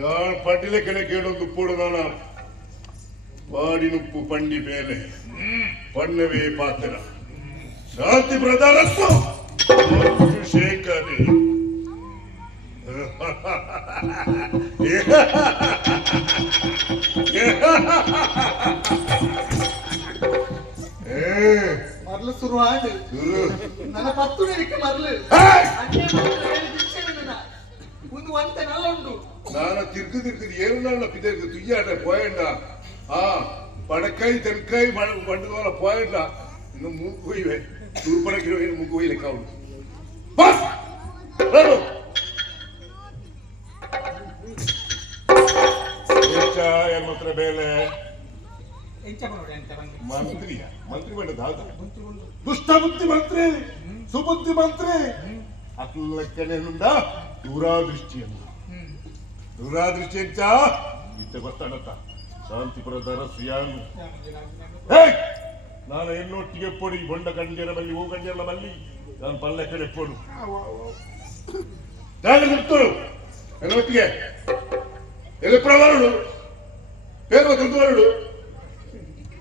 ಯಾರು ಪಡ್ಡಿಲೆ ಕಡೆ ಕೇಳೋದು ಪೂಡದಾನ ಪಾಡಿನುಪ್ಪು ಪಂಡಿ ಬೇಲೆ ಪಣ್ಣವೇ ಪಾತ್ರ ಶಾಂತಿ ಪ್ರಧಾನಸ್ಸು ಶೇಖರಿ ಮರಳು ಶುರು ಆಡು ನನ್ನ ಪತ್ತು ನಿನಕ್ಕೆ ಮರಳು ಒಂದು ಒಂತೆ ನಲ್ಲ ಉಂಟು ನಾನು ತಿರ್ಗದು ಏನು ನನ್ನ ಪಿದರ್ಗು ತುಯ್ಯಾಡ ಪೋಯಂಡ ಪಡಕಾಯಿ ತೆನ್ಕಾಯಿ ಬಂಡಗೋಲ ಪೋಯಂಡ ಇನ್ನು ಮೂಗು ಇವೆ ತೂರ್ಪಡಕ್ಕಿರೋ ಏನು ಮೂಗು ಲೆಕ್ಕ ಉಂಟು ಬಸ್ ಎನ್ಮತ್ರ ಬೇಲೆ ಮಂತ್ರಿಯ ಮಂತ್ರಿ ಬಂದ ದುಷ್ಟ ಬುದ್ಧಿ ಮಂತ್ರಿ ಸುಬುದ್ಧಿ ಮಂತ್ರಿ ಅಟ್ಲಕ್ಕನೇನುಂದ ದೂರಾದೃಷ್ಟಿ ಅಂತ ದೂರಾದೃಷ್ಟಿ ಅಂತ ಇತ್ತ ಗೊತ್ತಾಡತ್ತ ಶಾಂತಿಪುರದ ರಸಿಯಾನು ನಾನು ಎನ್ನೊಟ್ಟಿಗೆ ಪೊಡಿ ಬೊಂಡ ಕಂಡಿರ ಬಲ್ಲಿ ಹೂ ಕಂಡಿರಲ ಬಲ್ಲಿ ನಾನು ಪಲ್ಲೆ ಕಡೆ ಪೋಡು ನಿರ್ತಳು ಎನ್ನೊಟ್ಟಿಗೆ ಎಲ್ಲಿ ಪ್ರವರುಡು ಬೇಗ ತಂದುವರುಡು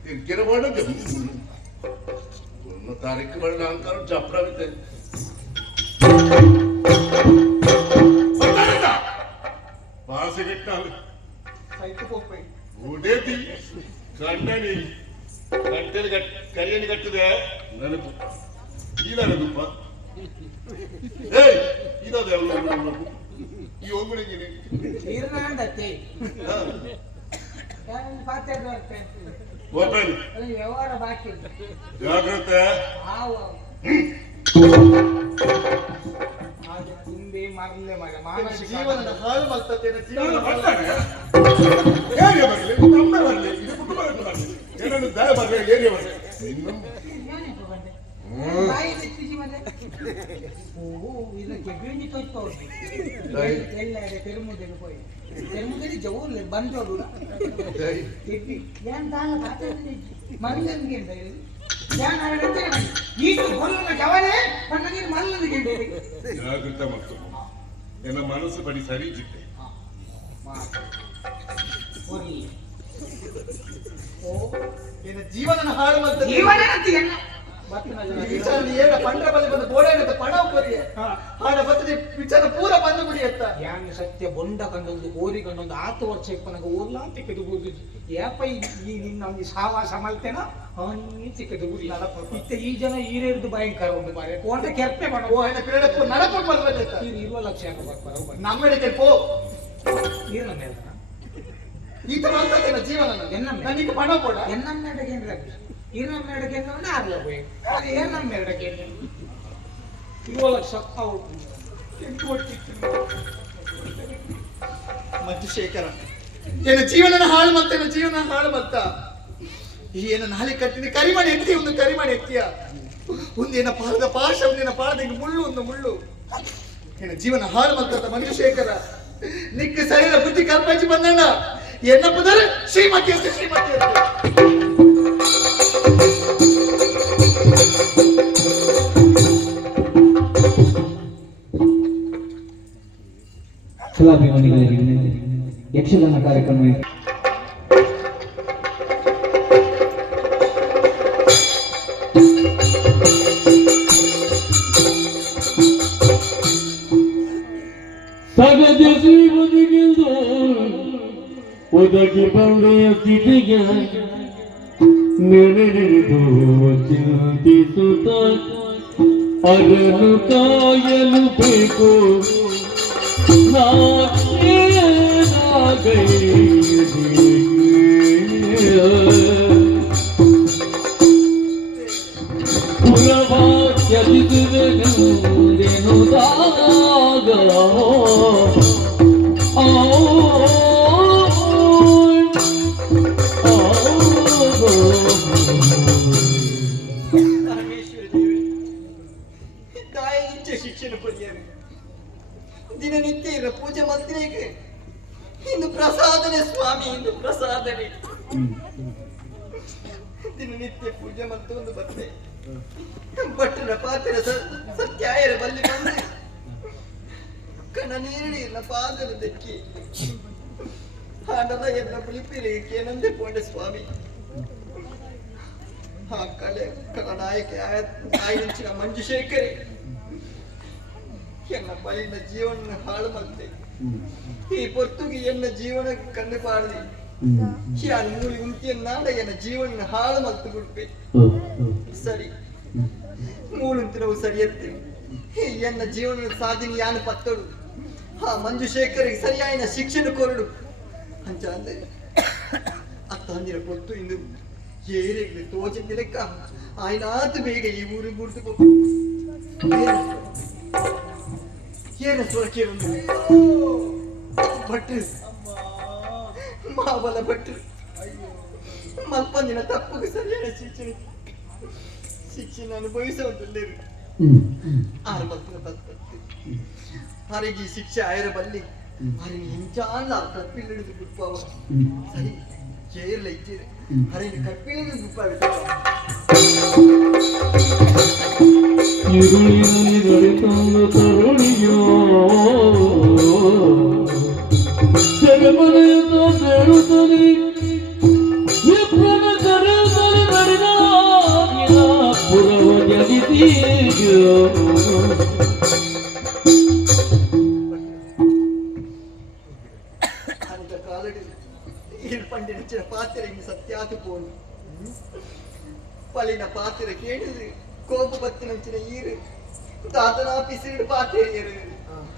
ತಿರ್ಕಿರ ಮಾಡೋದು ಒಂದು ತಾರೀಕು ಬಣ್ಣ ಅಂತಾರು ಜಪ್ರವಿದೆ ಭಾಷೆಗೆಟ್ಟ ಊಡೇತಿ ಕಣ್ಣನಿ ಗಂಟೆಲಿ ಕರಿಯನಿ ಕಟ್ಟಿದೆ ನೆನಪು ಈದನದಪ್ಪ ಇದದ ಈ ಹೋಗ್ಬಿಡಿದ್ದೀನಿ ಓಪನ್ ವ್ಯವಹಾರ ಬಾಕಿ ಜಾಗ್ರತೆ ಹಿಂದೆ ಮರಲೆ ಮಗ ಮಾನಸಿಕ ಜೀವನದ ಹಾಳು ಮಾಡ್ತೇನೆ ಜೀವನ ಏರಿಯಾ ಬರಲಿ ಅಮ್ಮ ಬರಲಿ ಇದು ಕುಟುಂಬ ಬರಲಿ ಏನನ್ನು ದಯ ಬರಲಿ ಏರಿಯಾ ಬರಲಿ ಇದಕ್ಕೆ ಬೀಂಡಿ ತೋರಿಸ್ಬೋದು ಎಲ್ಲ ಪೆರುಮುದಿಗೆ ಹೋಯ್ ಪೆರುಮುದಿಗೆ ಜವೂರ್ಲೆ ಬಂದೋಡು ಏನ್ ತಾನ ಮಲ್ಲನಿಗೆ ಜಾಗೃತ ಮತ್ತು ನನ್ನ ಮನಸ್ಸು ಬಡಿ ಸರಿ ಜಿಟ್ಟೆ ಜೀವನ ಹಾಳು ಮಾಡ್ತೇನೆ ವಿಚಾರ ಏನ ಪಂಡ್ರ ಬಲ್ಲಿ ಬಂದು ಗೋಡೆ ಪಣ ಕೊರಿಯೆ ಹಾಡ ಬರ್ತದೆ ವಿಚಾರ ಪೂರ ಬಂದು ಬಿಡಿ ಅಂತ ಯಾನ್ ಸತ್ಯ ಬೊಂಡ ಕಂಡೊಂದು ಓರಿ ಕಂಡೊಂದು 10 ವರ್ಷ ಇಪ್ಪನಗ ಓರ್ಲಾ ತಿಕ್ಕದು ಬುದ್ಧಿ ಏಪ ಈ ನಿನ್ನ ಸಾವಾಸ ಮಲ್ತೇನ ಅವನಿ ತಿಕ್ಕದು ಬುದ್ಧಿ ಇತ್ತ ಈ ಜನ ಈರೇರ್ದು ಭಯಂಕರ ಒಂದು ಮಾರೆ ಕೋಟ ಕೆರ್ಪೆ ಮಾಡ ಓ ಏನ ಕ್ರೀಡೆ ನಡಕೊಂಡು ಬರ್ಬೇಕು ಇರುವ ಲಕ್ಷ ಬರ್ತಾರೆ ನಮ್ಮಡಿಕೆ ಪೋ ನೀರ್ನ ಮೇಲೆ ಈತ ಮಾಡ್ತೇನೆ ಜೀವನ ನನಗೆ ಪಣ ಕೊಡ ಎನ್ನಮ್ಮೆಡಗೆ ಇರಮ್ಮೆಡಗೆ ಆರ್ಲ ಹೋಯ್ ಅದು ಏನಮ್ಮೆಡಗೆ ಇರುವ ಲಕ್ಷ ಅವ್ರು ಮಧುಶೇಖರ ಏನ ಜೀವನ ಹಾಳು ಮಾಡ್ತೇನೆ ಜೀವನ ಹಾಳು ಮಾಡ್ತಾ ಏನ ನಾಳೆ ಕಟ್ಟಿನಿ ಕರಿಮಣಿ ಎತ್ತಿ ಒಂದು ಕರಿಮಣಿ ಎತ್ತಿಯ ಒಂದೇನ ಪಾಳದ ಪಾಶ ಒಂದೇನ ಪಾಳದ ಮುಳ್ಳು ಒಂದು ಮುಳ್ಳು ಏನ ಜೀವನ ಹಾಳು ಮಾಡ್ತಂತ ಮಧುಶೇಖರ ನಿಕ್ಕ ಸರಿಯ ಬುದ್ಧಿ ಕಲ್ಪಂಚಿ ಬಂದಣ್ಣ ಎನ್ನ ಪುದರ್ ಶ್ರೀಮತಿ ಅಂತ ಶ್ರೀಮತಿ ಅಂತ ಕಲಾಭಿಮಾನಿಗಳಿಗೆ ಯಕ್ಷಗಾನ ಕಾರ್ಯಕ್ರಮ ಸಗದ ಶ್ರೀಮತಿಗಿಂದು ಒದಗಿ ಬಂಡೆಯ ಸ್ಥಿತಿಗೆ ನೆನೆದು ಚಿಂತಿಸುತ್ತ ಅದನ್ನು ಕಾಯಲು ಬೇಕು ಶಿಕ್ಷಣ ಪಡೆಯರು ದಿನನಿತ್ಯ ಇರ ಪೂಜೆ ಮಂತ್ರಿಗೆ ಇನ್ನು ಪ್ರಸಾದನೆ ಸ್ವಾಮಿ ಇನ್ನು ಪ್ರಸಾದನೆ ದಿನನಿತ್ಯ ಪೂಜೆ ಮತ್ತು ಒಂದು ಬತ್ತೆ ಭಟ್ಟನ ಪಾತ್ರ ಸತ್ಯಾಯರ ಬಲ್ಲಿ ಬಂದು ಕಣ ನೀರಿನ ಪಾದನ ದಕ್ಕಿ ಹಾಡದ ಎಲ್ಲ ಬಿಳಿಪಿಲಿಗೆ ಏನಂದೆ ಪೋಂಡೆ ಸ್ವಾಮಿ ಆ ಕಳನಾಯಕ ಆಯ್ಚಿನ ಮಂಜುಶೇಖರಿ ಎನ್ನ ಬಲಿನ ಜೀವನ ಹಾಳು ಮಾಡ್ತೆ ಈ ಪೊರ್ತುಗೆ ಎನ್ನ ಜೀವನ ಕಣ್ಣು ಪಾಡಲಿ ಯಾನ್ ಮೂಲಿ ಉಂಟಿಯನ್ನಾಡ ಎನ್ನ ಜೀವನ ಹಾಳು ಮಲ್ತು ಬಿಡ್ಪೆ ಸರಿ ಮೂಲುಂತಿನವು ಸರಿಯತ್ತೆ ಎನ್ನ ಜೀವನ ಸಾಧಿನಿ ಯಾನು ಪತ್ತಡು ಆ ಮಂಜುಶೇಖರಿಗೆ ಸರಿಯಾಯಿನ ಶಿಕ್ಷಣ ಕೊರಡು ಅಂಚ ಅಂದ್ರೆ ಅತ್ತ ಅಂದಿರ ಪೊತ್ತು ಇಂದು ಏರಿಗ್ಲಿ ತೋಚಿನ ಲೆಕ್ಕ ಆಯ್ನಾತು ಬೇಗ ಈ ಊರು ಗುರ್ತು ಏನ ಸ್ವರಕ್ಕೆ ಭಟ್ರು ಮಾಬಲ ಭಟ್ರು ಮಲ್ಪಂದಿನ ತಪ್ಪುಗೆ ಸರಿಯಾದ ಶಿಕ್ಷಣ ಅನುಭವಿಸುವಂತಲ್ಲೇರು ಆರು ಮಲ್ಪನ ಬಲ್ಪತ್ತು ಅವರಿಗೆ ಈ ಶಿಕ್ಷೆ ಆಯರ ಬಲ್ಲಿ ಅವರಿಗೆ ಹಿಂಚಾಂದ ಕಪ್ಪಿಳಿದು ಬಿಡುವ ಸರಿ ಜೈಲ ಇದ್ದೀರಿ ಅವರಿಗೆ ಕಪ್ಪಿಳಿದು ಬಿಡುವ ഇരുളിನಲ್ಲಿ ನಡೆತಂದ ತರುಣಿಯೋ ಜಗಮನೆಯದ ಬೇರುತ್ತಲಿ ವಿಪ್ರನ ಕರೆತಲಿ ನಡೆದ ಪುರವ ಜಗಿತೀಯೋ அந்த காலடி பண்டிச்ச பாத்திர இங்க சத்தியாது போன பலின பாத்திர கேடுது கோப பத்தின ஈரு தாத்தனா பிசிறிடு பாத்தேரு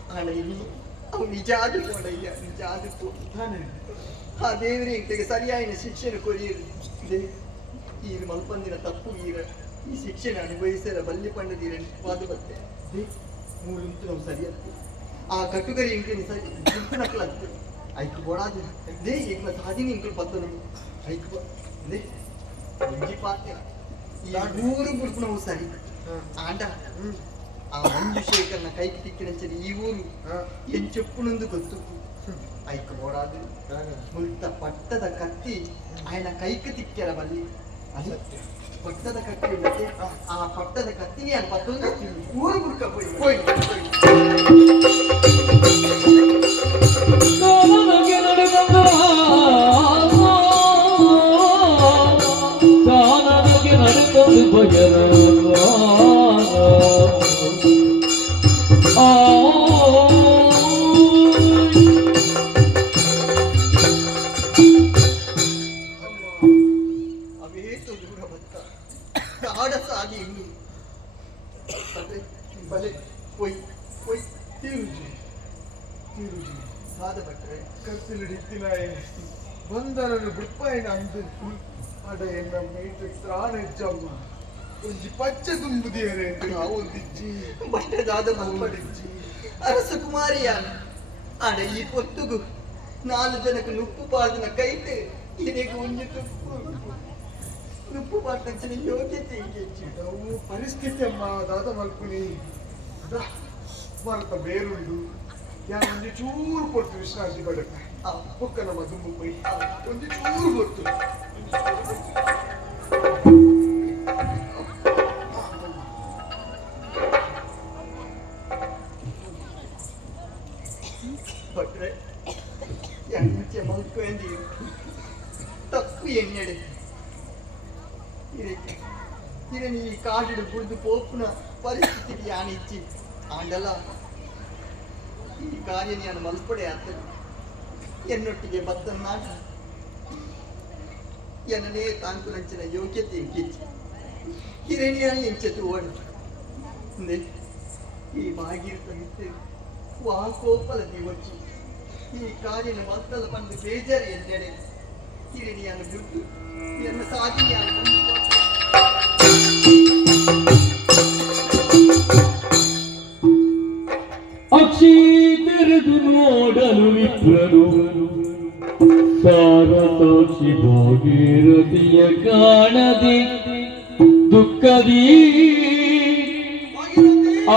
ஆனா இனி அவன் நிஜாது போனய்யா நிஜாது போன ಆ ದೇವರೇ ಇಂಟಿಗೆ ಸರಿಯಾದ ಶಿಕ್ಷೆಯನ್ನು ಕೊರಿಯರು ಈ ಮಲ್ಪಂದಿನ ತಪ್ಪು ಈರ ಈ ಶಿಕ್ಷೆನ ಅನುಭವಿಸರ ಬಲ್ಲಿ ಪಂಡದೀರ ವಾದು ಬತ್ತೆ ಮೂರುಂಟು ನಾವು ಸರಿಯತ್ತೆ ಆ ಕಟ್ಟುಗರಿ ಇಂಟಿನ ಸರಿ ನಕ್ಲತ್ತೆ ಐಕು ಬೋಡಾದ ದೇ ಈಗ ಸಾಧಿನ ಇಂಟು ಪತ್ತನು ಐಕು ದೇ ಇಂಜಿ ಪಾತ್ಯ ಈ ಊರು ಗುರುಪು ನಾವು ಸರಿ ಆಂಡ ಆ ಮಂಜು ಶೇಖರ್ನ ಕೈಗೆ ತಿಕ್ಕಿನ ಈ ಊರು ಏನ್ ಚೆಪ್ಪುನೊಂದು ಗೊತ್ತು ಐಕು ಬೋಡಾದು ಮುಲ್ತ ಪಟ್ಟದ ಕತ್ತಿ ఆయన ಕೈಗೆ ತಿಕ್ಕ್ಯಾರ ಬಲ್ಲಿ ಅಸತ್ಯ ಪಟ್ಟದ ಕತ್ತಿ ಉಂಟೆ ಆ ಪಟ್ಟದ ಕತ್ತಿನಿ ఆయన ಪತ್ತೊಂದು ಊರು ಗುರುಕ ಹೋಯ್ ಕಾನನಗೆ ನಡೆದಂದ ಕಾನನಗೆ ನಡೆದಂದು ಭಜನ ಅವೇತು ದೂರ ಬತ್ತ ಕಾಡ ಸಾಗಿ ಇಂದು ಬಲೆ ಹೋಯ್ ಹೋಯ್ ತೀರುಜಿ ಸಾದ ಬಟ್ರೆ ಕರ್ಪಿಲಿಡಿತ್ತಿನಾಯ ಬಂದನನ್ನು ಬಿಡ್ಪಾಯಿನ ಅಂದು ಅಡ ಎನ್ನ ಮೀಟು ತ್ರಾಣ ಹೆಚ್ಚಮ್ಮ ಒಂಜಿ ಪಚ್ಚೆ ತುಂಬುದಿಯರೆ ನಾವೊಂದಿಜ್ಜಿ ಬಟ್ಟೆದಾದ ಮಲ್ಪಡಿಜ್ಜಿ ಅರಸ ಕುಮಾರಿಯಾನ ಆಡ ಈ ಪೊತ್ತುಗು 4 ಜನಕ್ಕೆ ನುಪ್ಪು ಪಾರ್ದಿನ ಕೈತೆ ಇದಕ್ಕೆ ಒಂಜಿ ತುಪ್ಪು ನುಪ್ಪು ಪಾರ್ದಿನ ಯೋಗ್ಯತೆ ಇಂಗೆಚ್ಚಿ ನಾವು ಪರಿಸ್ಥಿತಿ ಅಮ್ಮ ದಾದ ಮಲ್ಪುನಿ ಭಾರತ ಬೇರುಂಡು ಯಾರು ಒಂಜಿ ಚೂರು ಕೊಟ್ಟು ವಿಶ್ರಾಂತಿ ಪಡಕ ಬೊಕ್ಕ ನಮ್ಮ ದುಂಬು ಪೈ ಒಂಜಿ ಚೂರು ಕೊಟ್ಟು ಭಟ್ರೆ ಎಂಚೆ ಮಲ್ಕೊಂಡಿ ತಪ್ಪು ಎಣ್ಣೆಡೆ ಇದನ್ನು ಈ ಕಾಡಿಡು ಕುಡಿದು ಪೋಪುನ ಪರಿಸ್ಥಿತಿಗೆ ಯಾನಿಚ್ಚಿ ಆಂಡಲ ಈ ಕಾರ್ಯ ನಾನು ಮಲ್ಪಡೆ ಆಗ್ತದೆ ಎನ್ನೊಟ್ಟಿಗೆ ಬತ್ತನ್ನಾಟ ಎನ್ನನೇ ತಾಂಕು ನಂಚಿನ ಯೋಗ್ಯತೆ ಕಿಚ್ಚಿ ಹಿರಣಿಯಾಗಿ ಎಂಚೆತು ಓಡು ಈ ಭಾಗೀರ್ತನಿತ್ತೆ ವಾ ಕೋಪಲ ದಿವಚ್ಚಿ ಈ ಕಾರ್ಯನ ಮಕ್ಕಳ ಬಂದು ಬೇಜಾರು ಎಂದೆಡೆ ಹಿರಣಿಯನ್ನು ಬಿಟ್ಟು ಎನ್ನ ಸಾಧಿಯಾಗಿ ಅಕ್ಷಿ ತೆರೆದು ನೋಡಲು ವಿಪ್ರರು ಸಾರಸಾಕ್ಷಿ ಭಾಗೀರಥಿಯ ಕಾಣದೆ ದುಃಖದಿ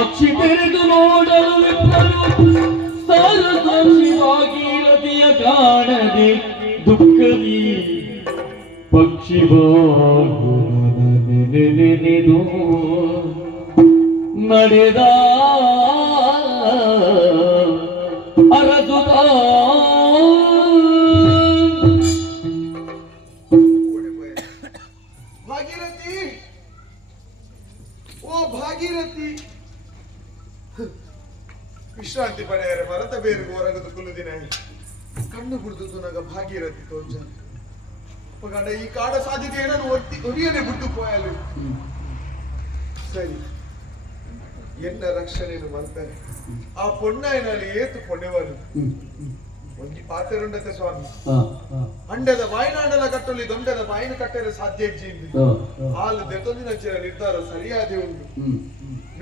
ಅಕ್ಷಿ ತೆರೆದು ನೋಡಲು ವಿಪ್ರರು ಸಾರಸಾಕ್ಷಿ ಭಾಗೀರಥಿಯ ಕಾಣದೆ ದುಃಖದಿ ಪಕ್ಷಿ ನೆನೆದು ನಡೆದ ಅರದುತ ಭಾಗೀರಥಿ ಓ ಭಾಗೀರಥಿ ವಿಶ್ರಾಂತಿ ಪಡೆಯರೆ ಮರತ ಬೇರೆ ಹೊರಗದ ಕುಲುದಿನ ಕಣ್ಣು ಬಿಡ್ದು ನಗ ಭಾಗೀರಥಿ ತೋರ್ಜ ಪಗಂಡ ಈ ಕಾಡ ಸಾಧ್ಯತೆ ಏನನ್ನು ಒರಿಯನೆ ಬಿಟ್ಟು ಪೋಯಲು ಸರಿ ಎನ್ನ ರಕ್ಷಣೆಯನ್ನು ಮಾಡ್ತಾರೆ ಆ ಪೊಣ್ಣನಲ್ಲಿ ಏತು ಪೊಣ್ಣೆವರು ಒಂಜಿ ಪಾತೆರುಂಡತೆ ಸ್ವಾಮಿ ಅಂಡದ ಬಾಯಿನಾಡಲ ಕಟ್ಟಲಿ ದೊಂಡದ ಬಾಯಿನ ಕಟ್ಟರೆ ಸಾಧ್ಯ ಹಾಲು ದೆತೊಂದಿನ ನಿರ್ಧಾರ ಸರಿಯಾದೆ ಉಂಟು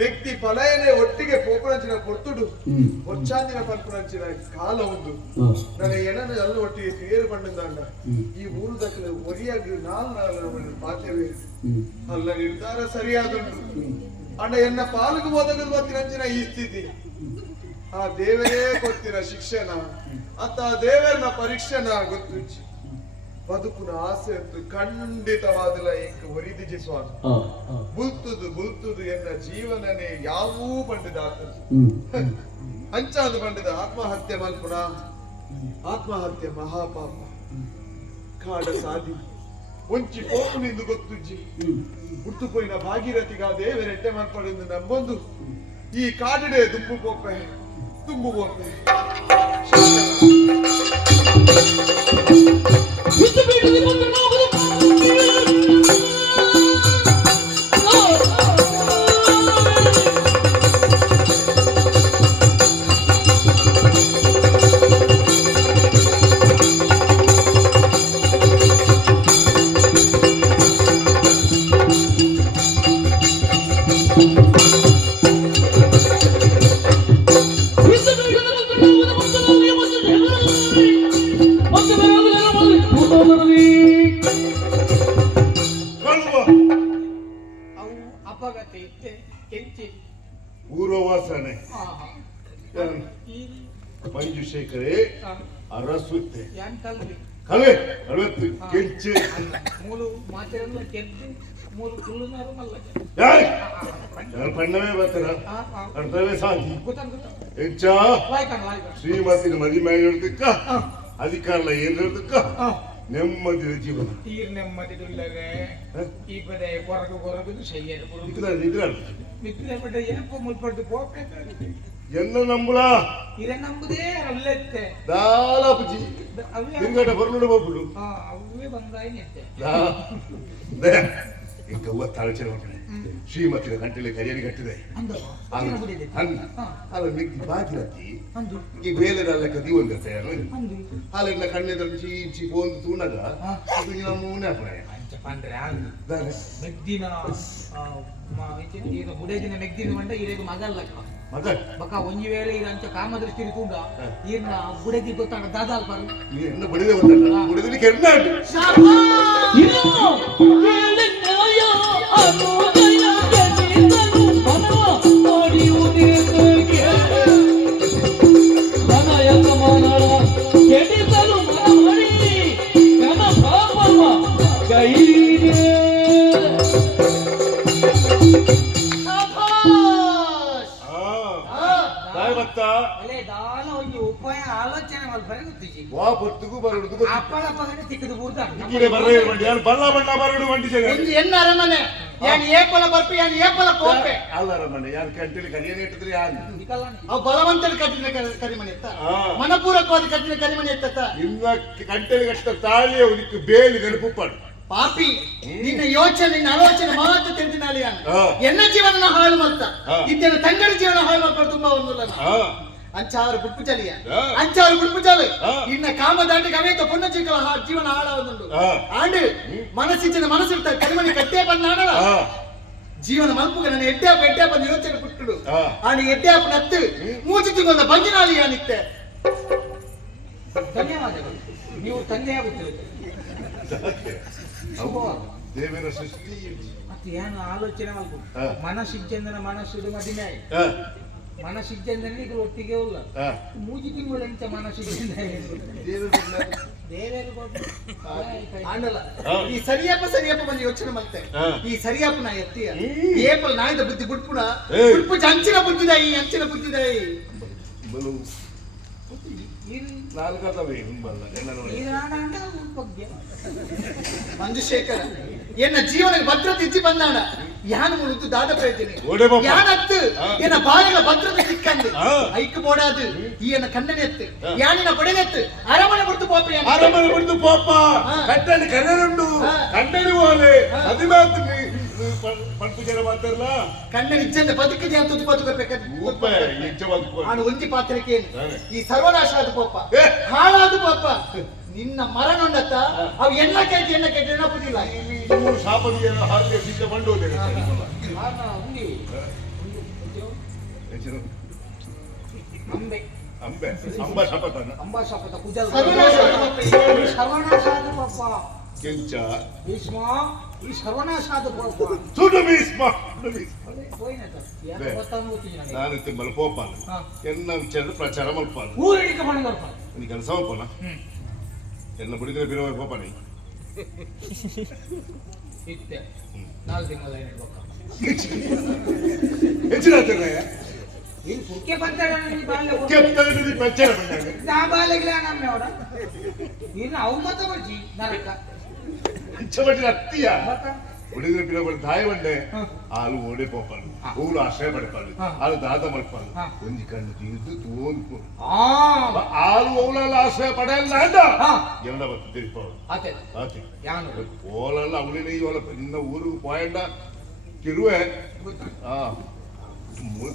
ವ್ಯಕ್ತಿ ಫಲಯನೆ ಒಟ್ಟಿಗೆ ಪೋಪುನಂಚಿನ ಪೊರ್ತುಡು ಒಚ್ಚಾಂದಿನ ಪಲ್ಪುನಂಚಿನ ಕಾಲ ಉಂಟು ನನ್ನ ಏನನ್ನು ಎಲ್ಲ ಒಟ್ಟಿಗೆ ಸೇರು ಬಂಡಂದಾಂಡ ಈ ಊರು ದಕ್ಕಲು ಒರಿಯಾಗಿ ನಾಲ್ ಪಾತೆವೆ ಅಲ್ಲ ನಿರ್ಧಾರ ಸರಿಯಾದುಂಟು ಅಣ್ಣ ಎನ್ನ ಪಾಲುಗು ಒದಗಲು ಬತ್ತಿನಂಚಿನ ಈ ಸ್ಥಿತಿ ಆ ದೇವರೇ ಕೊತ್ತಿನ ಶಿಕ್ಷಣ ಅಂತ ದೇವರನ ಪರೀಕ್ಷೆನ ಗೊತ್ತುಚ್ಚಿ ಬದುಕುನ ಆಸೆ ಅಂತೂ ಖಂಡಿತವಾದಲ ಏಕ ಒರಿದಿಜಿ ಸ್ವಾಮಿ ಬುಲ್ತುದು ಎನ್ನ ಜೀವನನೇ ಯಾವೂ ಬಂಡದಾತದು ಅಂಚಾದ ಬಂಡದ ಆತ್ಮಹತ್ಯೆ ಮಲ್ಪುನ ಆತ್ಮಹತ್ಯೆ ಮಹಾಪಾಪ ಕಾಡ ಸಾಧಿ ಒಂಚಿ ಪೋಪುನಿಂದು ಗೊತ್ತುಜ್ಜಿ ಹುಟ್ಟುಪೋಯಿನ ಭಾಗೀರಥಿಗ ದೇವರೆಟ್ಟೆ ಮಲ್ಪಡೆಂದು ನಂಬೊಂದು ಈ ಕಾಡಿಡೆ ದುಂಬು ಪೋಪೆ ಅವು ಅಪಘಾತ ಇತ್ತೆ ಕೆಂಚಿ ಪೂರ್ವವಾಸನೆ ಈ ಮಂಜುಶೇಖರೇ ಅರಸುತ್ತೆ ಯಾನ್ ಕಲ್ವಿ ಕಲೆ ಅರವತ್ತು ಕೆಂಚೆ ಮೂಲು ಮಾತಿರಲ್ಲ ಕೆಂಚಿ ಮೂಲು ಕುಲ್ಲುನಾರು ಮಲ್ಲ ಯಾರು ಪಣ್ಣವೇ ಬರ್ತಾರ ಕರ್ತವ್ಯ ಸಾಧಿ ಹೆಚ್ಚ ಲಾಯ್ಕಣ ಶ್ರೀಮತಿನ ಮದಿ ಮೇಲೆ ಹಿಡ್ದಕ್ಕ ಅಧಿಕಾರಲ ಏನ್ ಹಿಡ್ದಕ್ಕ ನೆಮ್ಮದಿ ಜೀವನ ತೀರ್ ನೆಮ್ಮದಿಲ್ಲದೆ ಈ ಪದೇ ಕೊರಗದು ಶೈಯರು ಮಿತ್ರ ಪಡ್ಡ ಏನಪ್ಪ ಮುಲ್ಪಡ್ದು ಪೋಪೆ ಎನ್ನ ನಂಬುಳ ಇರ ನಂಬುದೇ ಅಲ್ಲೆತ್ತೆ ದಾಲಾಪುಜಿ ತಿಂಗಟ ಬರ್ಲುಡು ಬಬ್ಬುಡು ಅವೇ ಬಂದಾಯಿ ನಿಂತೆ ಇಂಕ ತಾಳ್ಚೆ ಶ್ರೀಮತಿನ ಗಂಟೆಲೆ ಕೈಯಲ್ಲಿ ಕಟ್ಟಿದೆ ಅಲ್ಲ ಮಿಗ್ಗಿ ಬಾಗಿರತ್ತಿ ಈ ಬೇಲೆಲ್ಲ ಕದಿ ಒಂದಿರ್ತೆ ಅಲ್ಲ ಕಣ್ಣೆದಲ್ಲಿ ಚೀಚಿ ಪೋಂದು ತೂಣಗ ಅದು ನಮ್ಮೂನೆ ಅಪ್ರಾಯ ಮೆಗ್ದಿನ ಬುಡೇದಿನ ಮೆಗ್ದಿನ ಮಂಡ ಇರೇದು ಮಗಲ್ಲಕ್ಕ ಮಗ ಬಕ ಒಂಜಿ ವೇಳೆ ಇರಂಚ ಕಾಮದೃಷ್ಟಿ ತೂಂಡ ಈರ್ನ ಬುಡೇದಿ ಗೊತ್ತಾಗ ದಾದಾಲ್ ಪಾರು ಎನ್ನ ಬಡಿದೆ ಗೊತ್ತಲ್ಲ ಬುಡದಲ್ಲಿ ಕೆರ್ನಾಡು ಉಪಾಯ ಆಲೋಚನೆ ಮಲ್ಪರೆ ಗೊತ್ತಿಜಿ ವಾ ಪೊತ್ತುಗೂ ಬರಡುದು ಅಪ್ಪಳ ಪಗಡೆ ತಿಕ್ಕದು ಬೂರ್ದ ಬರ್ರೆ ಬಂಡಿ ಯಾರು ಬಲ್ಲ ಬಣ್ಣ ಬರಡು ಬಂಡಿ ಜನ ಒಂದು ಎನ್ನ ಅರಮನೆ ಯಾನ್ ಏಪಲ ಬರ್ಪಿ ಯಾನ್ ಏಪಲ ಪೋಪೆ ಅಲ್ಲ ರಮಣ್ಣ ಯಾರು ಕಂಟಿಲಿ ಕರಿಯನೇ ಇಟ್ಟಿದ್ರೆ ಯಾರು ಅವ್ ಬಲವಂತನ ಕಟ್ಟಿನ ಕರಿಮನೆ ಎತ್ತ ಮನಪೂರ್ವಕವಾದ ಕಟ್ಟಿನ ಕರಿಮನೆ ಎತ್ತ ಇನ್ನ ಕಂಟೆಲಿ ಕಷ್ಟ ತಾಳಿಯ ಉದಿಕ್ಕೆ ಬೇಲಿ ಗರುಪುಪ್ಪಾಡು ಪಾಪಿ ನಿನ್ನ ಯೋಚನೆ ನಿನ್ನ ಆಲೋಚನೆ ಮಾತ್ರ ತಿಳಿದಿನಾಲಿ ಎನ್ನ ಜೀವನ ಹಾಳು ಮಲ್ತ ಇದ್ದೇನ ತಂಗಡಿ ಜೀವನ ಹಾಳು ಮಾಡ್ಕೊಂಡು ತುಂಬಾ ಒಂದು ಅಂಚಾರು ಬುಡ್ಪು ಚಲಿಯ ಅಂಚಾರು ಬುಡ್ಪು ಚಲು ಇನ್ನ ಕಾಮದಾಂಡಿಗೆ ಅವೇತ ಪುಣ್ಯ ಜೀವನ ಹಾಳಾವದುಂಡು ಆಂಡ್ ಮನಸ್ಸಿನ ಮನಸ್ಸಿರ್ತ ಕರಿಮನೆ ಕಟ್ಟೆ ಬಂದಾಡಲ್ಲ ಜೀವನ ಮಲ್ಪುಗ ನನ್ನ ಎಡ್ಡೆ ಬಂದು ಯೋಚನೆ ಪುಟ್ಟುಡು ಆಂಡ್ ಎಡ್ಡೆ ನತ್ತು ಮೂಚಿ ತಿಂಗಳ ಬಂಜಿನಾಲಿ ಯಾನಿತ್ತೆ ಧನ್ಯವಾದಗಳು ನೀವು ತಂದೆಯಾಗುತ್ತಿರುತ್ತದೆ ದೇವರ ಸೃಷ್ಟಿ ಮತ್ತೆ ಏನು ಆಲೋಚನೆ ಮಾಡ್ಬೋದು ಮನಸ್ಸಿಜ್ಜಂದನ ಮನಸ್ಸಿಡು ಮದಿಮೆ ಮನಸ್ಸಿಜ್ಜಂದನ ಇದು ಒಟ್ಟಿಗೆ ಇಲ್ಲ ಮೂಜಿ ತಿಂಗಳು ಎಂತ ಮನಸ್ಸಿಜ್ಜಂದ ಆಂಡಲ್ಲ ಈ ಸರಿಯಪ್ಪ ಬಂದು ಯೋಚನೆ ಮಾಡ್ತೆ ಈ ಸರಿಯಪ್ಪ ನಾ ಎತ್ತಿಯ ಏಪಲ್ ನಾಯ್ದ ಬುದ್ಧಿ ಬುಡ್ಪುಣ ಬುಡ್ಪು ಅಂಚಿನ ಬುದ್ಧಿದ ಈ ಅಂಚಿನ ಬುದ್ಧಿದ ಮಂಜುಶೇಖರ ಎನ್ನ ಜೀವನಕ್ಕೆ ಭದ್ರತೆ ಇಚ್ಚಿ ಬಂದಾಡ ಯಾನ ಮುಳುದು ದಾದ ಪ್ರಯತ್ನ ಯಾನತ್ತು ಎನ್ನ ಬಾಳಿನ ಭದ್ರತೆ ಸಿಕ್ಕಂದು ಐಕ್ ಬೋಡಾದು ಈ ಎನ್ನ ಕಣ್ಣನೆ ಎತ್ತು ಯಾನಿನ ಬಡನೆತ್ತು ಅರಮನೆ ಬಿಡ್ತು ಪೋಪ ಕಟ್ಟಲ್ಲಿ ಕನ್ನಡುಂಡು ಕನ್ನಡಿ ಹೋಲೆ ಅದು ಮಾತು ಪಂಪು ಜನ ಮಾತಾರಲ್ಲ ಕಣ್ಣ ನಿಜ್ಜಂದ ಬದುಕಿದೆ ಅಂತ ಬದುಕಬೇಕಾದ್ರೆ ನಾನು ಒಂಜಿ ಪಾತ್ರಕ್ಕೆ ಈ ಸರ್ವನಾಶ ಆದ ಪೋಪ ಹಾಳಾದ ಪೋಪ ನಿನ್ನ ಮರ ನೊಂಡತ್ತ ಅವು ಎನ್ನ ಕೇಳ್ತಿ ನೆನಪುದಿಲ್ಲ ಶಾಪದಿಯ ಹಾಗೆ ಸಿದ್ಧ ಮಂಡೋದೆ ಅಂಬೆ ಅಂಬೆ ಅಂಬ ಶಪಥನ ಅಂಬಾ ಶಪಥ ಕುಜಲ್ ಸರ್ವನಾಶ ಆದ ಪಪ್ಪ ಕೆಂಚ ಭೀಷ್ಮ ಈ ಸರ್ವನಾಶ ಆದ ಪಪ್ಪ ಸುಡು ಭೀಷ್ಮ ನಾನು ತಿಮ್ಮಲ ಪೋಪಾನ ಎನ್ನ ವಿಚಾರದ ಪ್ರಚಾರ ಮಲ್ಪಾನ ಊರಿಡಿಕೆ ಮಣಗಲ್ಪ ನೀ ಕೆಲಸ ಮಲ್ಪಾನ ಎನ್ನ ಬಿಡಿದ್ರೆ ಬಿರೋ ಪೋಪಾನ ಇತ್ತೆ 4 ತಿಂಗಳ ಹೆಚ್ಚಿನ ಆಗ್ತದೆ ನೀನು ಸುಕ್ಕೆ ಬಂತಾರ ನೀ ಬಾಲ್ಯ ಕೆತ್ತದ ಪ್ರಚಾರ ಬಂದಾಗ ನಾ ಬಾಲ್ಯಗಳ ನಮ್ಮ ಅವಡ ನೀನು ಅವಮತ ಬರ್ಜಿ ನರಕ ಹಂಚಬಟ್ಟಿನ ಅತ್ತಿಯ ಮತ್ತ ಹುಡುಗರ ಬಿರೋ ದಾಯ ಬಂಡೆ ಹಾಲು ಓಡೆ ಪೋಪಾನು ಹೂಲು ಆಶ್ರಯ ಪಡ್ಪಾನು ಹಾಲು ದಾದ ಮಲ್ಪಾನು ಒಂಜಿ ಕಣ್ಣು ತಿಂದು ತೋನ್ಕು ಹಾಲು ಹೂಲಲ್ಲ ಆಶ್ರಯ ಪಡೆಯಲ್ಲ ಅಂದ ಎಲ್ಲ ಬತ್ತು ತಿರುಪಾವು ಆತೆ ಆತಿ ಯಾನು ಓಲಲ್ಲ ಅವಳಿನ ಇವಳ ನಿನ್ನ ಊರು ಪೋಯಂಡ ತಿರುವೆ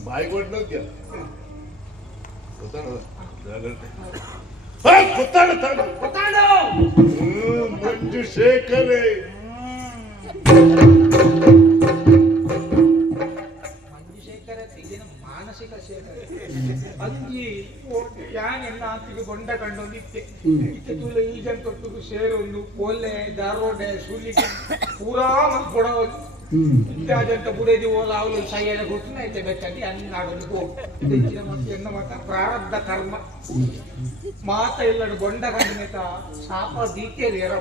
ಬಾಯಿ ಕೊಟ್ಟದ್ಯ ಮಂಜು ಶೇಖರೇ ಮಂಜುಶೇಖರ ಇದೀನ ಮಾನಸಿಕ ಶೇಖರ ಅಂಜಿ ಯಾನೆಲ್ಲ ಆತಿಗೆ ಬೊಂಡ ಕಂಡೋಗಿತ್ತೆ ಇತ್ತೆ ತುಳ ಈ ಜನ ತೊಟ್ಟು ಸೇರೊಂದು ಪೋಲೆ ದಾರೋಡೆ ಸುಲಿಗೆ ಪೂರಾ ಮತ್ ಕೊಡೋದು ಇಂತಾಜಂತ ಬುಡೇದಿ ಓಲ ಅವಳು ಸೈಯನ ಗೊತ್ತಿನ ಐತೆ ಬೆಚ್ಚಿ ಅನ್ನಾಡೋದು ಹೆಚ್ಚಿನ ಮತ್ತೆ ಎನ್ನ ಮಾತ ಪ್ರಾರಬ್ಧ ಕರ್ಮ ಮಾತ ಇಲ್ಲಡು ಬೊಂಡ ಕಂಡಿನೇತ ಶಾಪ ದೀತೇರಿ ಯಾರ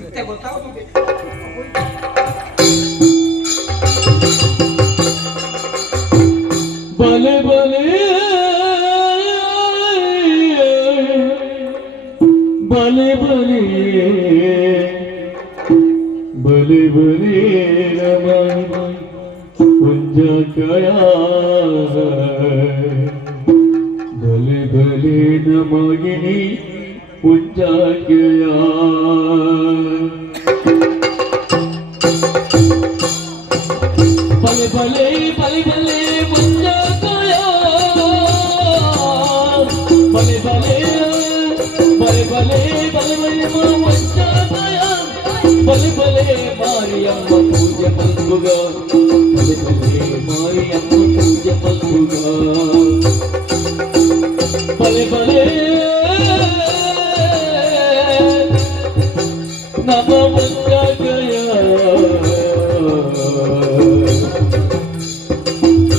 ಇತ್ತೆ ಗೊತ್ತಾಗುತ್ತದೆ ಬಲೆ ಬಲೆ ಬಲೆ ಬಲೆ ಬಲೆ ಬಲೆ ನಮ ಕುಂಜಕಯ ಬಲೆ ಬಲೆ ನಮಗಿನಿ ಕುಂಜಕಯ ಬಲೆ ಬಲೆ ಬಲೆ ಬಲೆ ಮುಂಜಾಕಯ ಬಲೆ ಬಲೆ ಬಲೆ ಬಲೆ ಬಲೆ ಬಲೆ ಮುಂಜಾಕಯ ಬಲೆ ಬಲೆ ಮಾರಿಯಮ್ಮ ಪೂಜೆ ಮಲ್ಗುಗ ಬಲೆ ಬಲೆ ಮಾರಿಯಮ್ಮ ಪೂಜೆ ಮಲ್ಗುಗ ಬಲೆ ಬಲೆ ನಮ ಮುಂಜಾಕಯ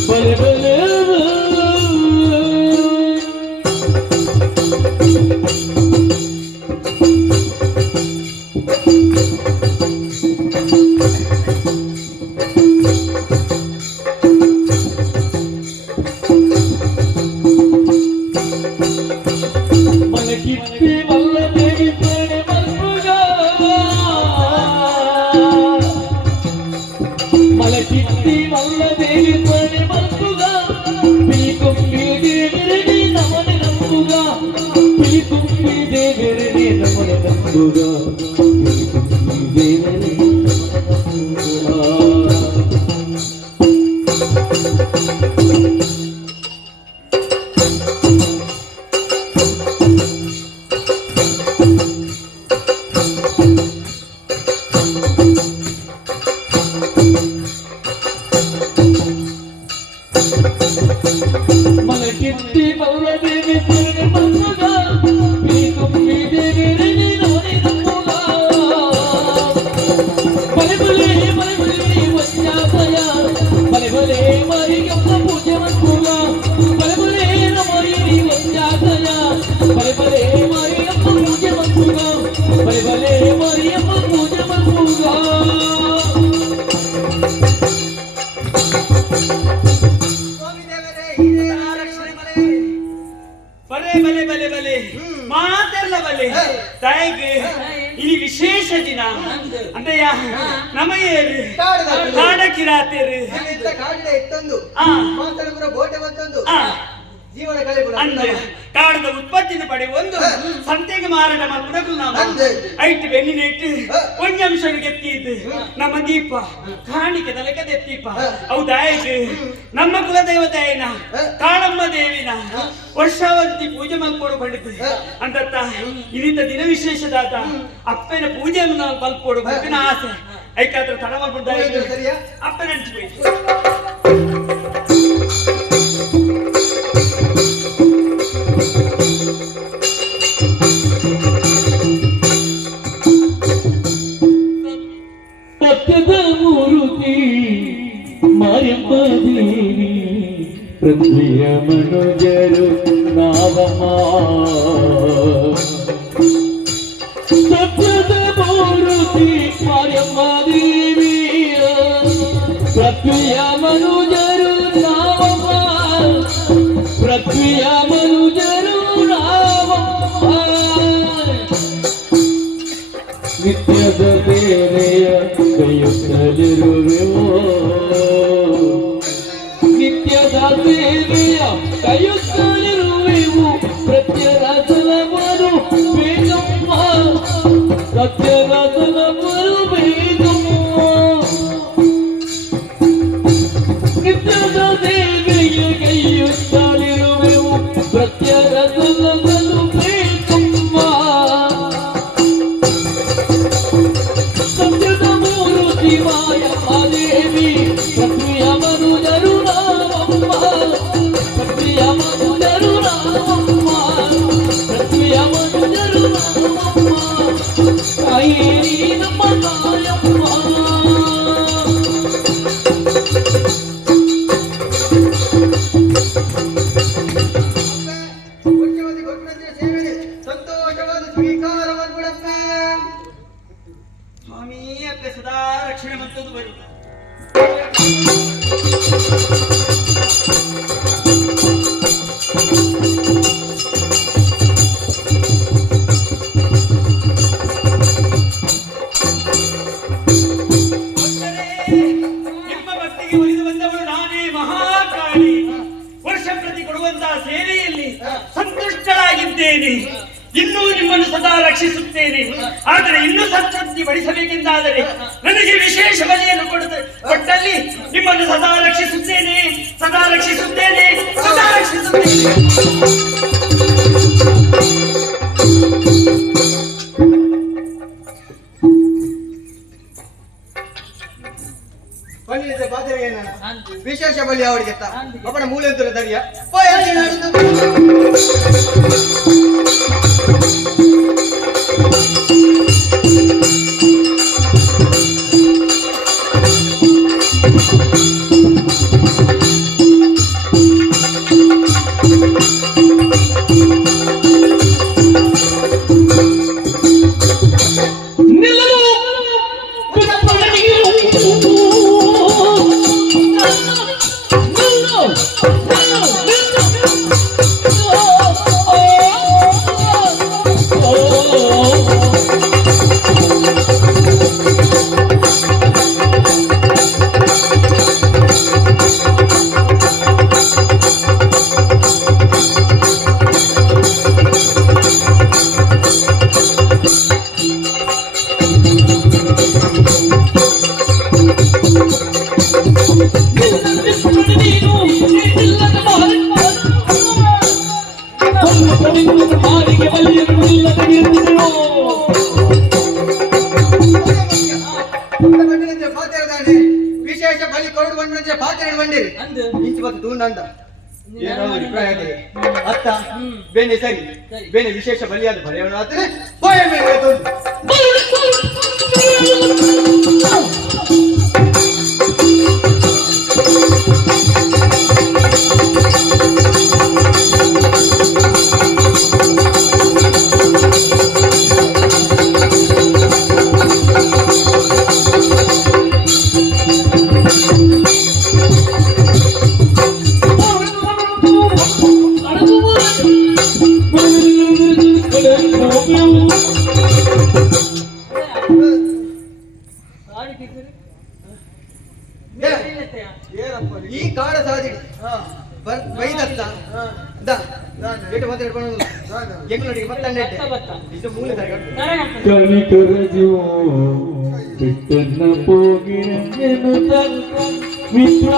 ಬಲೆ ಬಲೆ ಮಲಗಿತ್ತಿ ಮಲ್ಲ ದೇವಿ ತೋಡೆ ಮಲ್ಪುಗ ಮಲಗಿತ್ತಿ ಮಲ್ಲ ದೇವಿ ತೋಡೆ ಮಲ್ಪುಗ ಪಿಲಿಕುಂಬಿ ದೇವಿರಡಿ ನಮನೆ ನಂಬುಗ ಪಿಲಿಕುಂಬಿ ದೇವಿರಡಿ ನಮನೆ ನಂಬುಗ ಪಿಲಿಕುಂಬಿ ದೇವಿರಡಿ ನಮನೆ ಮಲಗಿತ್ತಿ ಮಲ್ಲ ದೇವಿ ತೋಡೆ ಮಲ್ಪುಗ ಪಿಲಿಕುಂಬಿ ದೇವಿರಡಿ ನಮನೆ ನಂಬುಗ ಬಲೆ ಬಲೆ ಬಲೆ ಬಲೆ ವಜ್ರಾಪಯ ಬಲೆ ಬಲೆ ಮಾರಿಯಮ್ಮ ಪೂಜೆ ಮಲ್ಪುಗ ಬಲೆ ಬಲೆ ನಮರಿ ವಜ್ರಾಪಯ ಬಲೆ ಬಲೆ ಮಾರಿಯಮ್ಮ ಪೂಜೆ ಮಲ್ಪುಗ ಬಲೆ ಬಲೆ ಮಾರಿಯಮ್ಮ ಪೂಜೆ ಮಲ್ಪುಗ ಸ್ವಾಮಿ ದೇವರೇ ಇದೇ ರಕ್ಷಣೆ ಮನೆ ಬಲೆ ಬಲೆ ಬಲೆ ಬಲೆ ಮಾತೆಲ್ಲ ಬಲೆ ತಾಯಿಗೆ ಈ ವಿಶೇಷ ದಿನ ಅಂತೆಯ ನಮಯೇರು ಕಾಡಕಿರಾತೇರು ಕಾಡಿನ ಎತ್ತೊಂದು ಆ. ಮಾತಾಡುವ ಬೋಟೆ ಮತ್ತೊಂದು ಆ. ಜೀವನ ಕಳೆ ಅಂದ್ರೆ ಕಾಡದ ಉತ್ಪತ್ತಿನ ಪಡೆ ಒಂದು ಸಂತೆಗೆ ಮಾರಾಟ ಮಾಡುವುದು ನಾವು ಅಂದೆ. ಐಟ್ ಬೆನ್ನಿನ ಇಟ್ಟು ಒಂಜಂಶ ಗೆತ್ತಿದ್ದು ನಮ್ಮ ದೀಪ ಕಾಣಿಕೆ ತಲೆಗೆ ದೆತ್ತೀಪ ಹೌದಾಯ್ತು ನಮ್ಮ ಕುಲದೇವತೆಯನ ಕಾಳಮ್ಮ ದೇವಿನ ವರ್ಷಾವರ್ತಿ ಪೂಜೆ ಮಲ್ಪೋಡು ಪಡಿತು ಅಂತತ್ತ ಇನ್ನಿತ ದಿನ ವಿಶೇಷದಾತ ಅಪ್ಪನ ಪೂಜೆ ಮಲ್ಪೋಡು ಬಗ್ಗಿನ ಆಸೆ ಐಕಾತ್ರ ತಡ ಮಾಡ್ಬಿಡ್ತಾ ಸರಿಯಾ ಅಪ್ಪನ ಹಂಚಿపోయి ಸತ್ಯದ ಮೂರುತಿ ಪೃಥ್ವಿಯ ಮನುಜರು ನಾವಮ್ಮ ಸತ್ಯದ ಮೂರುತಿ ಮಾರ್ಯಮ್ಮ ದೇವಿಯ ಪೃಥ್ವಿಯ ಮನುಜರು ನಾವಮ್ಮ ಪೃಥ್ವಿಯ ಮನುಜರು ನಾವಮ್ಮ ನಿತ್ಯದ ಬೇರೆಯ ಕೈಯುತ್ತಲಿರುವೆವೋ ನಿತ್ಯದ ಸೇವೆಯ ಕೈಯುತ್ತಲಿರುವೆವು ಪ್ರತ್ಯರಸಲವರು ಬೇಗಮ್ಮ ಸತ್ಯರಸಲವರು ಬೇಗಮ್ಮ ನಿತ್ಯದ ಸೇವೆಯ ಕೈಯುತ್ತಲಿರುವೆವು ಪ್ರತ್ಯರಸಲವರು ಬೇಗಮ್ಮ ಸತ್ಯದ ಮೂರುತಿ ಮಾಯಮ್ಮ ದೇವಿ ಪೃಥ್ವಿಯ ಮನುಜರು ನಾವಮ್ಮ ಪೃಥ್ವಿಯ ಮನುಜರು ನಾವಮ್ಮ ಪೃಥ್ವಿಯ ಮನುಜರು ನಾವಮ್ಮ ತಾಯಿ ನಮ್ಮ ತಾಯಮ್ಮ ಮುಖ್ಯವಾದ ಗೊತ್ತಿನ ಸೇವೆಗೆ ಸಂತೋಷವಾದ ಸ್ವೀಕಾರವನ್ನು ಕೊಡಪ್ಪ. ಸ್ವಾಮಿ ಅಪ್ಪ ಸದಾ ರಕ್ಷಣೆ ಮಂತದ್ದು ಬರುತ್ತ ನಿಮ್ಮ ಭಕ್ತಿಗೆ ಒಲಿದು ಬಂದವಳು ನಾನೇ ಮಹಾಕಾಳಿ. ವರ್ಷ ಪ್ರತಿ ಕೊಡುವಂತಹ ಸೇವೆಯಲ್ಲಿ ಸಂತುಷ್ಟಳಾಗಿದ್ದೇನೆ. ಇನ್ನೂ ನಿಮ್ಮನ್ನು ಸದಾ ರಕ್ಷಿಸುತ್ತೇನೆ. ಆದರೆ ಇನ್ನೂ ಸತ್ಸಂತಿ ಬಡಿಸಬೇಕೆಂದಾದರೆ ನನಗೆ ವಿಶೇಷ ಬಲಿಯನ್ನು ಕೊಟ್ಟಲ್ಲಿ ನಿಮ್ಮನ್ನು ಸದಾ ರಕ್ಷಿಸುತ್ತೇನೆ, ಸದಾ ರಕ್ಷಿಸುತ್ತೇನೆ, ಸದಾ ರಕ್ಷಿಸುತ್ತೇನೆ. ಬಲಿಯಿದೆ ಬಾಧೆಗೆ ವಿಶೇಷ ಬಲಿ ಅವಳಿಗೆ ಅವನ ಮೂಲೆ ದರಿಯ ವಿಶೇಷ ಬಲಿ ಕೊರಡು ಬಂದ್ರೆ ಪಾತ್ರೆ ಬಂದಿರಿ ಇಂಚು ಬತ್ತು ತೂಂಡ ಏನೋ ಅಭಿಪ್ರಾಯ ಅತ್ತ ಬೇನೆ ಸರಿ ಬೇನೆ ವಿಶೇಷ ಬಲಿಯಾದ ಭಯವನ ಆತನೆ ಭಯ ಮೇಲೆ ಈ ಕಾಡ ಸಾಧಿ ಬೈದತ್ತ ಎಟ್ಟು ಮತ್ತೆ ಹಿಡ್ಕೊಂಡು ಎಂಗ್ಳೊಟ್ಟಿಗೆ ಬತ್ತಂಡೆ ಇದು ಮೂಲ ಕಲಿಕರಜೋ ಬಿಟ್ಟನ್ನ ಹೋಗಿರೆಂದೆನು ಮಿತ್ರ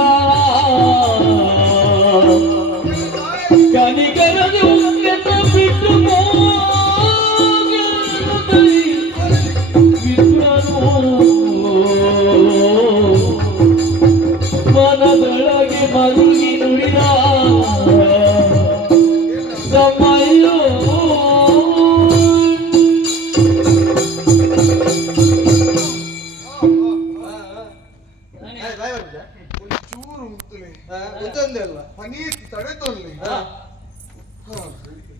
ಕಲಿಕರಜೋ ಕೆತ್ತ ಬಿಟ್ಟು ಮಿತ್ರನು ಮನದೊಳಗೆ ಮರುಗಿ ನುಡಿದ ಸಮಯೋ ಚೂರು ಮುತ್ತಲೆ ಗೊತ್ತೊಂದೇ ಅಲ್ವಾ ಪನೀರ್ ತಡೆತೊಲ್ಲಿ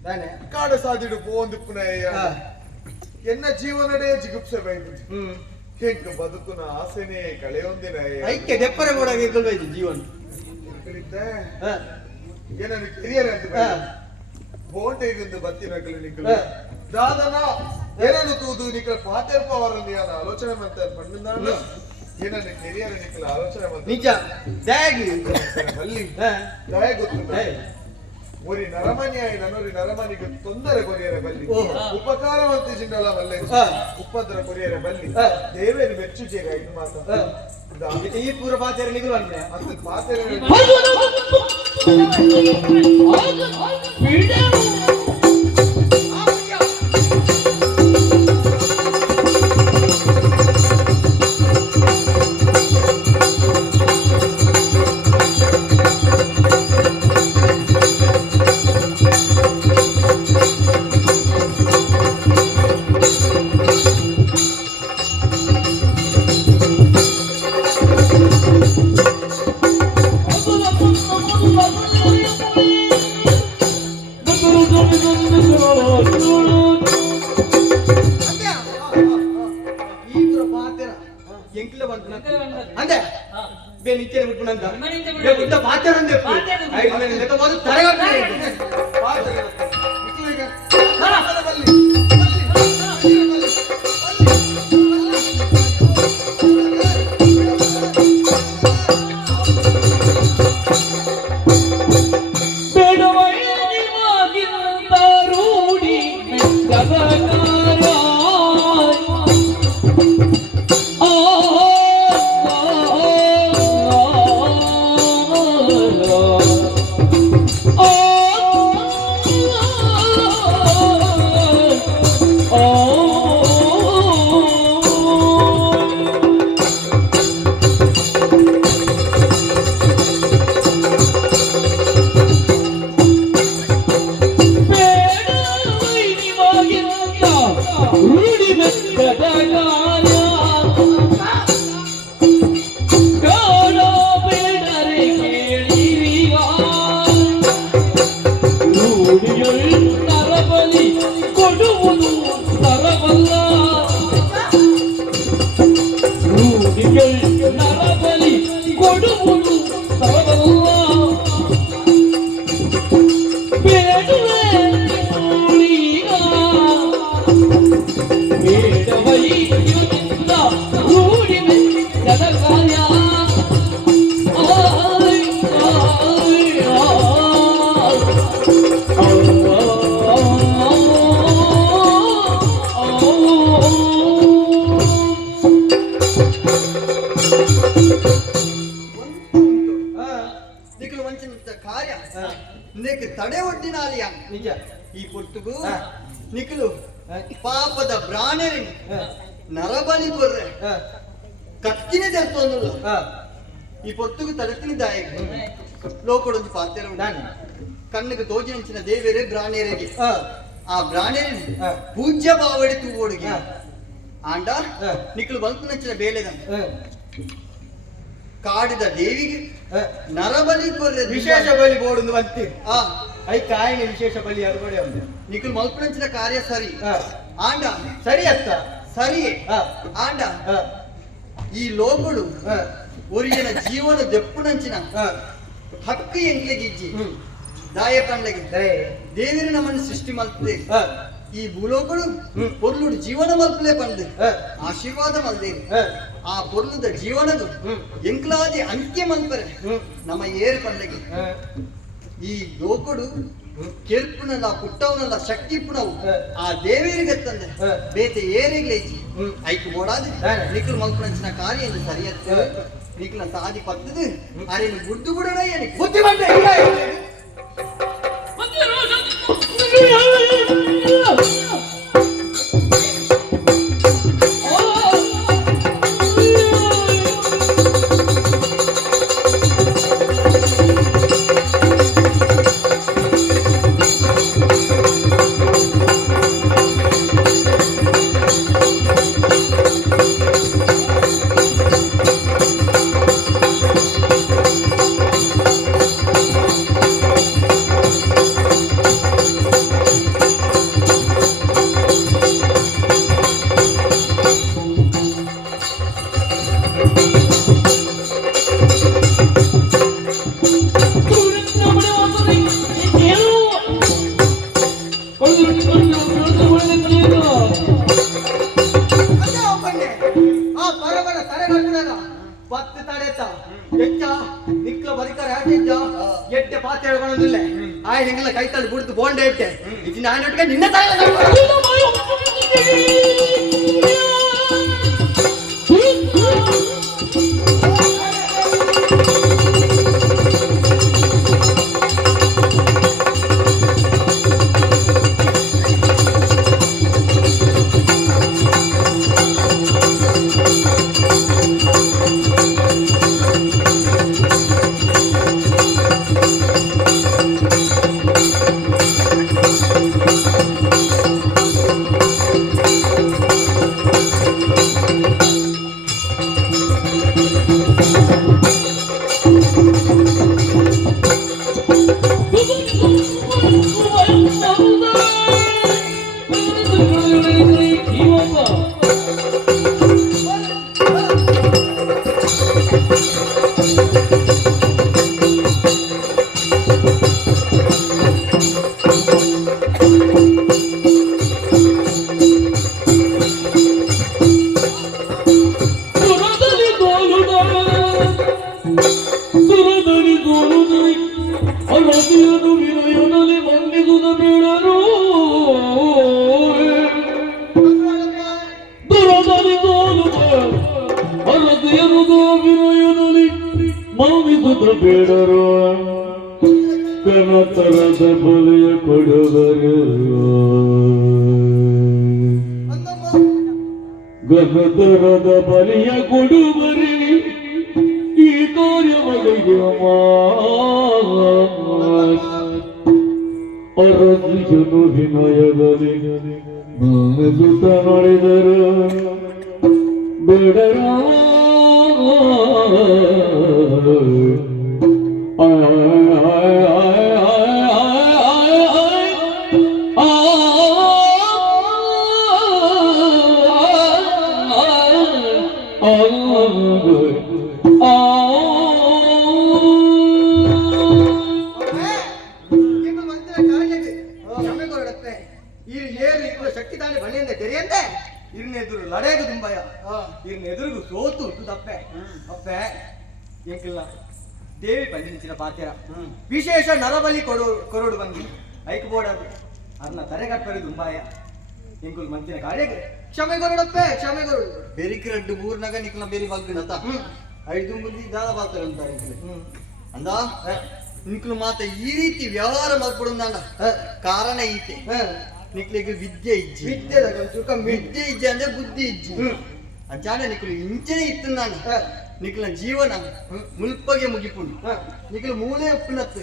ತಾನೆ ಕಾಡ ಸಾದಿಡು ಪೋಂದಿಪ್ಪುನ ಎನ್ನ ಜೀವನಡೇ ಜಿಗುಪ್ಸೆ ಬೈದು ಹೆಂಗ ಬದುಕುನ ಆಸೆನೇ ಕಳೆಯೊಂದಿನ ಐಕ್ಯ ದೆಪ್ಪರೆ ಕೂಡ ಗೆಲ್ಬೇಕು ಜೀವನ ಏನನ್ನು ಕಿರಿಯರ ಅಂತ ಬೋಂಟೆಗೊಂದು ಬತ್ತಿನಗಳು ನಿಕ್ಕಲು ದಾದನ ಏನನ್ನು ತೂದು ನಿಕ್ಕಲ ಪಾತೆಲ್ಪ ಅವರಲ್ಲಿ ಯಾರ ಆಲೋಚನೆ ಮಾಡ್ತಾರೆ ಪಂಡಿನ ಏನನ್ನು ಕಿರಿಯರ ನಿಕ್ಕಲ ಆಲೋಚನೆ ಮಾಡ್ತಾರೆ ನಿಜ ದಯಾಗಿ ಅಲ್ಲಿ ದಯ ಗೊತ್ತು ಒರಿ ನರಮನಿಯಾಯಿ ನನ್ನೊರಿ ನರಮನಿಗೆ ತೊಂದರೆ ಕೊರಿಯರೆ ಬಲ್ಲಿ ಉಪಕಾರವಂತೆ ಜಿಂಡಲ ಬಲ್ಲೆ ಉಪದ್ರ ಕೊರಿಯರೆ ಬಲ್ಲಿ ದೇವೇರು ಮೆಚ್ಚುಜೇಗ ಇದು ಮಾತ ಈ ಪೂರ ಪಾತೆರ ನಿಗುಲು ಅಂದ್ರೆ ಅಂತ ಪಾತೆರೆ ಈ ಪೂರ ಪಾತೆರ ಎಂಕ್ಲ ಬಂತು ಅಂದೆ ಬೇ ನಿಚ್ಚೆ ಬಿಟ್ಬಿಡಂತ ಬೇ ಪಾತೆರ ಅಂದೆ ಐದು ಮೇಲೆ ಲೆಕ್ಕ ಬಂದು ತರಗಾಡ್ತಾರೆ ಪಾತೆರೆ ತಡೆ ಒಡ್ಡಿನಾಲಿಯ ನಿಜ ಈ ಪೊಟ್ಟುಗು ನಿಖಲು ಪಾಪದ ಬ್ರಾಣರಿ ನರಬಲಿ ಬರ್ರೆ ಕತ್ತಿನೇ ತೆರ್ತೊಂದು ಈ ಪೊಟ್ಟುಗು ತಡೆತಿನಿದ್ದಾಯ ಲೋಕಡೊಂದು ಪಾತ್ರೆ ಉಂಟಾನೆ ಕಣ್ಣಿಗೆ ತೋಜಿನಿಂಚಿನ ದೇವರೇ ಬ್ರಾಣೇರಿಗೆ ಆ ಬ್ರಾಣೇರಿ ಪೂಜ್ಯ ಬಾವಡಿ ತೂಗೋಡಿಗೆ ಆಂಡ ನಿಖಲು ಬಲ್ಪು ನಚ್ಚಿನ ಬೇಳೆದ ಕಾಡಿದ ದೇವಿಗೆ ನರಬಲಿ ಕೊರ್ರೆ ವಿಶೇಷ ಬಲಿ ಬೋಡು ಬಂತಿ ಆ ಐ ಕಾಯಿನ ವಿಶೇಷ ಬಲಿ ಅರ್ಬಡೆ ಉಂಟು ನಿಖಲು ಮಲ್ಪನಂಚಿನ ಕಾರ್ಯ ಸರಿ ಆಂಡ ಸರಿ ಅತ್ತ ಸರಿ ಆಂಡ ಈ ಲೋಕಗಳು ಒರಿಯನ ಜೀವನ ದೆಪ್ಪುನಂಚಿನ ಹಕ್ಕು ಎಂಕ್ಲೆಗಿಜ್ಜಿ ದಾಯ ಕಂಡ್ಲೆಗೆ ದೇವಿರ ನಮ್ಮನ್ನು ಸೃಷ್ಟಿ ಮಲ್ಪದೆ ಈ ಭೂಲೋಕಗಳು ಪೊರ್ಲುಡು ಜೀವನ ಮಲ್ಪಲೆ ಬಂದೆ ಆಶೀರ್ವಾದ ಮಲ್ದೇರಿ ಆ ಪೊರ್ಲುದ ಜೀವನದು ಎಂಕ್ಲಾದಿ ಅಂತ್ಯ ಮಲ್ಪರೆ ನಮ್ಮ ಏರು ಪಂಡೆಗೆ ಈ ಲೋಕಡು ಕೆಲ್ಪುನಲ್ಲ ಪುಟ್ಟವನಲ್ಲ ಶಕ್ತಿ ಪುಣವು ಆ ದೇವಿಯರಿಗೆ ತಂದೆ ಬೇತೆ ಏರಿಗ್ಲೆ ಐಕು ಓಡಾದಿ ನಿಖಲ್ ಮಲ್ಪನಂಚಿನ ಕಾರ್ಯ ಎಂದು ಸರಿಯತ್ತೆ ನಿಖಲ ಸಾದಿ ಪತ್ತದು ಅರೇನು ಗುಡ್ಡು ಬಿಡಣ ಏನಿ ಬುದ್ಧಿ ಬಂದೆ ಎಚ್ಚ ನಿಕ್ಲ ಬರಿಕಾರ ಹಾಕಿದ್ದ ಎಟ್ಟೆ ಪಾತ್ರೆ ಹೇಳ್ಕೊಳ್ಳೋದಿಲ್ಲ ಆಯ್ ನಿಂಗೆಲ್ಲ ಕೈ ತಳ್ಳಿ ಬಿಡ್ತು ಬೋಂಡೆ ಇಟ್ಟೆ ಇದು ನಾನೊಟ್ಟಿಗೆ ನಿನ್ನ ತಾಯಿ ಬೇಡರು ಕನತರದ ಬಲಿಯ ಕೊಡುವರು ಗಗತರದ ಬಲಿಯ ಕೊಡುವರಿ ಈ ಕಾರ್ಯವಗಳಿಗೆ ಅರಸಿಜನು ವಿನಯದಲ್ಲಿ ಸುತ ನಡೆದರು ಬೇಡರ ಶಕ್ತಿ ತಾನೇ ಬಣ್ಣಿಂದ ತೆರೆಯಂತೆ ಇರ್ನೆದುರು ಲಡೆದು ತುಂಬಯ ಇರ್ನೆದುರುಗು ಸೋತು ತಪ್ಪೆ ಅಪ್ಪೆ ಎಂಕಿಲ್ಲ ದೇವಿ ಪಂಡಿಂಚಿನ ಪಾತ್ಯರ ವಿಶೇಷ ನರಬಲಿ ಕೊರೋಡು ಬಂದು ಐಕ್ಬೋಡದು ಅದನ್ನ ತರೆಗಟ್ಟರೆ ದುಂಬಾಯ ಎಂಕುಲ್ ಮಂಚಿನ ಕಾರ್ಯಕ್ಕೆ ಕ್ಷಮೆ ಕೊರಡಪ್ಪೆ ಕ್ಷಮೆ ಕೊರಡು ಬೆರಿಕಿ ರಡ್ಡು ಮೂರ್ನಾಗ ನಿಕ್ಲ ಬೇರಿ ಬಗ್ಗಿನತ ಐದು ಮುಂದಿ ದಾದ ಬಾತಾರೆ ಅಂತಾರೆ ಅಂದ ನಿಕ್ಲು ಮಾತ ಈ ರೀತಿ ವ್ಯವಹಾರ ಮಾಡ್ಕೊಡುಂದ ಕಾರಣ ಈತೆ ನಿಕ್ಲಿಗೆ ವಿದ್ಯೆ ಇಜ್ಜಿ ವಿದ್ಯೆ ಇಜ್ಜಿ ಅಂದ್ರೆ ಬುದ್ಧಿ ಇಜ್ಜಿ ಅಂಚಾನೆ ನಿಕ್ಲು ಇಂಚನೆ ಇತ್ತು ನಾನು ನಿಕ್ಲ ಜೀವನ ಮುಲ್ಪಗೆ ಮುಗಿಪುಂಡು ನಿಕ್ಲು ಮೂಲೆ ಉಪ್ಪುನತ್ತು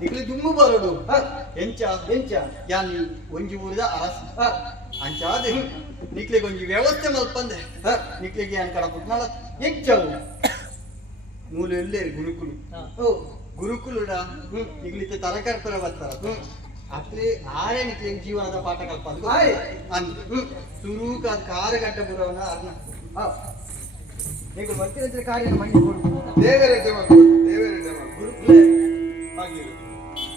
ನಿಕ್ಲು ದುಮ್ಮು ಬರೋಡು ಎಂಚ ಎಂಚ ಯಾನ್ ಒಂಜಿ ಊರಿದ ಅರಸ ಅಂಚಾದ ನಿಕ್ಲಿಗೆ ಒಂಜಿ ವ್ಯವಸ್ಥೆ ಮಲ್ಪಂದೆ ನಿಕ್ಲಿಗೆ ಯಾನ್ ಕಡ ಪುಟ್ನಾಳ ಹೆಚ್ಚವು ಮೂಲೆ ಎಲ್ಲೇ ಗುರುಕುಲು ಗುರುಕುಲುಡ ನಿಕ್ಲಿತೆ ತರಕರ್ಪರ ಬರ್ತಾರ ಅಟ್ಲೆ ಆರೆ ನಿಕ್ಲಿ ಜೀವನದ ಪಾಠ ಕಲ್ಪ ಸುರೂಕ ಕಾರಗಡ್ಡ ಬುರವನ ಅರ್ಣ ಈಗ ಮಂತ್ರಿ ಕಾರ್ಯ ಮಾಡಿಕೊಡು ದೇವರೇ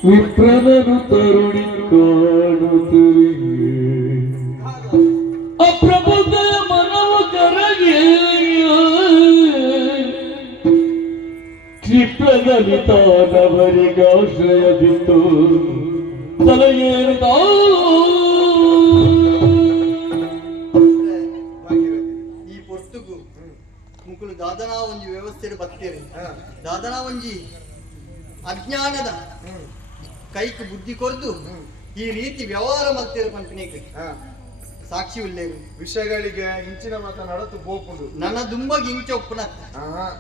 ವಿಪ್ರನನು ತರುಣಿ ಕಾಣುತ್ತಿರಿ ಅಪ್ರಬುದ್ಧ ಮನವು ಕರಗಿ ಕ್ಷಿಪ್ರದಲ್ಲಿ ತಾನವರಿಗಾಶ್ರಯದಿತ್ತು ತಲೆಯೇರಿದ ಈ ಪೊರ್ತುಗು ಮುಕ್ಕಳು ದಾದನಾ ಒಂಜಿ ವ್ಯವಸ್ಥೆ ಬರ್ತೇವೆ ದಾದನಾ ಒಂಜಿ ಅಜ್ಞಾನದ ಕೈಕ್ ಬುದ್ಧಿ ಕೊರ್ದು ಈ ರೀತಿ ವ್ಯವಹಾರ ಮಾಡ್ತೇವೆ ಪಂಪಿನೇಕೆ ಸಾಕ್ಷಿ ಉಳ್ಳೇರು ವಿಷಯಗಳಿಗೆ ಇಂಚಿನ ಮಾತ ನಡತು ಬೋಪುಂಡು ನನ್ನ ದುಂಬಗೆ ಇಂಚ ಒಪ್ಪುನ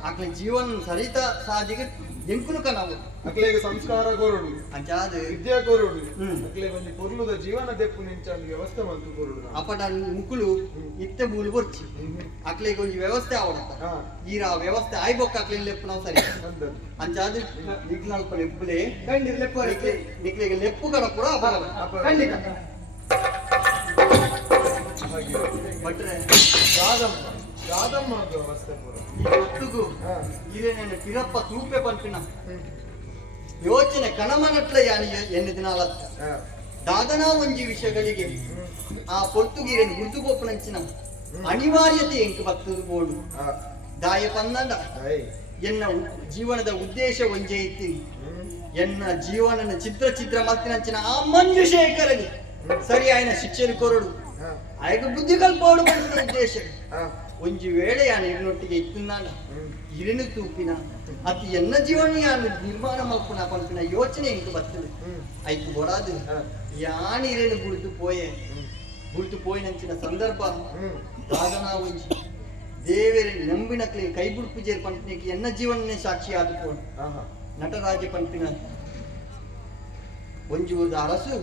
ಆಕಳ ಜೀವನ ಸರಿತ ಸಾಜಿಗೆ ಎಂಕುನುಕ ನಾವು ಅಕ್ಲೆಗೆ ಸಂಸ್ಕಾರ ಕೋರುಡು ಅಂಚಾದ ವಿದ್ಯೆ ಕೋರುಡು ಅಕ್ಲೆಗೆ ಒಂದು ಪೊರ್ಲುದ ಜೀವನ ದೆಪ್ಪು ನಿಂಚಂದು ವ್ಯವಸ್ಥೆ ಮಂತು ಕೋರುಡು ಅಪಟ ಮುಕ್ಕುಲು ಇತ್ತೆ ಮೂಲು ಬರ್ಚಿ ಅಕ್ಲೆಗೆ ಒಂದು ವ್ಯವಸ್ಥೆ ಆವಡತ್ತ ಈರ ವ್ಯವಸ್ಥೆ ಆಯ್ಬೊಕ್ಕ ಅಕ್ಲೆಗೆ ಲೆಪ್ಪು ನಾವು ಸರಿ ಅಂಚಾದ ನಿಕ್ಲಾಲ್ಪ ಲೆಪ್ಪುಲೆ ಕಂಡಿರ್ ಲೆಪ್ಪು ನಿಕ್ಲೆಗೆ ಲೆಪ್ಪು ಕಣ ಕೂಡ ಖಂಡಿತ ಭಟ್ರೆ ರಾಧಮ್ಮ ವ್ಯವಸ್ಥೆ ಪೂರ ಈ ಹೊತ್ತಿಗೂ ಇದೇನೇನು ಪಿರಪ್ಪ ತೂಪೆ ಪಂಪಿನ ಯೋಚನೆ ಕಣಮನಟ್ಲ ಯಾನಿ ಎನ್ನು ದಿನಾಲ ದಾದನಾ ಒಂಜಿ ವಿಷಯಗಳಿಗೆ ಆ ಪೊರ್ತುಗೀರನ್ನು ಗುರುತುಗೋಪನಂಚಿನ ಅನಿವಾರ್ಯತೆ ಎಂಕು ಬತ್ತದು ಬೋಡು ದಾಯ ಪಂದಂಡ ಎನ್ನ ಜೀವನದ ಉದ್ದೇಶ ಒಂಜೆ ಇತ್ತಿ ಎನ್ನ ಜೀವನನ ಚಿತ್ರ ಮತ್ತಿನಂಚಿನ ಆ ಮಂಜುಶೇಖರನಿ ಸರಿ ಆಯ್ನ ಶಿಕ್ಷೆ ಕೊರಡು ಆಯ್ಕೆ ಬುದ್ಧಿ ಕಲ್ಪೋಡು ಬಂದ ಉದ್ದೇಶ ಒಂಜಿ ವೇಳೆ ಯಾನು ಇರಿನೊಟ್ಟಿಗೆ ಇತ್ತು ನಾನು ಇರಿನು ತೂಪಿನ ಅತಿ ಎನ್ನ ಜೀವನ ಯಾನು ನಿರ್ಮಾಣ ಮಲ್ಪುನ ಪಂಪಿನ ಯೋಚನೆ ಇಂಟು ಬರ್ತದೆ ಆಯ್ತು ಬರಾದು ಯಾನ್ ಇರೇನು ಗುರುತು ಪೋಯಿನಂಚಿನ ಸಂದರ್ಭ ದಾದನ ಒಂಜಿ ದೇವರ ನಂಬಿನಕ್ಲಿ ಕೈ ಬುಡ್ಪುಜೇರ್ ಪಂಪಿನಕ್ಕೆ ಎನ್ನ ಜೀವನನೇ ಸಾಕ್ಷಿ ಆದುಕೊಂಡು ನಟರಾಜ ಪಂಪಿನ ಒಂಜಿ ಊರದ ಅರಸು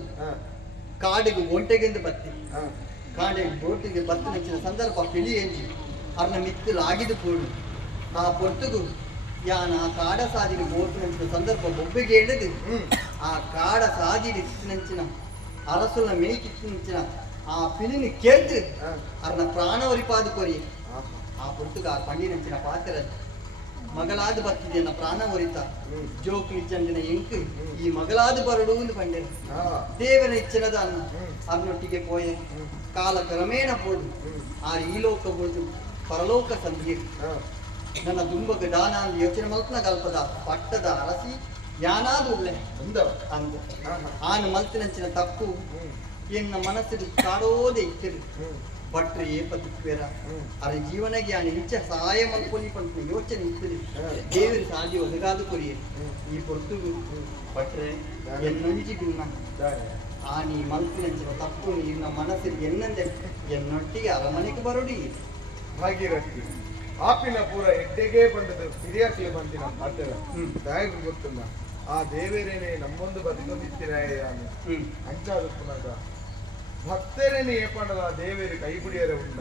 ಕಾಡಿಗೆ ಒಂಟೆಗೆಂದು ಬತ್ತಿ ಕಾಡಿಗೆ ಬೋಟಿಗೆ ಬತ್ತಿನಂಚಿನ ಸಂದರ್ಭ ಪಿಳಿ ಎಂಜಿ ಅರ್ನ ಮಿತ್ತಲು ಆಗಿದು ಕೂಡು ಆ ಪೊರ್ತುಗು ಯಾನ ಆ ಕಾಡ ಸಾದಿನ ಬೋಟಿನಂಚಿನ ಸಂದರ್ಭ ಒಬ್ಬೆಗೆ ಎಳೆದು ಆ ಕಾಡ ಸಾದಿನ ಅರಸುನ ಮೇಯ್ಕಿತ್ತಿನ ಆ ಪಿಲಿನ ಕೇಳ್ತು ಅರ್ನ ಪ್ರಾಣ ಒರಿಪಾದು ಕೊರಿ ಆ ಪೊರ್ತುಗ ಆ ಪಂಡಿನಂಚಿನ ಪಾತ್ರ ಮಗಳಾದ ಬರ್ತಿದ್ಯನ್ನ ಪ್ರಾಣ ಒರಿತ ಜೋಕ್ಲಿ ಚಂದಿನ ಎಂಕ್ ಈ ಮಗಳಾದ ಬರಡು ಎಂದು ಪಂಡೆ ದೇವರ ಇಚ್ಚನದ ಅನ್ನ ಅರ್ನೊಟ್ಟಿಗೆ ಪೋಯೆ ಕಾಲ ಕ್ರಮೇಣ ಹೋದು ಆ ಈ ಲೋಕ ಹೋದು ಪರಲೋಕ ಸಂಧಿ ನನ್ನ ದುಂಬಗ ದಾನ ಅಂದ ಯೋಚನೆ ಮಲ್ಪನ ಕಲ್ಪದ ಪಟ್ಟದ ಅರಸಿ ಯಾನಾದ ಉಳ್ಳೆ ಅಂದ ಆನ ಮಲ್ತಿನಂಚಿನ ತಪ್ಪು ಎನ್ನ ಮನಸ್ಸಿಗೆ ಕಾಡೋದೆ ಇತ್ತಿರು ಭಟ್ರು ಏಪತ್ತಿಕ್ವೇರ ಅರ ಜೀವನಗೆ ಆನ ಇಂಚ ಸಹಾಯ ಮಲ್ಪೊಲಿ ಪಂಪಿನ ಯೋಚನೆ ಇತ್ತಿರು ದೇವರು ಸಾಧಿ ಒದಗಾದು ಕೊರಿಯರು ಈ ಪೊರ್ತುಗು ಭಟ್ರೆ ಎನ್ನಂಜಿಗುನ್ನ ಆನಿ ಮಲ್ಪಿನಂಚಿನ ತಪ್ಪು ನಿನ್ನ ಮನಸ್ಸಿಗೆ ಎನ್ನಂದೆ ಎನ್ನೊಟ್ಟಿಗೆ ಅರಮನೆಗೆ ಬರೋಡಿ ಭಾಗೀರಥಿ ಆಪಿನ ಪೂರ ಎಡ್ಡೆಗೆ ಬಂದದ್ದು ಹಿರಿಯರ್ಲಿ ಬಂದಿನ ಪಾತ್ರ ದಾಯಕು ಗೊತ್ತಲ್ಲ ಆ ದೇವರೇನೆ ನಮ್ಮೊಂದು ಬದುಕೊಂಡಿತ್ತಿರಾಯ ಅಂಚಾದ ಪುನಗ ಭಕ್ತರೇನೆ ಏಪಂಡದ ಆ ದೇವೇರು ಕೈ ಬಿಡಿಯರ ಉಂಡ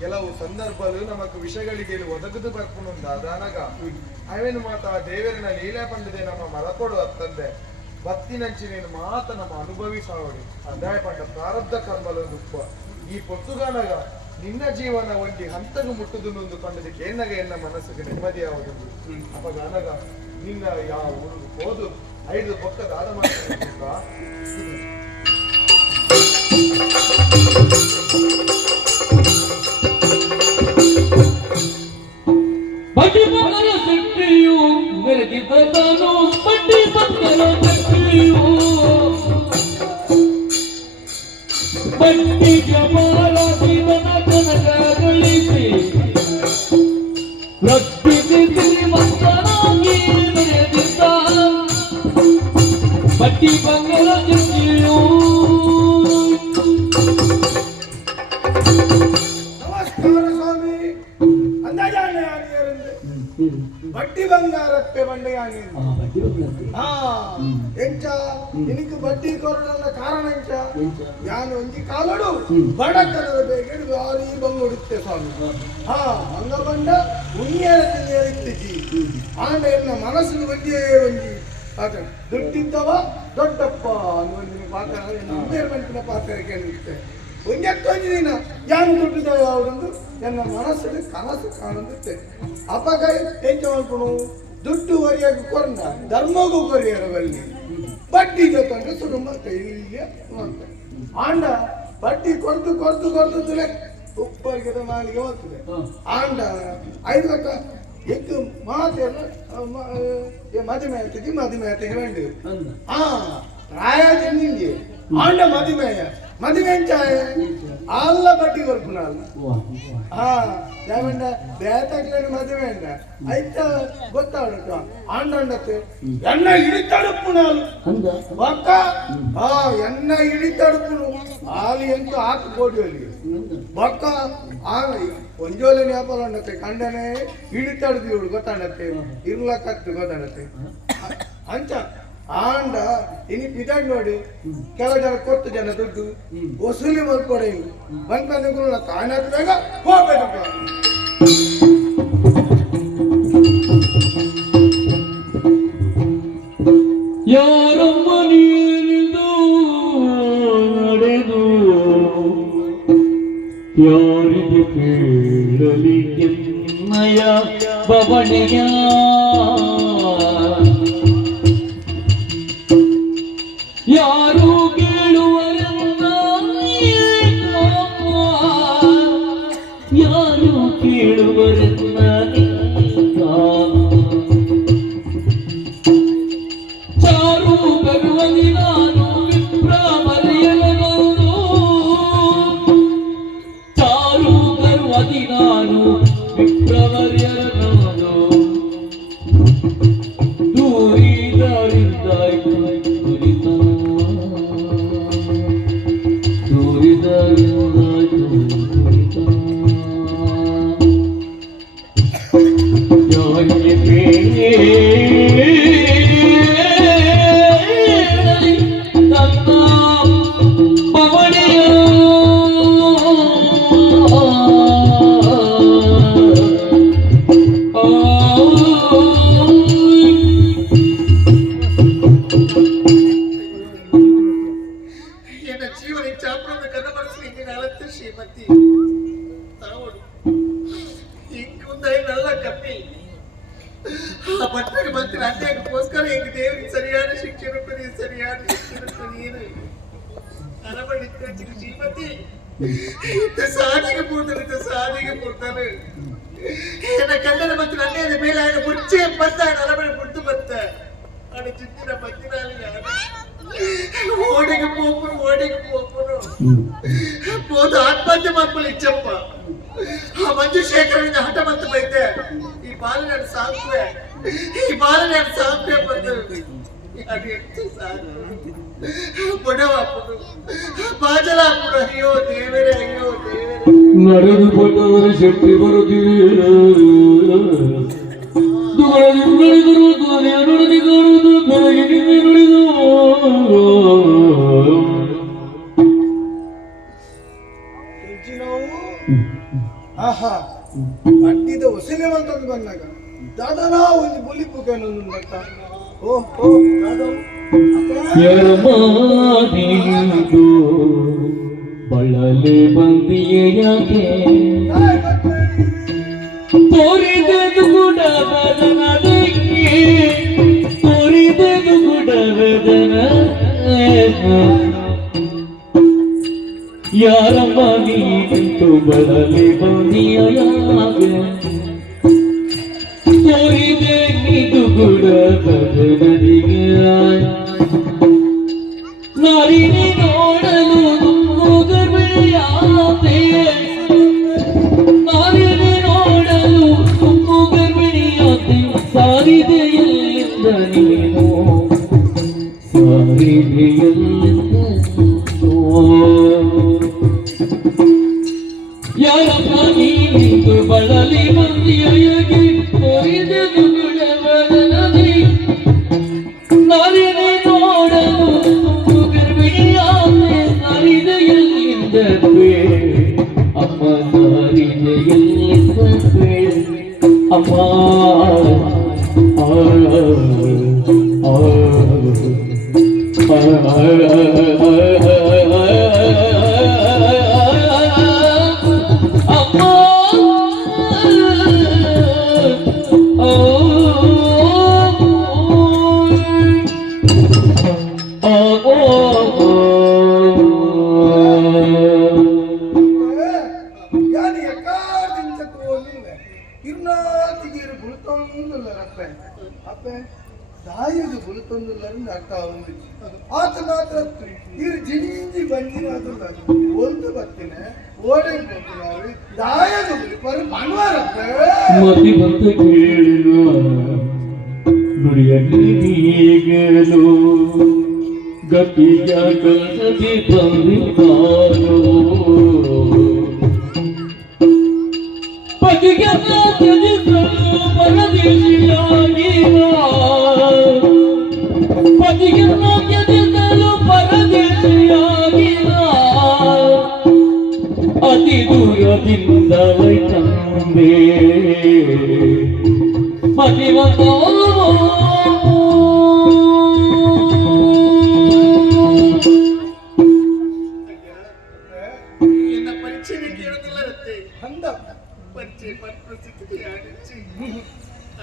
ಕೆಲವು ಸಂದರ್ಭಲು ನಮಕ್ ವಿಷಯಗಳಿಗೆ ಒದಗದು ಬರ್ಪುನುಂದ ಅದಾನಗ ಅವೇನು ಮಾತ ಆ ದೇವರಿನ ಲೀಲೆ ಪಂಡದೆ ನಮ್ಮ ಮರಕೊಡು ಅತ್ತಂದೆ ಭಕ್ತಿನಂಚಿ ನೀನು ಮಾತ ನಮ್ಮ ಅನುಭವಿಸಾವಡಿ ಅದಾಯ ಪಂಡ ಪ್ರಾರಬ್ಧ ಕರ್ಮಲು ದುಪ್ಪ ಈ ಪೊತ್ತುಗಾನಗ ನಿನ್ನ ಜೀವನ ಒಂದಿ ಹಂತಗು ಮುಟ್ಟುದುಂದು ಕಂಡದಕ್ಕೆ ಏನಾಗ ಎನ್ನ ಮನಸ್ಸಿಗೆ ನೆಮ್ಮದಿಯಾವುದುಂದು ಅವಾಗ ಅನಗ ನಿನ್ನ ಯಾವ ಊರಿಗೆ ಹೋದು 5 ಪಕ್ಕದ ಆದ ಮಾಡ್ತಾ ಬಡ್ಡಿ ಬಂಗಲ ಶಕ್ತಿಯು ಮೆರೆದಿದ್ದನು ಬಡ್ಡಿ ಬಂಗಲ ಶಕ್ತಿಯು ಬಡ್ಡಿ ಜಮಾಲ ಜೀವನ ಕನಕಗಳಿಸಿ ರಕ್ಷಿಸಿ ಶ್ರೀಮಂತನಾಗಿ ಮೆರೆದಿದ್ದ ಬಡ್ಡಿ ಬಂಗಲ ಶಕ್ತಿಯು ಬಡ್ಡಿ ಬಂಗಾರಪ್ಪೆ ಬಂಡೆಯಾಗಿ ಎಂಚ ನಿನಗೆ ಬಡ್ಡಿ ಕೊರಡಲ್ಲ ಕಾರಣ ಎಂಚ ನಾನು ಒಂಜಿ ಕಾಲಡು ಬಡತನದ ಬೇಗ ಭಾರಿ ಬಂಗುಡುತ್ತೆ ಸ್ವಾಮಿ ಹಂಗ ಬಂಡ ಉಣ್ಣಿಯರಿತ್ತಿ ಆಂಡ ಎನ್ನ ಮನಸ್ಸಿನ ಬಗ್ಗೆ ಒಂಜಿ ಪಾತ್ರ ದುಡ್ಡಿದ್ದವ ದೊಡ್ಡಪ್ಪ ಅನ್ನುವಂಜಿನ ಪಾತ್ರ ಎಂಪೇರ್ಮೆಂಟಿನ ಪಾತ್ರ ಕೇಳಿರುತ್ತೆ ಒಂಜೆತ್ತೊಂಜಿ ದಿನ ಯಾನು ದುಡ್ಡಿದ ಯಾವುದೊಂದು ನನ್ನ ಮನಸ್ಸಲ್ಲಿ ಕನಸು ಕಾಣುತ್ತೆ ಅಪಗ ಎಂಚ ಮಾಡ್ಕೊಳು ದುಡ್ಡು ಒರಿಯಾಗಿ ಕೊರಂದ ಧರ್ಮಗೂ ಕೊರಿಯರವಲ್ಲಿ ಬಡ್ಡಿ ಜೊತೆ ಶುರು ಮಾಡ್ತೆ ಇಲ್ಲಿಗೆ ಆಂಡ ಬಡ್ಡಿ ಕೊರ್ದು ತುಲೆ ಉಪ್ಪರಿಗೆ ಮಾಲಿಗೆ ಹೋಗ್ತದೆ ಆಂಡ 5 ಲಕ್ಷ ಎದ್ದು ಮಾತೆಲ್ಲ ಮದುವೆ ಆಯ್ತಿಗೆ ವೇಂಡು ರಾಯನಿಗೆ ಆಂಡ ಮದುವೆ ಎಂಚಾಯ ಅಲ್ಲ ಬಡ್ಡಿ ಕೊರ್ಪುನಲ್ಲ ಯಾವಂಡ ಬೇತಕ್ಲೇನು ಮದುವೆ ಅಂಡ ಐತ ಗೊತ್ತಾವಡಟ್ಟು ಆಂಡತ್ತೆ ಎನ್ನ ಇಡಿತಡುಪ್ಪುನಾಲು ಬಕ್ಕ ಎನ್ನ ಇಡಿತಡುಪ್ಪುನು ಆಲಿ ಎಂತ ಹಾಕಿ ಕೋಡಿಯಲ್ಲಿ ಬಕ್ಕ ಒಂಜೋಲೆ ವ್ಯಾಪಾರ ಅಂಡತ್ತೆ ಕಂಡನೆ ಇಡಿತಡ್ದು ಇವಳು ಗೊತ್ತಾಡತ್ತೆ ಇರ್ಲಕ್ಕತ್ತು ಗೊತ್ತಾಡತ್ತೆ ಅಂಚ ಆಂಡ ಇನಿ ಪಿದಾಡ್ ನೋಡಿ ಕೆಲವು ಜನ ಕೊಟ್ಟು ಜನ ದುಡ್ಡು ವಸೂಲಿ ಮಾಡ್ಕೊಡೆ ಬಂದ್ಕೊಂಡು ತಾನಾದ ಬೇಗ ಹೋಗ್ಬೇಕು ಯಾರಮ್ಮ ನೀನಿದು ನಡೆದು ಯಾರಿಗೆ ಕೇಳಲಿ ಎನ್ನಯ ಬವಣೆಯ ಯಾರು ಕೇಳುವರೆನ್ನ ಯಾರು ಕೇಳುವರೆನ್ನ ನೀನು ಅರಬಡಿ ಶ್ರೀಮತಿ ಸಾಧಿಗೆ ಪೂರ್ತಾನೆ ನನ್ನ ಕನ್ನಡ ಮತ್ತು ನನ್ನೇದ ಮೇಲೆ ಆಡ ಮುಚ್ಚೆ ಬಂದ ಅರಬಡಿ ಪುಟ್ಟು ಬಂತ ಆಡ ಚಿತ್ತಿನ ಪತ್ತಿನಾಲಿ ಓಡಿಗೆ ಪೋಪನು ಹೋದ ಆತ್ಮಹತ್ಯೆ ಮಾಡ್ಕೊಳ್ಳಿ ಇಚ್ಚಪ್ಪ ಆ ಮಂಜು ಶೇಖರನಿಂದ ಹಠ ಮತ್ತು ಬೈತೆ ಈ ಬಾಲ ನಾನು ಸಾಕುವೆ ಬಂದು ಅದು ಎಷ್ಟು ಸಾಕು ಬಡವಾಪುಡು ಬಾಜಲಾಪುಡು ಅಯ್ಯೋ ದೇವರೇ ನಡೆದು ಬಂದವರು ಶಕ್ತಿ ಬರುತ್ತಿವೆ ನುಡಿದು ಬೆಳಗಿನಿಂದ ನುಡಿದು ಆಹಾ ಅಡ್ಡಿದ ಹೊಸಲೆ ಅಂತಂದು ಬಂದಾಗ ದಾದನ ಒಂದು ಬುಲಿಪು ಕೇಳೋದು ಬರ್ತ ಓ ದಾದಾ ಎರಮಾದಿನಿಂದು ಬಳಲೆ ಬಂದಿಯೇ ಯಾಕೆ ತೋರಿದೆದು ಗುಡವದನ ತೋರಿದೆದು ಗುಡವದನ ಯಾರಮ್ಮ ನೀನಿಂತು ಬಳಲೆ ಬಂದಿಯ ಯಾಕೆ ತೋರಿದೆ ಇದು ಗುಡವದನಿಗೆ ನಾರಿನಿ ನೋಡಲು ಗರ್ಭಿಣಿಯಾತೆ ನಾರಿನಿ ನೋಡಲು ಗರ್ಭಿಣಿಯಾತೆ ಸಾರಿದೆಯಲ್ಲಿಂದ ನೀನು ಸಾರಿದೆಯಲ್ಲಿಂದ ಯಾರಮ್ಮ ನೀನಿಂದು ಬಳಲಿ ಬಂದಿಯಾಗಿ ತೋರಿದೆದು ಗುಡವದನದಿ ನಾರಿನಿ ನೋಡಲು ಗರ್ಭಿಣಿಯಾತೆ ಸಾರಿದೆಯಲ್ಲಿಂದ ಅಮ್ಮ ಸಾರಿದೆಯಲ್ಲಿಂದ ಅಮ್ಮ ಯಾನಿಗೆ ಕಾದಿಂದ ತೋಲಿಲ್ಲ ಇರ್ನಾತಿಗೀರು ಬುಳ್ತೊಂದುಲ್ಲ ಅಪ್ಪೆ ಅಪ್ಪೆ ದಾಯದು ಬುಳ್ತೊಂದುಲ್ಲ ಅರ್ಥ ಒಂದು ಆತ ಮಾತ್ರ ಇರು ಜಿಂಜಿ ಬಂದಿನ ಅದಲ್ಲ ಒಂದು ಬರ್ತೀನಿ ಓಡೆ ಬರ್ತೀನಿ ದಾಯದು ಬರು ಮನ್ವಾರಪ್ಪೆ ಮತಿ ಬಂತ ಕೇಳಿರುವ ನುಡಿಯಲು ಗತಿಯ ಕಳಸದಿ ಬಂದಿದ್ದಾರೋ ಪತಿಗೆ ತ್ಯಜಿಸಲು ಪರದೇಶಿಯಾಗಿರ ಪತಿಗೆ ತ್ಯಜಿಸಲು ಪರದೇಶಿಯಾಗಿರ ಅತಿ ದೂರದಿಂದ ವೈತಂದೆ ಮತಿವಂತ ಎನ್ನ ಪರೀಕ್ಷೆಗೆ ಕೇಳೋದಿಲ್ಲ ರತ್ತೆ ಅಂದ ಪರಿಚಯ ಪರಿಸ್ಥಿತಿ ಆಡಿಸಿ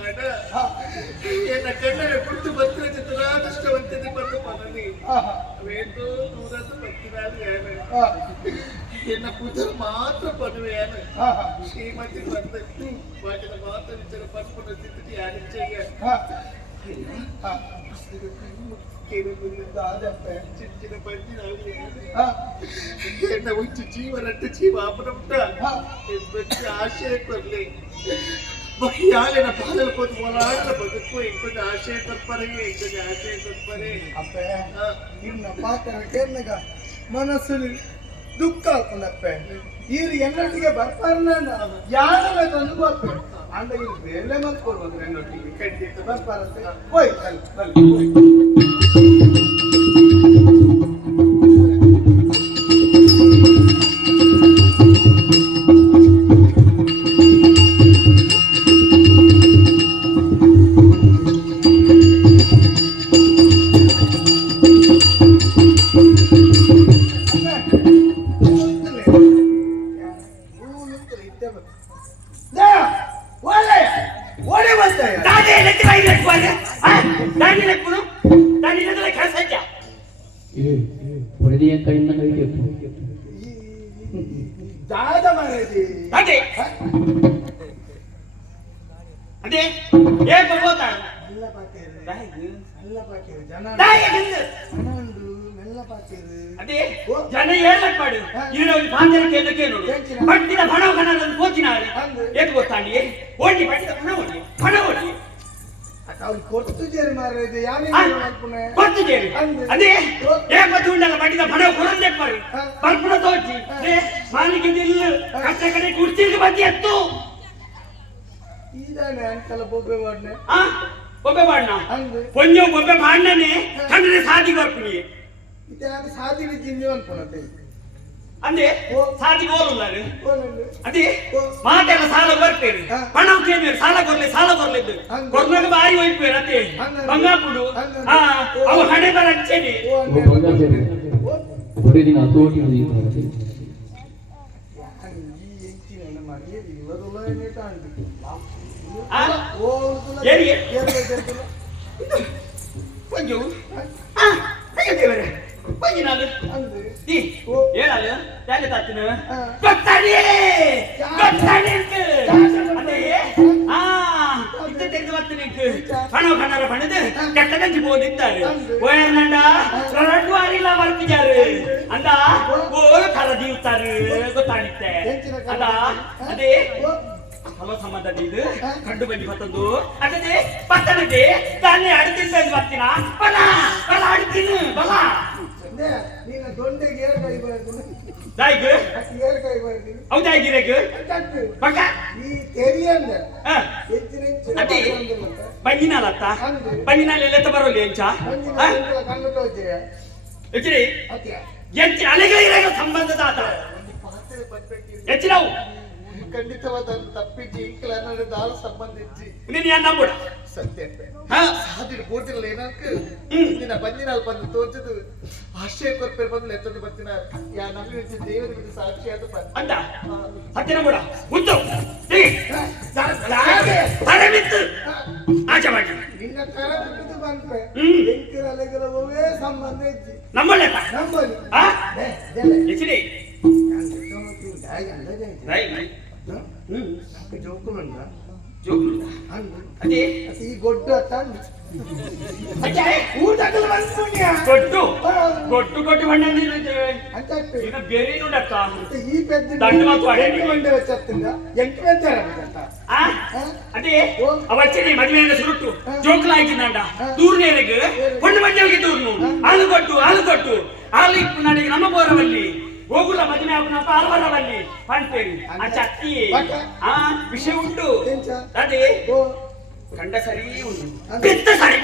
ಆಡ ಎನ್ನ ಕಣ್ಣಲ್ಲಿ ಕುಟ್ಟು ಭಕ್ತರ ಚಿತ್ರಾದೃಷ್ಟವಂತದೆ ಬಂದು ಪದನಿ ಅವೇನು ದೂರದ ಭಕ್ತಿನಾದ ಎನ್ನ ಪುತ್ರ ಮಾತ್ರ ಪದವಿಯಾನ ಶ್ರೀಮತಿ ಬಂದ ವಾಟಿನ ಮಾತ್ರ ವಿಚಾರ ಪರಸ್ಪರ ಸ್ಥಿತಿ ಆಡಿಸಿಗೆ ಚಿಂಚಿನ ಪಂಚಿನಾಗಲಿ ಎನ್ನ ಉಚ್ಚು ಜೀವನಟ್ಟು ಜೀವ ಅಪನಂಟ ಆಶಯ ಕೊರ್ಲಿ ಯಾಳೆನ ಪಾಲನ ಕೊಟ್ಟು ಮೊಲಾಟ ಬದುಕು ಇಂಕೊಂದು ಆಶಯ ಕೊಡ್ಪಾರೆ ಇಂಕೊಂದು ಆಶಯ ಕೊಡ್ಪಾರೆ ಅಪ್ಪೆ ಇನ್ನ ಪಾತ್ರ ಕೇರ್ನಗ ಮನಸ್ಸು ದುಃಖ ಹಾಕೊಂಡಪ್ಪೆ ಇವ್ರು ಎಲ್ಲೊಟ್ಟಿಗೆ ಬರ್ತಾರನ ಯಾರಲ್ಲ ತಂದು ಬರ್ಪೆ ಅಂದ ಇಲ್ಲಿ ಬೇರೆ ಮಲ್ಕೊಡ್ಬೋದು ಎಲ್ಲೊಟ್ಟಿಗೆ ಖಂಡಿತ ಬರ್ತಾರಂತೆ ಹೋಯ್ ಬಲ್ಲಿ ದಾನಿ ಲೆಕ್ಕ ಕೆಲಸ ಹೊಡೆದಿಯ ಕೈಯಿಂದ ಕೈಗೆ ದಾದ ಮಾರೇದಿ ಅದೇ ಅದೇ ಏನ್ ಬರ್ಬೋತಾ ಮೆಲ್ಲ ಪಾಕೇರು ಮೆಲ್ಲ ಪಾಕೇರು ಜನ ಹಣ ಉಂಡು ಮೆಲ್ಲ ಪಾಕೇರು ಅದೇ ಜನ ಹೇಳಕ್ ಮಾಡು ಇರೋದು ಬಾಂಧವ ಕೇಂದ್ರಕ್ಕೆ ನೋಡು ಪಟ್ಟಿದ ಹಣ ಹಣದಲ್ಲಿ ಹೋಚಿನಾರೆ ಏಕೆ ಗೊತ್ತಾಂಡಿ ಓಡಿ ಪಟ್ಟಿದ ಹಣ ಓಡಿ ಅವ್ರು ಕೊಟ್ಟು ಜೇರಿ ಮಾರೇದಿ ಯಾರು ಗೊತ್ತಿದ್ದೇನೆ ಅದೇ ಏಪತ್ತು ಉಂಡಲ್ಲ ಪಟ್ಟಿದ ಹಣ ಕೊಡಂದೆ ಮಾರು ಬರ್ಪುಣ ತೋಚಿ ಮಾಲಿಗೆ ನಿಲ್ಲು ಕಷ್ಟ ಕಡೆ ಕುರ್ಚಿಗೆ ಬದಿ ಎತ್ತು ಇದಾನೆ ಅಂಕಲ ಬೊಬ್ಬೆ ಮಾಡ್ನೆ ಬೊಬ್ಬೆ ಮಾಡ್ನ ಅಂದು ಕೊಂಚ ಬೊಬ್ಬೆ ಮಾಡ್ನೇ ಕಂಡ್ರೆ ಸಾದಿ ಬರ್ಪುನಿ ಇದಾದ ಸಾಧಿಗೆ ಜಿಂಜು ಅನ್ಕೊಳತ್ತೆ ಅಂದ್ರೆ ಸಾದಿ ಗೋಲುಲ್ಲಾರು ಓನಂಡು ಅದೇ ಮಾತೆಲ್ಲ ಸಾಲ ಬರ್ತೇವೆ ಹಣ ಕೇಳಿ ಸಾಲ ಕೊರ್ಲಿದ್ದು ಕೊರ್ನಾಗ ಬಾರಿ ಹೋಯ್ತೇವೆ ಅದೇ ಬಂಗಾಪುಡು ಅವ ಹಣೆ ಬರ ಹಚ್ಚೇನೆ ಹೊಡೆದಿನ ತೋಟಿ ಹೊಡೆದಿದ್ದಾರೆ ಈ ಎಂಚಿನ ಮರಿಯದಿ ಇವರುಲ್ಲ ಏನೇಟ ಅಂದು ಓ ಏರಿ ಕೇರಳ ಕೊಂಚು ದೇವರೇ ಬಂಗಿ ನಾನು ಅಂದು ಹೇಳಲ್ಲ ಯಾಕೆ ತಾತಿನ ಗೊತ್ತಾಡಿ ಅದೇ ಇದು ತೆಗೆದು ಮತ್ತೆ ನಿಂತು ಹಣರ ಪಣದು ಕೆಟ್ಟ ಗಂಜಿ ಹೋಗಿದ್ದಾರೆ ಓಯರ್ನಂಡ ರಡ್ಡು ಅರಿಲ್ಲ ಬರ್ತಿದ್ದಾರೆ ಅಂದ ಓಲು ಕರದಿಯುತ್ತಾರೆ ಗೊತ್ತಾಡಿತ್ತೆ ಅಂದ ಅದೇ ಹಲೋ ಸಂಬಂಧ ಇದು ಕಂಡು ಬಂದಿ ಮತ್ತೊಂದು ಅದೇ ಪತ್ತನಕ್ಕೆ ತಾನೇ ಅಡ್ತಿಂದ ಬರ್ತೀನ ಬಲ ಬಲ ಅಡ್ತೀನಿ ಬಲ ನೀನು ದೊಂಡೆಗೆ ಏರ್ ಕೈ ಬಾರ್ದು ದಾಯ್ಗ ಏರ್ ಕೈ ಬಾರ್ದು ಹೌದಾಗಿರಗ ಪಕ್ಕ ಈ ತೆರಿಯಂದ ಹೆಚ್ಚಿನ ಅದೇ ಬಂಗಿನಾಲತ್ತ ಬಂಗಿನಾಲೆಲ್ಲ ಬರೋಲ್ಲ ಎಂಚ ಕಣ್ಣು ತೋಚೆಯ ಹೆಚ್ಚಿರಿ ಹೆಚ್ಚಿನ ಅಲೆಗಳಿರೋ ಸಂಬಂಧದ ಆತ ಹೆಚ್ಚಿನವು ಖಂಡಿತವಾದ ತಪ್ಪಿಜ್ಜಿ ಇಂಕಲ ಅನ್ನೋದು ದಾಳ ಸಂಬಂಧ ಇಜ್ಜಿ ನೀನು ಯಾರು ನಂಬೋಡ ಸತ್ಯ ಸಾಧಿಡು ಬೋಟಿರಲ್ಲ ಏನಕ್ಕ ನಿನ್ನ ಬಂದಿನ ಬಂದು ತೋಚದು ಆಶ್ಚರ್ಯ ಕೊರ್ಪೇರ್ ಬಂದು ಎತ್ತದು ಬರ್ತಿನ ಯಾ ನಮ್ಗೆ ದೇವರ ಬಿದ್ದು ಸಾಕ್ಷಿ ಅದು ಅಂತ ಸತ್ಯ ನಂಬೋಡ ಉತ್ತು ತರಬಿತ್ತು ಆಚೆ ಮಾಡಿ ನಿನ್ನ ತರ ಬಿದ್ದು ಬಂದ್ರೆ ಎಂಕರ ಅಲೆಗಳ ಒವೇ ಸಂಬಂಧ ಇಜ್ಜಿ ನಂಬೋಣ ನಂಬಲಿ ಹೆಚ್ಚಿರಿ ಜೋಕುಲಂಡ ಅದೇ ಈ ಗೊಡ್ಡ ತಂದು ಗೊಟ್ಟು ಬಣ್ಣ ಅಂತ ಈಗ ಬೇರೆ ನೋಡಕ್ಕ ಈ ಪೆದ್ದ ದಂಡ ಮಾತು ಅಡೆ ಮಂಡೆ వచ్చేస్తుందా ಎಂಟು ಪೆದ್ದಾರ ಅದೇ ಅವಚ್ಚನೆ ಮದುವೆಯಿಂದ ಸುರುಟ್ಟು ಜೋಕಲಾಯ್ತಿಂದಂಡ ದೂರ್ನೇರೆಗೆ ಹೊಣ್ಣು ಮಂಡ್ಯವಿಗೆ ದೂರ್ನು ಹಾಲು ಕೊಟ್ಟು ಹಾಲು ಇಪ್ಪು ನಡಿಗೆ ನಮ್ಮ ಬೋರವಲ್ಲಿ ಹೋಗುಲ್ಲ ಮದುವೆ ಅವನ ಪಾರ್ವರವಲ್ಲಿ ಪಂಟೇರಿ ಆ ಚಟ್ಟಿ ವಿಷಯ ಉಂಟು ಅದೇ ಕಂಡ ಸರಿ ಉಂಟು ಬೆತ್ತ ಸರಿ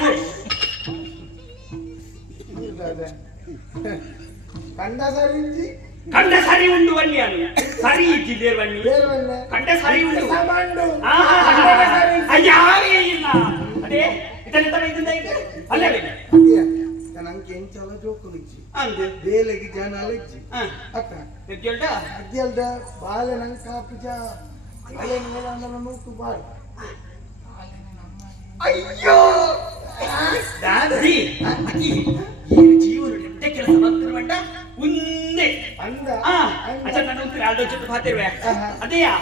ಕಂಡ ಸರಿ ಉಂಟು ಬನ್ನಿ ಅನು ಸರಿ ಇದ್ದಿದ್ದೇರು ಬನ್ನಿ ಕಂಡ ಸರಿ ಉಂಟು ಯಾರೇ ಇಲ್ಲ ಅದೇ ಇದನ್ನ ತರ ಇದನ್ನ ಇದೆ ಅಲ್ಲೇ ನಂಗೆ ಎಂಚಲ ಜೋಕುಲಿಚ್ಚಿ ಅಂದೆ ಬೇಲೆಗೆ ಜನ ಅಲೆಜ್ಜಿ ಅಕ್ಕ ಎದ್ದೇಳ್ದ ಅದ್ಯಲ್ದ ಬಾಲೆ ನಂಗೆ ಕಾಪಿಜ ಬಾಲೆ ಮೂಕು ಬಾರು ಅಯ್ಯೋ ದಾದಿ ಈ ಜೀವನ ಎಂತ ಕೆಲಸ ಮಾಡ್ತಾರೆ ಮಂಡ ಉಂದೆ ಅಂದ ಅಚ್ಚ ನನ್ನ ಉತ್ತರ ಆಲ್ಡೋ ಜೊತೆ ಪಾತಿರುವೆ ಅದೇಯಾ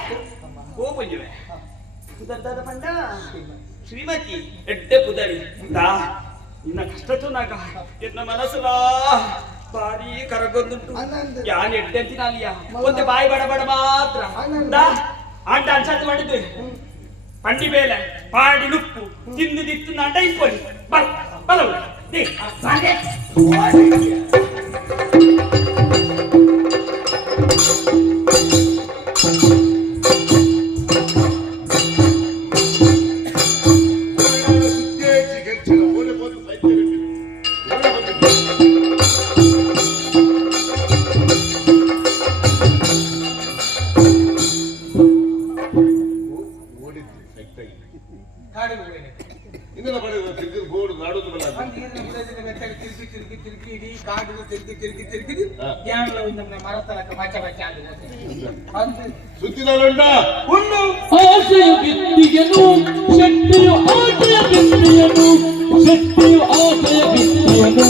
ಹೋಗ್ಬಂದಿವೆ ಕುದರ್ದಾದ ಪಂಡ ಶ್ರೀಮತಿ ಎಡ್ಡೆ ಪುದರಿ ದಾ ಇನ್ನ ಕಷ್ಟ ಚುನಾಗ ಎನ್ನ ಮನಸ್ಸುಲ ಬಾರಿ ಕರಗೊಂದುಂಟು ಯಾನ್ ಎಡ್ಡೆ ಅಂತಿನ ಅಲ್ಲಿಯ ಒಂದೇ ಬಾಯಿ ಬಡ ಬಡ ಮಾತ್ರ ಆಂಟ ಅನ್ಸತ್ತು ಮಾಡಿದ್ದು ಪಂಡಿ ಬೇಲೆ ಪಾಡಿ ನುಪ್ಪು ತಿಂದು ದಿತ್ತು ನಾಟ ಇಪ್ಪೊಲಿ ಬಲವು ಆಸೆಯ ಬಿತ್ತಿಗೆನು ಶಕ್ತಿಯು ಆಸೆಯ ಬಿತ್ತಿಯನು ಶಕ್ತಿಯು ಆಸೆಯ ಬಿತ್ತಿಯನು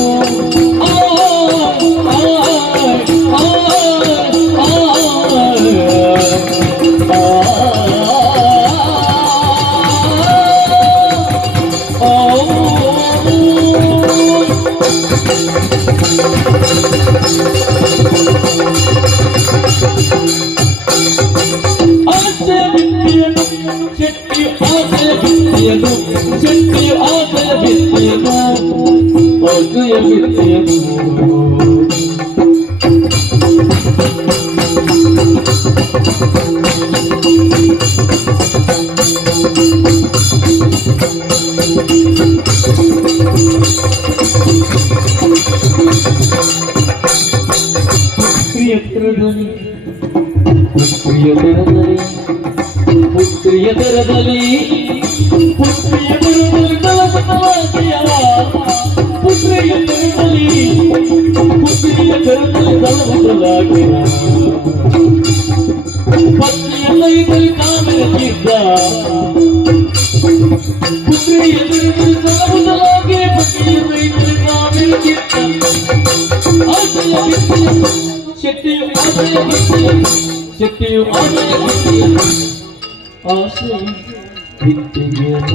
ಆಸೆಯ ಬಿತ್ತಿಯನು ಶೆಟ್ಟಿಯು ಆಸೆಯ ಬಿತ್ತಿಯನು ಶೆಟ್ಟಿಯು ಆಸೆಯ ಬಿತ್ತಿಯನು ಆಸೆಯ ಬಿತ್ತಿಯನು ಪುತ್ರಿಯ ದರದಲ್ಲಿ ಪುತ್ರಿಯ ದರದಲ್ಲಿ ತಲಪತಲಾಗಿಯವ ಪುತ್ರಿಯ ದರದಲ್ಲಿ ತಲಪತಲಾಗಿಯ ಪತ್ನಿಯ ಕೈಯಲ್ಲಿ ಕಾಮೆರಚಿದ್ದ ಪುತ್ರಿಯ ದರದಲ್ಲಿ ತಲಪತಲಾಗಿ ಪತ್ನಿಯ ಕೈಯಲ್ಲಿ ಕಾಮೆರಚಿದ್ದ ಆಸೆಯ ಬಿತ್ತಿಯ ಶೆಟ್ಟಿಯು ಆಸೆಯ ಬಿತ್ತಿಯ ಶೆಟ್ಟಿಯು ಆಸೆಯ ಬಿತ್ತಿಯ ಆಸೆ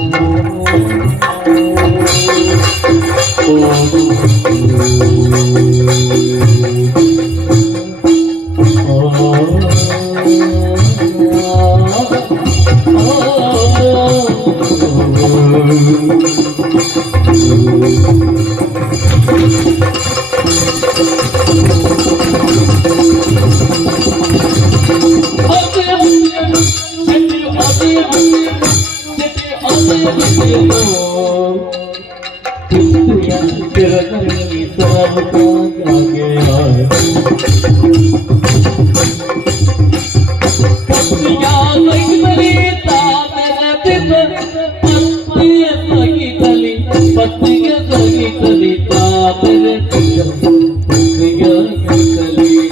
ಪತ್ನಿಗೆ ಸಗಿತಲಿ ತಾಪರೆ ಪತ್ನಿಗೆ ಸಗಿತಲಿ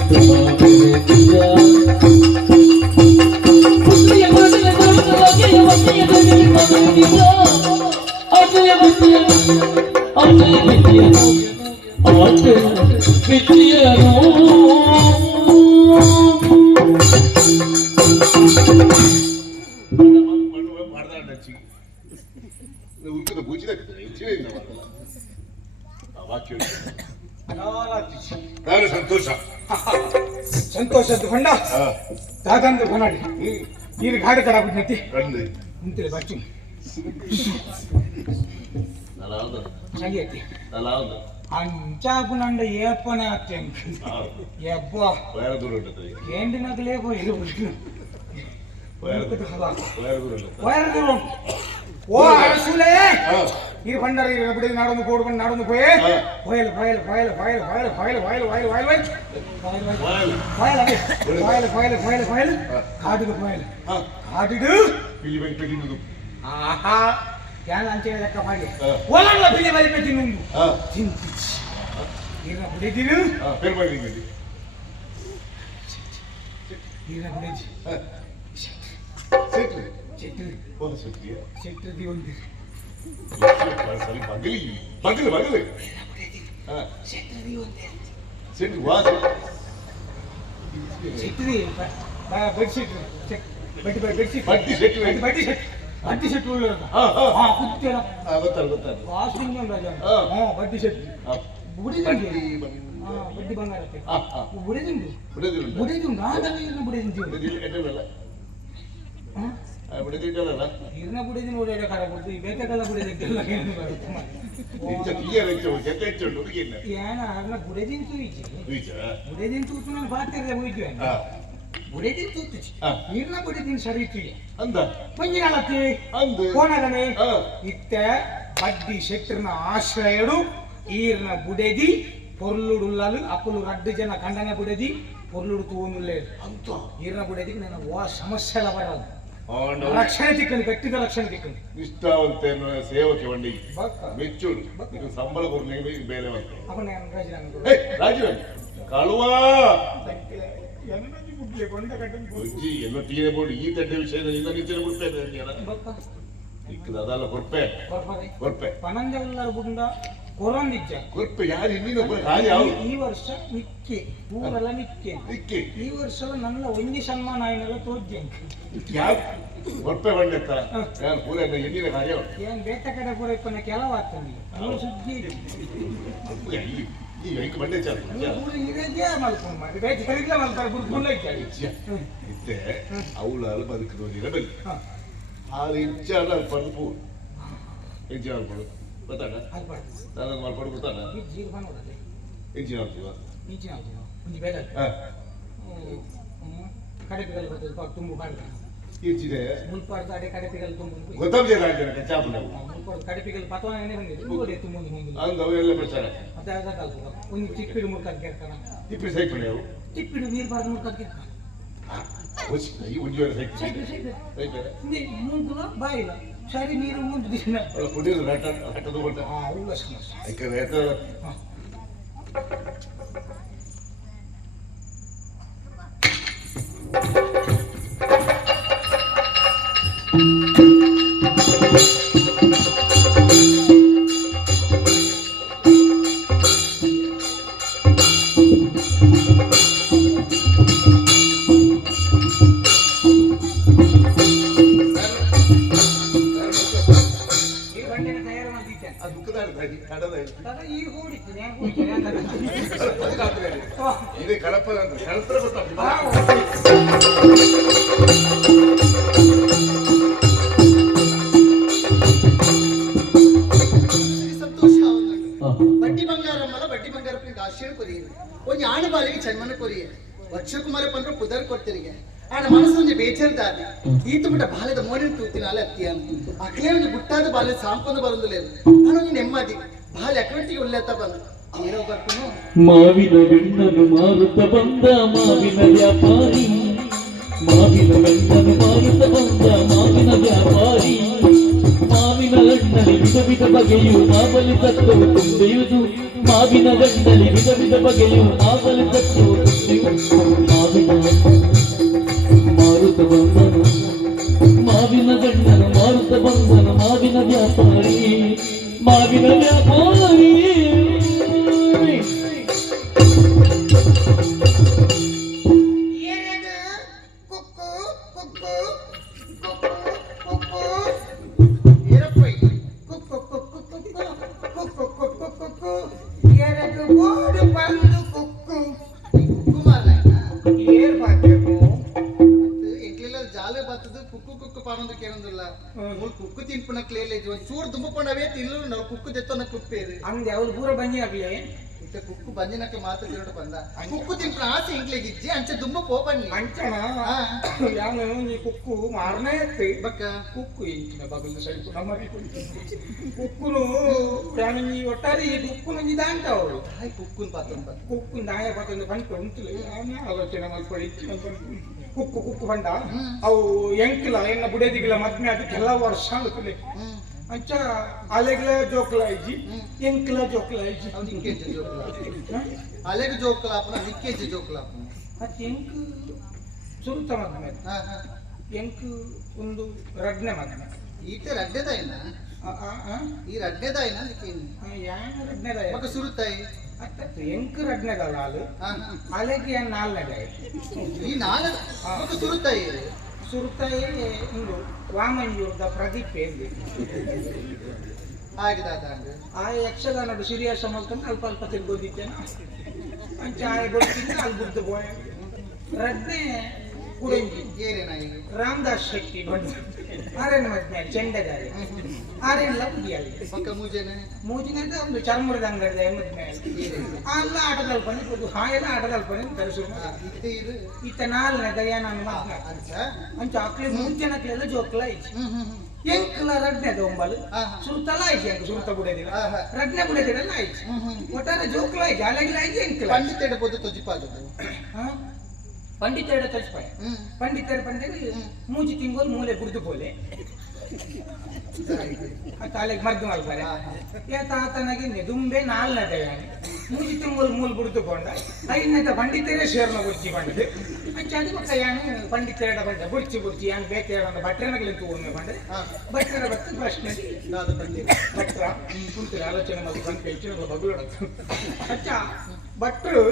ತಾಪರೆ ಪುತ್ರಿಯ ಕರುಣೆ ಕರುಣೆಯಾಗಿ ಪತ್ನಿಯ ಕರುಣೆ ಕರುಣೆಯಾಗಿ ಆಸೆಯ ಬಿತ್ತಿಯನು ಆಸೆಯ ಬಿತ್ತಿಯನು ಆಸೆಯ ಬಿತ್ತಿಯನು ನಾನು ಸಂತೋಷ ಸಂತೋಷದ ಹೊಂಡ ದಾದಂದು ಹೊನಾಡಿ ನೀನು ಗಾಡಿ ಕಡಾಬಿಟ್ನತಿ ಕಂಡು ನಿಂತಿಲ್ಲ ಬಾಚು ಸಂಗೀತಿ ಅಂಚಾಪುನಂಡ ಏಪನೆ ಆತ್ತೆ ಎಬ್ಬ ಎಂಡಿನಗಲೇ ಹೋಗಿ ಓ ಅರಸುಲೇ ಈ ಭಂಡಾರ ಬಿಡಿ ನಾಡೊಂದು ಕೋಡ್ ಬಂದು ನಾಡೊಂದು ಪೋಯೆ ಫೈಲ್ ಫೈಲ್ ಫೈಲ್ ಫೈಲ್ ಫೈಲ್ ಫೈಲ್ ಫೈಲ್ ಫೈಲ್ ಫೈಲ್ ಫೈಲ್ ಫೈಲ್ ಫೈಲ್ ಫೈಲ್ ಫೈಲ್ ಕಾಡಿದು ಫೈಲ್ ಕಾಡಿದು ಆಹಾ ಯಾನ ಅಂತ ಲೆಕ್ಕ ಮಾಡಿ ಒಳಂಗ ಬಿಳಿ ಬಲಿ ಪೆಟ್ಟಿ ನುಂಗು ತಿಂತಿಚ್ ಈಗ ಬಿಡಿದಿರು ಪೇರ್ ಮಾಡಿ ಈಗ ಬಿಡಿಜಿ ಸೆಟ್ರಿ ಚೆಟ್ರಿ ಒಂದು ಸೆಟ್ರಿ ಚೆಟ್ರಿ ಒಂದು ಸರಿ ಬಗಲಿ ಬಗಲಿ ಬಗಲಿ ಚೆಟ್ರಿ ಒಂದು ಸೆಟ್ರಿ ವಾಸ ಚೆಟ್ರಿ ಬೆಡ್ಶೀಟ್ ಬೆಡ್ಶೀಟ್ ಬಡ್ಡಿ ಸೆಟ್ರಿ ಬಡ್ಡಿ ಸೆಟ್ ಉಳ್ಳೋದು ಕುತ್ತೇನ ಗೊತ್ತಾಗ ವಾಷಿಂಗ್ ರಾಜ ಬಡ್ಡಿ ಸೆಟ್ ಬಡ್ಡಿ ಬಂಗಾರ ಬುಡಿದುಂಡು ಬುಡಿದುಂಡು ಆದಲ್ಲಿ ಬುಡಿದುಂಟು ಇರ್ನ ಬುಡಿದಿನ ಓಡಾಡ ಕರ ಕೊಡ್ತು ಬೇಕಲ್ಲ ಬುಡಿದಿಲ್ಲ ಏನ ಅರ್ನ ಬುಡಿದಿನ ತೂಯಿಚಿ ಬುಡಿದಿನ ತೂತು ನಾನು ಪಾತಿರ್ದೆ ಹೋಯ್ತು ಬುಡಿದಿನ ತೂತಿಚಿ ಇರ್ನ ಬುಡಿದಿನ ಸರಿ ತುಯಿ ಅಂದ ಮಂಜಿನಾಲತ್ತಿ ಅಂದು ಕೋನಗನೆ ಇತ್ತ ಬಡ್ಡಿ ಶೆಟ್ರನ ಆಶ್ರಯಡು ಈರ್ನ ಬುಡೆದಿ పొర్లుడుల్లాలు అప్పులు రడ్డు జన కండనే బుడేది పొర్లుడు తూను లేదు అంత ఈర్న బుడేది నేను ఓ సమస్యల పడదు రక్షణ తిక్కని గట్టిగా రక్షణ తిక్కని ಇಷ್ಟಾವಂತೇನು ಸೇವಕ್ಕೆ ಒಂಡಿ ಮೆಚ್ಚುಡು ಇದು ಸಂಬಳ ಕೊಡ್ಲಿಕ್ಕೆ ಬೇರೆ ಮಾಡ್ತಾರೆ ಅಪ್ಪ ನಾನು ರಾಜೀವ್ ಕಳುವಾ ಎನ್ನಜಿ ಬುಡ್ಲೆ ಕೊಂಡ ಕಟ್ಟನ್ ಬುಜ್ಜಿ ಎಲ್ಲ ತೀರೆ ಬೋಡಿ ಈ ತಡ್ಡೆ ವಿಷಯದಿಂದ ನಿಂತಿನ ಬಿಡ್ತೇನೆ ಇಕ್ಕದ ಅದಲ್ಲ ಕೊರ್ಪೆ ಪನಂಜ ಉಲ್ಲಾರ ಬುಂಡ ಕೊರೊಂದಿಜ್ಜ ಕೊರ್ಪೆ ಯಾರು ಇನ್ನಿನ ಹಾಗೆ ಯಾವ ಈ ವರ್ಷ ನಿಕ್ಕೆ ಊರೆಲ್ಲ ನಿಕ್ಕೆ ಈ ವರ್ಷ ನನ್ನ ಒಂಜಿ ಸನ್ಮಾನ ಆಯ್ನಲ್ಲ ತೋಜ್ಜೆ ಯಾವ ಕೊರ್ಪೆ ಬಂಡೆತ್ತ ಯಾರು ಪೂರ ಎಣ್ಣಿನ ಹಾಗೆ ಏನ್ ಬೇಟ ಕಡೆ ಪೂರ ಇಪ್ಪನ ಕೆಲವಾಗ್ತದೆ ಸುದ್ದಿ ಈ ಎಂಕ್ ಬಂಡೆ ಚಾಲು ಇದೇ ಮಲ್ಕೊಂಡು ಮಾಡಿ ಬೇಜ್ ಕರಿಗ್ಲ ಮಲ್ತಾರೆ ಗುರುಗುಲ್ಲ ಇದ್ದಾಳೆ ಇತ್ತೆ ಅವಳು ಅಲ್ಲಿ ಬದುಕಿದವರಿಲ್ಲ ಬಲ್ಲಿ ಹಾಲು ಇಚ್ಚಾಡ ಅಲ್ಲಿ ಪಡೆದು ಪೂ ಎಂಜಿನ ಪಡು ಗೊತ್ತಾಗ ನಾನು ಮಾಡ್ಕೊಂಡು ಗೊತ್ತಾಗ ಎಂಜಿನ ಹಾಕ್ತೀವ ಕಡೆಪಿಗಲ್ ಬರ್ತದೆ ತುಂಬು ಬಾರ್ದ ಇಚ್ಚಿದೆ ಮುಲ್ಪಾಡ್ದ ಅಡೆ ಕಡೆಪಿಗಲ್ ತುಂಬ ಗೊತ್ತಾಗ್ತದೆ ರಾಜ್ಯನ ಚಾಪು ನಾವು ಮುಲ್ಪಾಡ್ದ ಕಡೆಪಿಗಲ್ ಪತವಾನೇ ಬಂದಿದೆ ಮೂಡೆ ತುಂಬ ಹೊಂದಿಲ್ಲ ಹಂಗ ಅವೆಲ್ಲ ಪ್ರಚಾರ ಮತ್ತೆ ಅದಕ್ಕಲ್ಪದ ಒಂದು ಚಿಪ್ಪಿಡು ಮುರ್ಕದ್ ಕೇಳ್ತಾನ ತಿಪ್ಪಿ ಸೈಕಲ್ ಯಾವ ಚಿಪ್ಪಿಡು ನೀರು ಬಾರ್ದು ಮುರ್ಕದ್ ಕೇಳ್ತಾನ ಈ ಉಜ್ವಲ ಸೈಕಲ್ ಸೈಕಲ್ ಮುಂದುಲ ಬಾಯಿಲ್ಲ ಸರಿ ನೀರು ಮುಂದೆ ದಿನ ಅವಳ ಪುಡಿಯೋದು ಹಟ್ಟದು ಬಟ್ಟ ಉಲ್ಲ ಸಮಸ್ಯೆ ಯಾಕಂದ್ರೆ ಈ ಬಂಡಿನ ತಯಾರು ಮಾಡಿದ್ದೇನೆ ಅದು ದುಃಖದಾಡಿ ಕಡದ ಈಗ ಹೂಡಿತ್ತು ನಾನು ಹೂಡಿದ್ದೇನೆ ಇದೇ ಕಳಪ ಅಂತ ಕಳತ್ರ ಗೊತ್ತಾಗ್ತದೆ ಸಂತೋಷ ಬಡ್ಡಿ ಬಂಗಾರಮ್ಮಲ ಬಡ್ಡಿ ಬಂಗಾರಪ್ಪ ಆಶ್ಚರ್ಯ ಕೊರಿಯರು ಒಂದು ಆಣ ಬಾಲಿಗೆ ಚನ್ಮನ ಕೊರಿಯರು ವರ್ಷಕುಮಾರ ಪಂದ್ರ ಪುದರ್ ಕೊಡ್ತಿರಿಗೆ ಆನ ಮನಸ್ಸು ಒಂದು ಬೇಜಾರದಾದ ಈತ ಬಿಟ್ಟ ಬಾಲ್ಯದ ಮೋಡಿನ ತೂತಿನಾಲೆ ಅತ್ತಿಯಾನ ಅಕ್ಲೇ ಒಂದು ಗುಟ್ಟಾದ ಬಾಲ್ಯ ಸಾಂಪದ ಬರಂದಿಲ್ಲ ನಾನೊಂದು ನೆಮ್ಮದಿ ಬಾಲ್ಯ ಅಕೌಂಟಿಗೆ ಉಲ್ಲೇತ ಬಂದ ಏನೋ ಬರ್ತಾನೋ ಮಾವಿನ ಗಣ್ಣನು ಮಾರುತ್ತ ಬಂದ ಮಾವಿನ ವ್ಯಾಪಾರಿ ಮಾವಿನ ಗಣ್ಣನು ಮಾರುತ್ತ ಬಂದ ಮಾವಿನ ವ್ಯಾಪಾರಿ ಮಾವಿನ ಗಣ್ಣಲಿ ವಿಧ ವಿಧ ಬಗೆಯು ಮಾವಲಿ ತತ್ವವು ತುಂಬಿಯುವುದು ಮಾವಿನ ಗಣ್ಣಲಿ ವಿಧ ವಿಧ ಬಗೆಯು ಮಾವಲಿ ತತ್ವವು ತುಂಬಿಯುವುದು ಮಾವಿನ ಮಾರುತ್ತ ಬಂದನು ಮಾವಿನ ಗಣ್ಣನು ಮಾರುತ್ತ ಬಂದನು ಮಾವಿನ ವ್ಯಾಪಾರಿ ಮಾವಿನ ವ್ಯಾಪಾರಿ ಕುಕ್ಕು ತಿನ್ಪುನ ಕ್ಲೇಲೆ ಚೂರು ತುಂಬಕೊಂಡವೇ ತಿನ್ನು ನಾವು ಕುಕ್ಕು ತೆತ್ತನ ಕುಪ್ಪೇರು ಅಂದೆ ಅವಳು ಪೂರ ಬಂಜಿ ಆಗ್ಲಿ ಇತ್ತ ಕುಕ್ಕು ಬಂದಿನಕ್ಕೆ ಮಾತು ತಿರುಡು ಬಂದ ಕುಕ್ಕು ತಿನ್ಪುನ ಆಸೆ ಇಂಗ್ಲಿಗಿಜ್ಜಿ ಅಂಚೆ ದುಂಬ ಪೋಪಣ್ಣಿ ಅಂಚನ ಯಾನು ನೀ ಕುಕ್ಕು ಮಾರನೇ ಎತ್ತಿ ಬಕ್ಕ ಕುಕ್ಕು ಇಂಚಿನ ಬಗಲು ಸೈಕು ನಮ್ಮ ಕುಕ್ಕುನು ಯಾನು ಈ ಒಟ್ಟಾರೆ ಈ ಕುಕ್ಕುನು ಇದಾಂತ ಅವಳು ಹಾಯ್ ಕುಕ್ಕುನ್ ಪಾತನ್ ಬಕ್ಕ ಕುಕ್ಕು ನಾಯ ಪಾತಂದು ಬಂತು ಉಂಟು ಆಲೋಚನೆ ಮಾಡ್ಕೊಳ್ಳಿ ಕುಕ್ಕು ಕುಕ್ಕು ಬಂಡ ಅವು ಎಂಕಿಲ್ಲ ಎನ್ನ ಬುಡದಿಗಿಲ್ಲ ಮದ್ಮೆ ಅದಕ್ಕೆಲ್ಲ ವರ್ಷ ಅನ್ಕೊಳ್ಳಿ ಅಂಚ ಅಲೆಗ್ಲ ಜೋಕ್ಲ ಐಜಿ ಎಂಕ್ಲ ಜೋಕ್ಲ ಐಜಿ ಅವ್ನು ನಿಕ್ಕೇಜ್ ಜೋಕ್ಲ ಅಲೆಗ ಜೋಕ್ಲ ಅಪ್ಪನ ನಿಕ್ಕೇಜ್ ಜೋಕ್ಲ ಅಪ್ಪನ ಮತ್ತೆ ಎಂಕ್ ಸುರುತ ಮದ್ಮೆ ಎಂಕ್ ಒಂದು ರಡ್ನೆ ಮದ್ಮೆ ಈತೆ ರಡ್ಡೆದಾಯಿನ ಈ ರಡ್ಡೆದಾಯಿನ ನಿಕ್ಕೇನು ಯಾನ ರಡ್ನೆದಾಯ ಮಗ ಸುರುತ್ತಾಯಿ ಅತ್ತತ್ತು ಎಂಕ್ ರಡ್ನೆದಲ್ಲ ಹಾಲು ಅಲೆಗೆ ನಾಲ್ನೆದಾಯ ಈ ನಾಳೆ ಮಗ ಸುರುತ್ತಾಯಿ ಸುರುತಾಯಿ ಒಂದು ವಾಮಂಜೂರ್ದ ಪ್ರದೀಪ್ ಎಂದು ಆಗಿದಾದ ಆ ಯಕ್ಷಗಾನದ ಸಿರಿಯಾಸ ಮಲ್ಕೊಂಡು ಅಲ್ಪ ಅಲ್ಪ ತಿರ್ಗೋದಿದ್ದೇನೆ ಅಂಚ ಆಯ ಗೊತ್ತಿದ್ದ ಅಲ್ಲಿ ಬುದ್ಧ ಬೋಯ ರಡ್ನೆ ಕುಡಂಜಿ ಏನೇನಾಗಿ ರಾಮದಾಸ್ ಶೆಟ್ಟಿ ಬಂದು ಆರೇನು ಮದ್ಮೆ ಚೆಂಡದಾರೆ ಆರೇನಿಲ್ಲ ಕುಡಿಯಲ್ಲಿ ಮಕ್ಕ ಮೂಜೆನೆ ಮೂಜಿನಂತ ಒಂದು ಚರ್ಮುರದ ಅಂಗಡಿದ ಮದ್ಮೆ ಅಲ್ಲ ಆಟದಲ್ಲಿ ಬಂದು ಹಾಯೆಲ್ಲ ಆಟದಲ್ಲಿ ಬಂದು ತರಿಸು ಇತ್ತೆ ಇದು ಇತ್ತ ನಾಲ್ನೇ ದಯ ನಾನು ಮದ್ಮೆ ಅಂಚ ಅಂಚ ಆಕ್ಲೆ ಮುಂಚೆನಕ್ಲೆಲ್ಲ ಜೋಕ್ಲ ಐತಿ ಎಂಕ್ಲ ರಡ್ನೆದ ಒಂಬಲು ಸುರ್ತಲ ಐತಿ ಅಂಕ ಸುರ್ತ ಬುಡದಿಲ್ಲ ರಡ್ನೆ ಬುಡದಿಲ್ಲ ಐತಿ ಒಟ್ಟಾರೆ ಜೋಕ್ಲ ಐತಿ ಅಲೆಗಿಲ್ಲ ಐತಿ ಎಂಕ್ಲ ಪಂಡಿತೆಡೆ ಪೊದ್ದು ತೊಜಿಪಾದದು ಪಂಡಿತೆಡೆ ತಜ್ಪಾಯ ಪಂಡಿತರ ಪಂಡಿತರು ಮೂಜಿ ತಿಂಗೋಲ್ ಮೂಲೆ ಬುಡ್ದು ಬೋಲೆ ತಾಲೆಗೆ ಮರ್ದು ಮಾಡ್ತಾರೆ ಏತ ಆತನಿಗೆ ನೆದುಂಬೆ ನಾಲ್ನೇ ದಯಾನೆ ಮೂಜಿ ತಿಂಗೋಲ್ ಮೂಲ್ ಬುಡ್ದು ಕೊಂಡ ಐದನೇದ ಪಂಡಿತರೇ ಶೇರ್ನ ಬುರ್ಜಿ ಬಂಡದು ಅಂಚಾದ ಮಕ್ಕ ಯಾನು ಪಂಡಿತರ ಬಂಡ ಬುರ್ಚಿ ಬುರ್ಜಿ ಯಾನು ಬೇತೆ ಭಟ್ರನಗಳಿಂತು ಒಮ್ಮೆ ಬಂದ್ರೆ ಭಟ್ರರ ಬತ್ತು ಪ್ರಶ್ನೆ ಭಟ್ರ ಕುಂತು ಆಲೋಚನೆ ಮಾಡಿ ಬಂದು ಹೆಚ್ಚಿನ ಬಗುಳ ಅಚ್ಚ ಭಟ್ರು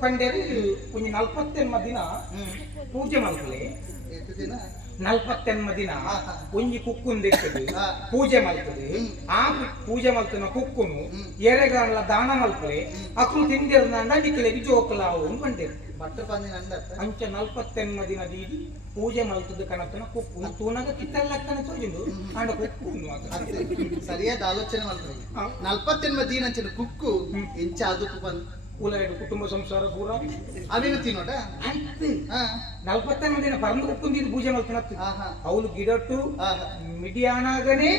ಪಂಡ್ಯರು ಒಂದು 40 ದಿನ ಪೂಜೆ ಮಾಡ್ಕೊಳ್ಳಿ ಎಷ್ಟು ದಿನ 40 ದಿನ ಒಂಜಿ ಕುಕ್ಕುನ್ ತೆಗ್ತದೆ ಪೂಜೆ ಮಲ್ತದೆ ಆ ಪೂಜೆ ಮಲ್ತನ ಕುಕ್ಕುನು ಎರೆಗಾಲ ದಾನ ಮಲ್ಪಲೆ ಅಕ್ಲು ತಿಂದಿರ್ದಂಡ ನಿಕ್ಲೆಗೆ ಜೋಕಲಾವು ಬಂದಿರು ಬಟ್ಟ ಪಂದಿನ ಅಂಚ 40 ದಿನ ದೀದಿ ಪೂಜೆ ಮಲ್ತದ ಕಣತನ ಕುಕ್ಕುನು ತೂನಗ ಕಿತ್ತಲ್ಲಕ್ಕನ ತೋಜಿಂದು ಅಂಡ ಕುಕ್ಕುನು ಸರಿಯಾದ ಆಲೋಚನೆ ಮಾಡ್ತಾರೆ 40 ದಿನ ಅಂಚಿನ ಕುಕ್ಕು ಎಂಚ ಅದಕ್ಕೂ ಬಂದು ಉಲರೆಡು ಕುಟುಂಬ ಸಂಸಾರ ಪೂರ ಅವೇನು ತಿನ್ನೋಟ ಅಂತ 40 ದಿನ ಪರಂದು ಕುಕ್ಕುಂದಿದ್ದು ಪೂಜೆ ಮಲ್ತನತ್ತು ಅವಳು ಗಿಡಟ್ಟು ಮಿಡಿಯಾನಾಗನೆ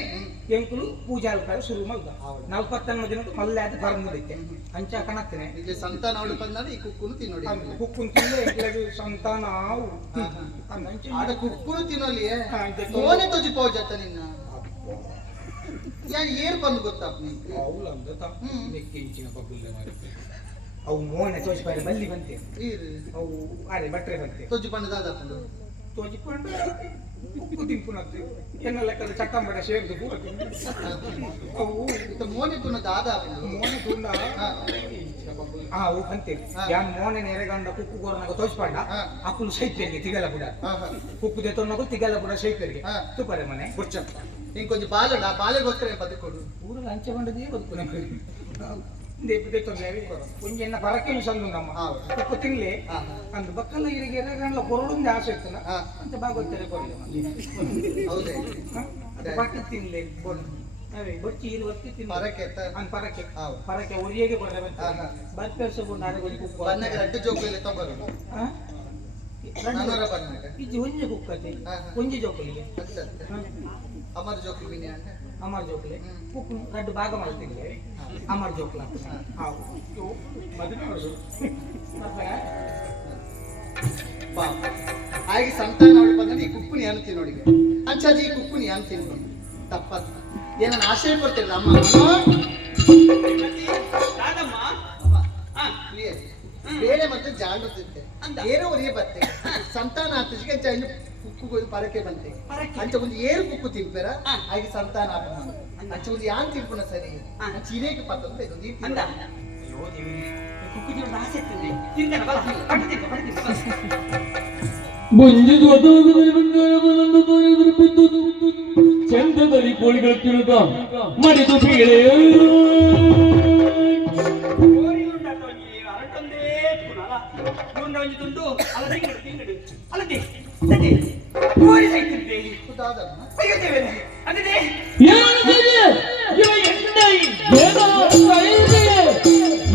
ಎಂಕುಲು ಪೂಜಾ ಶುರು ಮಲ್ದ 40 ದಿನ ಮಲ್ಲೆ ಅದು ಪರಂದೈತೆ ಅಂಚ ಕಣತ್ತನೆ ಇಲ್ಲಿ ಸಂತಾನ ಅವಳು ಬಂದಾಗ ಈ ಕುಕ್ಕುನು ತಿನ್ನೋಡಿ ಕುಕ್ಕುನ್ ತಿಂದು ಎಂಕ್ಲೆಗೆ ಸಂತಾನ ಆವು ಆಡ ಕುಕ್ಕುನು ತಿನ್ನೋಲಿ ಮೋನೆ ತೋಜಿ ಪೌಜತ್ತ ನಿನ್ನ ಯಾರು ಏರ್ ಬಂದು ಗೊತ್ತಾ ಅವಳು ಅಂದ ನೆಕ್ಕಿಂಚಿನ ಬಗ್ಗುಲ್ಲೆ ಮಾಡಿ ಅವು ಮೋನೆ ತೋಜಿಪಾರಿ ಬಲ್ಲಿ ಬಂತೆ ಅವು ಅರೆ ಬಟ್ರೆ ಬಂತೆ ತೋಜಿ ಪಂಡ ದಾದಾಪಂಡು ತೋಜಿಕೊಂಡು ಉಪ್ಪು ತಿಂಪುನತ್ತೆ ಎನ್ನ ಲೆಕ್ಕದ ಚಟ್ಟಂಬಡ ಸೇರ್ದು ಪೂರ ಅವು ಮೋನೆ ತುನ ದಾದ ಮೋನೆ ತುಂಡ ಅವು ಬಂತೆ ಯಾನ್ ಮೋನೆ ನೆರೆಗಂಡ ಕುಕ್ಕು ಗೋರನಾಗ ತೋಜಿಪಂಡ ಅಕ್ಕಲು ಸೈತ್ರಿಗೆ ತಿಗಲ ಬುಡ ಕುಕ್ಕು ದೇತೊನ್ನಗು ತಿಗಲ ಬುಡ ಸೈತ್ರಿಗೆ ತುಪರೆ ಮನೆ ಗುರ್ಚ ಇಂಕೊಂಚ ಬಾಲಡ ಬಾಲೆಗೋಸ್ಕರ ಬದುಕೊಡು ಪೂರ ಲಂಚ ಬಂಡದೇ ಬದುಕುನ ಒಂಜೆನ್ನ ಪರಕೆ ಸಂದು ನಮ್ಮ ಉಪ್ಪು ತಿನ್ಲಿ ಅಂದು ಬಕ್ಕಲ ಇರಿಗೆ ಎರೆಗಂಡ್ಲ ಕೊರಡುಂದೆ ಆಸೆ ಇರ್ತಲ್ಲ ಅಂತ ಬಾಗೋತ್ತಾರೆ ಕೊರಲಿ ಪರಕೆ ತಿನ್ಲಿ ಅದೇ ಬಚ್ಚಿ ಇದು ಒತ್ತಿ ತಿನ್ ಪರಕೆ ಪರಕೆ ಪರಕೆ ಒರಿಯಗೆ ಕೊಡ್ರೆ ಬರ್ಪೆರ್ಸ ಕೊಂಡು ಒಂದು ಕುಕ್ಕು ಬನ್ನಗ ರಡ್ಡು ಜೋಕುಲಿ ತೊಂಬರು ಇದು ಒಂಜೆ ಕುಕ್ಕತೆ ಒಂಜೆ ಜೋಕುಲಿಗೆ ಅಮರ್ ಜೋಕುಲಿ ಬಿನಿ ಅಂಡೆ ಅಮರ್ ಜೋಕುಲಿ ಕುಕ್ಕು ರಡ್ಡು ಭಾಗ ಮಾಡ್ತಿದ್ದೆ ಅಮರ್ ಜೋಕುಲ ಹಾಗೆ ಸಂತಾನ ಅವಳು ಬಂದ್ರೆ ಈ ಕುಕ್ಕುನಿ ಅನ್ತಿ ನೋಡಿ ಅಂಚಾಜಿ ಈ ಕುಕ್ಕುನಿ ಅಂತೀನಿ ತಪ್ಪತ್ತ ಏನನ್ನ ಆಶಯ ಪಡ್ತಿರಲ್ಲ ಅಮ್ಮ ಬೇರೆ ಮತ್ತೆ ಜಾಂಡುತ್ತಿದ್ದೆ ಏನೋ ಒರಿಯ ಬತ್ತೆ ಸಂತಾನ ಆತಜಿಗೆ ಅಂಚ ಇನ್ನು ಕುಕ್ಕು ಪರಕೆ ಬಂತೆ ಅಂಚ ಒಂದು ಏರು ಕುಕ್ಕು ತಿಂಪೇರ ಹಾಗೆ ಸಂತಾನ ಆಪನ ಅಂಚ ಒಂದು ಯಾನ್ ತಿಂಪುನ ಸರಿ ಚೀನೇಗೆ ಪತ್ತಂತ ಇದೊಂದು ಅಂದ ಚಂದದಲ್ಲಿ ಕೋಳಿಗಳ ತಿರುಗ ಮಡಿದು ಬೀಳೆ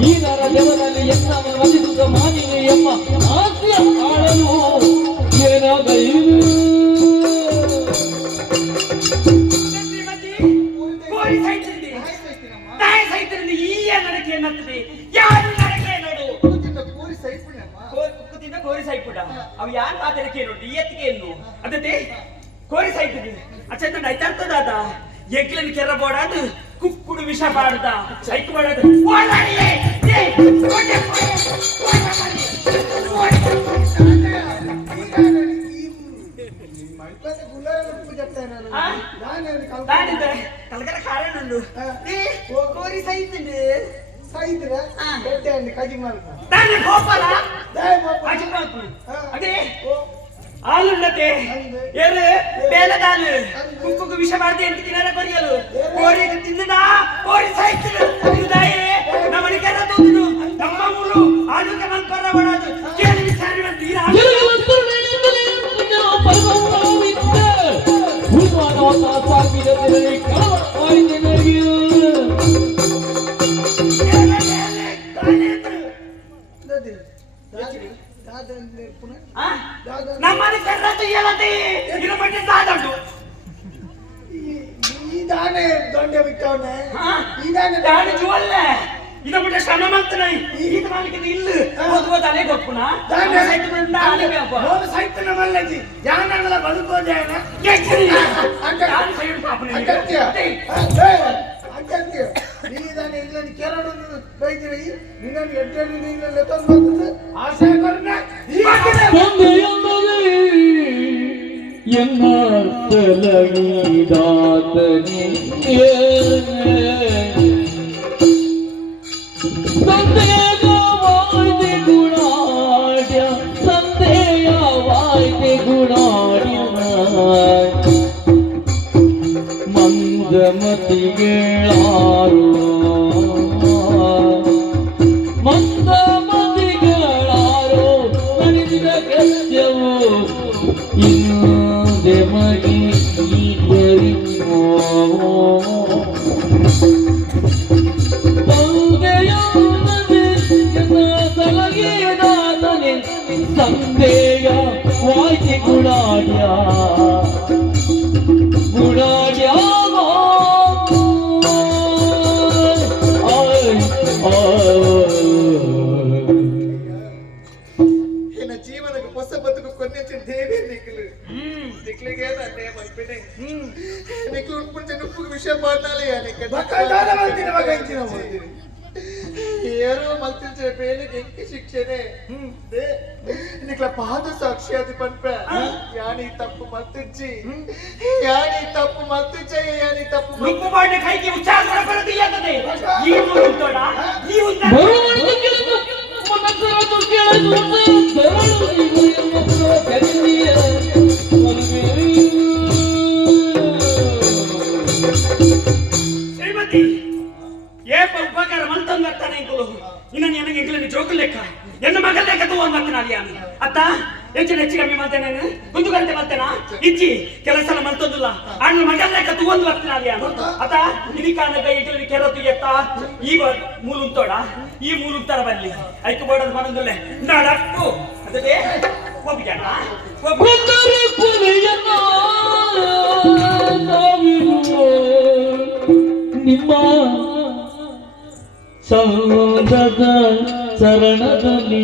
ಈ ನರದೇವನಲ್ಲಿ ಎನ್ನ ಮದಿಸುತ್ತ ಮಾನಿಗೆ ಎಂಬ ಆಸೆಯ ಆಳಲು ಏನಾಗಲಿ ಕೋರಿ ಸೈಪುಟ ಅವು ಯಾರು ಮಾತಾಡಕ್ಕೆ ನೋಡಿ ಎತ್ತಿಗೆ ಏನು ಅದೇ ಕೋರಿ ಸೈತಿದೆ ಅಚ್ಚಂದ ಐತಾರ್ತದಾದ ಎಗ್ಲನ್ ಕೆರ ಬೋಡಾದು ಕುಕ್ಕುಡು ವಿಷ ಬಾಡ್ದ ಸೈಕ್ ಬಾಡದು ಕಲ್ಕರ ಕಾರಣ ಕೋರಿ ಸೈತಿದೆ ಸೈದ್ರೆ ಕಜಿ ಅದೇ ಆಲುಂಡತೆ ಏರು ಬೇಲದಾಲು ಕುಕ್ಕುಕು ವಿಷ ಮಾಡ್ದೆ ಅಂತ ತಿನ್ನಾರ ಬರೆಯಲು ಕೋರಿ ತಿಂದನಾ ಕೋರಿ ಸಾಯ್ತಿದ್ರು ನಮ್ಮನೆ ಕೆರ ತೋದಿನು ನಮ್ಮ ಮೂರು ಆಲುಗೆ ಮನ್ಪರ ಬಡದು ಕೇಳಿ ವಿಚಾರಣೆ ಮಾಡ್ತೀರಾ ನಮ್ಮನೆ ಕರ್ರದ್ದು ಹೇಳತಿ ಇರ ಮಟ್ಟ ಸಾದಡು ಇದಾನೆ ದೊಡ್ಡ ಬಿಟ್ಟವನೆ ದಾಡಿ ಜುವಲ್ಲ ಇದ ಬಿಟ್ಟ ಶ್ರಮ ಮಾಡ್ತಾನೆ ಇದು ಮಾಡ್ಲಿಕ್ಕೆ ಇಲ್ಲ ಓದ್ಬೋದು ಅಲೆ ಗೊಪ್ಪುನ ಸಾಹಿತ್ಯ ನಮ್ಮಲ್ಲಿ ಯಾನಗಳ ಬದುಕೋದೇನ ಅಗತ್ಯ ನೀದಾನೆ ಇಲ್ಲಲ್ಲಿ ಕೆರಡು ಬೈದಿರಿ ನಿನ್ನನ್ನು ಎಡ್ಡೆಡು ನೀನಲ್ಲಿ ತಂದು ಆಶೆ ಕೊರ್ನ ಎನ್ನ ಸಲಗಿದಾತನೇ ಸಂದೇಯವಾಯ್ದೆ ಗುಣಾಡ್ಯ ಸಂದೇಯವಾಯ್ದೆ ಗುಣಾಡ್ಯ ಮಂದಮತಿಗಳಾರು ಮಂದಮತಿಗಳಾರು ನಡೆಸಿದ ಕೃತ್ಯವು ಇನ್ನೊಂದೆ ಮಗಿ ಸಂದೇಯ ವಾಯ್ತಿ ಗುಣಾಡ್ಯ ಗುಣಾಡ್ಯ ಏನ ಜೀವನಕ್ಕೆ ಹೊಸ ಬದುಕು ಕೊನೆಚಿನ ದೇವಿ ನಿಕ್ಲು ನಿಕ್ಲಿಗೆ ನನ್ನೇ ಮಲ್ಪಿನೆ ನಿಕ್ಲು ಉಂಟು ನುಪ್ಪು ವಿಷಯ ಮಾಡ್ನಾಲೆ ఏరో మల్తించే పేరుకి ఎంక శిక్షనే నీకు పాద సాక్షి అది పనిప యాని తప్పు మల్తించి యాని తప్పు మల్తించే యాని తప్పు ನುಪ್ಪು ಮಾಡಿ ಕೈಗೆ ಉಚ್ಚಾರ ಬರದಿಯಾಗದೆ ಈ ಉಂಟೋಡ ಈ ಉಂಟ ಶ್ರೀಮತಿ ಏಪ ಉಪಕಾರ ಮಲ್ತಂದು ಬರ್ತಾನೆ ಇಂಕುಲು ಇನ್ನ ನನಗೆ ಇಂಕಲು ಜೋಕು ಲೆಕ್ಕ ಎನ್ನ ಮಗಲ್ ಲೆಕ್ಕ ತಗೊಂಡು ಬರ್ತಾನೆ ಅಲ್ಲಿ ಅತ್ತ ಹೆಚ್ಚು ಕಮ್ಮಿ ಮಾಡ್ತೇನೆ ಒಂದು ಗಂಟೆ ಮಾಡ್ತೇನಾ ಇಜ್ಜಿ ಕೆಲಸ ಮಲ್ತಂದಿಲ್ಲ ಅಣ್ಣ ಮಗಲ್ ಲೆಕ್ಕ ತಗೊಂಡು ಬರ್ತಾನೆ ಅಲ್ಲಿ ಅತ್ತ ಇದಕ್ಕಾನಗ ಇಂಕಲು ಕೆರತು ಎತ್ತ ಈ ಮೂಲುಂತೋಡ ಈ ಮೂಲುಂತರ ಬರಲಿ ಐಕು ಬೋಡದು ಮನಂದುಲ್ಲೆ ನಾಡಕ್ಕು ಅದೇ ಒಬ್ಬ ಜನ ನಿಮ್ಮ ಸೌದದ ಚರಣದಲ್ಲಿ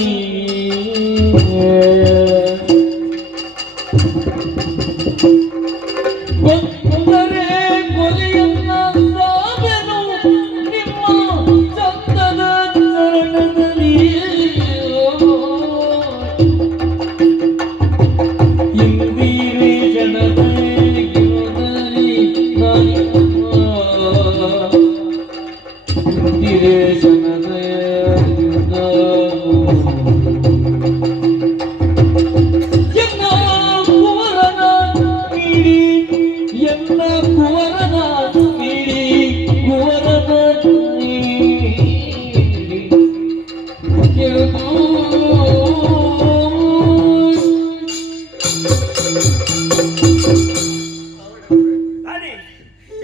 ಕೊಂದರೆ ಕೊಲೆಯನ್ನ ಸಾವೆನು ನಿಮ್ಮ ಚಂದದ ಚರಣದಲ್ಲಿ ಇಂದಿರೆ ಜನದಲ್ಲಿ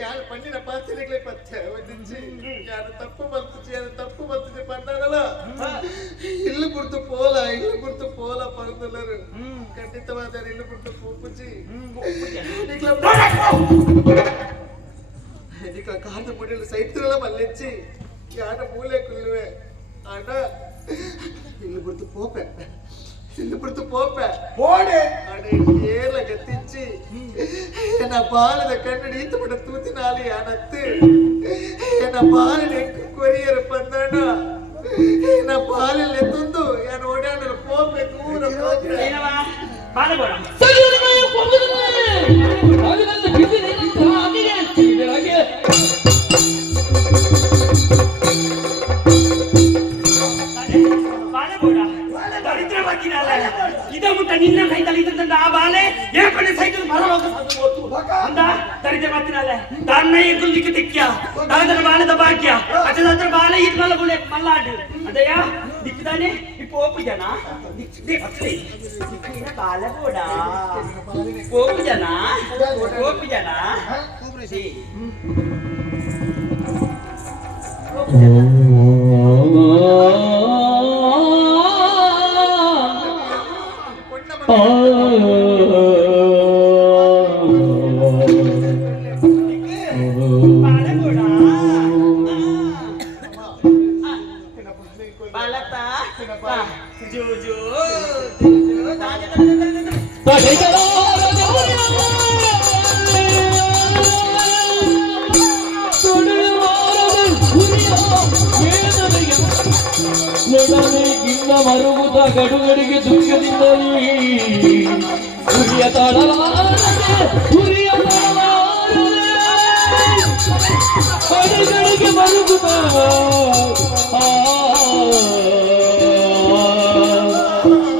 ಯಾರು ಪಣ್ಣಿನ ಪಾತ್ರೆಗಳೇ ಪತ್ತೆ ಒಂದಿಂಚಿ ಯಾರು ತಪ್ಪು ಬರ್ತದೆ ಪಂಡಾಗಲ್ಲ ಇಲ್ಲು ಕುರ್ತು ಪೋಲ ಪರದಲ್ಲರು ಖಂಡಿತವಾದ ಇಲ್ಲು ಕುರ್ತು ಪೂಪುಜಿ ಕಾದ ಮುಡಿಲು ಸೈತ್ರಲ್ಲ ಮಲ್ಲೆಚ್ಚಿ ಯಾರ ಮೂಲೆ ಕುಲ್ಲುವೆ ಆಡ ಇಲ್ಲು ಕುರ್ತು ಪೋಪೆ ಓಡೆ ಅಡೆ ಏಲ ಗತ್ತಿಚ್ಚಿ ಎನ್ನ ಬಾಲದ ಕನ್ನಡಿ ಈತ ಬಿಡ ತೂತಿನಾಲಿ ಅನತ್ತು ಎನ್ನ ಬಾಲದ ಕೊರಿಯರ ಪಂದಣ್ಣ ಎನ್ನ ಬಾಲಲ್ಲಿ ತುಂದು ಎನ್ನ ಓಡಾಡಲು ಪೋಪೆ ದೂರ ಏನವಾ ಬಾಲಗೋಡ ಬಾಲಗೋಡ ದರಿದ್ರ ಬಾಕಿನಲ್ಲ ಇದ ಮುಟ್ಟ ನಿನ್ನ ಕೈತಲ್ಲಿ ಇದ್ದಂತ ಆ ಬಾಲೆ ಏಪನೆ ಸೈಕಲ್ ಬರಲೋಕ ಅಂದ ದರಿದ್ರ ಬಾಕಿನಲ್ಲ ದಾನ್ನ ಏಕುಲ್ದಿಕ್ಕೆ ತೆಕ್ಕ್ಯ ದಾದರ ಬಾಲದ ಭಾಗ್ಯ ಅಚದಾದ್ರ ಬಾಲೆ ಇದ್ಮಲ್ಲ ಗುಳೆ ಮಲ್ಲಾಡು ಅದಯ್ಯ ದಿಕ್ಕಿದಾನೆ ಪೋಪು ಜನ ಬಾಲಗೋಡ ಪೋಪು ಜನ ಮರುಗುತ್ತ ಗಡುಗಡಿಗೆ ದುಃಖದಿಂದಲೇ ಹುರಿಯ ಅಡಿಗಳಿಗೆ ಮರುಗುತ್ತ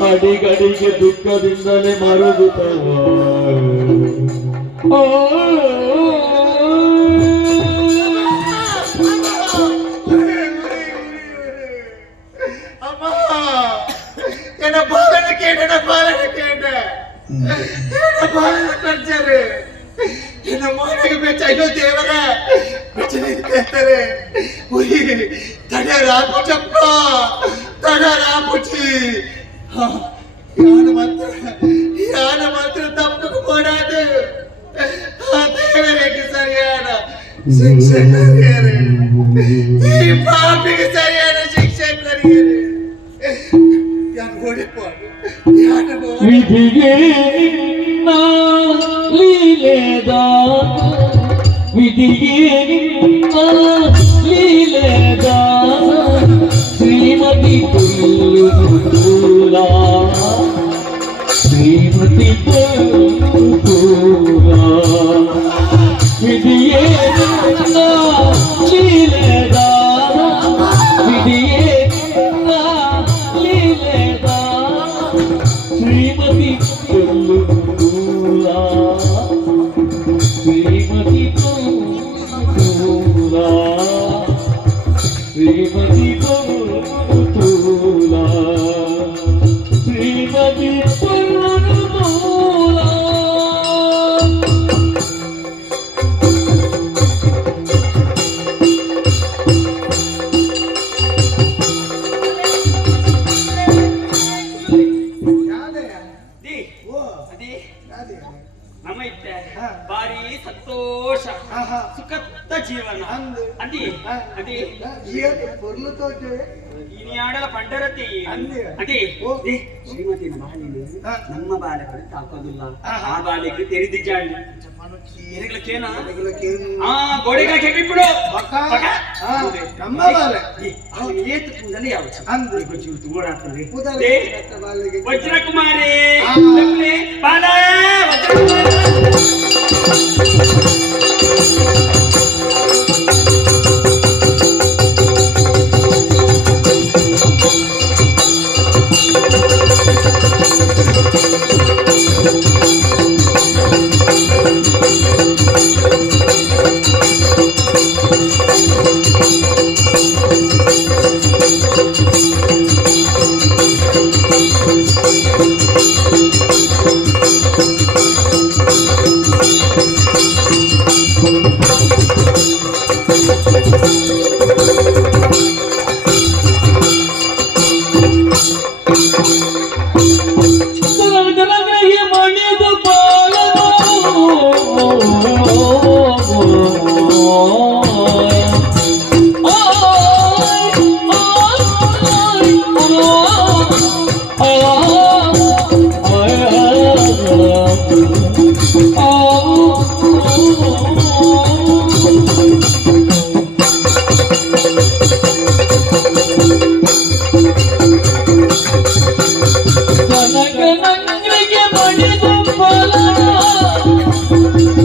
ಅಡಿಗಡಿಗೆ ದುಃಖದಿಂದಲೇ ಮರುಗುತ್ತ ಎನ್ನ ಬಾಲನ ಕೇಟ ಬಾಲನ ಕರ್ಜಾರೆ ಎನ್ನ ಮೋನಿಗೆ ಬೆಚ್ಚ ಅಯ್ಯೋ ದೇವರ ಬೆಚ್ಚನೆ ಕೇಳ್ತಾರೆ ಉರಿ ತಡ ರಾಪುಚಪ್ಪ ತಡ ರಾಪುಚಿ ಯಾನ ಮಾತ್ರ ತಪ್ಪು ಮಾಡಾದು ಆ ದೇವರಿಗೆ ಸರಿಯಾದ ಶಿಕ್ಷೆ ಕರಿಯರೆ ಈ ಪಾಪಿಗೆ ಸರಿಯಾದ ಶಿಕ್ಷೆ ಕರಿಯರೆ ಯಾನ್ ಓಡಿಪೋಡು ವಿಧಿಗೆ ಲೀಲೆದ ವಿಧಿಗೆ ಲೀಲೆದ ಶ್ರೀಮತಿ ಪುಲ್ಲ ಶ್ರೀಮತಿ ಪುಲ್ಲ ವಿಧಿಗೆ ಲೀಲೆದ ವಿಧಿಗೆ ಲೀಲೆದ ಶ್ರೀಮತಿ ಪುಲ್ಲ ಶ್ರೀಮತಿ ಪುಲ್ಲ ಶ್ರೀಮತಿ ಪುಲ್ಲ ಶ್ರೀಮತಿ ಪುಲ್ಲ ದಿ ಅದಿ ನಮ್ಮ ಇತ್ತೆ ಬಾರಿ ಸಂತೋಷ ಸುಖದ ಜೀವನ ಅದಿ ಅದಿ பொருள் தோற்று ಇನಿ ಆಡಲ ಪಂಡರತಿ ಅದಿ ದಿ ಶ್ರೀಮತಿನ ಬಾಲಿನ ನಮ್ಮ ಬಾಲಗಳು ತಾಕೋದಿಲ್ಲ ಆ ಬಾಲಿಗೆ ತೆರೆದಿ ಜಾಡಿ ಎರೆಗಳಕೇನ ಆ ಗೋಡೆಗಳ ಕೆಟ್ಟಿಬಿಡು ನಮ್ಮ ಬಾಲೆ ಅವನು ಏತು ಕೂದಲು ಯಾವುದು ಅಂದು ಜೀವಿತ ಓಡಾಡ್ತದೆ ಕೂದಲು ಬಾಲೆಗೆ ವಜ್ರಕುಮಾರಿ ಬಾಲ ವಜ್ರಕುಮಾರಿ ಮಣಿದು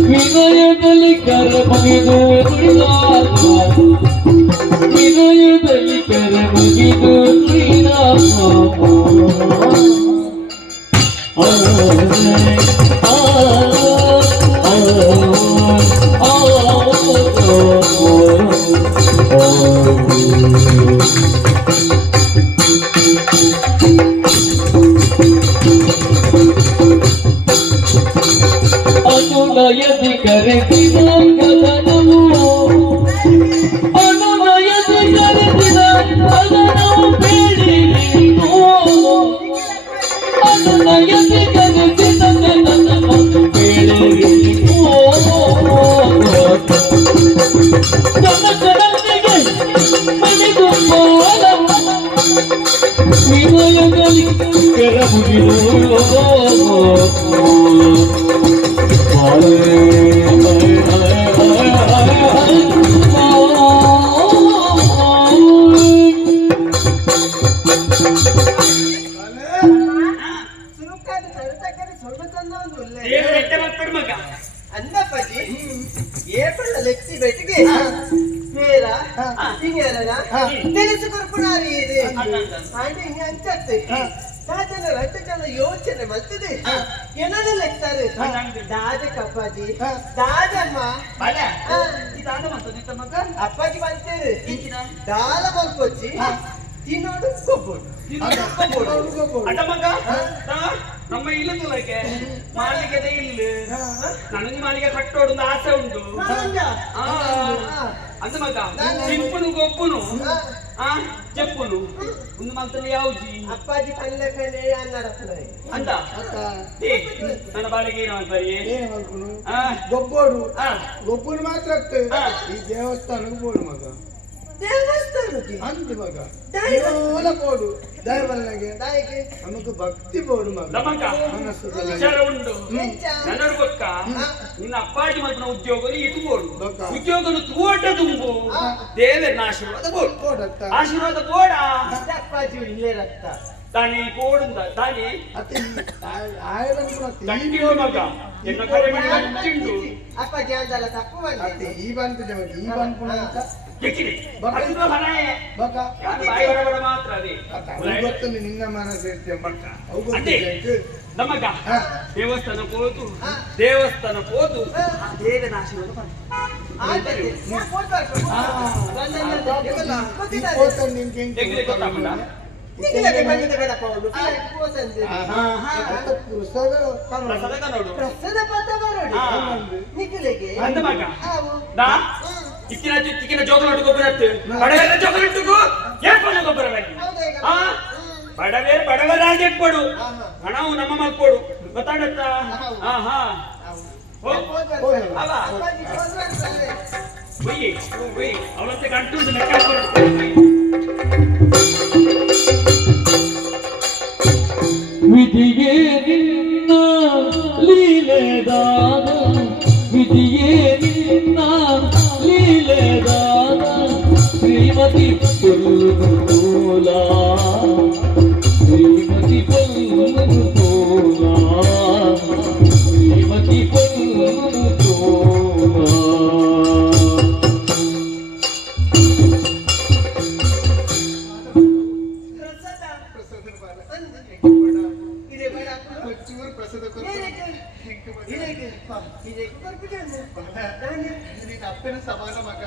ವಿನಯದಲ್ಲಿ ಕರ ಮುಗಿದು ವಿನಯದಲ್ಲಿ ಕರ ಮುಗಿದು ಅನುನಯದಿ ಕರೆದಿದ ಗಗನವು ಅನುನಯದಿ ಕರೆದಿದ ಗಗನವು ಬೇಡಿದೆಯೋ ಅನುನಯದಿ ಕರೆದಿದ ಗಗನವು ಬೇಡಿದೆಯೋ ಕನಕನಂತೆಗೆ ಮಣಿದು ಬಾಲವು ವಿನಯದಲ್ಲಿ ಕೆರ ಮುಗಿದು ಸುರುಕಾದ ತರತಕ್ಕರೆ ಸ್ವಲ್ಪ ತಂದ ಒಂದು ಒಳ್ಳೆ ದೇವರ ಎಟ್ಟೆ ಮಕ್ಕಳು ಮಗ ಅಂದಪ್ಪಜಿ ಏಪಳ್ಳ ಲೆಕ್ಸಿ ಬೆಟ್ಟಿಗೆ ಬೇರ ಹಿಂಗೇನ ತಿಳಿಸು ಕೊರ್ಪುನಾರಿ ಇದೆ ಹಾಗೆ ಹಿಂಗೆ ಅಂಚತ್ತೆ ತಾತನ ರಟ್ಟಕಲ್ಲ ಯೋಚನೆ ಮಲ್ತದೆ ಏನಾದ್ರು ಲೆಕ್ತಾರೆ ದಾದ ಕಪ್ಪಾಜಿ ದಾದಮ್ಮ ಇದಾದ ಮಗ ಅಪ್ಪಾಜಿ ಬಂತೇವೆ ದಾಲ ಮಲ್ಪೊಚ್ಚಿ ತಿನ್ನೋಡು ಗೊಬ್ಬರು ಅಡ್ಡ ಮಗ ನಮ್ಮ ಇಲ್ಲದಕ್ಕೆ ಮಾಲಿಗೆ ಇಲ್ಲ ನನಗೆ ಮಾಲಿಗೆ ಕಟ್ಟೋಡು ಒಂದು ಆಸೆ ಉಂಟು ಅಂದ ಮಗ ಸಿಂಪನು ಗೊಬ್ಬನು చెప్పును ముందు మంతలు యావుజీ అప్పాజీ పల్లెకనే అన్నాడు అంత ఏ ನನ್ನ ಬಾಳಿಗೆ ಏನು ಅಂತಾರೆ ಏನು ಗೊಬ್ಬೋಡು ಗೊಬ್ಬರು ಮಾತ್ರ ಈ ದೇವಸ್ಥಾನಕ್ಕೆ ಬೋಡು ಮಗ ದೇವಸ್ಥಾನಕ್ಕೆ ಅಂದು ಮಗ ದೈವಲ ಬೋಡು ದೈವಲ್ನಗೆ ದಾಯಿಗೆ ನಮಗೆ ಭಕ್ತಿ ಬೋಡು ಮಗ ನಮಕ ವಿಚಾರ ಉಂಟು ನನರು ಗೊತ್ತ ನಿನ್ನ ಅಪ್ಪಾಜಿ ಮಲ್ಪನ ಉದ್ಯೋಗ ಇಟ್ಬೋಡು ಉದ್ಯೋಗನು ತೋಟ ತುಂಬು ದೇವರ ಆಶೀರ್ವಾದ ಬೋಡು ಆಶೀರ್ವಾದ ಬೋಡ ಅಪ್ಪಾಜಿ ಇಲ್ಲೇ ರಕ್ತ ತಾನೇ ಬೋಡುಂದ ತಾನೇ ಕಂಟಿನ್ಯೂ ಮಗ ಎನ್ನ ಕರೆ ಮಾಡಿ ಕಂಟಿನ್ಯೂ ಅಪ್ಪಾಜಿ ಅಂದಲ್ಲ ತಪ್ಪು ಮಾಡಿ ಈ ಬಂತು ಈ ಬಂತು ಅಂತ ಅದು ಹಣೆ ಬಕ ಬಾಯಿ ಬರಬರ ಮಾತ್ರ ಅದೇ ಗೊತ್ತು ನಿನ್ನ ಮನಸ್ಸು ಇರ್ತೇವೆ ಮಕ್ಕ ನಮಗ ದೇವಸ್ಥಾನ ಹೋದು ದೇವನ ಆಶೀರ್ವಾದ ಇಕ್ಕಿನ ಜೋಕುಲಟ್ಟು ಗೊಬ್ಬರತ್ತು ಬಡವೆಲ್ಲ ಜೋಕುಲಟ್ಟುಗೂ ಏರ್ಕೊಂಡು ಗೊಬ್ಬರ ಬಡವರಾಗಿ ಕೊಡು ಹಣವು ನಮ್ಮ ಮಲ್ಕೊಡು ಗೊತ್ತಾಗತ್ತ ಅವಳತ್ತೆ ಗಂಟು ವಿಧಿಗೆ ನಿನ್ನ ಲೀಲೆದಾದ ವಿಧಿಗೆ ನಿನ್ನ ಲೀಲೆದಾದ ಶ್ರೀಮತಿ ಪುಲ್ಲುಲ ಶ್ರೀಮತಿ ಪುಲ್ಲುಲ ಶ್ರೀಮತಿ ಪುಲ್ಲುಲ ಅಪ್ಪನ ಸಮಾನ ಮಗ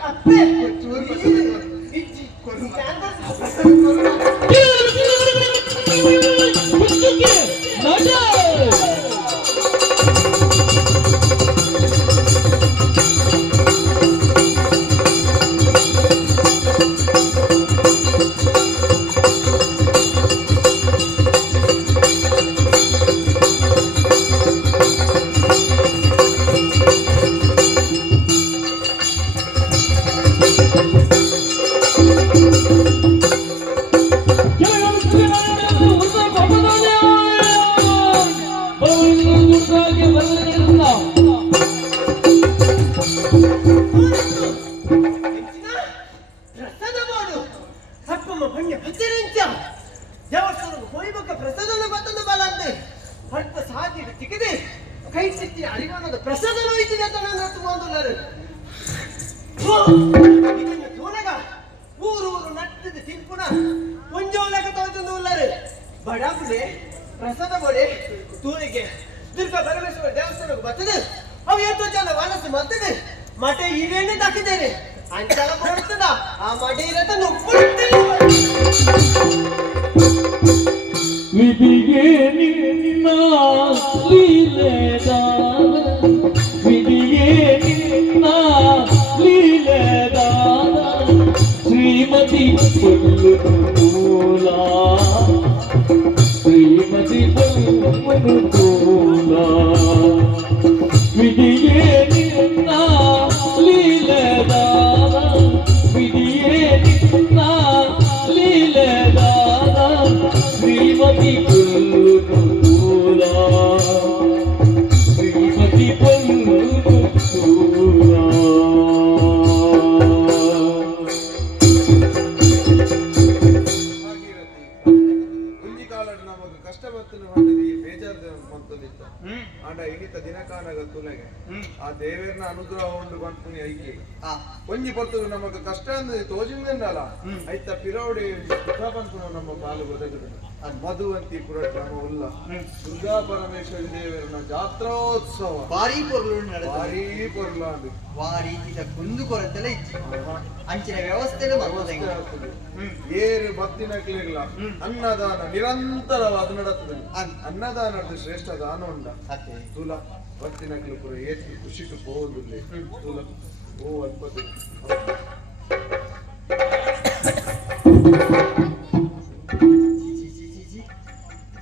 ದೇವಸ್ಥಾನಕ್ಕೆ ಹೋಗ್ಬೇಕ ಪ್ರಸಾದನ ಬರ್ತದೆ ಬಲ ಅಂತೆ ಹೊರತ ಸಾಧ್ಯ ತಿಕ್ಕದೆ ಕೈ ಸಿಕ್ತಿ ಅರಿವಾನದ ಪ್ರಸಾದನ ಹೋಯ್ತಿದೆ ಅಂತ ನಾನು ತಗೊಂಡ್ರು ಇದನ್ನು ತೋನಗ ಊರು ನಟ್ಟದ ತಿನ್ಪುಣ ಮುಂಜೋಲಕ ತೋಚಂದು ಉಳ್ಳರು ಬಡಾಪುಲೆ ಪ್ರಸಾದ ಬೋಡೆ ತೂರಿಗೆ ದುರ್ಗ ಪರಮೇಶ್ವರ ದೇವಸ್ಥಾನಕ್ಕೆ ಬರ್ತದೆ ಅವು ಎಷ್ಟೋ ಜನ ಮನಸ್ಸು ಬರ್ತದೆ ಮಠ ಇವೇನೆ ತಾಕಿದ್ದೇನೆ ಅಂಚಲ ಬರ್ತದ ಆ ಮಠ ಇರತ್ತ ವಿಧಿಗೆ ನಿನ್ನ ಲೀಲೆದಾದ ವಿಧಿಗೆ ನಿನ್ನ ಲೀಲೆದಾದ ಶ್ರೀಮತಿ ಪುಲ್ಲುಲ ಶ್ರೀಮತಿ ಪುಲ್ಲುಲ ವಿಧಿಗೆ ನಿನ್ನ ಲೀಲೆದಾದ ವಿಧಿಗೆ ನಿನ್ನ ಲೀಲೆದಾದ ಶ್ರೀಮತಿ ಪುಲ್ಲುಲ ಶ್ರೀಮತಿ ಪುಲ್ಲುಲ ಒಂಜಿ ಕಾಲಡ್ ನಮಗ್ ಕಷ್ಟ ಬರ್ತನು ಹೊಂದಿದಿ ಬೇಜಾರ್ದ ಮಂತದಿತ್ತ ಆಂಡ ಇನಿತ ದಿನಕಾನಗ ತುಲೆಗೆ ಆ ದೇವರನ ಅನುಗ್ರಹ ಉಂಡು ಬಂತು ಐಕಿ ಒಂಜಿ ಬರ್ತದು ನಮಗ್ ಕಷ್ಟ ಅಂದ್ರೆ ತೋಜಿಂದಲ್ಲ ಐತ ಪಿರೌಡಿ ಸುಖ ಬಂತು ನಮ್ಮ ಪಾಲು ಗೊತ್ತಾಗುದು ಮಧುವಂತಿಪುರ ಗ್ರಾಮವುಲ್ಲ ದುರ್ಗಾ ಪರಮೇಶ್ವರಿ ದೇವರನ ಜಾತ್ರೋತ್ಸವ ಭಾರಿ ಪೊರ್ಲು ನಡೆದ ಭಾರಿ ಪೊರ್ಲಾಂದು ವಾರಿ ಇದ ಕುಂದು ಕೊರತೆಲ್ಲ ಇಚ್ಚಿ ಅಂಚಿನ ವ್ಯವಸ್ಥೆಲು ಮಾಡ್ಬೋದಂಗ ಏರು ಭಕ್ತಿನ ಕ್ಲೇಗ್ಲ ಅನ್ನದಾನ ನಿರಂತರವಾದ ನಡತದೆ ಅನ್ನದಾನದ ಶ್ರೇಷ್ಠ ದಾನ ಉಂಡ ಅತ್ತೆ ತುಲ ಭಕ್ತಿನ ಪುರ ಏತಿ ಖುಷಿಟು ಪೋದುಲ್ಲೆ ತುಲ ಓ ಅಲ್ಪದು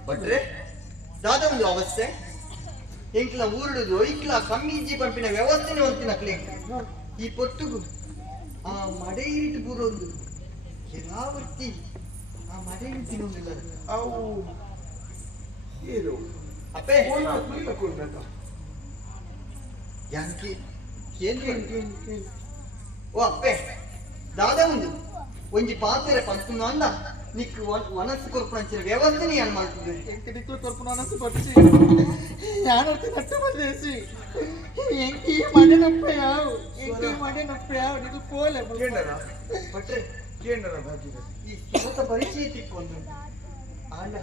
ಭಟ್ರೆ ದಾದ ಒಂದು ಅವಸ್ಥೆ ಎಂಕ್ಲ ಊರುಡುದು ಐಕ್ಲ ಕಮ್ಮಿ ಪಂಪಿನ ವ್ಯವಸ್ಥೆನೇ ಒಂತಿನ ಕ್ಲೇಂಗ್ ಈ ಪೊತ್ತುಗು ಆ ಮಡೆ ಇರಿಟ್ಟು ಬೂರೊಂದು ಕೆಲಾವರ್ತಿ ಆ ಮಡೆ ತಿನ್ನೊಂದಿಲ್ಲ ಅವು ಏನು ಅಪ್ಪೆ ಕುಂಡ ಯಾಂಕಿ ಓ ಅಪ್ಪೆ ದಾದ ಒಂದು ಒಂಜಿ ಪಾತ್ರೆ ಪಂತುನ ಅಂದ ನಿಕ್ ಮನಸ್ಸು ಕೊರ್ಪಣಂಚಿನ ವ್ಯವಸ್ಥೆನೇ ಏನ್ ಮಾಡ್ತಿದ್ದೆ ಎಂಕಿ ನಿಕ್ಲು ತೋರ್ಪು ಮನಸ್ಸು ಬರ್ಚಿ ಯಾನರ್ತಿ ನಟ್ಟು ಬಂದೇಸಿ ಎಂಕಿ ಮನೆ ನಪ್ಪೆ ಯಾವು ಎಂಕಿ ಮನೆ ನಪ್ಪೆ ಯಾವು ಇದು ಕೋಲೆ ಕೇಂಡನ ಭಟ್ರೆ ಕೇಂಡನ ಭಾಗ್ಯದ ಈ ಹೊಸ ಪರಿಚಯ ತಿಕ್ಕೊಂಡು ಆಂಡ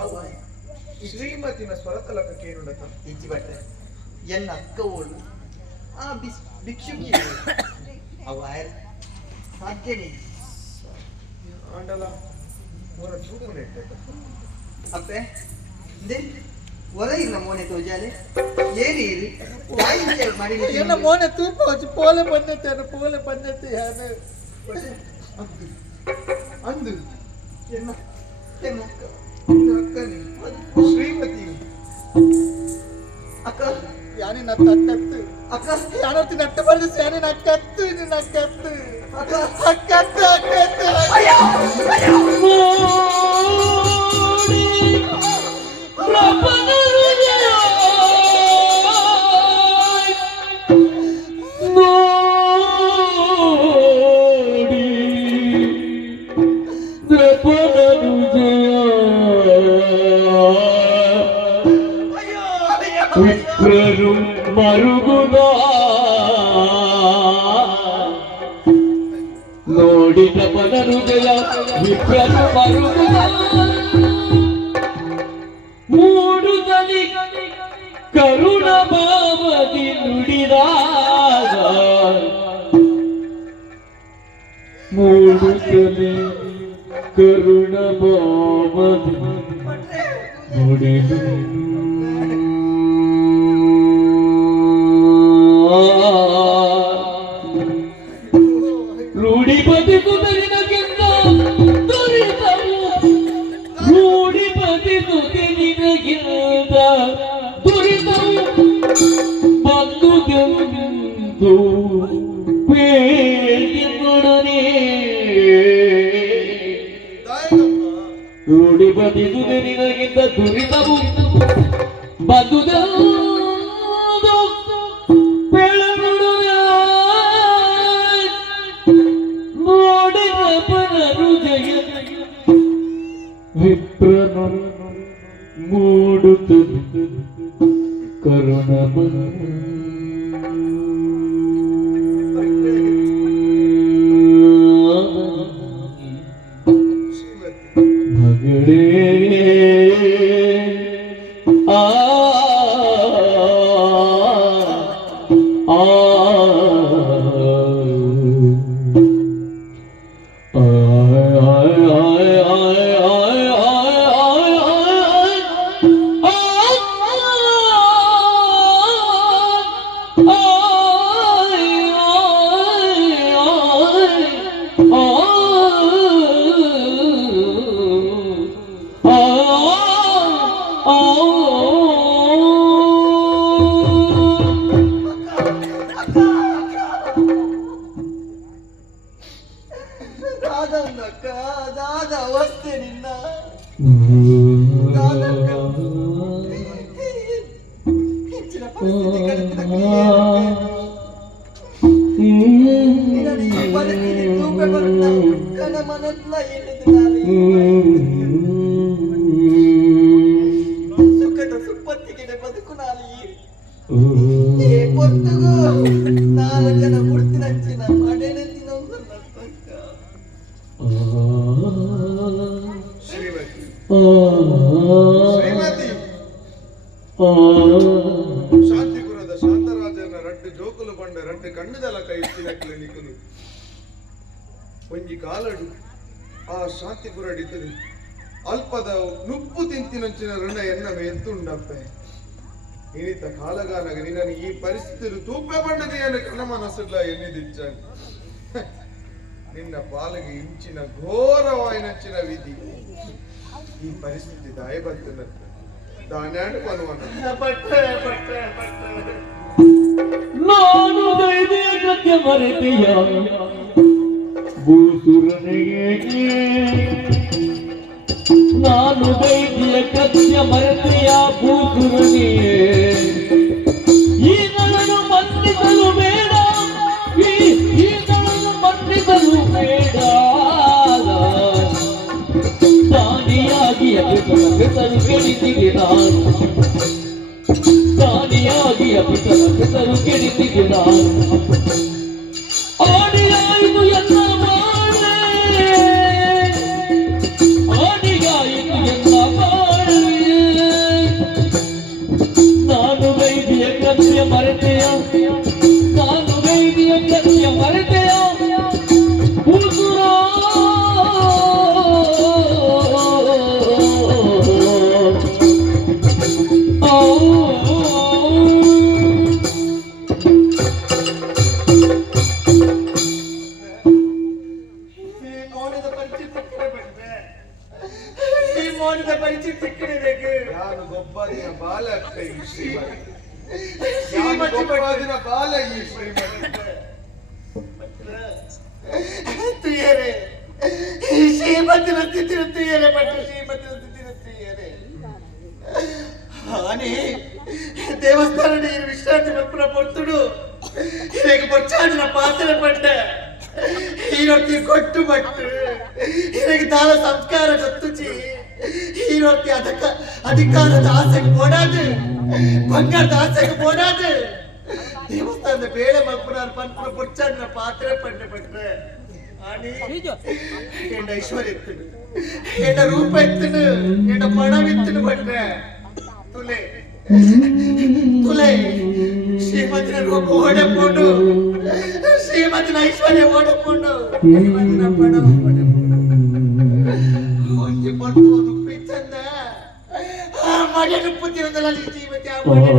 ಅವು ಶ್ರೀಮತಿನ ಸ್ವರತಲಕ ಕೇನುಂಡತ ಇಜ್ಜಿ ಭಟ್ರೆ ಎನ್ನ ಅಕ್ಕ ಓಡು ಆ ಭಿಕ್ಷುಕಿ ಅವ ಸಾಧ್ಯನೇ ಆಂಡಲ ಮೂರ ಚೂಪುನೆ ಅಪ್ಪೆ ಹೊರ ಇಲ್ಲ ಮೋನೆ ತೋಜಾಲೆ ಏರಿ ಇರಿ ಮಾಡಿ ಎನ್ನ ಮೋನೆ ತೂಪ ವಚ್ಚಿ ಪೋಲೆ ಬಂದೈತೆ ಯಾನು ಅಂದು ಎನ್ನ ಎನ್ನ ಅಕ್ಕನಿ ಶ್ರೀಮತಿ ಅಕ್ಕ ಯಾನಿ ನತ್ತ ಅಕ್ಕತ್ತು ಅಕ್ಕ ಯಾನರ್ತಿ ನಟ್ಟು ಬಂದೇಸಿ ಯಾನಿ ನಕ್ಕತ್ತು ಇದು ನಕ್ಕತ್ತು ಅಕ್ಕತ್ತು ವಿಪ್ರರು ಮರುಗುದ ನೋಡಿದ ಪದನುಜಯ ವಿಪ್ರರು ಮರುಗುದ ಮೂಡುದಲ್ಲಿ ಕರುಣ ಭಾವದಿ ನುಡಿದಾಗ ಮೂಡುತ್ತಲೇ ಕರುಣ ಭಾವದಿ ನುಡಿದ ರೂಢಿ ಬದಿಸುವುದರಿನಗಿಂತ ದುರಿತವು ರೂಢಿ ಬದಿಸುವುದರಿನಗಿಂತ ದುರಿತವು ಬಂದುದೆಂದು ಬೇಡಿನೊಡನೆ ರೂಢಿ ಬದಿಸುವುದರಿನಗಿಂತ ದುರಿತವು ಬಂದುದೆಂದು ವಿಪ್ರನು ಮೂಡುತ್ತದೆ ಕರುಣ ಮಗಳೇ ಆ ದಾದ ಅಕ್ಕ ದಾದ ಅವಸ್ಥೆ ನಿನ್ನ ಹೆಚ್ಚಿನ ಪರಿಸ್ಥಿತಿ ಕಲಿತಿದ ಪರಿಸ್ಥಿತಿ ತೂಕ ಬಂದ ಕಣ ಮನಸ್ಲ ಎಲ್ಲಿದ್ದು ಸುಖದ ಸುಪ್ಪತ್ತಿಗೆ ಬದುಕು ನಾಲಿ ಏ ಪೊತ್ತುಗು 4 ಜನ ಮುಡ್ತಿನಂಚಿನ ಮಡೆನೆ ತಿನ್ನೊಂದು ಆ ಶ್ರೀಮತಿ ಶಾಂತಿಪುರದ ಶಾಂತರಾಜನ ರಟ್ಟು ಜೋಕುಲು ಬಂಡ ರಟ್ಟು ಕಣ್ಣುದಲ ಕೈ ಇತ್ತಿನಕ್ಲೆ ನಿಕುಲು ಒಂಜಿ ಕಾಲಡು ಆ ಶಾಂತಿಪುರ ಡಿತದು ಅಲ್ಪದ ನುಪ್ಪು ತಿಂತಿನಂಚಿನ ಋಣ ಎನ್ನವೆ ಎತ್ತುಂಡಪ್ಪೆ ಇನಿತ ಕಾಲಗಾನಗ ನಿನ್ನ ಈ ಪರಿಸ್ಥಿತಿ ತೂಪೆ ಬಂಡದ ಏನು ಕಣ ಮನಸ್ಸುಲ್ಲ ಎನ್ನಿದಿಚ್ಚ ನಿನ್ನ ಪಾಲಿಗೆ ಇಂಚಿನ ಘೋರವಾಯಿನಂಚಿನ ವಿಧಿ ಈ ಪರಿಸ್ಥಿತಿ ದಾಯಬರ್ತನ ದಾನ್ಯಾಡು ಬನ್ನುವನ ನಾನು ದೈವಿಯ ಕಥೆ ಮರೆತೆಯ ಭೂಸುರನಿಗೆ ನಾನು ದೈವಿಯ ಕಥೆ ಮರೆತೆಯ ಭೂಸುರನಿಗೆ ಈ ನಳನು ಮನ್ನಿಸಲು ಬೇಡ ಈ ನಳನು ಮನ್ನಿಸಲು ಬೇಡ ದಾನಿಯಾಗಿ ಅಭಿತರು ಕೆಡಿಸಿದೆ ನಾನು ದಾನಿಯಾಗಿ ಅಭಿತರು ಕೆಡಿಸಿದೆ ನಾನು ಆಡಿಯಾಯಿತು ಎಲ್ಲ ಮಾಡೆ ಆಡಿಯಾಯಿತು ಎಲ್ಲ ಮಾಡೆ ನಾನು ವೈದ್ಯ ಕಥೆಯ ಮರೆತೆಯ ನಾನು ವೈದ್ಯ ಕಥೆಯ ಮರೆತೆಯ ಯಾನು ಗೊಬ್ಬರಿನ ಬಾಲ ಈ ಶ್ರೀಮತಿ ಯಾನು ಗೊಬ್ಬರಿನ ಬಾಲ ಈ ಶ್ರೀಮತಿ ತುಯ್ಯರೆ ಶ್ರೀಮತಿನ ಸ್ಥಿತಿನ ತುಯ್ಯರೆ ಪಟ್ಟು ಶ್ರೀಮತಿನ ಸ್ಥಿತಿನ ತುಯ್ಯರೆ ಆನೆ ದೇವಸ್ಥಾನ ನೀರು ವಿಶ್ರಾಂತಿ ಮಲ್ಪುನ ಪೊರ್ತುಡು ಇದಕ್ಕೆ ಬೊಚ್ಚಾಡಿನ ಪಾತ್ರೆ ಪಟ್ಟ ಈರೊತ್ತಿ ಕೊಟ್ಟು ಬಟ್ಟು ಇದಕ್ಕೆ ದಾನ ಸಂಸ್ಕಾರ ಗೊತ್ತುಚಿ ಈರೊತ್ತಿ ಅಧಿಕಾರದ ಆಸೆಗೆ ಓಡಾದು ಬಂಗಾರದ ಆಸೆಗೆ ಓಡಾದು ದೇವಸ್ಥಾನದ ಬೇಳೆ ಮಲ್ಪುನ ಪಂಪುನ ಬೊಚ್ಚಾಡಿನ ಪಾತ್ರೆ ಪಟ್ಟೆ ಪಟ್ರೆ ಆನೆ ಎಂಡ ಐಶ್ವರ್ಯ ಎತ್ತುಡು ಎಂಡ ರೂಪ ಎತ್ತುಡು ಎಂಡ ಪಣವಿತ್ತುಡು ಪಟ್ರೆ ತುಲೆ ತುಲೆ ಶ್ರೀಮತಿನ ರೂಪ ಓಡಕೊಂಡು ಶ್ರೀಮತಿನ ಐಶ್ವರ್ಯ ಓಡಕೊಂಡು ಶ್ರೀಮತಿನ ಪಣ ಒಂಜಿ ಪಟ್ಟು ರುಪ್ಪಿ ಚಂದ ಆ ಮನೆ ರುಪ್ಪು ತಿರುದಲ್ಲ ಶ್ರೀಮತಿ ಆ ಮನೆ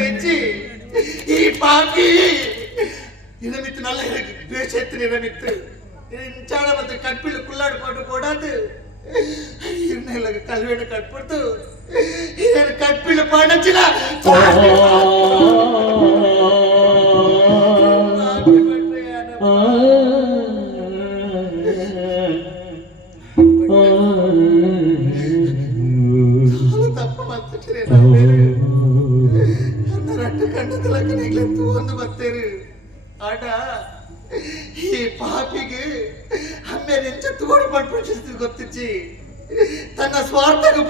ಹೆಚ್ಚಿ ಈ ಪಾಪಿ ಇರಮಿತ್ತು ನಲ್ಲ ದ್ವೇಷ ಎತ್ತಿನ ಇರಮಿತ್ತು ಇಂಚಾಳ ಮತ್ತೆ ಕಟ್ಪಿಲು ಕುಲ್ಲಾಡು ಪಾಟು ಕೊಡಾದು ಇರ್ನೆಲ್ಲ ಕಲ್ವೇಣ ಕಟ್ಬಿಡ್ತು ಇದನ್ನು ಕಟ್ಪಿಲು ಪಾಡಚ್ಚಿನ ತಪ್ಪು ಮಾಡ್ತಿರ್ತೀರಿ ರಟ್ಟು ಕಂಡದಲಕ್ಕ ನೀಗ್ಲೆತ್ತು ಒಂದು ಬರ್ತೇರಿ ಆಟ ಈ ಪಾಪಿಗೆ ಅಮ್ಮೆ ನೆಂಚ ತೋಡು ಪಡ್ಬಿಟ್ಟು ಗೊತ್ತಿಚ್ಚಿ ತನ್ನ ಸ್ವಾರ್ಥಕ್ಕೆ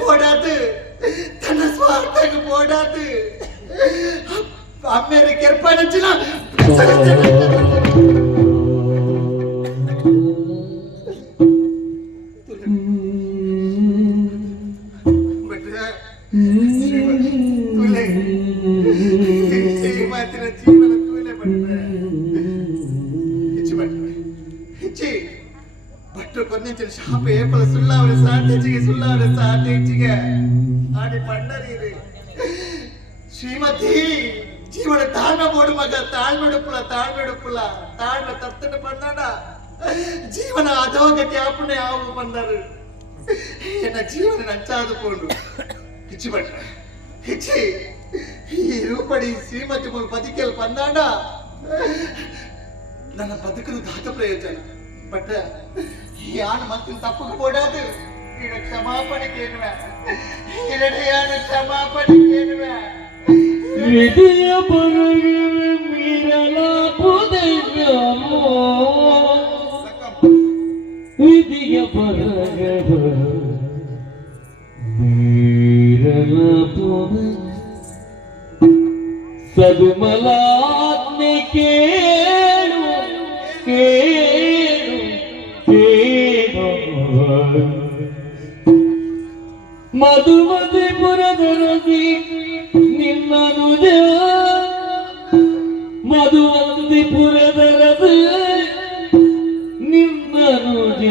ಪೋಡಾದು ಅಮ್ಮೇರೆ ಕೆರ್ಪಾಡಚ್ಚಿನ ಮಾತಿನ ಜೀವನ ತೂಲೆ ಹೆಚ್ಚಿ ಭಟ್ರು ಕೊನ್ನಿಂಚಿನ ಶಾಪ ಏಪಲ ಸುಳ್ಳಾವರೆ ಸಾಟೆಚ್ಚಿಗೆ ಆಡಿ ಪಂಡರೀರಿ ಶ್ರೀಮತಿ ಜೀವನ ತಾಳ್ಮೆ ಬೋಡು ಮಗ ತಾಳ್ಮೆಡುಪ್ಪುಲ ತಾಳ್ಮೆ ತತ್ತನ ಪಂದಾಡ ಜೀವನ ಅಧೋಗತಿ ಆಪುಣೆ ಆವು ಬಂದರು ಎನ್ನ ಜೀವನ ನಂಚಾದುಕೊಂಡು ಹೆಚ್ಚಿ ಭಟ್ರ ಹೆಚ್ಚಿ ಈ ರೂಪಡಿ ಶ್ರೀಮತಿ ಮೂಲ ಬದುಕಲು ಪಂದಾಡ ನನ್ನ ಬದುಕಲು ದಾತ ಪ್ರಯೋಜನ ಬಟ್ ಯಾನು ಮತ್ತೆ ತಪ್ಪು ಬೋಡಾದು ಇಡ ಕ್ಷಮಾಪಣೆ ಕೇಳುವೆ ಯಾನು ಕ್ಷಮಾಪಣೆ ಕೇಳುವೆ ವಿಧಿಯ ಪರಗೆ ಮೀರಲಾಪುದೆಯೋ ವಿಧಿಯ ಪರಗೆ ಮೀರಲಾಪುದೆ ಸದುಮಲಾತ್ಮೆ ಕೇಳು ಮಧುಮತಿಪುರದ ರತಿ ನಿನ್ನನುಜ ಮಧುಮತಿಪುರದ ರತಿ ನಿನ್ನನುಜ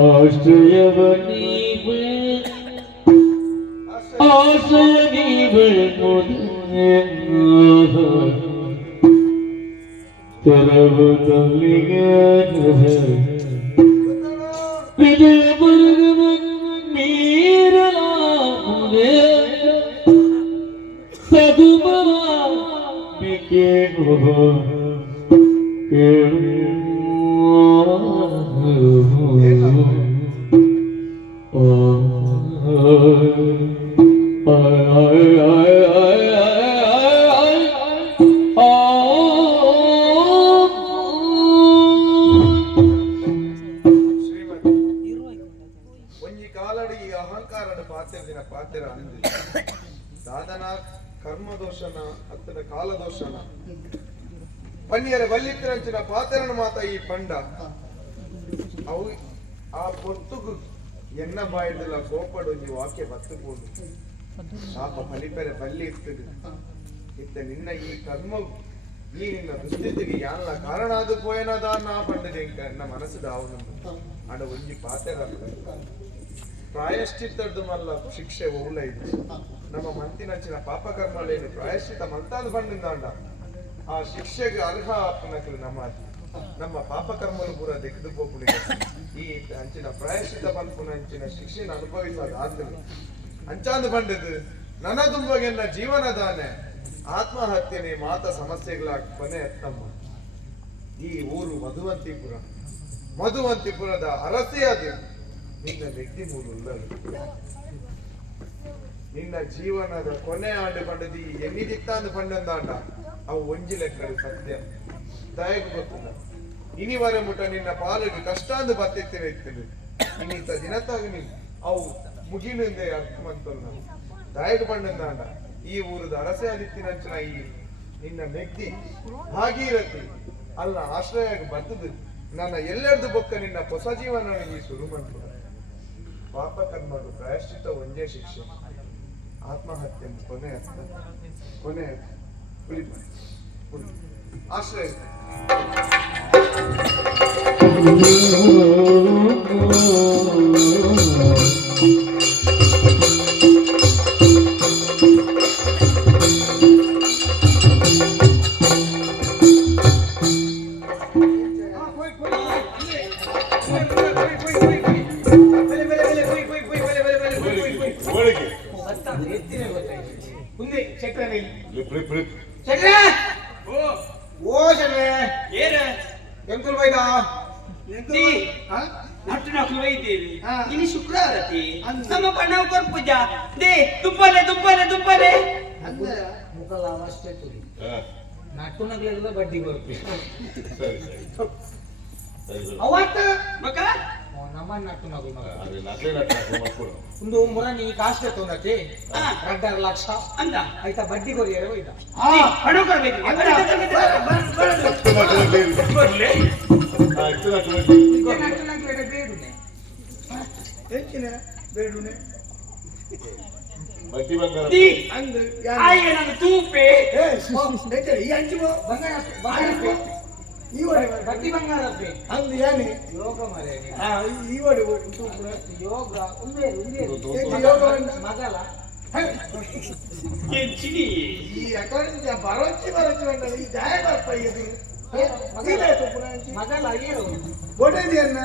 ಆಶ್ರಯವ ನೀವೆ ಆಶ್ರಯ ನೀವೆ ತೆರವುದಲ್ಲಿಗೆ ವಿಜಯ ಬರ್ಗನ ಮೀರಲಾಗುವುದೇ ಸದುಬಲ ಬಿಕ್ಕೇನು ಕೇಳು ಒಂಜಿ ಕಾಲಡಿಗೆ ಅಹಂಕಾರದ ಪಾತ್ರ ಪಾತ್ರ ಅಂದು ಸಾಧನ ಕರ್ಮದೋಷನ ಅತ್ತದ ಕಾಲದೋಷನ ಪನ್ನಿಯರ ಬಲ್ಲಿತ್ತಿರಂಚಿನ ಪಾತ್ರನ ಮಾತ ಈ ಪಂಡ ಅವು ಆ ಪೊತ್ತುಗು ಎನ್ನ ಬಾಯಿಡಲ ಕೋಪಡೊಂಜಿ ವಾಕ್ಯ ಬತ್ತುಕೊಂಡು ಶಾಪ ಫಲಿಪೆರೆ ಬಲ್ಲಿ ಇರ್ತದೆ ಇತ್ತ ನಿನ್ನ ಈ ಕರ್ಮವು ಈ ನಿನ್ನ ದುಸ್ಥಿತಿಗೆ ಯಾನ ಕಾರಣ ಅದು ಪೋಯನದ ನಾ ಪಂಡದೆ ಎನ್ನ ಮನಸ್ಸು ದಾವನ ಅಡ ಒಂಜಿ ಪಾತ್ರ ಪ್ರಾಯಶ್ಚಿತ್ತದ್ದು ಮಲ್ಲ ಶಿಕ್ಷೆ ಒಳ್ಳ ಇದು ನಮ್ಮ ಮಂತಿನಚ್ಚಿನ ಪಾಪ ಕರ್ಮಲೇನು ಪ್ರಾಯಶ್ಚಿತ ಮಂತಾದ ಬಂಡಿಂದ ಆ ಶಿಕ್ಷೆಗೆ ಅರ್ಹ ಅಪ್ಪನಕಲು ನಮ್ಮ ಪಾಪ ಕರ್ಮಲು ಪೂರ ತೆಗೆದು ಹೋಗ್ಬಿಡಿದೆ ಈ ಅಂಚಿನ ಪ್ರಾಯಶ್ಚಿತ ಬಂದ್ಪುನ ಅಂಚಿನ ಶಿಕ್ಷೆನ ಅನುಭವಿಸೋದು ಆದ್ಮೇಲೆ ಅಂಚಾಂದು ಬಂಡದು ನನ್ನ ತುಂಬಗೆನ್ನ ಜೀವನದಾನೆ ಆತ್ಮಹತ್ಯೆನೆ ಮಾತ ಸಮಸ್ಯೆಗಳ ಕೊನೆ ಎತ್ತಮ್ಮ ಈ ಊರು ಮಧುವಂತಿಪುರದ ಅರಸೇ ಅದು ನಿನ್ನ ವ್ಯಕ್ತಿ ಮೂಲಲ್ಲದು ನಿನ್ನ ಜೀವನದ ಕೊನೆ ಆಂಡು ಪಂಡದಿ ಎನ್ನಿದಿತ್ತಾಂದು ಪಂಡಂದಾಂಡ ಅವು ಒಂಜಿ ಲೆಕ್ಕಡು ಸತ್ಯ ದಯಗೂ ಗೊತ್ತಿಲ್ಲ ಇನಿವರೆ ಮುಟ್ಟ ನಿನ್ನ ಪಾಲಿಗೆ ಕಷ್ಟಾಂದು ಬತ್ತಿರ್ತೇವೆ ಇರ್ತೇವೆ ಇನ್ನಿಂತ ದಿನತ್ತಾಗ ನೀನು ಅವು ಮುಗಿಲಿಂದೆ ಅರ್ಥ ಮಂತಲ್ಲ ದಯಗೂ ಪಂಡಂದಾಂಡ ಈ ಊರದ ಅರಸೆ ಆದಿತ್ತಿನಂಚಿನ ಈ ನಿನ್ನ ವ್ಯಕ್ತಿ ಭಾಗೀರಥಿ ಅಲ್ಲ ಆಶ್ರಯ ಬರ್ತದೆ ನನ್ನ ಎಲ್ಲರದು ಬೊಕ್ಕ ನಿನ್ನ ಹೊಸ ಜೀವನ ಈ ಶುರು ಮಾಡ್ತದೆ ಪಾಪ ಕರ್ಮಗಳು ಪ್ರಾಯಶ್ಚಿತ್ತ ಒಂದೇ ಶಿಕ್ಷೆ ಆತ್ಮಹತ್ಯೆ ಕೊನೆ ಆಶ್ರಯ ಮುಂದೆ ಶೆಟ್ರನೇ ಶೆಟ್ರೆ ಓ ಶೆಟ್ರೆ ಏನ ಎಂಕುಲ್ ಬೈದ ನಟ್ಟು ನಕಲು ಒಯ್ದೇವಿ ಇನ್ನು ಶುಕ್ರವಾರತಿ ನಮ್ಮ ಬಣ್ಣ ಪೂಜ ದೇ ದುಪ್ಪಲೆ ಮುಖಲ ಅವಶ್ಯ ನಟ್ಟು ನಗಲೆಲ್ಲ ಬಡ್ಡಿ ಕೊರ್ಪಿ ಅವತ್ತು ಮಗ ನಮ್ಮ ನಟ್ಟು ನಗಲು ಮಗ ಅದೇ ನಕಲಿ ನಟ ಒಂದು ಮುರಾನಿ ಕಾಸ್ಟ್ ತೊಂದತಿ 2.5 ಲಕ್ಷ ಅಂದ ಆಯ್ತಾ ಬಡ್ಡಿ ಕೊರಿಯರೆ ಹೋಯ್ತ ಹಣ ಕೊಡ್ಬೇಕು ಬರ್ಲಿ ನಟ್ಟು ನಗಲೆಡೆ ಬೇಡುನೆ ಹೆಚ್ಚಿನ ಬೇಡುನೆ ಬಡ್ಡಿ ಬಂಗಾರ ದಿ ಅಂದು ಆಯ್ಯ ನನ್ನ ತೂಪೆ ಈ ಅಂಚು ಬಂಗಾರ ಬಡ್ಡಿ ಬಂಗಾರಪ್ಪೆ ಅಂದು ಯಾನೆ ಯೋಗ ಮರೆ ಯೋಗ ಉಂದೇ ಮಗಲ ಚಿನಿ ಈ ಅಕೌಂಟ್ ಬರೋಚ್ಚಿ ಬಂದ ಈ ದಾಯ ಬರ್ಪ ಇದು ಮಗಲ ಏನು ಬೋಟಿದ್ದಿ ಅನ್ನ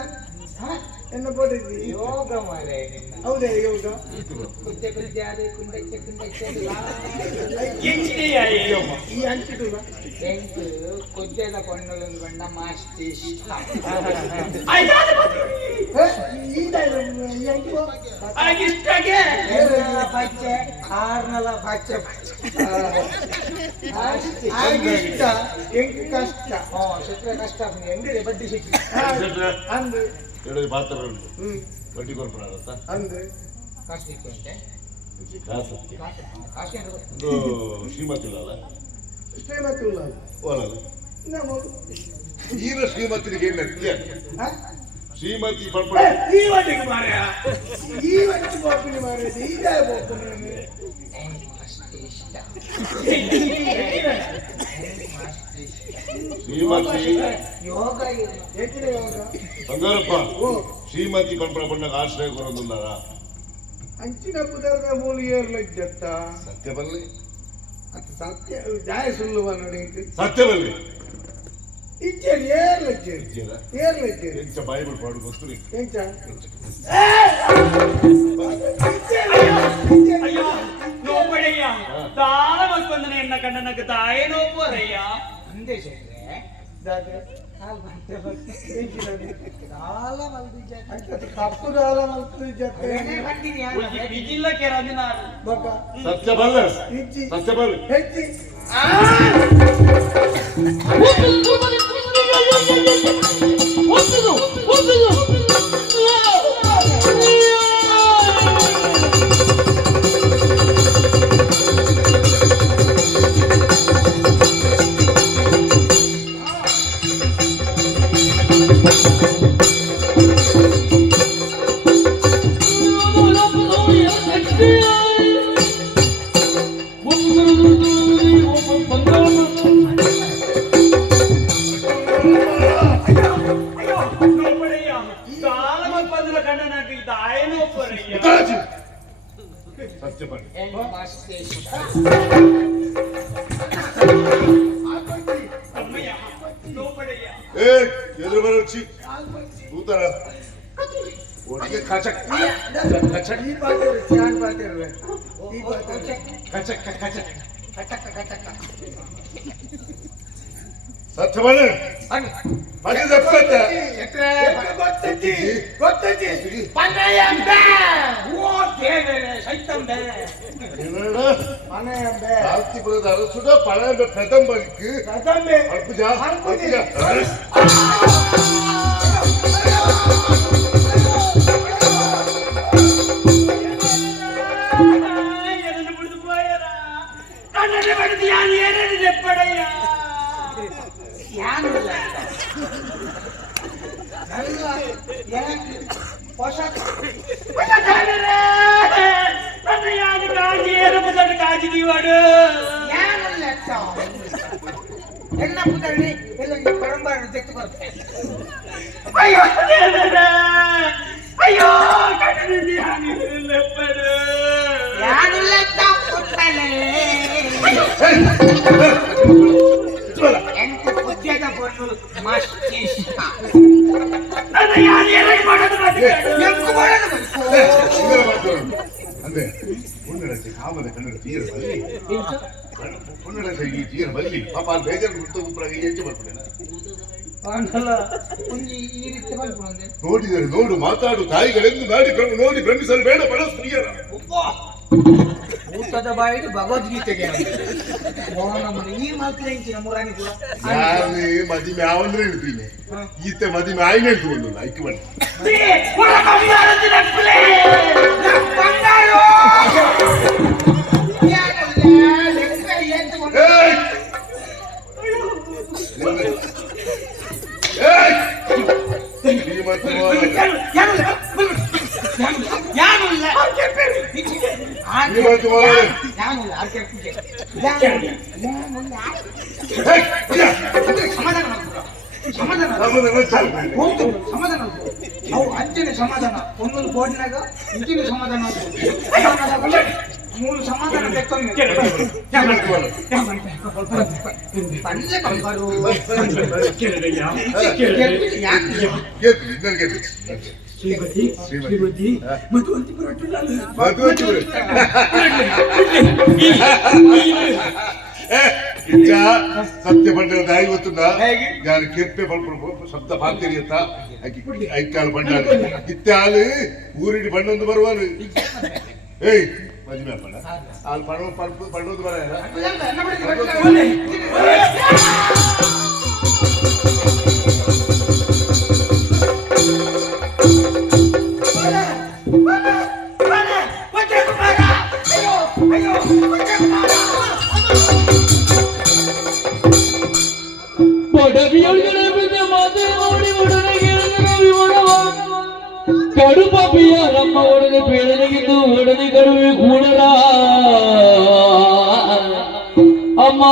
ಎನ್ನ ಬೋಟಿದ್ದಿ ಯೋಗ ಮರೆ ಹೌದೇ ಯೋಗ ಕುಂದೆ ಆದೆ ಕುಂಡಕ್ಕೆ ಈ ಅಂಚಿಟು ಎಂಟು ಕೊಜ್ಜೆದ ಕೊಂಡೊಂದು ಬಂಡ ಮಾಸ್ತಿ ಬಚ್ಚೆ ಆರ್ನಲ ಬಚ್ಚೆ ಇಷ್ಟ ಎಂಟು ಕಷ್ಟ ಶುಕ್ರ ಕಷ್ಟ ಹೆಂಗಿದೆ ಬಡ್ಡಿ ಸಿಕ್ಕಿ ಅಂದು ಪಾತ್ರ ಉಂಟು ಬಡ್ಡಿ ಕೊಡ್ಪಡ ಅಂದು ಕಾಸ್ಟ್ ಇತ್ತು ಅಂತೆ ಕಾಸು ಕಾಸ್ಟ್ ಶ್ರೀಮತಿ ಇಲ್ಲ ಶ್ರೀಮತಿ ಇಲ್ಲ ಓಲಲ್ಲ ನಮ್ಮ ಈರ ಶ್ರೀಮತಿಗೆ ಏನ್ ನೃತ್ಯ ಶ್ರೀಮತಿ ಏ, ಪಡ್ಪಡ ಈ ಒಟ್ಟಿಗೆ ಮಾರ್ಯ ಈ ಒಟ್ಟಿಗೆ ಬೋಪಿನಿ ಮಾರ್ಯ ಇದೇ ಬೋಪಿನಿ ಶ್ರೀಮತಿ ಯೋಗ ಏಕಿನ ಯೋಗ ಬಂಗಾರಪ್ಪ ಶ್ರೀಮತಿ ಪಡ್ಪಡ ಬಂದಾಗ ಆಶ್ರಯ ಕೊಡೋದಿಲ್ಲ ಅಂಚಿನ ಪುದರ್ದ ಮೂಲ ಏರ್ಲಜ್ಜತ್ತ ಸತ್ಯ ಬರಲಿ ಅದು ಸತ್ಯ ಜಾಯ ಸುಳ್ಳುವ ನೋಡಿ ಸತ್ಯ ಬರಲಿ ಇಜ್ಜೇರಿ ಏರ್ಲಜ್ಜೇರಿ ಇಜ್ಜೇರ? ಏರ್ಲಜ್ಜೇರಿ ಎಂಚ ಬೈಬಲ್ ಪಾಡು ಗೊತ್ತು ರೀ ಎಂಚ ಅಯ್ಯೋ ನೋಪಡೆಯ ತಾಳ ಮಲ್ಪಂದನೆ ಎನ್ನ ಕಂಡ ನಗ ತಾಯೇ ನೋಪೋರಯ್ಯ ಅಂದೆ ಸೇರೆ ದಾದ್ರೆ ಹಾಲ್ ಬಂತೆ ಬಂತೆ ಎಂಚಿನದು ದಾಲ ಮಲ್ದಿಜ್ಜ ಅಂತ ಕಪ್ಪು ದಾಲ ಮಲ್ದಿಜ್ಜತ್ತೆ ಉಲ್ಜಿ ಬಿಜಿಲ್ಲ ಕೆರಾದಿನ ಬಕ ಸತ್ಯ ಬಲ್ಲ ಇಜ್ಜಿ ಸತ್ಯ ಬಲ್ಲ ಹೆಚ್ಚಿ ಅಯ್ಯೋ ನೋಪಡೆಯ ತಾಳ ಮಲ್ಪಂದನ ಕಂಡ ನಗ ತಾಯೇ ನೋಪೋರಯ್ಯ ಮುತಾಜಿ ಸತ್ಯ ಬಲ್ಲ ಅಮ್ಮಯ್ಯ ನೋಪಡೆಯ ಏ ಎದುರು ಬರೋಚಿ ಕೂತಾರ ಒಟ್ಟಿಗೆ ಕಚಕ್ ಕಚಕ್ ಈ ಬಾತೇರು ಚಾನ್ ಬಾತೇರು ಈ ಬಾತೇರು ಕಚಕ್ ಕಚಕ್ ಕಟಕ ಕಟಕ ಸತ್ಯ ಬಲ್ಲ ಹಾಗೆ ಸತ್ಯ ಗೊತ್ತಜ್ಜಿ ಗೊತ್ತಜ್ಜಿ ಪನ್ನಯ್ಯಂಬ ಓ ದೇವರೇ ಸೈತಂಬೆ என்னடா ಪನ್ನಯ್ಯಂಬೆ கார்த்திபுರದ அரசுட பழைய பிரதம்பருக்கு ಕದಂಬೆ அற்புஜா ಅರ್ಪುಜ. ಎನ್ನು ಬಿಡಿದು போயರ ಕನ್ನಡ ಬಡಿದು ಯಾನ್ ಏನೇನು ನೆಪ್ಪಡಯ್ಯ ಯಾನಿಲ್ಲ ನನ್ನ ಯಾಕೆ ಹೊಸ ನನ್ನ ಯಾನು ಕಾಜಿ ಏನು ಪುದಡು ಕಾಜಿ ದೀವಾಡು ಯಾನಲ್ಲ ಎನ್ನ ಪುದಳಿ ಎಲ್ಲ ಪರಂಬರ ತೆತ್ತು ಬರ್ತೇನೆ ಅಯ್ಯೋ ದೇವರೇ ಅಯ್ಯೋ ಕನ್ನಡ ಯಾನು ನೆಪ್ಪಡು ಯಾನಿಲ್ಲ ಪುತ್ತಲೆ ಎಂಟು ಪುದ್ಯದ ಬಣ್ಣು ಮಸ್ತಿಷ್ಟ ನನ್ನ ಯಾನು ಏನು ಮಾಡೋದು ಎಂಕು ಮಾಡೋದು ಅಂದ್ರೆ ಪುಣ್ಣಡಕ್ಕೆ ಕಾಮದ ಕನ್ನಡ ತೀರ ಬಲ್ಲಿ ಪುಣ್ಣಡಕ್ಕೆ ಈ ತೀರ ಬಲ್ಲಿ ಪಾಪ ಅಲ್ಲಿ ಬೇಜಾರು ಬಿಟ್ಟು ಉಪ್ಪರಾಗಿ ಹೆಚ್ಚು ಬರ್ಬಿಟ್ಟೆ ಅಲ್ಲ ಒಂದು ಈ ರೀತಿ ಬಂದ್ಕೊಂಡೆ ನೋಡಿದರೆ ನೋಡು ಮಾತಾಡು ತಾಯಿಗಳೆಂದು ನೋಡಿ ಭ್ರಮಿಸಲು ಬೇಡ ಬಡ ಸ್ತ್ರೀಯರ ಊಟದ ಬಾಯಿಗೆ ಭಗವದ್ಗೀತೆಗೆ ನಮ್ಮದು ಈ ಮಾತ್ರ ಇಂಚಿನ ಮುರಾಣಿ ಕೂಡ ನಾನು ಮದಿಮೆ ಅವಂದ್ರೆ ಹೇಳ್ತೀನಿ ಈತೆ ಮದಿಮೆ ಆಯ್ನ ಹೇಳ್ತು ಐಕ್ಯ ಬಣ್ಣ ಸಮಾಧಾನ ಅವು ಅಂಚನೆ ಸಮಾಧಾನ ಒಂದೊಂದು ಬೋರ್ಡ್ನಾಗ ಇಂಚಿನ ಸಮಾಧಾನ ಮೂರು ಸಮಾಧಾನ ಬೆಕ್ಕೊಮ್ಮೆ ಪಲ್ಲೆ ಬಂಗಾರು ಶ್ರೀಮತಿ ಶ್ರೀಮತಿ ಮಧುವಂತಿಪುರ ಸತ್ಯ ಬಂಡ ಇವತ್ತುಂದ ಯಾರು ಕೆಪ್ಪೆ ಶಬ್ದ ಪಾಲ್ತೀರಿ ಅಂತ ಐಕಾಲು ಬಂಡ ಇತ್ತೆ ಹಾಲು ಊರಿಡಿ ಬಣ್ಣೊಂದು ಬರುವಾಲು ಏಯ್ ಮದುವೆ ಬಣ್ಣ ಹಾಲು ಬಣ್ಣೊಂದು ಬರ ಪಡವಿಯೊಳಗಡೆ ಬಿದ್ದ ಮಾತೆ ನೋಡಿ ಒಡನೆ ಗೆಳೆಯನ ವಿವರವ ಕಡು ಪಾಪಿಯ ನಮ್ಮ ಒಡನೆ ಬೇಡನೆಗಿದ್ದು ಒಡನೆ ಕಡುವೆ ಕೂಡರ ಅಮ್ಮ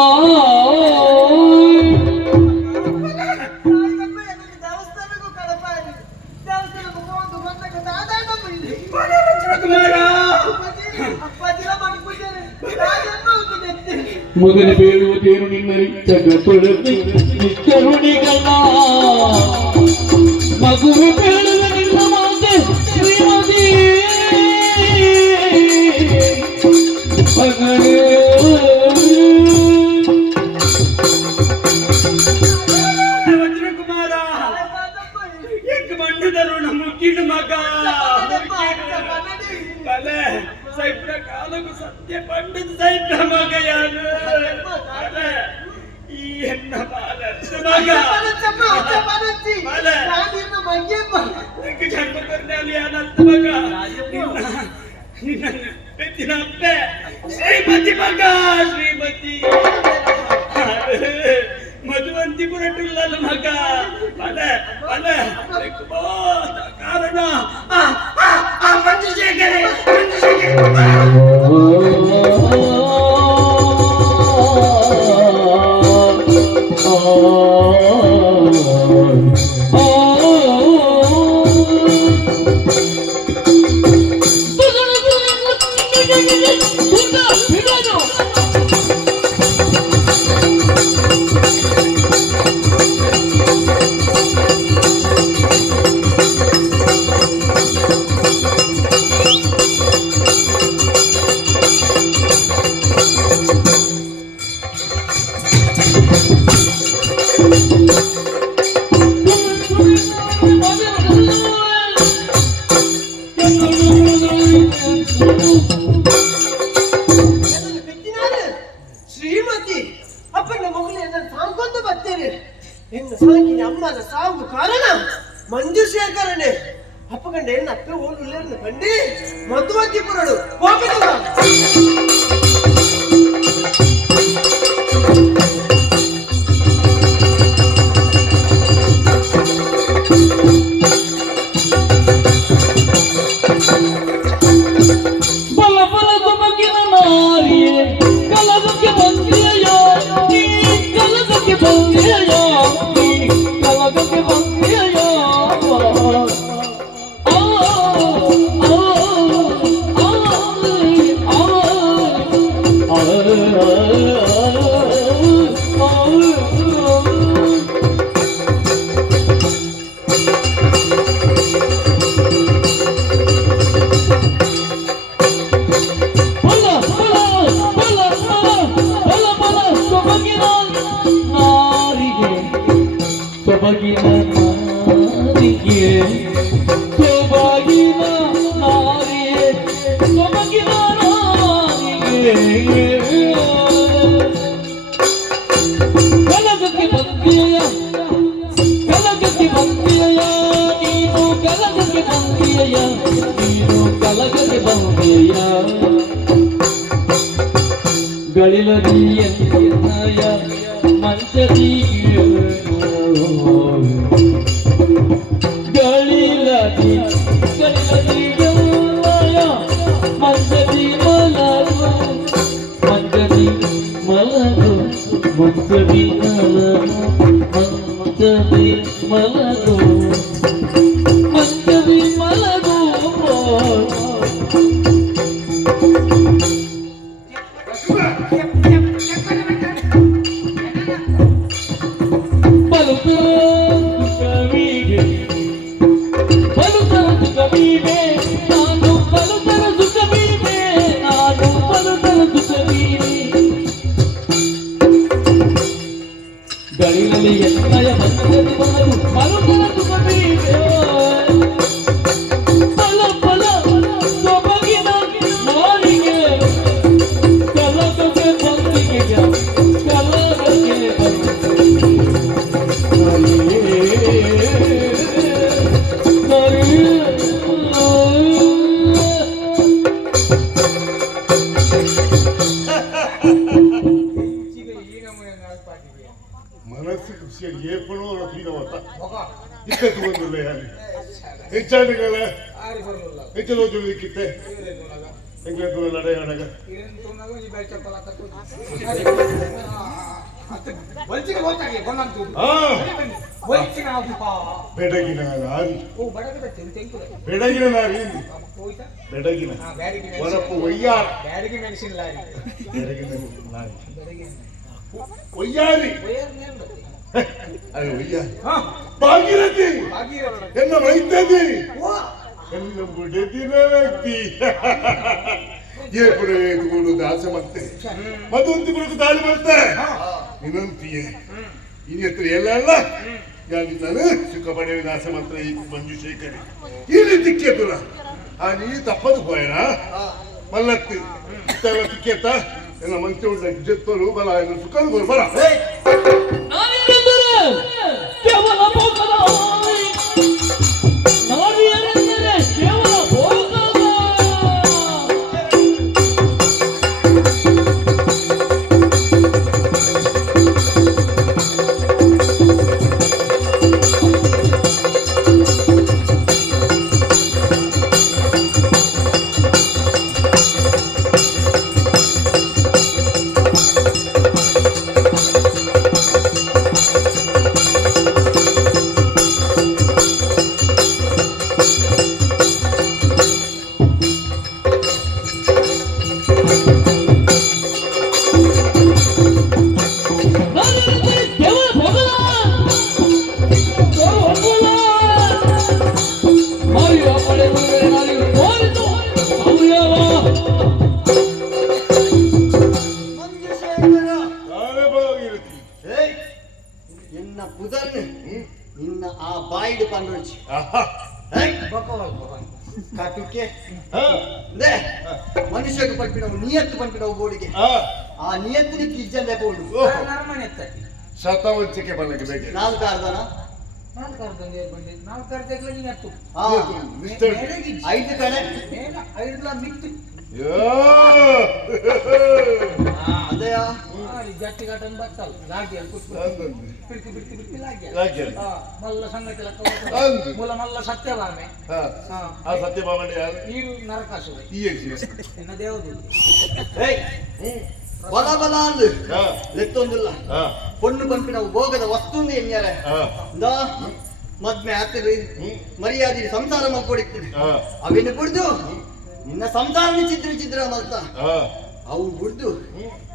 ದೇವಸ್ಥಾನಕ್ಕೂ ಕಡಪ ದೇವಸ್ಥಾನಕ್ಕೂ ಹೋದು ಬಂದಾಗ ದಾದಾಡಮ್ಮ ಇದೆ ಕುಮಾರ ಅಪ್ಪಾಜಿಲ ಮಾಡ್ಬಿಟ್ಟಿದ್ದಾರೆ ನಾನೆಲ್ಲ ಹೋಗ್ತಿದ್ದೆ ಮೊದಲು ಬೇಡುವುದೇನು ನಿನ್ನರಿ ಜಗತ್ತೊಡನೆ ಕರುಣಿಗಲ್ಲ ಮಗುವೆ ಬೇಡುವ ನಿನ್ನ ಮಾತೆ ಶ್ರೀಮತಿ ಮಗಳೇ ವಜ್ರಕುಮಾರ ಎಂಕ ಮಂಡದರು ನಮ್ಮ ಮುಕ್ಕಿನ ಮಗ ಬಲೆ ಸೈಪ್ರ ಕಾಲಕು ಸತ್ಯ ಪಂಡಿತ ಸೈಪ್ರ ಮಗ ಯಾನು ಬಲೆ ಈ ಹೆಣ್ಣ ಬಾಲದ ಮಗ ಬಲೆ ಎಂಕ ಜನ್ಮ ಕರ್ನಾಲಿ ಅನಂತ ಮಗ ನಿನ್ನ ಬೆತ್ತಿನ ಅಪ್ಪೆ ಶ್ರೀಮತಿ ಮಗ ಶ್ರೀಮತಿ ಮಧುವಂತಿಪುರ ಟುಲ್ಲಲ ಮಗ ಬಲೆ ಬಲೆ ಕಾರಣ ಮಂಜುಶೇಖರೆ ಶ್ರೀಮತಿ ಅಪ್ಪನ ಮಗಳು ಅದನ್ನು ಸಾಂಕೊಂಡು ಬರ್ತೇನೆ ಎನ್ನ ಸಾಂಗಿನ ಅಮ್ಮನ ಸಾವು ಕಾರಣ ಮಂಜುಶೇಖರನೇ ಅಪ್ಪಗಂಡ ಎನ್ನ ಅಪ್ಪ ಓಡುಲ್ಲರನ್ನು ಕಂಡು ಮಧುವಂತಿಪುರಡು ಹೋಗುತ್ತಿಲ್ಲ ಬಲ ಬಲದ ಮಗಿನ ನಾರಿಯೇ ಕಲಗಕ್ಕೆ ಬಂದೆಯೋ ನೀ ಕಲಗಕ್ಕೆ ಬಂದೆಯೋ ನೀ ಕಲಗಕ್ಕೆ ಬಂದೆಯೋ ಆ ಗಳಿಲದಿಯ ಮಂಚದಿ ಗಳಿಲದಿ ಮಂಚದಿ ಮಲಗು ಮಂಚದಿ ಮಲಗು ಮಂಚದಿ ಮಲಗು ಮಂಚದಿ ಮಲಗು ಗಳಿಲಲ್ಲಿ ಎನ್ನಯ ಮಂಚದಿ ಮಲಗು ಮಲುತರ ಸುಖವೀಗೆ ಪಲ ಪಲ ಸೊಬಗಿನ ನಾರಿಗೆ ಕಲಕಕ್ಕೆ ಬಂದಿಗೆ ಕಲಕಕ್ಕೆ ಮನಸ್ಸು ಖುಷಿಯಾಗಿ ಎಪ್ಪನೋ ರಫೀನವತ್ತ ಹೋಗ ಇಕ್ಕತ್ತು ಬಂದಿಲ್ಲ ಯಾರು ಹೆಚ್ಚಾಡಿಗಳ ಆರಿ ಬರಲಿಲ್ಲ ಹೆಚ್ಚು ಓದಲಿಕ್ಕಿತ್ತೆ ಎಂಗ್ಲತ್ತು ನಡೆ ಹಣಗ ಏನಂತೂ ಈ ಬೈ ಚಪ್ಪಲ ವಲ್ಚಿನ ಹೋಗ್ತಾಗೆ ಬಂದಂತು ವಲ್ಚಿನ ಬೆಡಗಿನ ನಾರಿ ಓ ಬಡಗದ ತೆಂಕು ಬೆಡಗಿನ ನಾರಿ ಹೋಯ್ತಾ ಬೆಡಗಿನ ಬ್ಯಾಡಿಗೆ ಹೊರಪ್ಪು ಒಯ್ಯಾರ ಬ್ಯಾಡಿಗೆ ಮೆಣಸಿನ ಲಾರಿ ಬೆಡಗಿನ ನಾರಿ ಬೆಡಗಿನ ಒಯ್ಯಾರಿ ವಯರ್ ನೇಮ್ ಅದು ಒಯ್ಯಾರಿ ಹಾ ಭಾಗೀರಥಿ ಭಾಗೀರಥಿ ಎನ್ನ ಮೈತದಿ ಓ ಎನ್ನ ಬುಡದಿನ ವ್ಯಕ್ತಿ ಏಪುಡೆ ತಗೊಂಡು ದಾಸ ಮತ್ತೆ ಮತ್ತೊಂದು ಬಿಡುಕು ದಾಳಿ ಮತ್ತೆ ಇನ್ನೊಂತಿಯೇ ಇನ್ನು ಹತ್ರ ಎಲ್ಲ ಅಲ್ಲ ಯಾಕೆ ನಾನು ಸುಖ ಪಡೆಯುವ ದಾಸ ಮಾತ್ರ ಈ ಮಂಜು ಶೇಖರಿ ಇಲ್ಲಿ ತಿಕ್ಕೇತುಲ ಆ ನೀ ತಪ್ಪದು ಹೋಯಣ ಮಲ್ಲತ್ತಿ ಇಷ್ಟೆಲ್ಲ ತಿಕ್ಕೇತ ಎಲ್ಲ ಮಂಚ ಉಂಟ ಜತ್ತರು ಬಲ ಸುಖ ಬರ ನಾನೇನೆಂದರೆ ಕೇವಲ ಭೋಗದ ನಾನೇನೆಂದರೆ ಕೇವಲ ಭೋಗದ ನಾನೇ ಭಾಗೀರಥಿ ಎನ್ನ ಪುದರ್ನು ನಿನ್ನ ಆ ಬಾಯಿಡು ಪಂಡೋಚಿ ಆಹಾ ಕಾಟುಕ್ಕೆ ಹಾ ದೇ ಮನುಷ್ಯಕ್ಕೆ ಪಂಪಿನವು ನಿಯತ್ತು ಪಂಪಿನವು ಬೋಡಿಗೆ ಹಾ ಆ ನಿಯತ್ತಿನ ಕಿಜ್ಜಂದೆ ಬೋಡು ಓಹೋ ನರ್ಮನೆ ಎತ್ತತಿ ಶತವಂಚಿಕೆ ಬಲ್ಲಕ್ಕೆ ಬೇಕೆ ನಾಲ್ಕು ಅರ್ಧನ ನಾಲ್ಕು ಅರ್ಧಂಗೆ ಬಂದೆ ನಾಲ್ಕು ಅರ್ಧಕ್ಕೆ ನೀನು ಎತ್ತು ಹಾ ಮಿಸ್ಟರ್ 5 ಕಡೆ ಐಡ್ಲ ಮಿತ್ತು ಯೋ ಅದೇಯಾ ಈ ಜಟ್ಟಿ ಘಟನೆ ಬರ್ತಲ್ಲ ಲಾಗಿ ಅಲ್ಲಿ ಕೂತ್ಕೊಂಡು ಅಂದಂದೆ ಬಿಡ್ತಿ ಬಿಡ್ತಿ ಬಿಡ್ತಿ ಲಾಗಿ ಲಾಗಿ ಅಲ್ಲಿ. ಮಲ್ಲ ಸಂಗತಿ ಅಂದು. ಮೂಲ ಮಲ್ಲ ಸತ್ಯಭಾಮೆ ಹಾ ಆ ಸತ್ಯಭಾಮಣ್ಯ ಯಾರು ನೀರು ನರಕಾಸುರ ಈ ಎಕ್ಸಿ ಇನ್ನ ದೇವದು ಬಲ ಬಲ ಅಂದು ಹಾ ಲೆತ್ತೊಂದಿಲ್ಲ ಹಾ பொண்ணு பண்பினவு போகத வஸ்துಂದು ಎನ್ಯಾರ ಹಾ ಇಂದ ಮದ್ಮೆ ಆತದು ಮರ್ಯಾದೆ ಸಂಸಾರ ಮಾಡ್ಕೊಡಿಕ್ತದೆ ಹಾ ಅವೇನು ಬಿಡ್ದು ನಿನ್ನ ಸಂಸಾರನ ಚಿತ್ರ ಮಲ್ತ ಹಾ ಅವು ಬಿಡ್ದು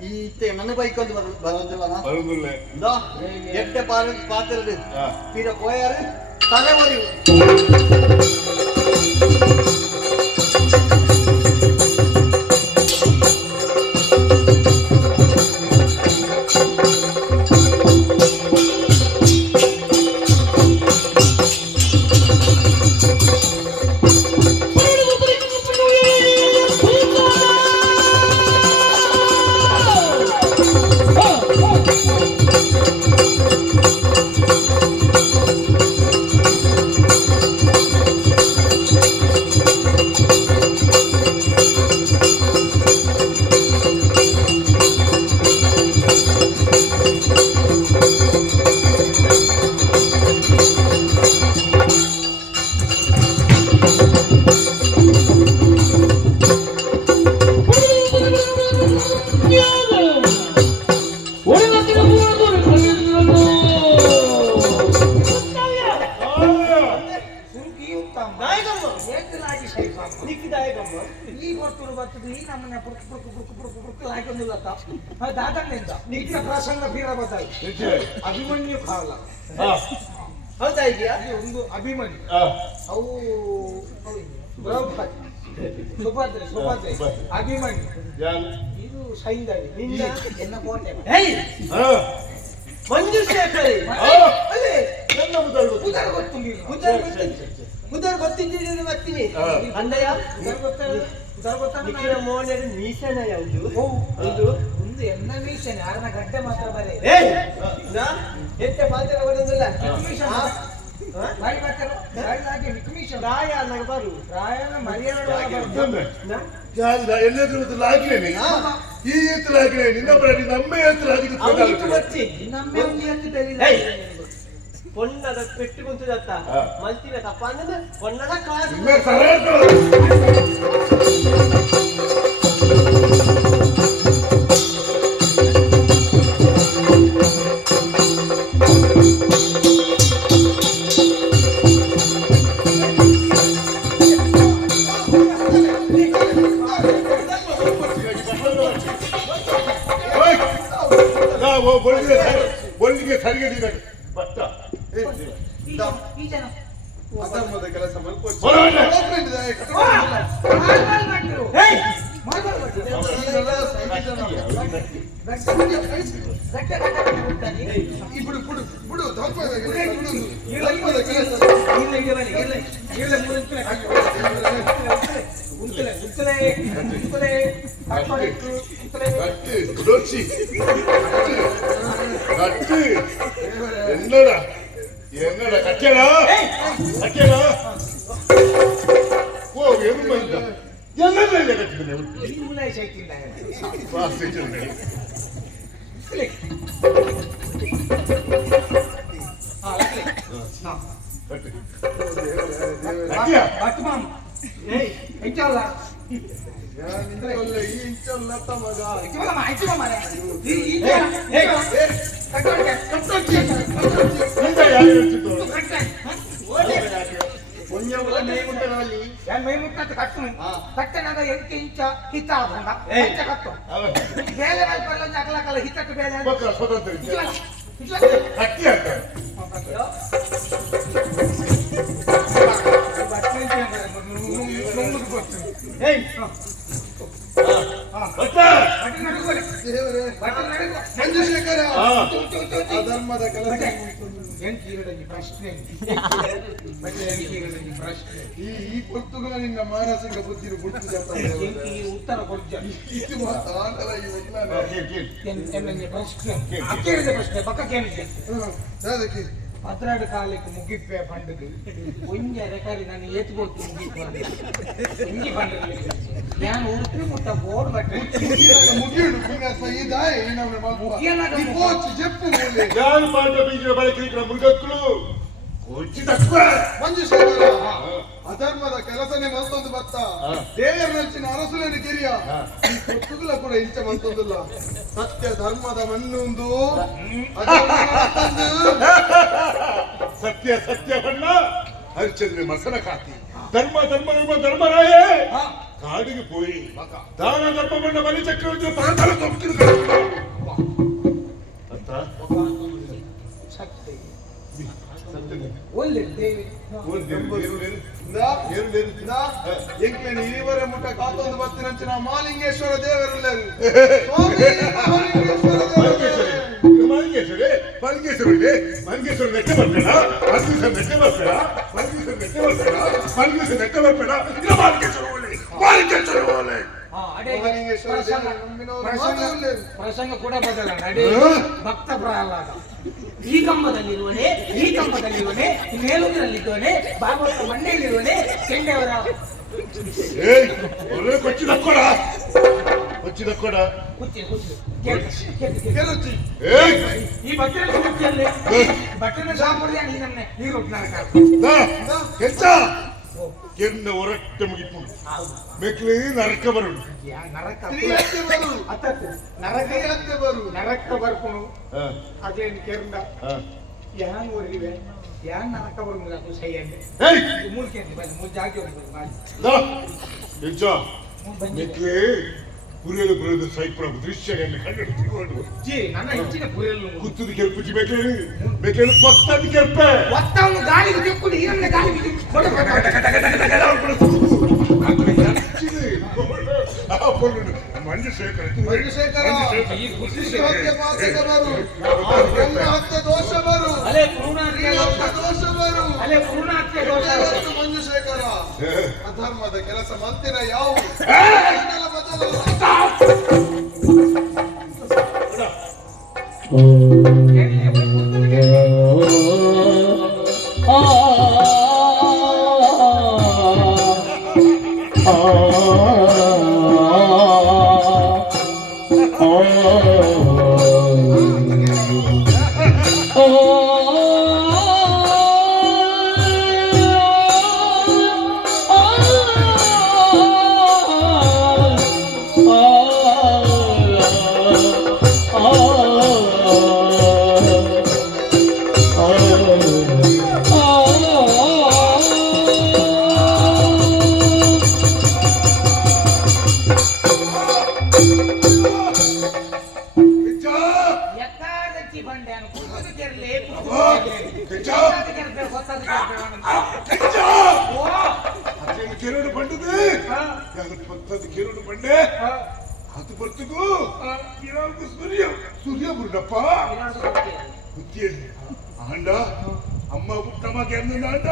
ಈತೆ ನನ್ನ ಬೈಕೊಂಡು ಬರೋದಿಲ್ಲ ಬರುದಿಲ್ಲ ಇಂದ ಎಟ್ಟೆ ಪಾತ್ರದ ಹಾ ಪೀರ ಪೋಯಾರು ತಲೆ ಒರಿವು ಪ್ರಸಂಗ ಫೀರ ಬತ್ತಾಯಿ ಅಭಿಮನ್ಯು ಕಾಲ ಹೌದಾ ಇದೆಯಾ ಒಂದು ಅಭಿಮನ್ಯು ಹಾ ಅವು ದ್ರೌಪದಿ ಸುಭದ್ರೆ ಅಭಿಮನ್ಯು ಯಾರು ಇದು ಸೈಂದವಿ ನಿನ್ನ ಎನ್ನ ಕೋಟೆ ಹಾ ಮಂಜು ಶೇಖರಿ ಅಲ್ಲೇ ನನ್ನ ಮುದ್ದಾಳು ಉದರ ಗೊತ್ತಿಲ್ಲ ಮುದರ್ ಗೊತ್ತಿದ್ದೀರಿ ಬರ್ತೀನಿ ಹಾ. ಅಂದಯ್ಯ ಉದರ ಗೊತ್ತಾಗ ನಿಖಿಲ ಮೋಹನ ಮೀಸನ ಯಾವುದು ಒಂದು ಒಂದು ಎನ್ನ ಮೀಸನೆ ಯಾರನ್ನ ಗಡ್ಡೆ ಮಾತ್ರ ಬರೇ ಎತ್ತೆ ಪಾತ್ರ ಬರೋದಿಲ್ಲ ಬಾಯಿ ಮಾತಾಡು ಬಾಯಿ ಹಾಕಿ ಮಿಕ್ಮಿಷನ್ ರಾಯ ನನಗೆ ಬರು ರಾಯನ ಮರ್ಯಾದೆ ಎಲ್ಲಾದ್ರೂ ಒಂದು ಲಾಗಿರೇನೆ ಈ ಎತ್ತಲಾಗಿರೇನೆ ಇನ್ನೊಬ್ಬರ ನಮ್ಮ ಎತ್ತಲ ಅದಕ್ಕೆ ಅವನಿಗೆ ಗೊತ್ತಿ ನಮ್ಮೆ ಒಂದು ಎತ್ತು ಬೆಳಿಲ್ಲ பொண்ணட பெட்டு குந்துதತ್ತ மல்ತಿನ ತಪ್ಪಂದ್ರೆ பொண்ணட ಕಾಸು ಇನ್ನ ಸರ ಬೋಲ್ಗೆ ಸರಿಗೆ ಬತ್ತ ಈ ಜನ ಅಧರ್ಮದ ಕೆಲಸ ఇప్పుడు ఇప్పుడు ధర్మದ என்னடா என்னடா கட்டடா கட்டடா ஓ எருமை என்னடா இத கட்டினே ಮುಲಾಯಿ ಶೈತಿಲ್ಲ ವಾಸೆ ಚಂದ್ರೇ ಬಟ್ ಮಾಮ್ ಏಯ್ ಎಂಚಲ್ಲ ಈ ಇಂಚಲ್ಲ ತಮಗ ಮೇಮುಟ್ಟಂತ ಕಟ್ಟು ಕಟ್ಟನಾಗ ಎಂಟು ಇಂಚ ಹಿತ್ತ ಆದಂಗ ಕಟ್ಟು ಬೇಲೆ ಬಲ್ಲ ಅಗಲಕಲ್ಲ ಹಿತ್ತಟ್ಟು ಬೇಲೆ ಕಟ್ಟಿ ಅಂತ ಮಂಜುಶೇಖರ ಅಧರ್ಮದ ಕೆಲಸ ಪ್ರಶ್ನೆ ಈ ಪುಸ್ತಕ ನಿನ್ನ ಮಾನಸಿಕ ಬುದ್ಧಿರು ಉತ್ತರ ಕೊಡ್ತ ಇದು ಮಾತಾಡಲ್ಲ ಈ ಪ್ರಶ್ನೆ ಪ್ರಶ್ನೆ ಪಕ್ಕ ಕೇಳಿದ್ದೆ ಅದಕ್ಕೆ ಹತ್ರಾಡು ಕಾಲಕ್ಕೆ ಮುಗಿಪ್ಪೆ ಪಂಡದು ಒಂಜ ರೆಕಾರಿ ನಾನು ಎತ್ಕೊಟ್ಟು ಮುಗಿಪ್ಪು ಹಿಂಗಿ ಪಂಡದು ನಾನು ಉಡುಪಿ ಮುಟ್ಟ ಬೋರ್ಡ್ ಬಟ್ಟೆ ಮುಗಿಯುಡು ಇದಾಯ ಜಪ್ಪು ಯಾರು ಪಾಠ ಬೀಜ ಬಳಕೆ ಮೃಗಕ್ಕಳು ಕೊಚ್ಚಿ ತಕ್ಕ ಮಂಜುಶೇಖರ ಅಧರ್ಮದ ಕೆಲಸನೇ ಮತ್ತೊಂದು ಬತ್ತ ದೇವರ ನೆಚ್ಚಿನ ಅರಸುಲೇನು ಕಿರಿಯ ಈ ಪುಸ್ತಕಲ ಕೂಡ ಇಂಚ ಮತ್ತೊಂದಿಲ್ಲ ಸತ್ಯ ಧರ್ಮದ ಮಣ್ಣೊಂದು ಸತ್ಯ ಸತ್ಯವನ್ನ ಹರಿಚಂದ್ರ ಮಸನ ಕಾತಿ ಧರ್ಮ ಧರ್ಮ ಧರ್ಮ ಧರ್ಮರಾಯೇ ಕಾಡಿಗೆ போய் ದಾನ ಧರ್ಮವನ್ನ ಬಲಿ ಚಕ್ರವರ್ತಿ ಪಾತಾಳ ತೊಕ್ಕಿರು ಅಂತ ಒಳ್ಳೆ ದೇವಿ ಇರಿವರೆ ಮುಟ್ಟ ಕಾತೊಂದು ಬತ್ತಿನಂಚಿನ ಮಾಲಿಂಗೇಶ್ವರ ದೇವರೆಲ್ಲರೂ ಮಲ್ಗೇಶ್ವರ ನೆಟ್ಟೆ ಬರ್ಬೇಡ ಮಲ್ಗೇಶ್ವರ ನೆಟ್ಟೆ ಬರ್ಬೇಡ ಮಲ್ಗೇಶ್ವರ ನೆಟ್ಟೆ ಬರ್ಬೇಡ ಮಲ್ಗೇಶ್ವರ ನೆಟ್ಟೆ ಬರ್ಬೇಡ ಇಲ್ಲ ಮಾಲಿಂಗೇಶ್ವರ ಒಳ್ಳೆ ಮಾಲಿಂಗೇಶ್ವರ ಒಳ್ಳೆ ಪ್ರಸಂಗ ಕೂಡ ಬದಲ ನಡೆ ಭಕ್ತ ಪ್ರಹ್ಲಾದ ಈ ಕಂಬದಲ್ಲಿರುವನೆ ಈ ಕಂಬದಲ್ಲಿರುವನೆ ಮೇಲೂರಿನಲ್ಲಿರುವನೆ ಭಾಗವತ ಮಂಡೆಯಲ್ಲಿರುವನೆ ಕೆಂಡೆಯವರ ಒಳ್ಳೆ ಕೊಚ್ಚಿ ತಕ್ಕೋಡ ಕೊಚ್ಚಿ ತಕ್ಕೋಡ ಈ ಬಟ್ಟೆ ಕುರ್ಚಿಯಲ್ಲಿ ಬಟ್ಟೆನ ಸಾಂಪುಡಿಯ ನೀನನ್ನೇ ನೀರು ಕೆಚ್ಚ ಕೆನ್ನ ಹೊರಟ್ಟೆ ಮುಗಿಪುಡು ಮೆಕ್ಲಿ ನರಕ ಬರುಡು ನರಕ ಬರ್ಪುಣು ಅದೇನು ಕೆರಂದ ಯಾನ್ ಊರಿವೆ ಯಾನ್ ನರಕ ಬರುಂಗಿಲ್ಲ ಅದು ಸೈಯಂದೆ ಮೂರು ಕೇಂದ್ರ ಬಂದು ಮೂರು ಜಾಗಿ ಕೆಚ್ಚ ಮೆಕ್ಲಿ ಪುರಿಯಲು ಬರೋದು ಸೈಪುರ ದೃಶ್ಯಗಳನ್ನು ಕಂಡು ಜಿ ನನ್ನ ಹೆಚ್ಚಿನ ಪುರಿಯಲು ಕುತ್ತದ ಕೆರ್ಪುಜಿ ಬೇಕೇನು ಬೇಕೇನು ಪತ್ತದ ಕೆರ್ಪೆ ಒತ್ತವನು ಗಾಳಿಗೆ ತೆಕ್ಕೊಂಡು ಈರನ್ನ ಗಾಳಿಗೆ ಮಂಜುಶೇಖರ ದೋಷ ಬರು ಅಲೆ ಪೂರ್ಣಾತ್ಯ ದೋಷ ಬರು ಅಲೆ ಪೂರ್ಣಾತ್ಯ ದೋಷ ಮಂಜುಶೇಖರ ಅಧರ್ಮದ ಕೆಲಸ ಮಂತಿನ ಯಾವ ಕಿಚ್ಚ ಎತ್ತಾದಚ್ಚಿ ಬಂಡೆ ಅನ್ನು ಕುದುರೆ ಕೆರ್ಲೆ ಕಿಚ್ಚ ಅದೇನು ಕಿರುಡು ಬಂಡದೆ ಯಾವತ್ತು ಪತ್ತದ ಕಿರುಡು ಬಂಡೆ ಅದು ಬರ್ತಗೂ ಕಿರಾಕು ಸೂರ್ಯ ಬುರ್ಡಪ್ಪ ಬುದ್ಧಿ ಆಂಡ ಅಮ್ಮ ಪುಟ್ಟಮಗೆ ಅಂದ ಆಂಡ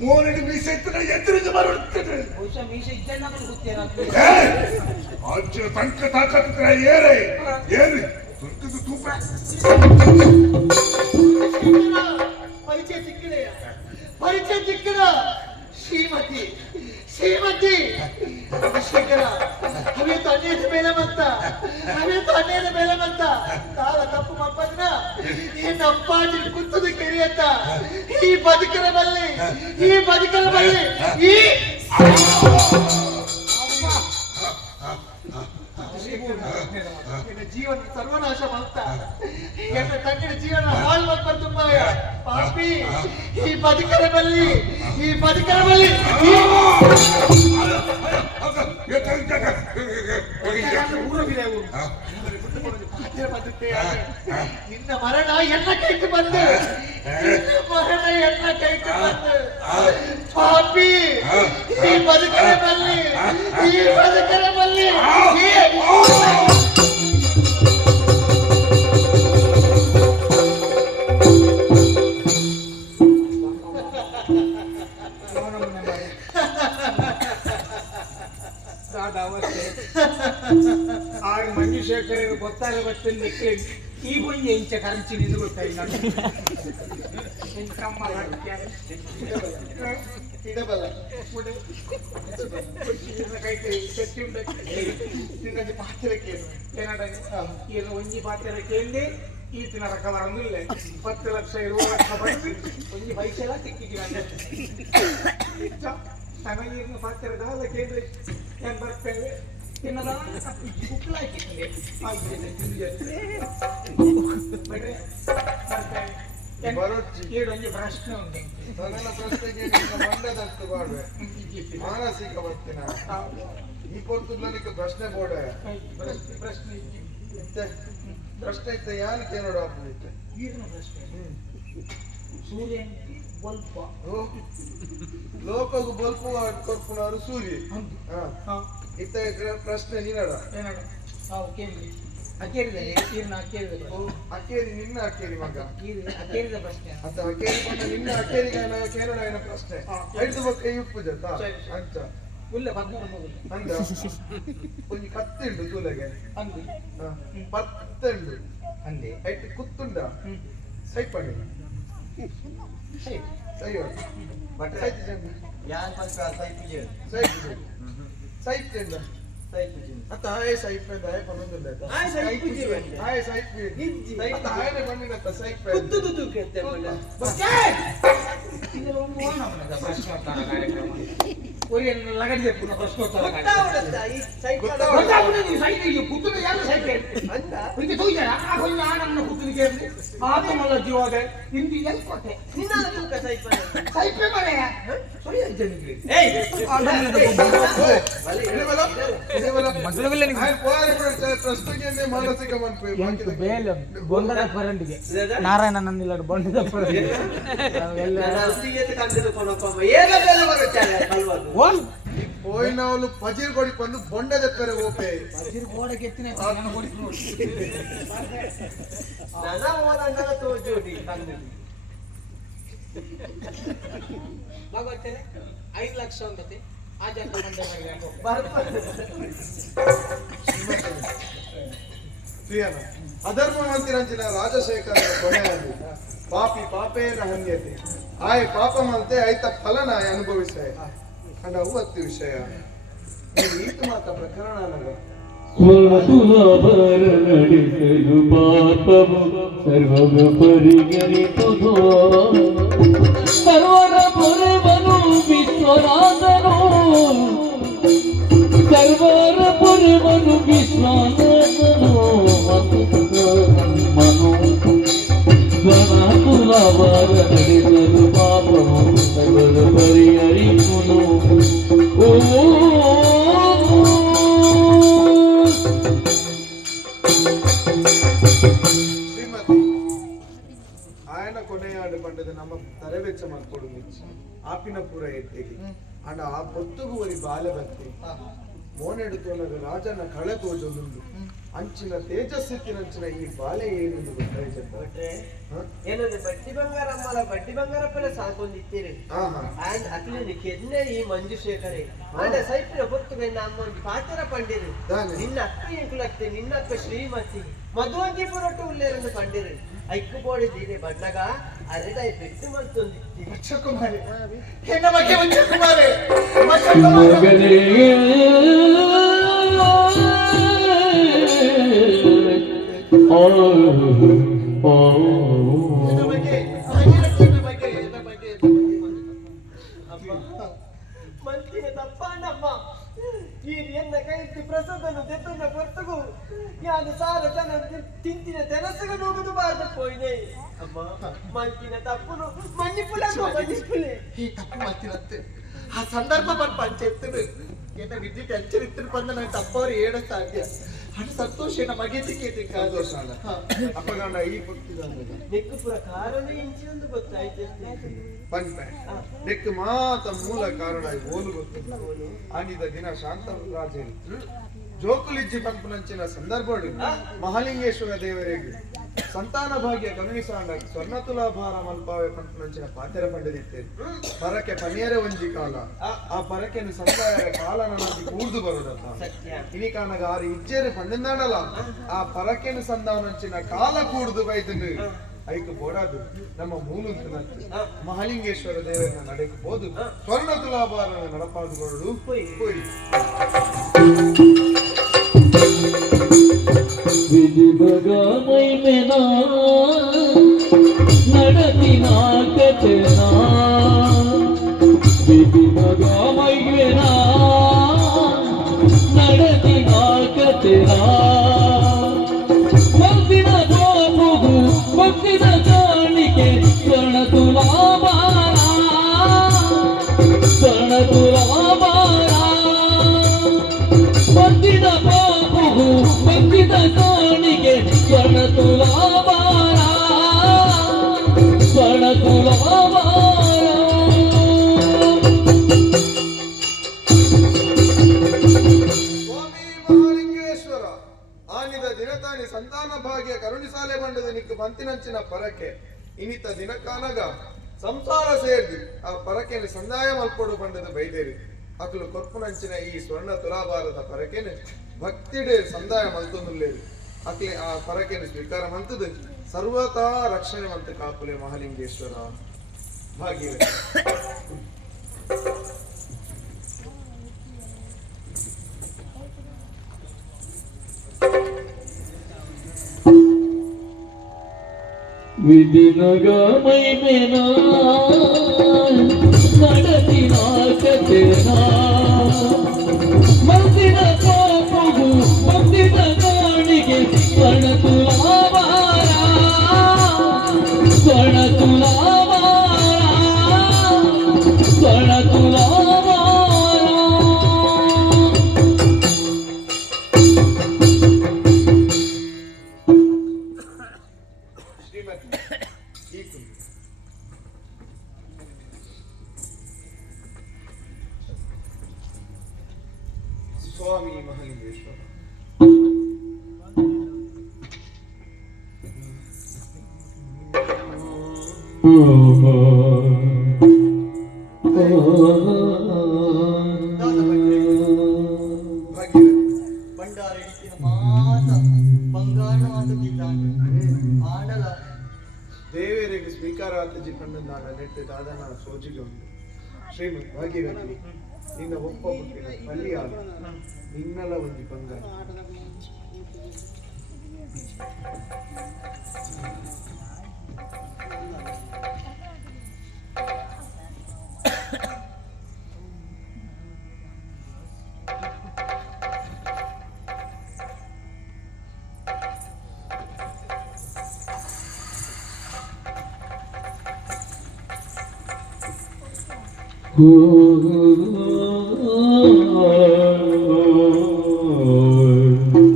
ಮೋರಡಿ ಮೀಸೆ ಎತ್ತಿನ ಎದುರಿಗೆ ಬರುತ್ತದೆ ಬಹುಶಃ ಮೀಸೆ ಇದ್ದನ್ನ ಗೊತ್ತಿರ ಆಚೆ ತಂಕ ತಾಕತ್ರ ಏರೇ ಏರಿ ತುರ್ಕದ ತೂಪ ಪರಿಚಯ ಸಿಕ್ಕಿದೆಯಾ ಪರಿಚಯ ಸಿಕ್ಕಿದ ಶ್ರೀಮತಿ ಶ್ರೀಮತಿ ಶೇಖರ ಅವೇ ತಣ್ಣೀರ ಮೇಲೆ ಬಂತ ಅವೇ ತಣ್ಣೀರ ಮೇಲೆ ಬಂತ ತಾಳ ತಪ್ಪು ಮಪ್ಪನ್ನ ಈ ನಪ್ಪಾಜಿ ಕುತ್ತದ ಕೆರೆಯತ್ತ ಈ ಬದುಕರ ಬಲ್ಲಿ ಈ ಜೀವನ ಸರ್ವನಾಶ ಮಾಡ್ತಾ ಎನ್ನ ತಂಗಿನ ಜೀವನ ಹಾಳು ಮಾಡ್ಬಾರ್ದು ತುಂಬ ಪಾಪಿ ಈ ಬದುಕರ ಬಲ್ಲಿ ನಿನ್ನ ಮರಣ ಎನ್ನ ಕೈಗೆ ಬಂದು ಪಾಪಿ ಈ ಬದುಕರ ಬಲ್ಲಿ ಆಗ ಮಂಜುಶೇಖರ ಗೊತ್ತಾಗ ಬರ್ತಂದು ಈ ಬಂದು ಇಂಚ ಕರಂಚಿ ನಿಂದು ಗೊತ್ತಾಯಿಲ್ಲ ಇಡಬಲ್ಲ ಪಾತ್ರಕ್ಕೆ ಒಂಜಿ ಪಾತ್ರಕ್ಕೆ ಈತಿನ ರಕಲ ಅಂದಿಲ್ಲ 10 ಲಕ್ಷ 20 ಲಕ್ಷ ಬಂದು ಒಂಜಿ ಪೈಸೆಲ್ಲ ಸಿಕ್ಕಿದ್ದೀವಿ ತನಗಿನ ಪಾತ್ರದಾದ ಕೇಂದ್ರ ಏನು ಬರ್ತೇವೆ ತಿನ್ನದ ಉಪ್ಪಲಾಕಿಟ್ಟಿದೆ ಏಳೊಂದು ಪ್ರಶ್ನೆ ಉಂಟು ನನ್ನ ಪ್ರಶ್ನೆಗೆ ಮಂಡದಷ್ಟು ಬಾಡ್ವೆ ಮಾನಸಿಕ ಬರ್ತೀನ ಈ ಪೊರ್ತುಗಳಿಗೆ ಪ್ರಶ್ನೆ ಬೋಡ ಪ್ರಶ್ನೆ ಪ್ರಶ್ನೆ ಇತ್ತ ಯಾನಕ್ಕೆ ನೋಡು ಹಾಕ್ಬಿಟ್ಟೆ ಈಗಿನ ಪ್ರಶ್ನೆ ಸೂರ್ಯನ್ ಬಲ್ಪ ಲೋಕಗೂ ಬಲ್ಪು ಕೊಡ್ಪುನವರು ಸೂರ್ಯ ಇತ್ತ ಪ್ರಶ್ನೆ ನೀನಡ ಏನಡ ನಾವು ಕೇಳಿ ಅಕ್ಕೇರಿದೆ ಈರ್ನ ಅಕ್ಕೇರಿದೆ ಅಕ್ಕೇರಿ ನಿನ್ನ ಅಕ್ಕೇರಿ ಮಗ ಅಕ್ಕೇರಿದ ಪ್ರಶ್ನೆ ಅತ್ತ ಅಕ್ಕೇರಿ ಬಂದ ನಿನ್ನ ಅಕ್ಕೇರಿಗೆ ಕೇಳೋಣ ಏನೋ ಪ್ರಶ್ನೆ ಐದು ಬಕ್ಕ ಉಪ್ಪು ಜತ ಅಂಚ ಉಲ್ಲ ಪದ್ಮೂರು ಅಂದ ಒಂಜಿ ಕತ್ತಿಂಡು ತೂಲೆಗೆ ಅಂದು ಪತ್ತಂಡು ಅಂದೆ ಐಟ್ ಕುತ್ತುಂಡ ಸೈಪಡಿ ಅಯ್ಯೋ ಸೈತ್ ಜಂಬ ಯಾನ್ ಪಂಚ ಸೈಪಿಗೆ ಸೈತ್ ಅತ್ತ ಹಾಯ್ ಸೈಪ್ ಅಂತ ಹಾಯ್ ಪನ್ನೊಂದು ಹಾಯ್ ಸೈಪಿಗೆ ಹಾಯ್ ಸೈಪ್ ಅತ್ತ ಹಾಯ್ ಬಂದಿನತ್ತ ಸೈಪ್ ಕುತ್ತುದು ತೂಕತ್ತೆ ಬಲ್ಲ ಇದರ ಒಂದು ಓನಮನದ ಪ್ರಶ್ನೋತ್ತರ ಕಾರ್ಯಕ್ರಮ ಒರಿಯನ್ನು ಲಗಡಿದೆ ಪುನಃ ಪ್ರಶ್ನೋತ್ತರ ಗೊತ್ತಾವಡತ್ತ ಈ ಸೈಪ್ ಗೊತ್ತಾಗುತ್ತದೆ ನೀವು ಸೈಟ್ ಈಗ ಕುತ್ತುದ ಯಾರು ಸೈಟ್ ಅಂತ ಇದಕ್ಕೆ ತೋಯ್ಯಾರ ಆ ಹೊಯ್ನ ಆನಂದ ಕುತ್ತುದ ಕೇಳಿ ಆತಮಲ್ಲ ಜೀವದ ಇಂದಿ ಎಲ್ಲಿ ಕೊಟ್ಟೆ ನಿನ್ನ ತೂಕ ಸೈಪ್ ಸೈಪೆ ಮರೆಯ ಸೊಯ್ಯ ಜನಕ್ಕೆ ಏಯ್ ಪ್ರಶ್ನೆಗೆ ಮಾನಸಿಕ ಮನ್ಪು ಬೇಲೆ ಬೊಂಡದ ಪರಂಡಿಗೆ ನಾರಾಯಣ ನಂದಿಲ್ಲ ಬೊಂಡದ ಪರಂಡಿಗೆ పోయినవాళ్ళు పజీర్ కొడి పండు బొండ తెప్పారు ఓపే ಗೋಡೆಗೆ ಎತ್ತಿನ ಭಗವತ್ತೇನೆ 5 ಲಕ್ಷ ಒಂದತೆ ಆ ಜನ ಅಧರ್ಮ ಮಂತ್ರಿರಂಚಿನ ರಾಜಶೇಖರ ಕೊನೆಯಲ್ಲಿ ಪಾಪಿ ಪಾಪೇನ ಹಂಗ್ಯತೆ ಆಯ್ ಪಾಪ ಮಲ್ತೆ ಆಯ್ತ ಫಲನಾಯ ಅನುಭವಿಸೆ ಅಂಡ ಅವತ್ತು ವಿಷಯ ಈತ ಮಾತ ಪ್ರಕರಣ ನಗ ಸ್ವಸುಲಭರ ನಡೆಸಲು ಪಾಪವು ಸರ್ವವ ಪರಿಗಣಿಸುವುದು ಸರ್ವರ ಪುರವನು ವಿಶ್ವನಾಥನು ಸರ್ವರ ಪುರವನು ವಿಶ್ವನಾಥನು ಮನು ಸ್ವಸುಲಭರ ನಡೆಸಲು ಕಾಂಡು ಪಂಡದ ನಮ್ಮ ತಲೆವೆಚ್ಚ ಮಾಡ್ಕೊಡು ಮಿಚ್ಚಿ ಆಪಿನ ಪೂರ ಎದ್ದೆಗೆ ಅಂಡ ಆ ಪೊತ್ತುಗು ಒರಿ ಬಾಲೆ ಬರ್ತಿ ಮೋನೆಡು ತೋಲಗ ರಾಜನ ಕಳೆ ತೋಜೊಂದುಂಡು ಅಂಚಿನ ತೇಜಸ್ಸಿತ್ತಿನಂಚಿನ ಈ ಬಾಲೆ ಏನೆಂದು ಗೊತ್ತಾಯ್ತು ಏನಂದ್ರೆ ಬಡ್ಡಿ ಬಂಗಾರ ಅಮ್ಮಲ ಬಡ್ಡಿ ಬಂಗಾರಪ್ಪನ ಸಾಕೊಂದಿತ್ತೀರಿ ಅಂಡ್ ಅಕ್ಲಿನ ಕೆನ್ನೆ ಈ ಮಂಜುಶೇಖರೇ ಅಂಡ ಸೈಪಿನ ಹೊತ್ತುಗೆ ನಮ್ಮ ಒಂದು ಪಾತ್ರ ಪಂಡಿರು ನಿನ್ನ ಅಕ್ಕ ಎಂಕುಲತ್ತೆ ನಿನ್ನ ಅಕ್ಕ ಶ್ರೀಮತಿ ಮಧುವಂತಿ ಪುರಟ್ಟು ಉಲ್ಲೇರೆಂದು ಕಂಡಿರು ಐಕ್ಕು ಬೋಡಿದ್ದೀರಿ ಬಣ್ಣಗ ಅರೆದಾಯಿ ಬೆಟ್ಟು ಮಲ್ತೊಂದಿತ್ತಿ ಮಚ್ಚಕುಮಾರಿ ಹೆಣ್ಣ ಬಗ್ಗೆ ಮಚ್ಚಕುಮಾರಿ ಮಗನೇ ಮಂತಿನ ತಪ್ಪಾಂಡಮ್ಮ ಈ ಎನ್ನ ಕೈತಿ ಪ್ರಸಾದನು ದೆಪ್ಪನ ಕೊರ್ತಗು ಯಾನು ಸಾರ ತನ ತಿಂತಿನ ತೆನಸಗ ನೋಗುದು ಬಾರ್ದ ಪೋಯ್ನೆ ಅಮ್ಮ ಮಂತಿನ ತಪ್ಪುನು ಮನ್ನಿಪುಲ ಮನ್ನಿಪುಲೆ ಈ ತಪ್ಪು ಮಾಡ್ತಿರತ್ತೆ ಆ ಸಂದರ್ಭ ಬಂದು ಪಂಚಾಯತ್ ಏನ ವಿದ್ಯುತ್ ಎಚ್ಚರಿತ್ತಿನ ಬಂದ ನನಗೆ ತಪ್ಪವ್ರು ಹೇಳ ಸಾಧ್ಯ ಅದು ಸಂತೋಷ ನಮಗೆ ತಿಕ್ಕೇತಿ ಸಂತೋಷ ಅಪ್ಪಗಂಡ ಈ ಪುತ್ತಿದ ನೆಕ್ಕುಪುರ ಕಾರಣ ಇಂಚಿನೊಂದು ಗೊತ್ತಾಯ್ತು ಪಂಪೆ ನೆಕ್ಕು ಮಾತ ಮೂಲ ಕಾರಣ ಓಲು ಗೊತ್ತಿಲ್ಲ ಆನಿದ ದಿನ ಶಾಂತರಾಜ ಜೋಕುಲಿಜ್ಜಿ ಪಂಪನಂಚಿನ ಸಂದರ್ಭ ಮಹಾಲಿಂಗೇಶ್ವರ ದೇವರಿಗೆ ಸಂತಾನ ಭಾಗ್ಯ ಕರುಣಿಸಾಂಡ ಸ್ವರ್ಣ ತುಲಾಭಾರ ಮಲ್ಪಾವೆ ಪಂಪನಂಚಿನ ಪಾತೆರ ಪಂಡದಿತ್ತೇನೆ ಪರಕ್ಕೆ ಪನಿಯರೆ ಒಂಜಿ ಕಾಲ ಆ ಪರಕೆನು ಸಂದಾಯ ಕಾಲನ ನದಿ ಕೂರ್ದು ಬರೋದತ್ತ ಇನಿ ಕಾನಗ ಆರು ಇಜ್ಜೇರಿ ಪಂಡಿಂದಾಡಲ್ಲ ಆ ಪರಕೆನು ಸಂದಾನಂಚಿನ ಕಾಲ ಕೂಡ್ದು ಬೈದನು ಐಕು ಬೋಡಾದು ನಮ್ಮ ಮೂಲಂತ ಮಹಾಲಿಂಗೇಶ್ವರ ದೇವರನ್ನ ನಡೆಕಬಹುದು ಸ್ವರ್ಣ ತುಲಾಭಾರ ನಡಪಾದುಗಳು ಹೋಯ್ ವಿಧಿ ಭಗಮೈ ಮೇನಾ ನಡತಿನ ಕಥೆನಾ ವಿಧಿ ಭಗಮೈ ಮೇನಾ ನಡತಿನ ಕಥೆನಾ ಭಕ್ತಿನ ಬಾಬುಗು ಭಕ್ತಿನ ಕಾಣಿಕೆ ಸ್ವರ್ಣ ತುಲಾಭಾರ ಸ್ವರ್ಣ ತುಲಾಭಾರ ಭಕ್ತಿನ ಬಾಬುಗು ಭಕ್ತಿನ ಕಾಣಿಕೆ ಸ್ವರ್ಣ ತುಲಾಭಾರ ಸ್ವರ್ಣ ತುಲಾಭಾರ ಸ್ವಾಮಿ ಮಹಾಲಿಂಗೇಶ್ವರ ಆನಿದ ದಿನತಾನಿ ಸಂತಾನ ಭಾಗ್ಯ ಕರುಣಿಸಾಲೆ ಬಂಡದ ನಿಕ್ಕು ಬಂತಿನಂಚಿನ ಪರಕೆ ಇನಿತ ದಿನ ಕಾನಗ ಸಂಸಾರ ಸೇರ್ದಿ ಆ ಪರಕೆಯನ್ನು ಸಂದಾಯ ಮಲ್ಪಡು ಬಂಡದ ಬೈದೇರಿ ಅಕಲು ಕೊರ್ಪುನಂಚಿನ ಈ ಸ್ವರ್ಣ ತುಲಾಭಾರದ ಪರಕೆನು ಭಕ್ತಿಡೆ ಸಂದಾಯ ಮಲ್ತೊಂದುಲ್ಲೇರಿ ಅಕ್ಲೆ ಆ ಪರಕೆಯನ್ನು ಸ್ವೀಕಾರ ಮಂತದ ಸರ್ವತಾ ರಕ್ಷಣೆ ಮಂತ ಕಾಪುಲೆ ಮಹಾಲಿಂಗೇಶ್ವರ ಭಾಗ್ಯವೇ ವಿಧಿನಗಮೈ ಮೇನಾ ನಡತಿನ ಕಥೆನಾ ಮಂದಿರ ಪಾಪುಗು ಮಂದಿರ ಕಾಣಿಗೆ ಸ್ವರ್ಣ ತುಲಾಭಾರ ಸ್ವರ್ಣ ತುಲಾಭಾರ ಸ್ವರ್ಣ ತುಲಾಭಾರ ಶ್ರೀಮತಿ ಈ ಕುಂದು ಸ್ವಾಮಿ ಮಹಾಲಿಂಗೇಶ್ವರ ಭಾಗ್ಯವತಿ ಬಂಡಾರ ಹಿಡಿತಿನ ಮಾತ ಬಂಗಾರವಾದದಿದ್ದಾನೆ ಆಡಲ ದೇವರಿಗೆ ಸ್ವೀಕಾರ ಆತಜಿ ಪಂಡದಾನ ನೆಟ್ಟು ದಾದನ ಸೋಜಿಗೆ ಉಂಟು ಶ್ರೀಮತ್ ಭಾಗ್ಯವತಿ ನಿನ್ನ ಒಪ್ಪ ಹುಟ್ಟಿನ ಪಲ್ಲಿಯಾದ ನಿನ್ನಲ ಒಂದು ಬಂಗಾರ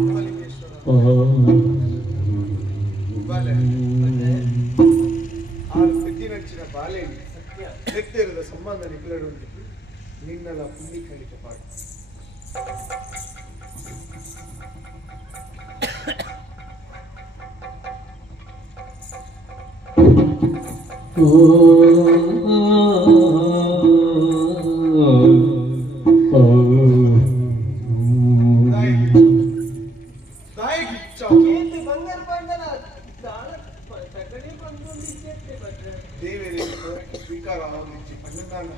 ಮಹಾಲಿಂಗೇಶ್ವರ ಬಲೆ ಆ ಸ್ಥಿತಿನ ನಂಚಿನ ಬಾಲೆ ಎತ್ತಿರದ ಸಂಬಂಧ ನಿಖಲಡು ನಿನ್ನಲ ಪುಣ್ಯ ಖಂಡಿತ ಪಾಡು ಬಂಗಾರ ಬಂದನ ದೇವರಿಗೆ ಸ್ವೀಕಾರ ಆವರಿಸಿ ಪಂಡನಾನ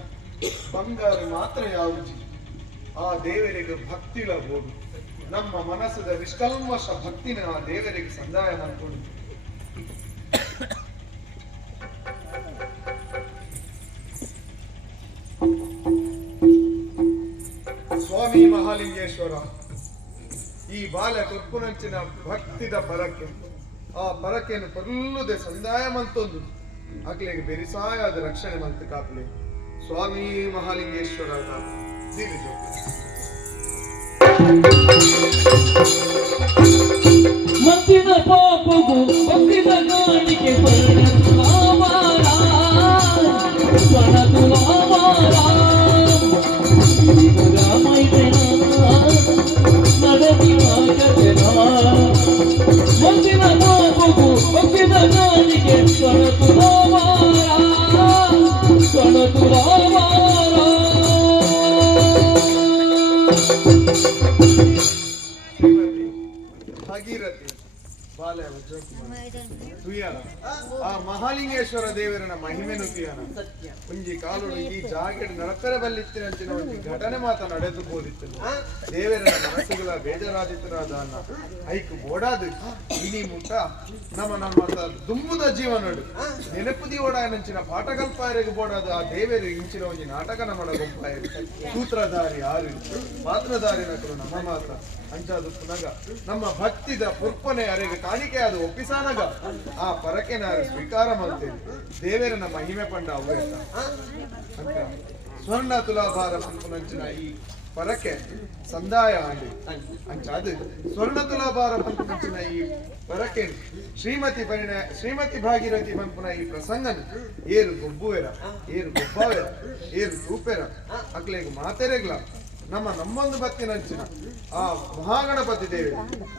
ಬಂಗಾರ ಮಾತ್ರ ಯಾವುದು ಆ ದೇವರಿಗೆ ಭಕ್ತಿಲಬಹುದು ನಮ್ಮ ಮನಸ್ಸದ ನಿಷ್ಕಲ್ಮಶ ಭಕ್ತಿನ ಆ ದೇವರಿಗೆ ಸಂದಾಯ ಮಾಡ್ಕೊಂಡು ಸ್ವಾಮಿ ಮಹಾಲಿಂಗೇಶ್ವರ ಈ ಬಾಲ್ಯ ಕೊರ್ಪುನಂಚಿನ ಭಕ್ತಿದ ಪರಕ್ಕೆ ಆ ಪರಕೆಯನ್ನು ಪರ್ಲುದೆ ಸಂದಾಯ ಮಂತೊಂದು ಅಕ್ಲೆಗೆ ಬೆರಿಸಾಯ ಅದ ರಕ್ಷಣೆ ಮಂತ ಕಾಪ್ಲೆ ಸ್ವಾಮಿ ಮಹಾಲಿಂಗೇಶ್ವರ ಮಂದಿನ ಪಾಪವು ಭಕ್ತಿದ ಕಾಣಿಕೆ ಮಂದಿನ ಪಾಪವು ಭಕ್ತಿದ ಕಾಣಿಕೆ ಭಾಗೀರಥಿ ಬಾಲ್ಯ ತುಯ್ಯಾರ ಆ ಮಹಾಲಿಂಗೇಶ್ವರ ದೇವರನ ಮಹಿಮೆನು ತುಯ್ಯಾನ ಒಂಜಿ ಕಾಲುಡು ಈ ಜಾಗೆಡ್ ನಡಪೆರ ಬಲ್ಲಿತ್ತಿನಂಚಿನ ಒಂಜಿ ಘಟನೆ ಮಾತ ನಡೆದು ಬೋದಿತ್ತು ದೇವರನ ಮನಸ್ಸುಗಳ ಬೇಜಾರಾದಿತ್ತರಾದ ಅನ್ನ ಐಕು ಬೋಡಾದು ಇನಿ ಮುಟ್ಟ ನಮ್ಮ ದುಂಬುದ ಜೀವನಡು ನೆನಪುದಿ ಓಡಾಯನಂಚಿನ ಪಾಠಕಲ್ಪಾಯರಿಗೆ ಬೋಡಾದು ಆ ದೇವರು ಇಂಚಿನ ಒಂಜಿ ನಾಟಕ ನಮ್ಮಡ ಗೊಪ್ಪಾಯರು ಸೂತ್ರಧಾರಿ ಆರು ಪಾತ್ರಧಾರಿ ನಕಲು ನಮ್ಮ ಮಾತ್ರ ಅಂಚಾದು ಪುನಗ ನಮ್ಮ ಭಕ್ತಿದ ಪುರ್ಪನೆ ಅರೆಗೆ ಕಾಣಿಕೆ ಅದು ಒಪ್ಪಿಸಾನಗ ಆ ಪರಕೆ ನಾರು ಸ್ವೀಕಾರ ಮಾಡ್ತೇವೆ ದೇವರನ ಮಹಿಮೆ ಪಂಡ ಅವೇ ಅಂತ ಸ್ವರ್ಣ ತುಲಾಭಾರ ಪಂಪುನಂಚಿನ ಈ ಪರಕೆ ಸಂದಾಯ ಅಂಡಿ ಅಂಚಾದು ಸ್ವರ್ಣ ತುಲಾಭಾರ ಪಂಪುನಂಚಿನ ಈ ಪರಕೆ ಶ್ರೀಮತಿ ಭಾಗೀರಥಿ ಪಂಪುನ ಈ ಪ್ರಸಂಗನ ಏರು ಗೊಬ್ಬುವೆರ ಏರು ಗೊಬ್ಬಾವೆರ ಏರು ರೂಪೆರ ಅಕ್ಲೆಗೆ ಮಾತೆರೆಗ್ಲ ನಮ್ಮೊಂದು ಬತ್ತಿನಂಚಿನ ಆ ಮಹಾಗಣಪತಿ ದೇವಿ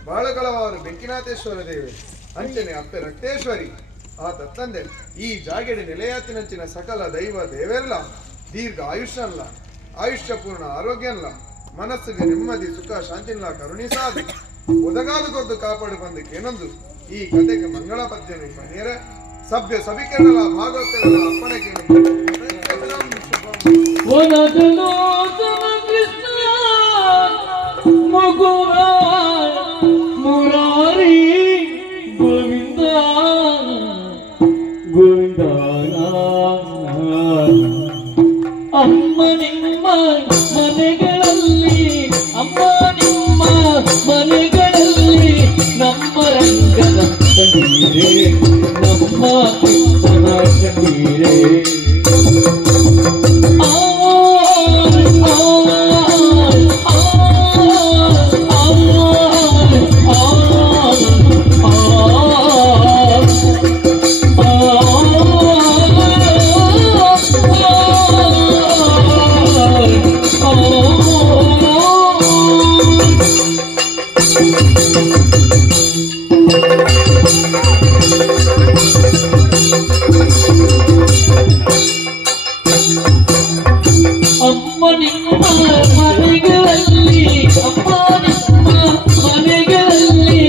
ಬಾಳಗಳವಾರು ಬೆಂಕಿನಾಥೇಶ್ವರ ದೇವಿ ಅಂಚನೆ ಅಪ್ಪೆ ರಕ್ತೇಶ್ವರಿ ಆ ತತ್ತಂದೆ ಈ ಜಾಗೆಡೆ ನೆಲೆಯಾತಿನಂಚಿನ ಸಕಲ ದೈವ ದೇವೆಲ್ಲ ದೀರ್ಘ ಆಯುಷ್ಯಲ್ಲ ಆಯುಷ್ಯಪೂರ್ಣ ಆರೋಗ್ಯಲ್ಲ ಮನಸ್ಸಿಗೆ ನೆಮ್ಮದಿ ಸುಖ ಶಾಂತಿಲ್ಲ ಕರುಣಿಸಾದು ಒದಗಾದು ಕೊದ್ದು ಕಾಪಾಡು ಬಂದಕ್ಕೇನೊಂದು ಈ ಕಥೆಗೆ ಮಂಗಳ ಪದ್ಯನು ಮನೆಯರ ಸಭ್ಯ ಸಭಿಕೆರಳ ಭಾಗವತಗಳ ಅಪ್ಪಣೆಗೆ ಮಗುವ ಮುರಾರಿ ಗೋವಿಂದ ಗೋವಿಂದ ಅಮ್ಮ ನಿಮ್ಮ ಮನೆಗಳಲ್ಲಿ ಅಮ್ಮ ನಿಮ್ಮ ಮನೆಗಳಲ್ಲಿ ನಮ್ಮ ರಂಗನ ತಂದೀರೆ ನಮ್ಮ ಕಿತ್ತನ ತಂದೀರೆ ಅಮ್ಮ ನಿಮ್ಮ ಮನೆಗಳಲ್ಲಿ ಅಮ್ಮ ನಿಮ್ಮ ಮನೆಗಳಲ್ಲಿ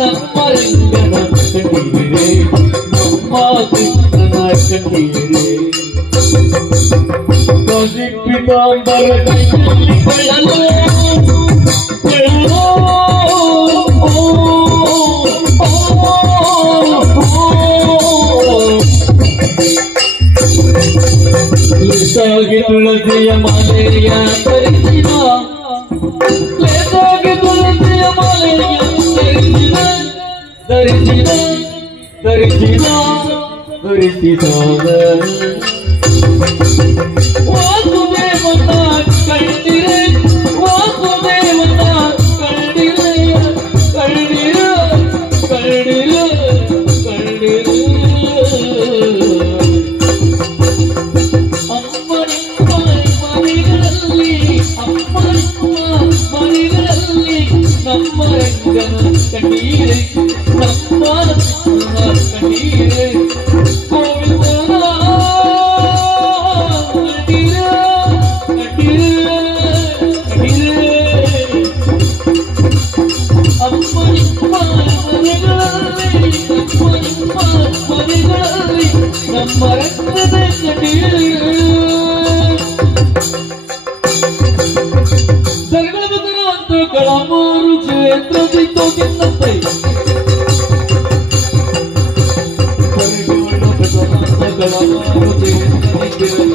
ನಮ್ಮ ರಂಗನ ಕಂಡಿರೆ ನಮ್ಮ ಕೃಷ್ಣನ ಕಂಡಿರೆ ಪಿತಾಂಬರ ಕೈಯಲ್ಲಿ ಕೊಳ್ಳಲು ತುಳಸಿಯ ಮಾಲೆಯ ಧರಿಸಿದ ತುಳಸಿಯ ಮಾಲೆಯ ಧರಿಸಿದ ವಾಸುದೇವನ ಕಂಡಿರೆ ವಾಸುದೇವನ ಕಂಡಿರೆ ಕಂಡಿರೆ ಕಂಡಿರೆ ಕಂಡಿರೆ ನಿಂತಿರು